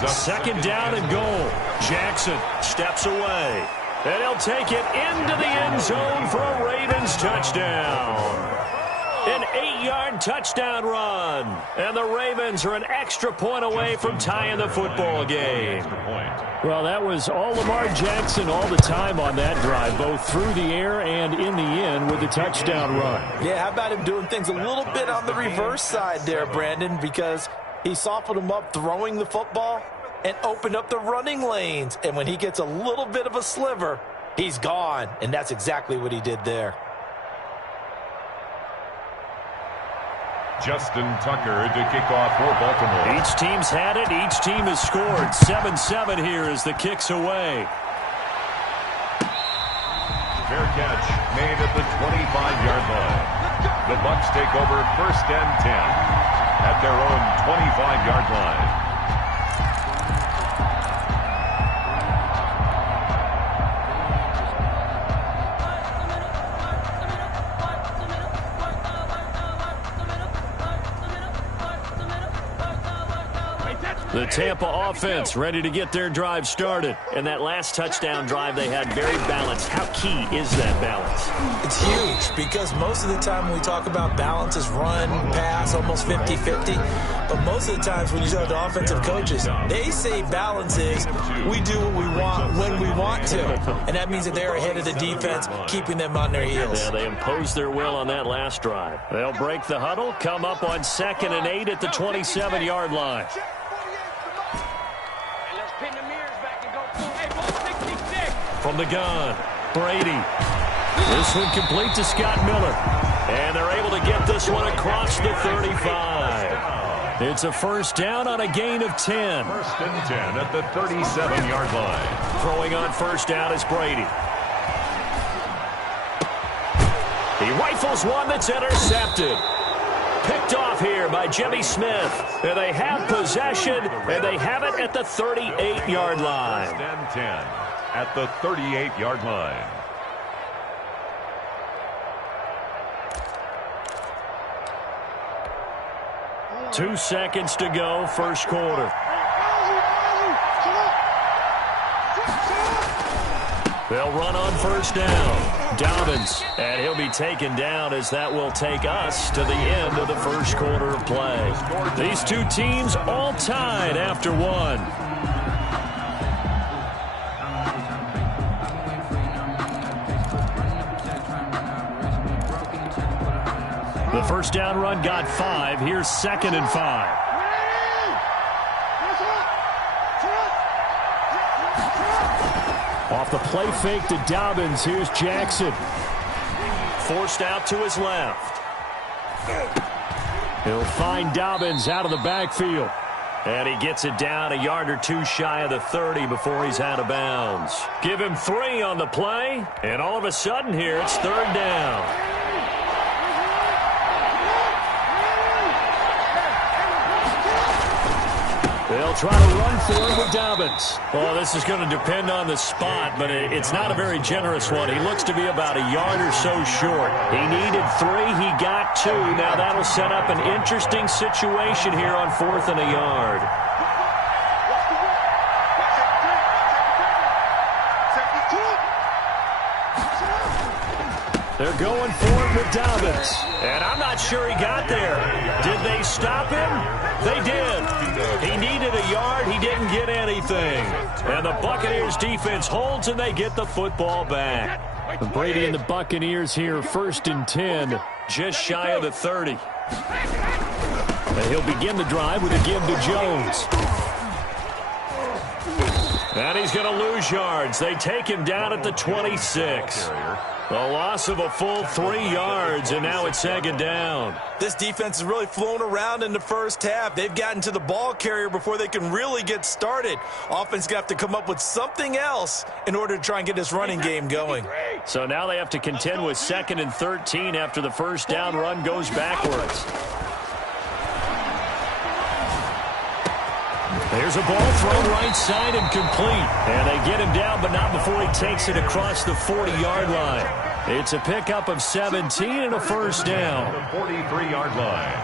2nd down and goal. Jackson steps away. And he'll take it into the end zone for a Ravens touchdown. An 8-yard touchdown run. And the Ravens are an extra point away from tying the football game. Well, that was all Lamar Jackson all the time on that drive, both through the air and in the end with the touchdown run. Yeah, how about him doing things a little bit on the reverse side there, Brandon, because he softened him up throwing the football and opened up the running lanes. And when he gets a little bit of a sliver, he's gone. And that's exactly what he did there. Justin Tucker to kick off for Baltimore. Each team's had it. Each team has scored. 7-7 here as the kick's away. Fair catch made at the 25-yard line. The Bucs take over 1st and 10 at their own 25-yard line. The Tampa offense ready to get their drive started. And that last touchdown drive they had very balanced. How key is that balance? It's huge because most of the time when we talk about balance is run, pass, almost 50-50. But most of the times when you talk to offensive coaches, they say balance is we do what we want when we want to. And that means that they're ahead of the defense, keeping them on their heels. Yeah, they imposed their will on that last drive. They'll break the huddle, come up on 2nd and 8 at the 27-yard line. From the gun, Brady. This one complete to Scott Miller. And they're able to get this one across the 35. It's a 1st down on a gain of 10. 1st and 10 at the 37-yard line. Throwing on 1st down is Brady. He rifles one that's intercepted. Picked off here by Jimmy Smith. And they have possession, and they have it at the 38-yard line. 1st and 10 at the 38-yard line. 2 seconds to go, first quarter. They'll run on first down. Dobbins, and he'll be taken down as that will take us to the end of the first quarter of play. These two teams all tied after one. The first down run got 5. Here's 2nd and 5. Off the play fake to Dobbins. Here's Jackson. Forced out to his left. He'll find Dobbins out of the backfield. And he gets it down a yard or two shy of the 30 before he's out of bounds. Give him 3 on the play, and all of a sudden here it's 3rd down. They'll try to run for it with Dobbins. Well, this is going to depend on the spot, but it's not a very generous one. He looks to be about a yard or so short. He needed 3. He got 2. Now that'll set up an interesting situation here on 4th and a yard. They're going for it with Dobbins. And I'm not sure he got there. Did they stop him? They did. He needed a yard. He didn't get anything. And the Buccaneers defense holds, and they get the football back. Brady and the Buccaneers here, 1st and 10. Just shy of the 30. And he'll begin the drive with a give to Jones. And he's going to lose yards. They take him down at the 26. A loss of a full 3 yards, and now it's 2nd down. This defense has really flown around in the first half. They've gotten to the ball carrier before they can really get started. Offense got to come up with something else in order to try and get this running game going. So now they have to contend with 2nd and 13 after the first down run goes backwards. There's a ball thrown right side and complete. And they get him down, but not before he takes it across the 40-yard line. It's a pickup of 17 and a first down. The 43-yard line.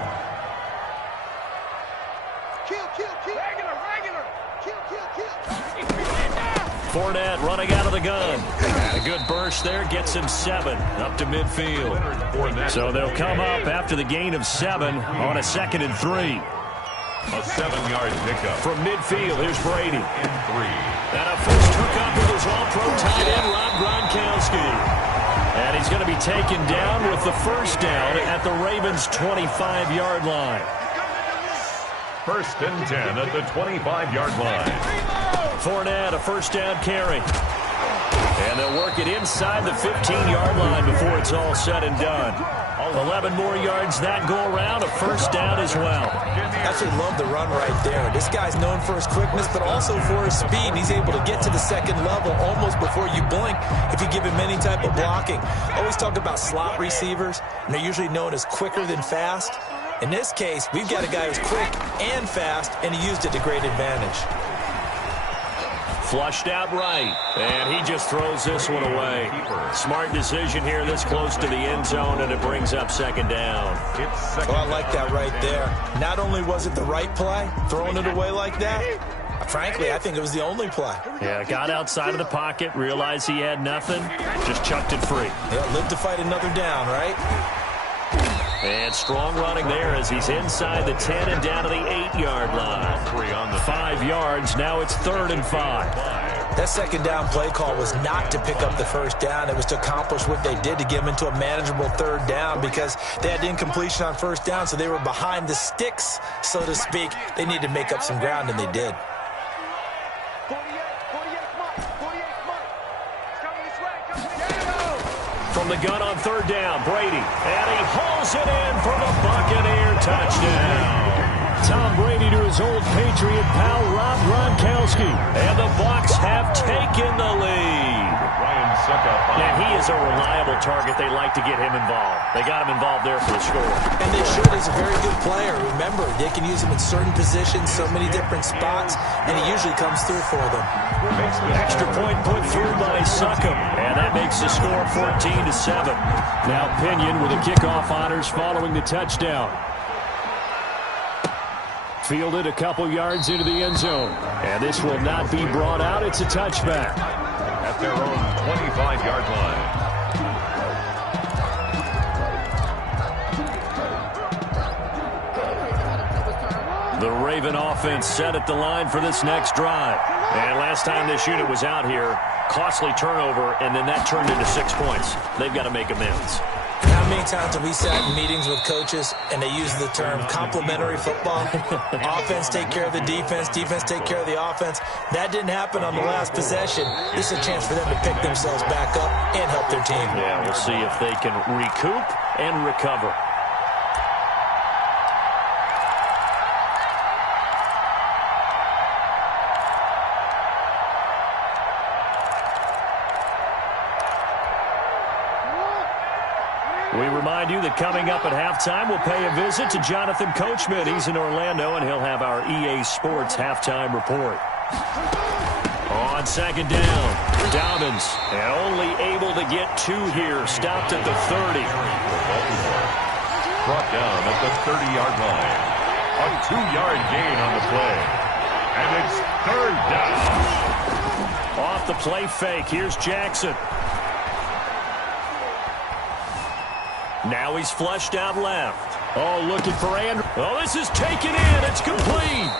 Fournette running out of the gun. And a good burst there gets him 7 up to midfield. So they'll come up after the gain of 7 on a 2nd and 3. A 7-yard pickup. From midfield, here's Brady. And 3. And a first hookup with his all-pro tight end, Rob Gronkowski. And he's going to be taken down with the first down at the Ravens' 25-yard line. 1st and 10 at the 25-yard line. Fournette, a first down carry. And they'll work it inside the 15-yard line before it's all said and done. 11 more yards that go around, a first down as well. Absolutely love the run right there. This guy's known for his quickness, but also for his speed. He's able to get to the 2nd level almost before you blink if you give him any type of blocking. Always talk about slot receivers, and they're usually known as quicker than fast. In this case, we've got a guy who's quick and fast, and he used it to great advantage. Flushed out right, and he just throws this one away. Smart decision here this close to the end zone, and it brings up 2nd down. Oh, I like that right there. Not only was it the right play, throwing it away like that, frankly, I think it was the only play. Yeah, got outside of the pocket, realized he had nothing, just chucked it free. Yeah, lived to fight another down, right? And strong running there as he's inside the 10 and down to the 8-yard line. 3 on the 5 yards. Now it's 3rd and 5. That 2nd down play call was not to pick up the first down. It was to accomplish what they did to get them into a manageable 3rd down because they had incompletion on first down, so they were behind the sticks, so to speak. They needed to make up some ground, and they did. From the gun on 3rd down, Brady. And he hauls it in for the Buccaneer touchdown. Tom Brady to his old Patriot pal, Rob Gronkowski. And the Bucs have taken the lead. And he is a reliable target. They like to get him involved. They got him involved there for the score. And they should. He's a very good player. Remember, they can use him in certain positions, so many different spots, and he usually comes through for them. Extra point put through by Succop. And that makes the score 14-7. Now Pinion with the kickoff honors following the touchdown. Fielded a couple yards into the end zone. And this will not be brought out. It's a touchback. At their own 25-yard line. The Raven offense set at the line for this next drive. And last time this unit was out here, costly turnover, and then that turned into 6 points. They've got to make amends. How many times have we sat in meetings with coaches and they use the term complementary football? Offense take care of the defense, defense take care of the offense. That didn't happen on the last possession. This is a chance for them to pick themselves back up and help their team. Yeah, we'll see if they can recoup and recover. We remind you that coming up at halftime, we'll pay a visit to Jonathan Coachman. He's in Orlando, and he'll have our EA Sports halftime report. On second down, Dobbins, and only able to get 2 here. Stopped at the 30. Brought down at the 30-yard line. A 2-yard gain on the play. And it's third down. Off the play fake, here's Jackson. Now he's flushed out left. Oh, looking for Andrew. Oh, this is taken in. It's complete.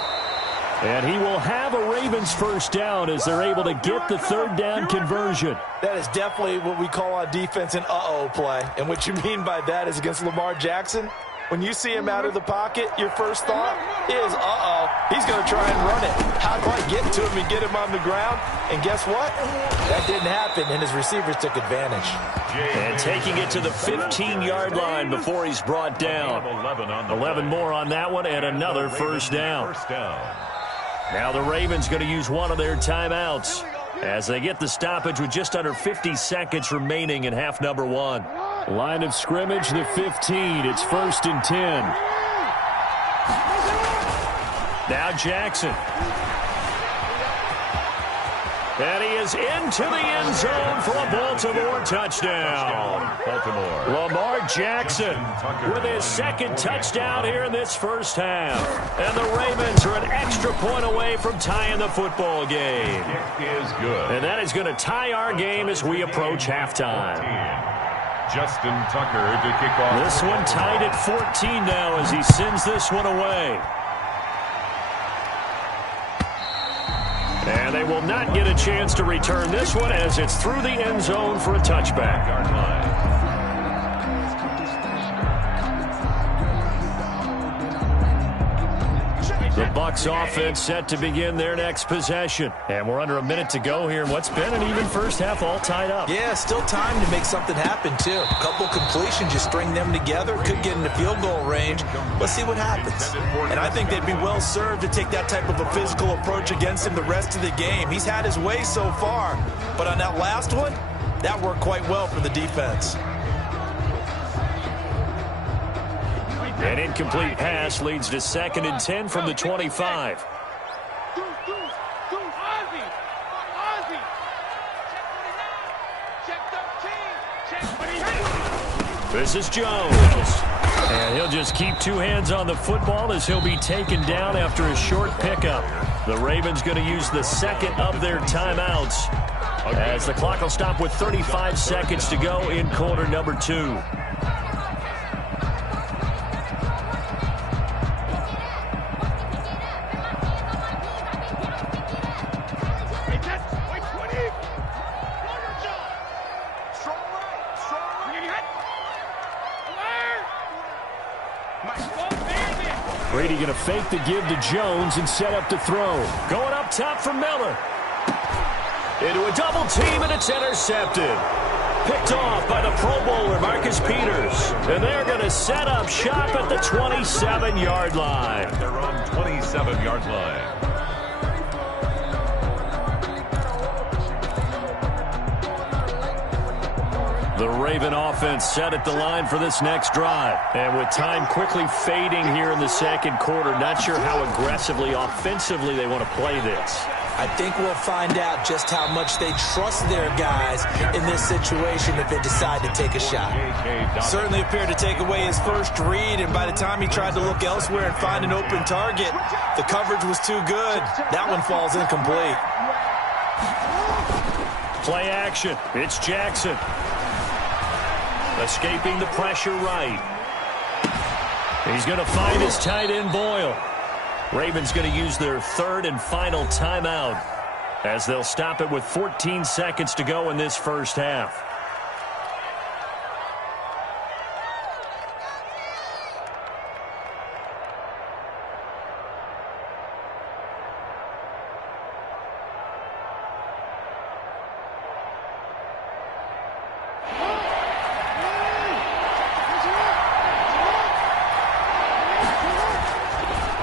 And he will have a Ravens first down as they're able to get the third down conversion. That is definitely what we call on defense an uh-oh play. And what you mean by that is against Lamar Jackson, when you see him out of the pocket, your first thought is, uh-oh, he's going to try and run it. How do I get to him and get him on the ground? And guess what? That didn't happen, and his receivers took advantage. And taking it to the 15-yard line before he's brought down. 11 more on that one, and another first down. Now the Ravens going to use one of their timeouts as they get the stoppage with just under 50 seconds remaining in half number 1. Line of scrimmage, the 15. It's 1st and 10. Now Jackson. And he is into the end zone for a Baltimore touchdown. Lamar Jackson with his second touchdown here in this first half. And the Ravens are an extra point away from tying the football game. Kick is good. And that is going to tie our game as we approach halftime. Justin Tucker to kick off. This one tied at 14 now as he sends this one away. And they will not get a chance to return this one as it's through the end zone for a touchback. The Bucs offense set to begin their next possession. And we're under a minute to go here in what's been an even first half all tied up. Yeah, still time to make something happen, too. A couple completions, you string them together, could get into field goal range. Let's see what happens. And I think they'd be well served to take that type of a physical approach against him the rest of the game. He's had his way so far. But on that last one, that worked quite well for the defense. An incomplete pass leads to 2nd and 10 from the 25. This is Jones. And he'll just keep 2 hands on the football as he'll be taken down after a short pickup. The Ravens going to use the second of their timeouts as the clock will stop with 35 seconds to go in quarter number 2. Brady going to fake the give to Jones and set up to throw. Going up top for Miller. Into a double team, and it's intercepted. Picked off by the Pro Bowler, Marcus Peters. And they're going to set up shop at the 27-yard line. At their own 27-yard line. The Raven offense set at the line for this next drive. And with time quickly fading here in the second quarter, not sure how aggressively, offensively they want to play this. I think we'll find out just how much they trust their guys in this situation if they decide to take a shot. Certainly appeared to take away his first read, and by the time he tried to look elsewhere and find an open target, the coverage was too good. That one falls incomplete. Play action. It's Jackson. Escaping the pressure right. He's going to find his tight end Boyle. Ravens going to use their third and final timeout as they'll stop it with 14 seconds to go in this first half.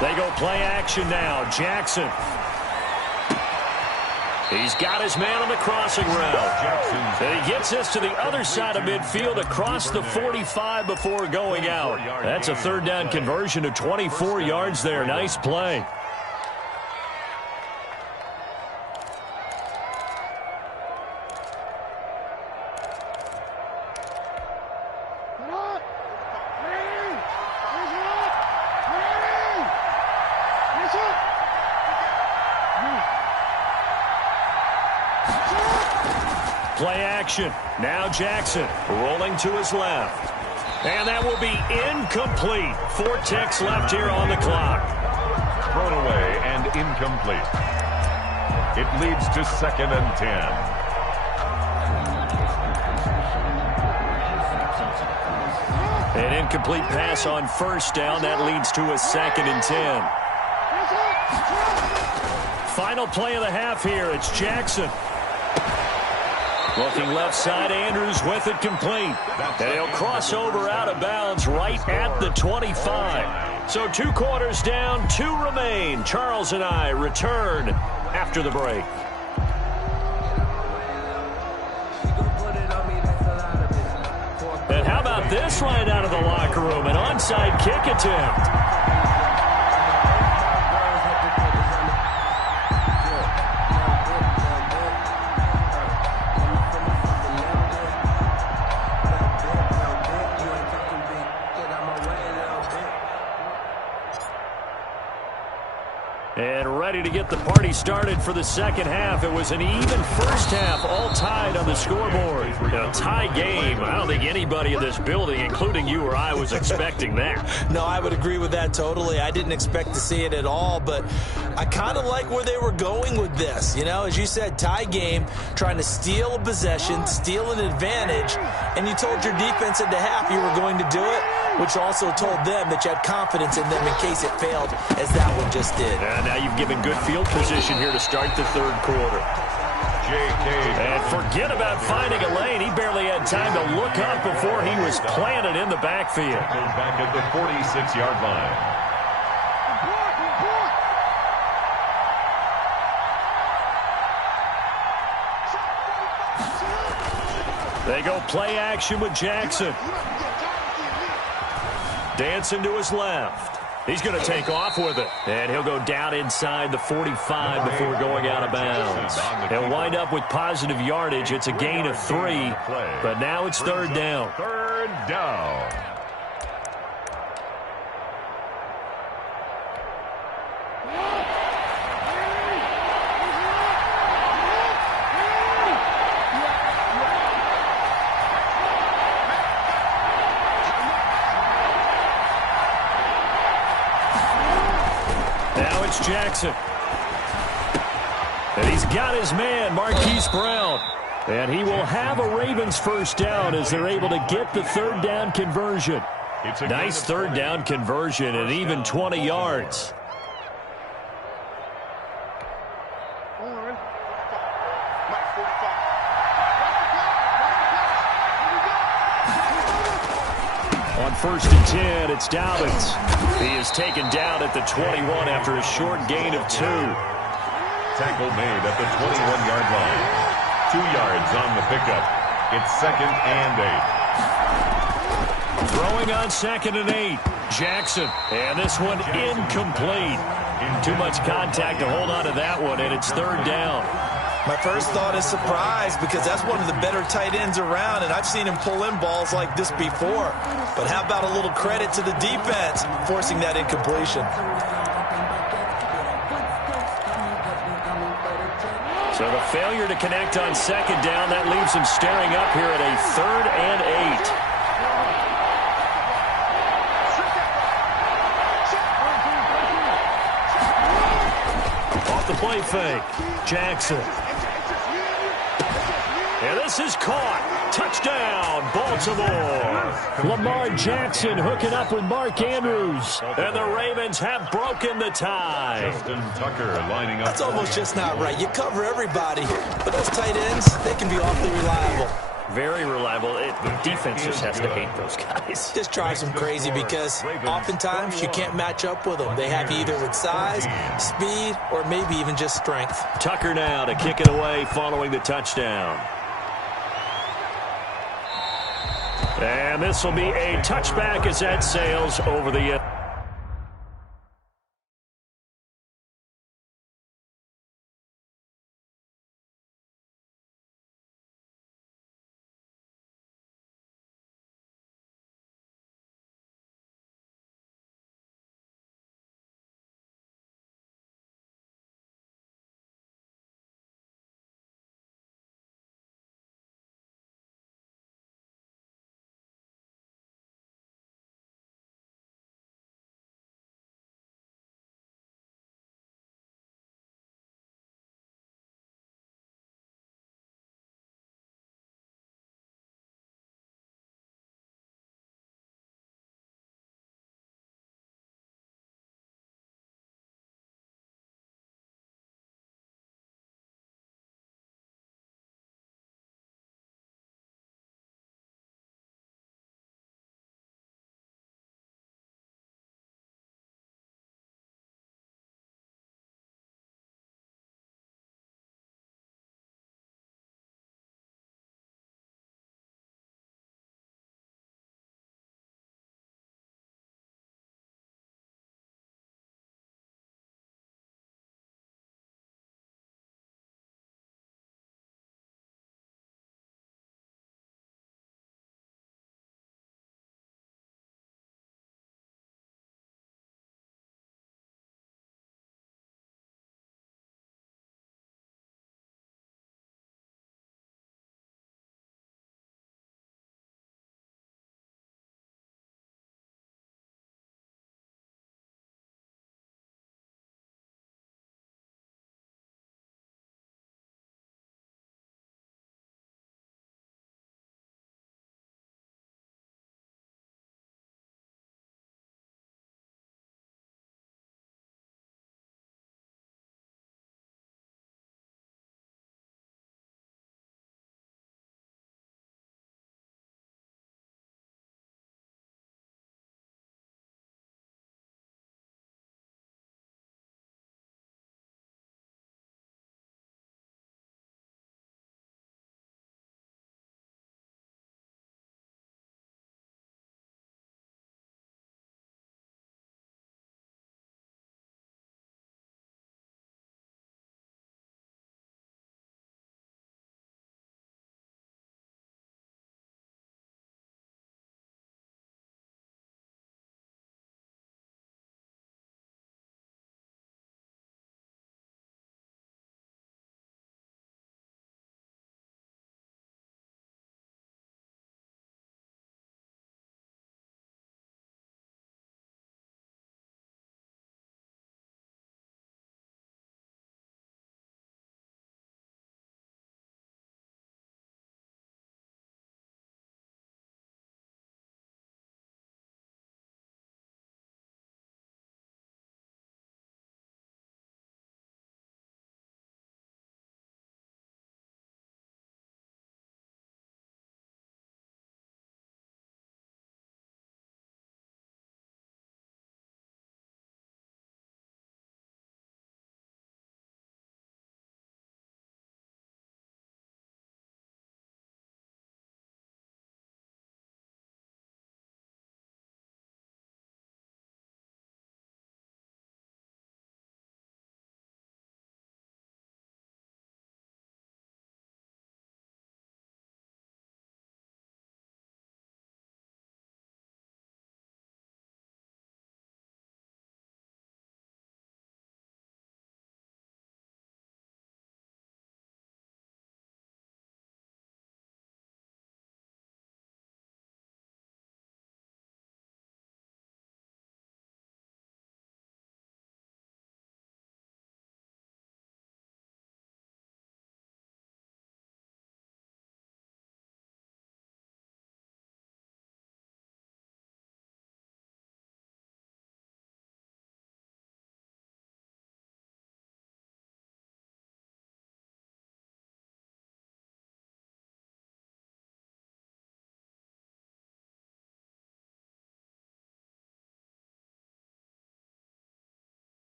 They go play action now. Jackson. He's got his man on the crossing route. And he gets this to the other side of midfield across the 45 before going out. That's a third down conversion of 24 yards there. Nice play. Play action. Now Jackson rolling to his left. And that will be incomplete. 4 ticks left here on the clock. Thrown away and incomplete. It leads to 2nd and 10. An incomplete pass on first down. That leads to a 2nd and 10. Final play of the half here. It's Jackson. Looking left side, Andrews with it complete. And he'll cross over out of bounds right at the 25. So 2 quarters down, 2 remain. Charles and I return after the break. And how about this right out of the locker room? An onside kick attempt. And ready to get the party started for the second half. It was an even first half, all tied on the scoreboard. A tie game. I don't think anybody in this building, including you or I, was expecting that. No, I would agree with that totally. I didn't expect to see it at all, but I kind of like where they were going with this. You know, as you said, tie game, trying to steal a possession, steal an advantage, and you told your defense at the half you were going to do it, which also told them that you had confidence in them in case it failed, as that one just did. Now you've given good field position here to start the third quarter. And forget about finding a lane. He barely had time to look up before he was planted in the backfield. Back at the 46-yard line. They go play action with Jackson. Dancing to his left. He's going to take off with it. And he'll go down inside the 45 before going out of bounds. He'll wind up with positive yardage. It's a gain of 3. But now it's third down. Third down. Jackson. And he's got his man, Marquise Brown. And he will have a Ravens first down as they're able to get the third down conversion. Nice third down conversion and even 20 yards. On 1st and 10, it's Dobbins. He is taken down at the 21 after a short gain of 2. Tackle made at the 21-yard line. 2 yards on the pickup. It's 2nd and 8. Throwing on 2nd and 8. Jackson. And this one incomplete. Too much contact to hold on to that one, and it's third down. My first thought is surprise because that's one of the better tight ends around, and I've seen him pull in balls like this before. But how about a little credit to the defense forcing that incompletion? So the failure to connect on second down, that leaves him staring up here at a 3rd and 8. The play fake. Jackson. And this is caught. Touchdown, Baltimore. Lamar Jackson hooking up with Mark Andrews. And the Ravens have broken the tie. Justin Tucker lining up. That's almost just not right. You cover everybody. But those tight ends, they can be awfully reliable. Very reliable. The defense just has to hate those guys. Just drives them crazy because oftentimes you can't match up with them. They have you either with size, speed, or maybe even just strength. Tucker now to kick it away following the touchdown. And this will be a touchback as that sails over the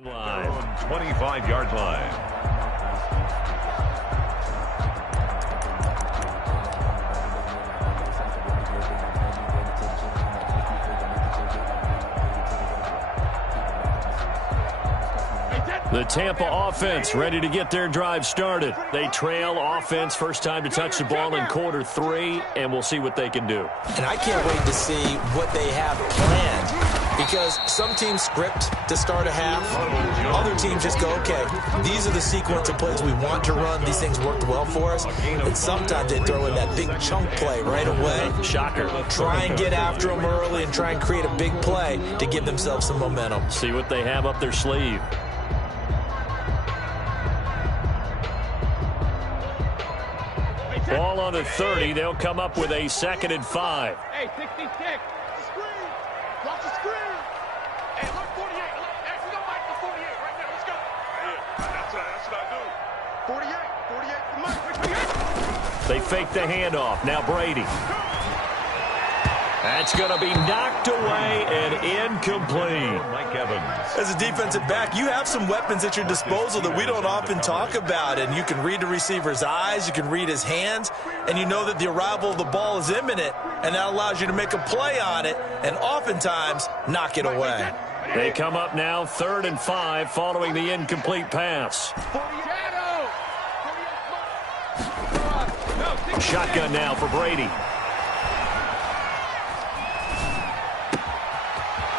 25-yard line. The Tampa offense ready to get their drive started. They trail offense, first time to touch the ball in quarter 3, and we'll see what they can do. And I can't wait to see what they have planned, because some teams script to start a half. Other teams just go, okay, these are the sequence of plays we want to run. These things worked well for us. And sometimes they throw in that big chunk play right away. Shocker. Try and get after them early and try and create a big play to give themselves some momentum. See what they have up their sleeve. Ball on the 30. They'll come up with a 2nd and 5. Hey, 66. Screen. Watch the screen. Hey, look, 48. Hey, we don't like the 48 right now. Let's go. Yeah, that's what I do. 48. 48 for Mike. They fake the handoff. Now Brady. That's going to be knocked away and incomplete. Mike Evans. As a defensive back, you have some weapons at your disposal that we don't often talk about. And you can read the receiver's eyes, you can read his hands, and you know that the arrival of the ball is imminent. And that allows you to make a play on it and oftentimes knock it away. They come up now 3rd and 5 following the incomplete pass. Shotgun now for Brady.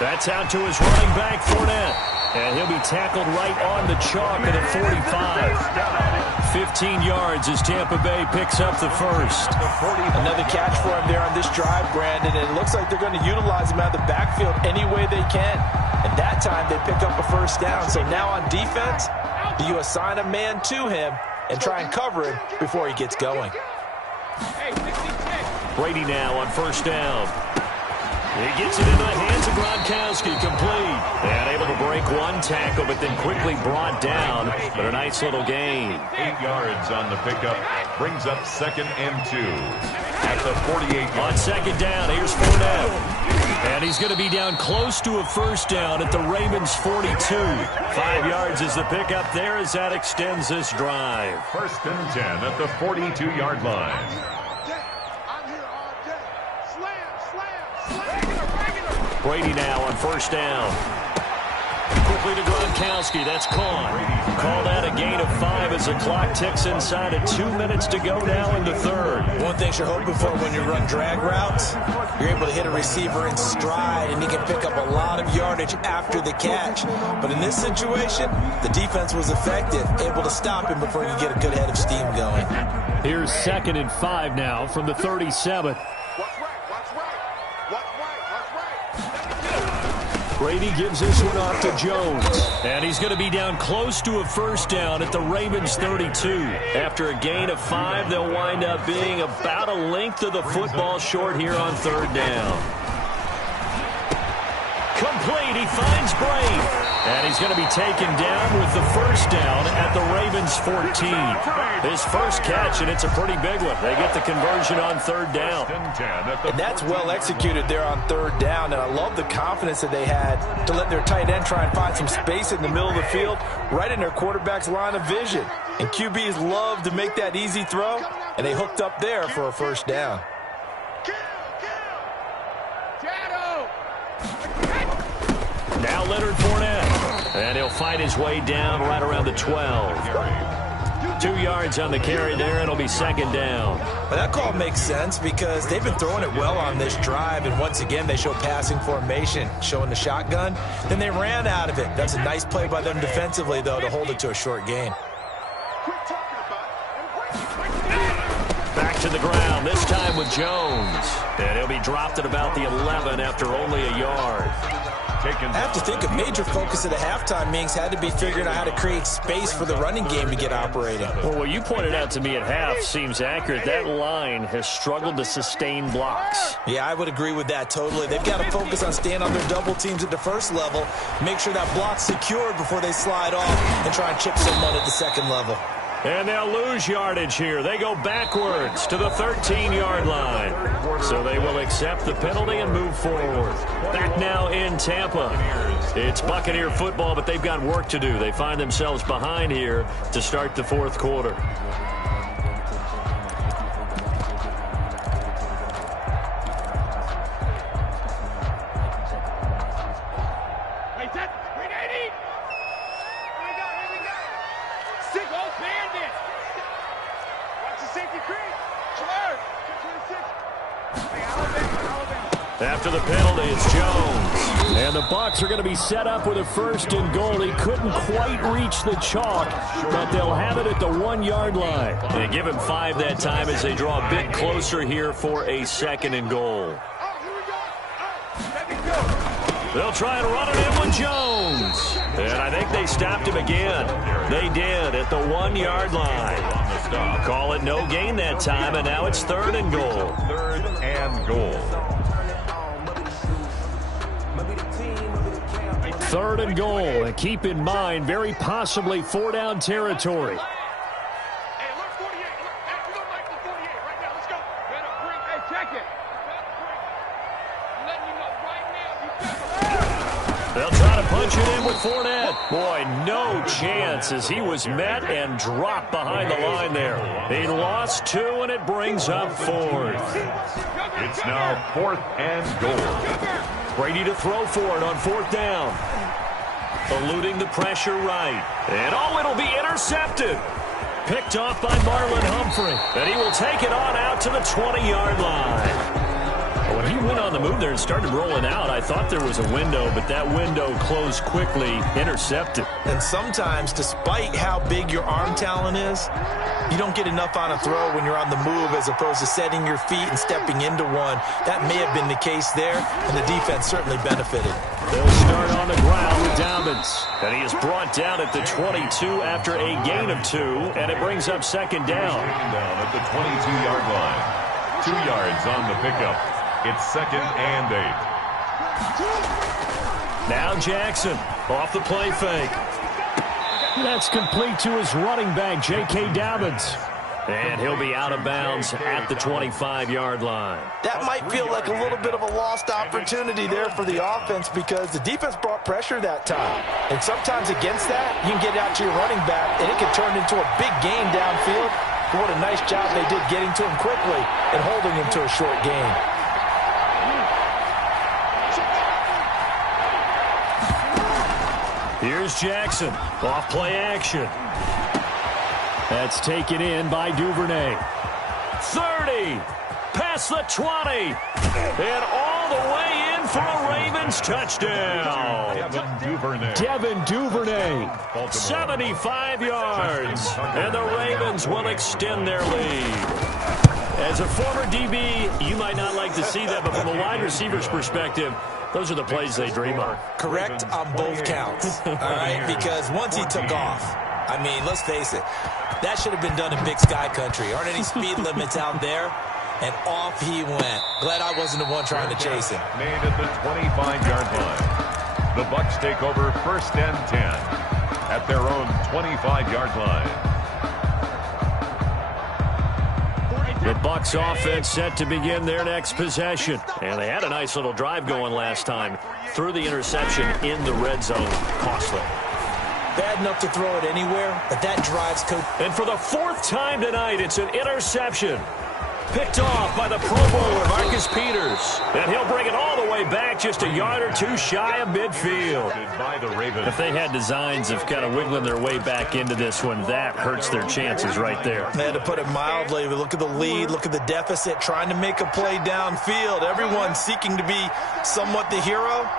That's out to his running back, Fournette. And he'll be tackled right on the chalk at a 45. 15 yards as Tampa Bay picks up the first. Another catch for him there on this drive, Brandon. And it looks like they're going to utilize him out of the backfield any way they can. And that time they pick up a first down. So now on defense, do you assign a man to him and try and cover him before he gets going? Brady now on first down. He gets it into the hands of Gronkowski, complete. And able to break one tackle, but then quickly brought down. But a nice little gain. 8 yards on the pickup. Brings up 2nd and 2. At the 48. On 2nd down, here's Fournette. And he's going to be down close to a first down at the Ravens' 42. 5 yards is the pickup there as that extends this drive. 1st and 10 at the 42-yard line. Brady now on first down. Quickly to Gronkowski. That's caught. Called out a gain of 5 as the clock ticks inside of 2 minutes to go now in the 3rd. One thing you're hoping for when you run drag routes, you're able to hit a receiver in stride, and he can pick up a lot of yardage after the catch. But in this situation, the defense was effective, able to stop him before you get a good head of steam going. Here's 2nd and 5 now from the 37. Brady gives this one off to Jones. And he's going to be down close to a first down at the Ravens' 32. After a gain of 5, they'll wind up being about a length of the football short here on 3rd down. Complete. He finds Brady. And he's going to be taken down with the first down at the Ravens' 14. His first catch, and it's a pretty big one. They get the conversion on 3rd down. And that's well executed there on 3rd down. And I love the confidence that they had to let their tight end try and find some space in the middle of the field, right in their quarterback's line of vision. And QBs love to make that easy throw, and they hooked up there for a first down. Now Leonard Fournette. And he'll fight his way down right around the 12. 2 yards on the carry there. It'll be 2nd down. But that call makes sense because they've been throwing it well on this drive. And once again, they show passing formation, showing the shotgun. Then they ran out of it. That's a nice play by them defensively, though, to hold it to a short gain. Back to the ground, this time with Jones. And he'll be dropped at about the 11 after only a yard. I have to think a major focus of the halftime meetings had to be figuring out how to create space for the running game to get operating. Well, what you pointed out to me at half seems accurate. That line has struggled to sustain blocks. Yeah, I would agree with that totally. They've got to focus on staying on their double teams at the first level, make sure that block's secured before they slide off, and try and chip someone at the second level. And they'll lose yardage here. They go backwards to the 13-yard line. So they will accept the penalty and move forward. Back now in Tampa. It's Buccaneer football, but they've got work to do. They find themselves behind here to start the fourth quarter. After the penalty, it's Jones. And the Bucs are going to be set up with a 1st and goal. He couldn't quite reach the chalk, but they'll have it at the 1-yard line. They give him 5 that time as they draw a bit closer here for a 2nd and goal. They'll try and run it in with Jones. And I think they stopped him again. They did at the 1-yard line. Call it no gain that time, and now it's 3rd and goal. 3rd and goal. 3rd and goal, and keep in mind, very possibly 4-down territory. They'll try to punch it in with Fournette. Boy, no chance as he was met and dropped behind the line there. He lost 2, and it brings up 4th. It's now 4th and goal. Brady to throw for it on 4th down. Eluding the pressure right. And it'll be intercepted. Picked off by Marlon Humphrey. And he will take it on out to the 20-yard line. When he went on the move there and started rolling out, I thought there was a window, but that window closed quickly, intercepted. And sometimes, despite how big your arm talent is, you don't get enough on a throw when you're on the move as opposed to setting your feet and stepping into one. That may have been the case there, and the defense certainly benefited. They'll start on the ground with Dobbins. And he is brought down at the 22 after a gain of 2, and it brings up 2nd down. Down at the 22-yard line. 2 yards on the pickup. It's 2nd and 8. Now Jackson off the play fake. That's complete to his running back, J.K. Dobbins. And he'll be out of bounds at the 25-yard line. That might feel like a little bit of a lost opportunity there for the offense because the defense brought pressure that time. And sometimes against that, you can get out to your running back, and it can turn into a big gain downfield. But what a nice job they did getting to him quickly and holding him to a short gain. Here's Jackson. Off play action. That's taken in by Duvernay. 30. Past the 20. And all the way in for a Ravens touchdown. Devin Duvernay. 75 yards. And the Ravens will extend their lead. As a former DB, you might not like to see that, but from a wide receiver's perspective, those are the plays they dream of. Correct on both counts, all right? Because once he took off, I mean, let's face it, that should have been done in Big Sky Country. Aren't any speed limits out there? And off he went. Glad I wasn't the one trying to chase him. Made at the 25-yard line. The Bucs take over 1st and 10 at their own 25-yard line. The Bucs offense set to begin their next possession. And they had a nice little drive going last time. Threw the interception in the red zone. Costly. Bad enough to throw it anywhere, but that drives coach. And for the 4th time tonight, it's an interception. Picked off by the Pro Bowler, Marcus Peters. And he'll bring it all the way back just a yard or 2 shy of midfield. If they had designs of kind of wiggling their way back into this one, that hurts their chances right there. They had to put it mildly. Look at the lead. Look at the deficit. Trying to make a play downfield. Everyone seeking to be somewhat the hero.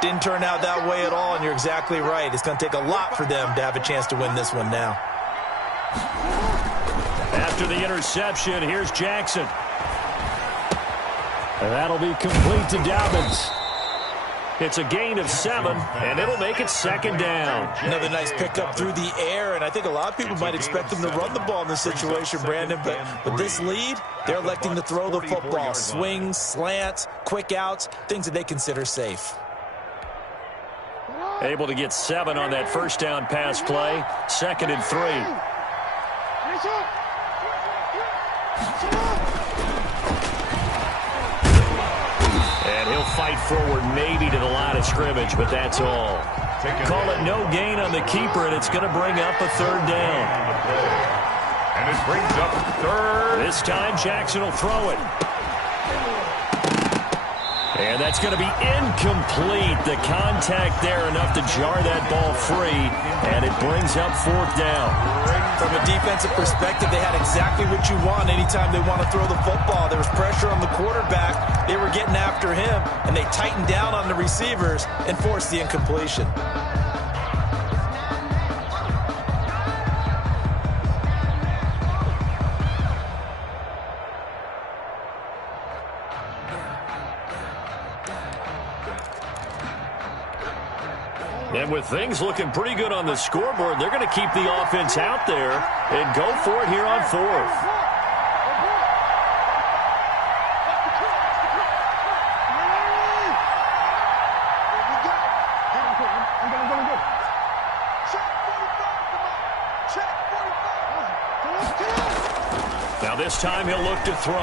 Didn't turn out that way at all, and you're exactly right. It's going to take a lot for them to have a chance to win this one now. After the interception, here's Jackson. And that'll be complete to Dobbins. It's a gain of 7, and it'll make it 2nd down. Another nice pickup through the air, and I think a lot of people might expect them to run the ball in this situation, Brandon, but with this lead, they're electing to throw the football. Swings, slants, quick outs, things that they consider safe. Able to get 7 on that 1st down pass play. 2nd and 3. And he'll fight forward maybe to the line of scrimmage, but that's all. Call it no gain on the keeper, and it's going to bring up a third down. And it brings up third. This time Jackson will throw it. And that's going to be incomplete. The contact there enough to jar that ball free, and it brings up fourth down. From a defensive perspective, they had exactly what you want anytime they want to throw the football. There was pressure on the quarterback. They were getting after him, and they tightened down on the receivers and forced the incompletion. And with things looking pretty good on the scoreboard, they're going to keep the offense out there and go for it here on fourth. Now this time he'll look to throw.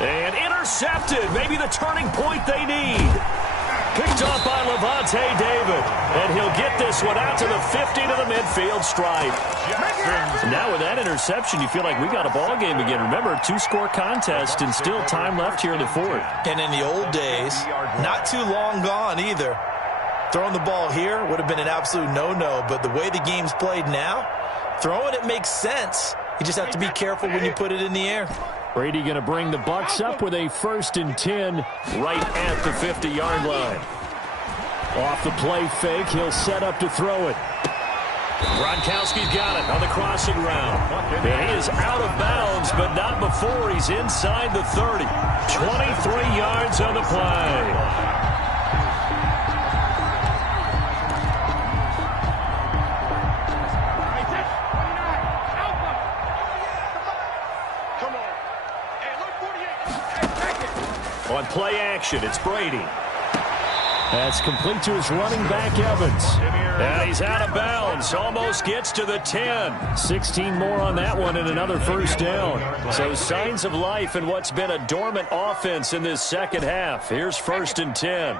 And intercepted. Maybe the turning point they need. Picked off by Levante David. And he'll get this one out to the 50 to the midfield stripe. Now with that interception, you feel like we got a ball game again. Remember, 2-score contest and still time left here in the fourth. And in the old days, not too long gone either. Throwing the ball here would have been an absolute no-no. But the way the game's played now, throwing it makes sense. You just have to be careful when you put it in the air. Brady going to bring the Bucs up with a 1st and 10 right at the 50-yard line. Off the play fake, he'll set up to throw it. Gronkowski's got it on the crossing route. And he is out of bounds, but not before he's inside the 30. 23 yards on the play. On play action, it's Brady. That's complete to his running back, Evans. And he's out of bounds. Almost gets to the 10. 16 more on that one and another first down. So signs of life in what's been a dormant offense in this second half. Here's 1st and 10.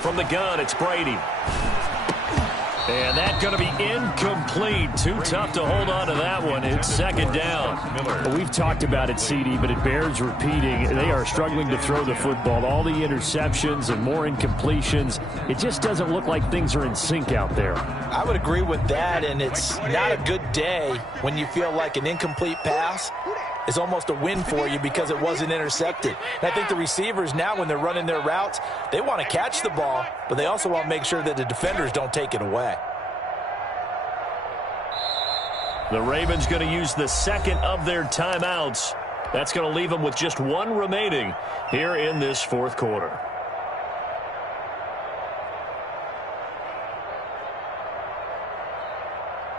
From the gun, it's Brady. And that's going to be incomplete. Too tough to hold on to that one. It's 2nd down. Well, we've talked about it, CD, but it bears repeating. They are struggling to throw the football. All the interceptions and more incompletions. It just doesn't look like things are in sync out there. I would agree with that, and it's not a good day when you feel like an incomplete pass is almost a win for you because it wasn't intercepted. And I think the receivers now, when they're running their routes, they want to catch the ball, but they also want to make sure that the defenders don't take it away. The Ravens going to use the 2nd of their timeouts. That's going to leave them with just 1 remaining here in this 4th quarter.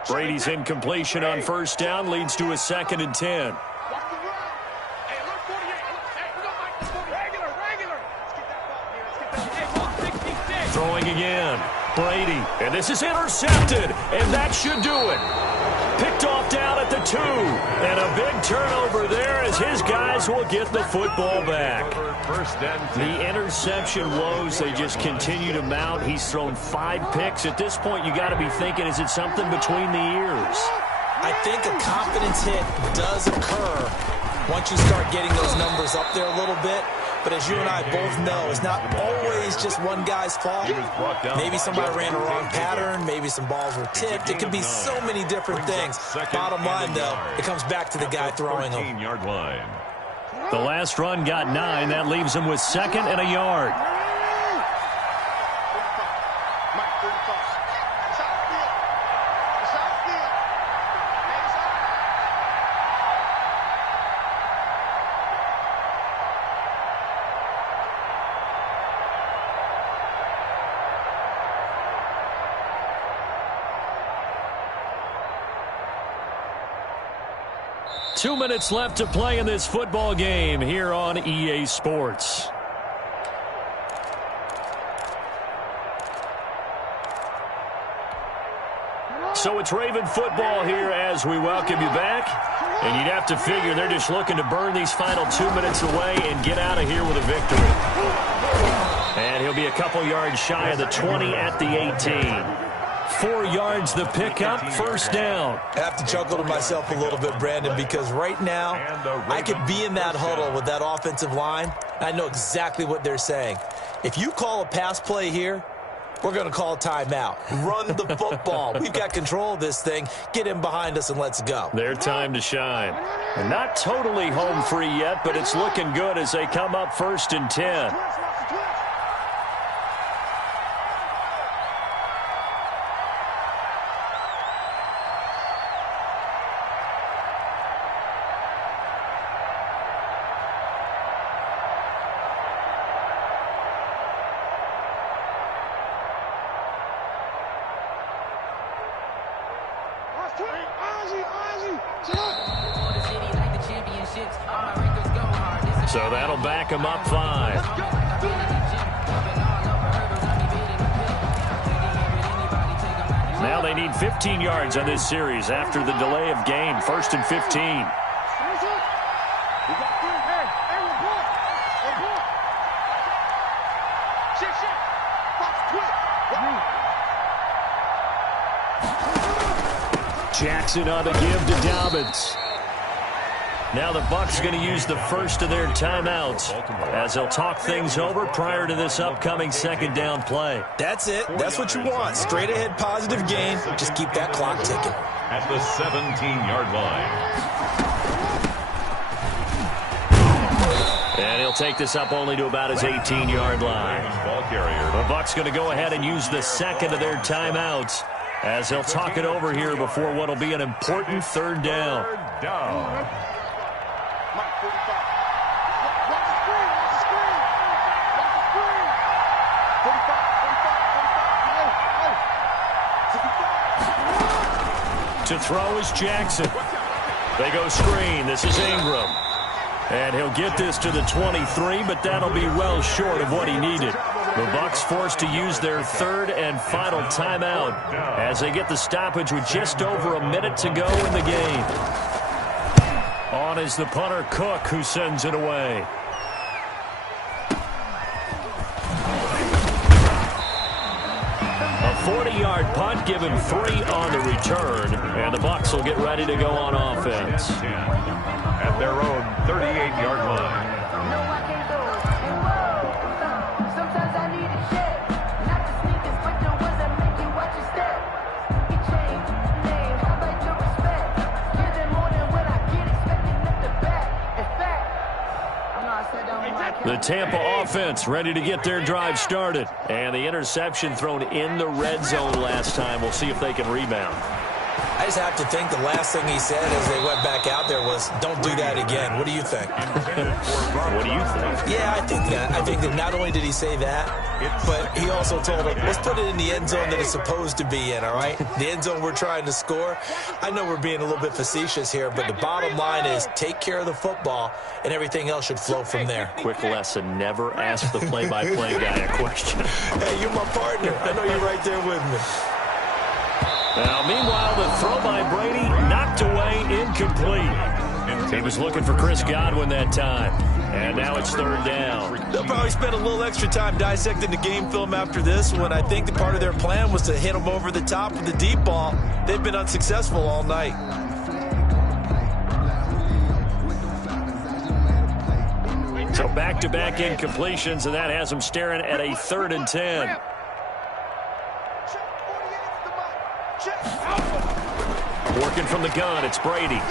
Brady's incompletion on 1st down leads to a 2nd and 10. Throwing again. Brady. And this is intercepted. And that should do it. Picked off down at the 2. And a big turnover there as his guys will get the football back. The interception woes, they just continue to mount. He's thrown 5 picks. At this point, you got to be thinking, is it something between the ears? I think a confidence hit does occur once you start getting those numbers up there a little bit. But as you and I both know, it's not always just one guy's fault. Maybe somebody ran a wrong pattern. Maybe some balls were tipped. It could be so many different things. Bottom line, though, it comes back to the guy throwing them. The last run got 9. That leaves him with 2nd and a yard. Two minutes left to play in this football game here on EA Sports. So it's Raven football here as we welcome you back. And you'd have to figure they're just looking to burn these final 2 minutes away and get out of here with a victory. And he'll be a couple yards shy of the 20 at the 18. 4 yards the pickup, first down. I have to chuckle to myself a little bit, Brandon, because right now I could be in that huddle with that offensive line. I know exactly what they're saying. If you call a pass play here, we're going to call a timeout. Run the football. We've got control of this thing. Get in behind us and let's go. Their time to shine. And not totally home free yet, but it's looking good as they come up 1st and 10. So that'll back them up 5. Now they need 15 yards on this series after the delay of game. 1st and 15. Jackson on the give to Dobbins. Now the Bucs going to use the first of their timeouts as they'll talk things over prior to this upcoming 2nd down play. That's it. That's what you want. Straight ahead positive gain. Just keep that clock ticking. At the 17-yard line. And he'll take this up only to about his 18-yard line. The Bucs going to go ahead and use the 2nd of their timeouts as they'll talk it over here before what will be an important 3rd down. To throw is Jackson. They go screen. This is Ingram. And he'll get this to the 23, but that'll be well short of what he needed. The Bucs forced to use their 3rd and final timeout as they get the stoppage with just over a minute to go in the game. On is the punter, Cook, who sends it away. A 40-yard punt, give him 3 on the return, and the Bucs will get ready to go on offense. At their own 38-yard line. The Tampa offense ready to get their drive started. And the interception thrown in the red zone last time. We'll see if they can rebound. I just have to think the last thing he said as they went back out there was, don't do that again. What do you think? What do you think? Yeah, I think that. I think that not only did he say that, but he also told him, let's put it in the end zone that it's supposed to be in, all right? The end zone we're trying to score. I know we're being a little bit facetious here, but the bottom line is take care of the football, and everything else should flow from there. Quick lesson, never ask the play-by-play guy a question. Hey, you're my partner. I know you're right there with me. Now, meanwhile, the throw by Brady knocked away, incomplete. He was looking for Chris Godwin that time. And now it's 3rd down. They'll probably spend a little extra time dissecting the game film after this one. I think the part of their plan was to hit them over the top with the deep ball. They've been unsuccessful all night. So back-to-back incompletions, and that has them staring at a 3rd and 10. Working from the gun, it's Brady.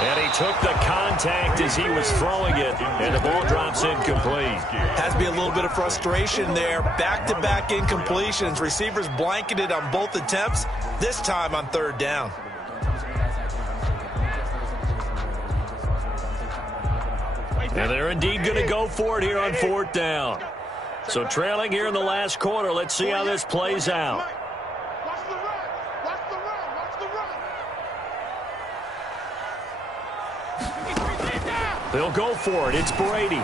And he took the contact as he was throwing it, and the ball drops incomplete. Has to be a little bit of frustration there. Back-to-back incompletions. Receivers blanketed on both attempts, this time on 3rd down. And they're indeed going to go for it here on 4th down. So trailing here in the last quarter, let's see how this plays out. They'll go for it. It's Brady.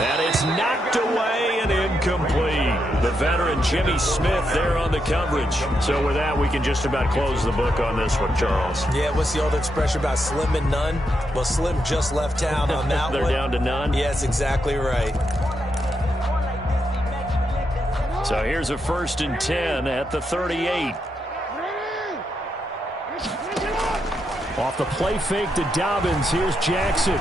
And it's knocked away and incomplete. The The veteran Jimmy Smith there on the coverage. So with that, we can just about close the book on this one, Charles. Yeah, what's the old expression about slim and none? Well, Slim just left town on that They're one. down to none? Yes, exactly right. So here's a 1st and 10 at the 38. Off the play fake to Dobbins. Here's Jackson.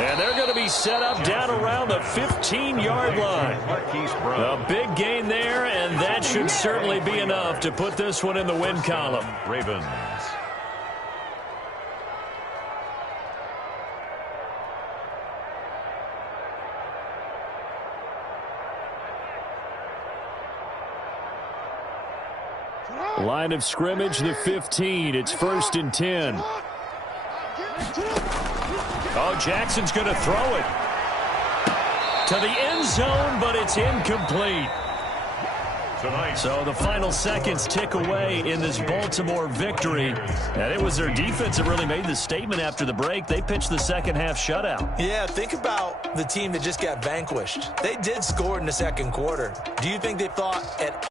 And they're going to be set up down around the 15-yard line. A big gain there, and that should certainly be enough to put this one in the win column. Ravens. Line of scrimmage, the 15. It's 1st and 10. Oh, Jackson's going to throw it to the end zone, but it's incomplete. So the final seconds tick away in this Baltimore victory. And it was their defense that really made the statement after the break. They pitched the second half shutout. Yeah, think about the team that just got vanquished. They did score in the second quarter. Do you think they thought at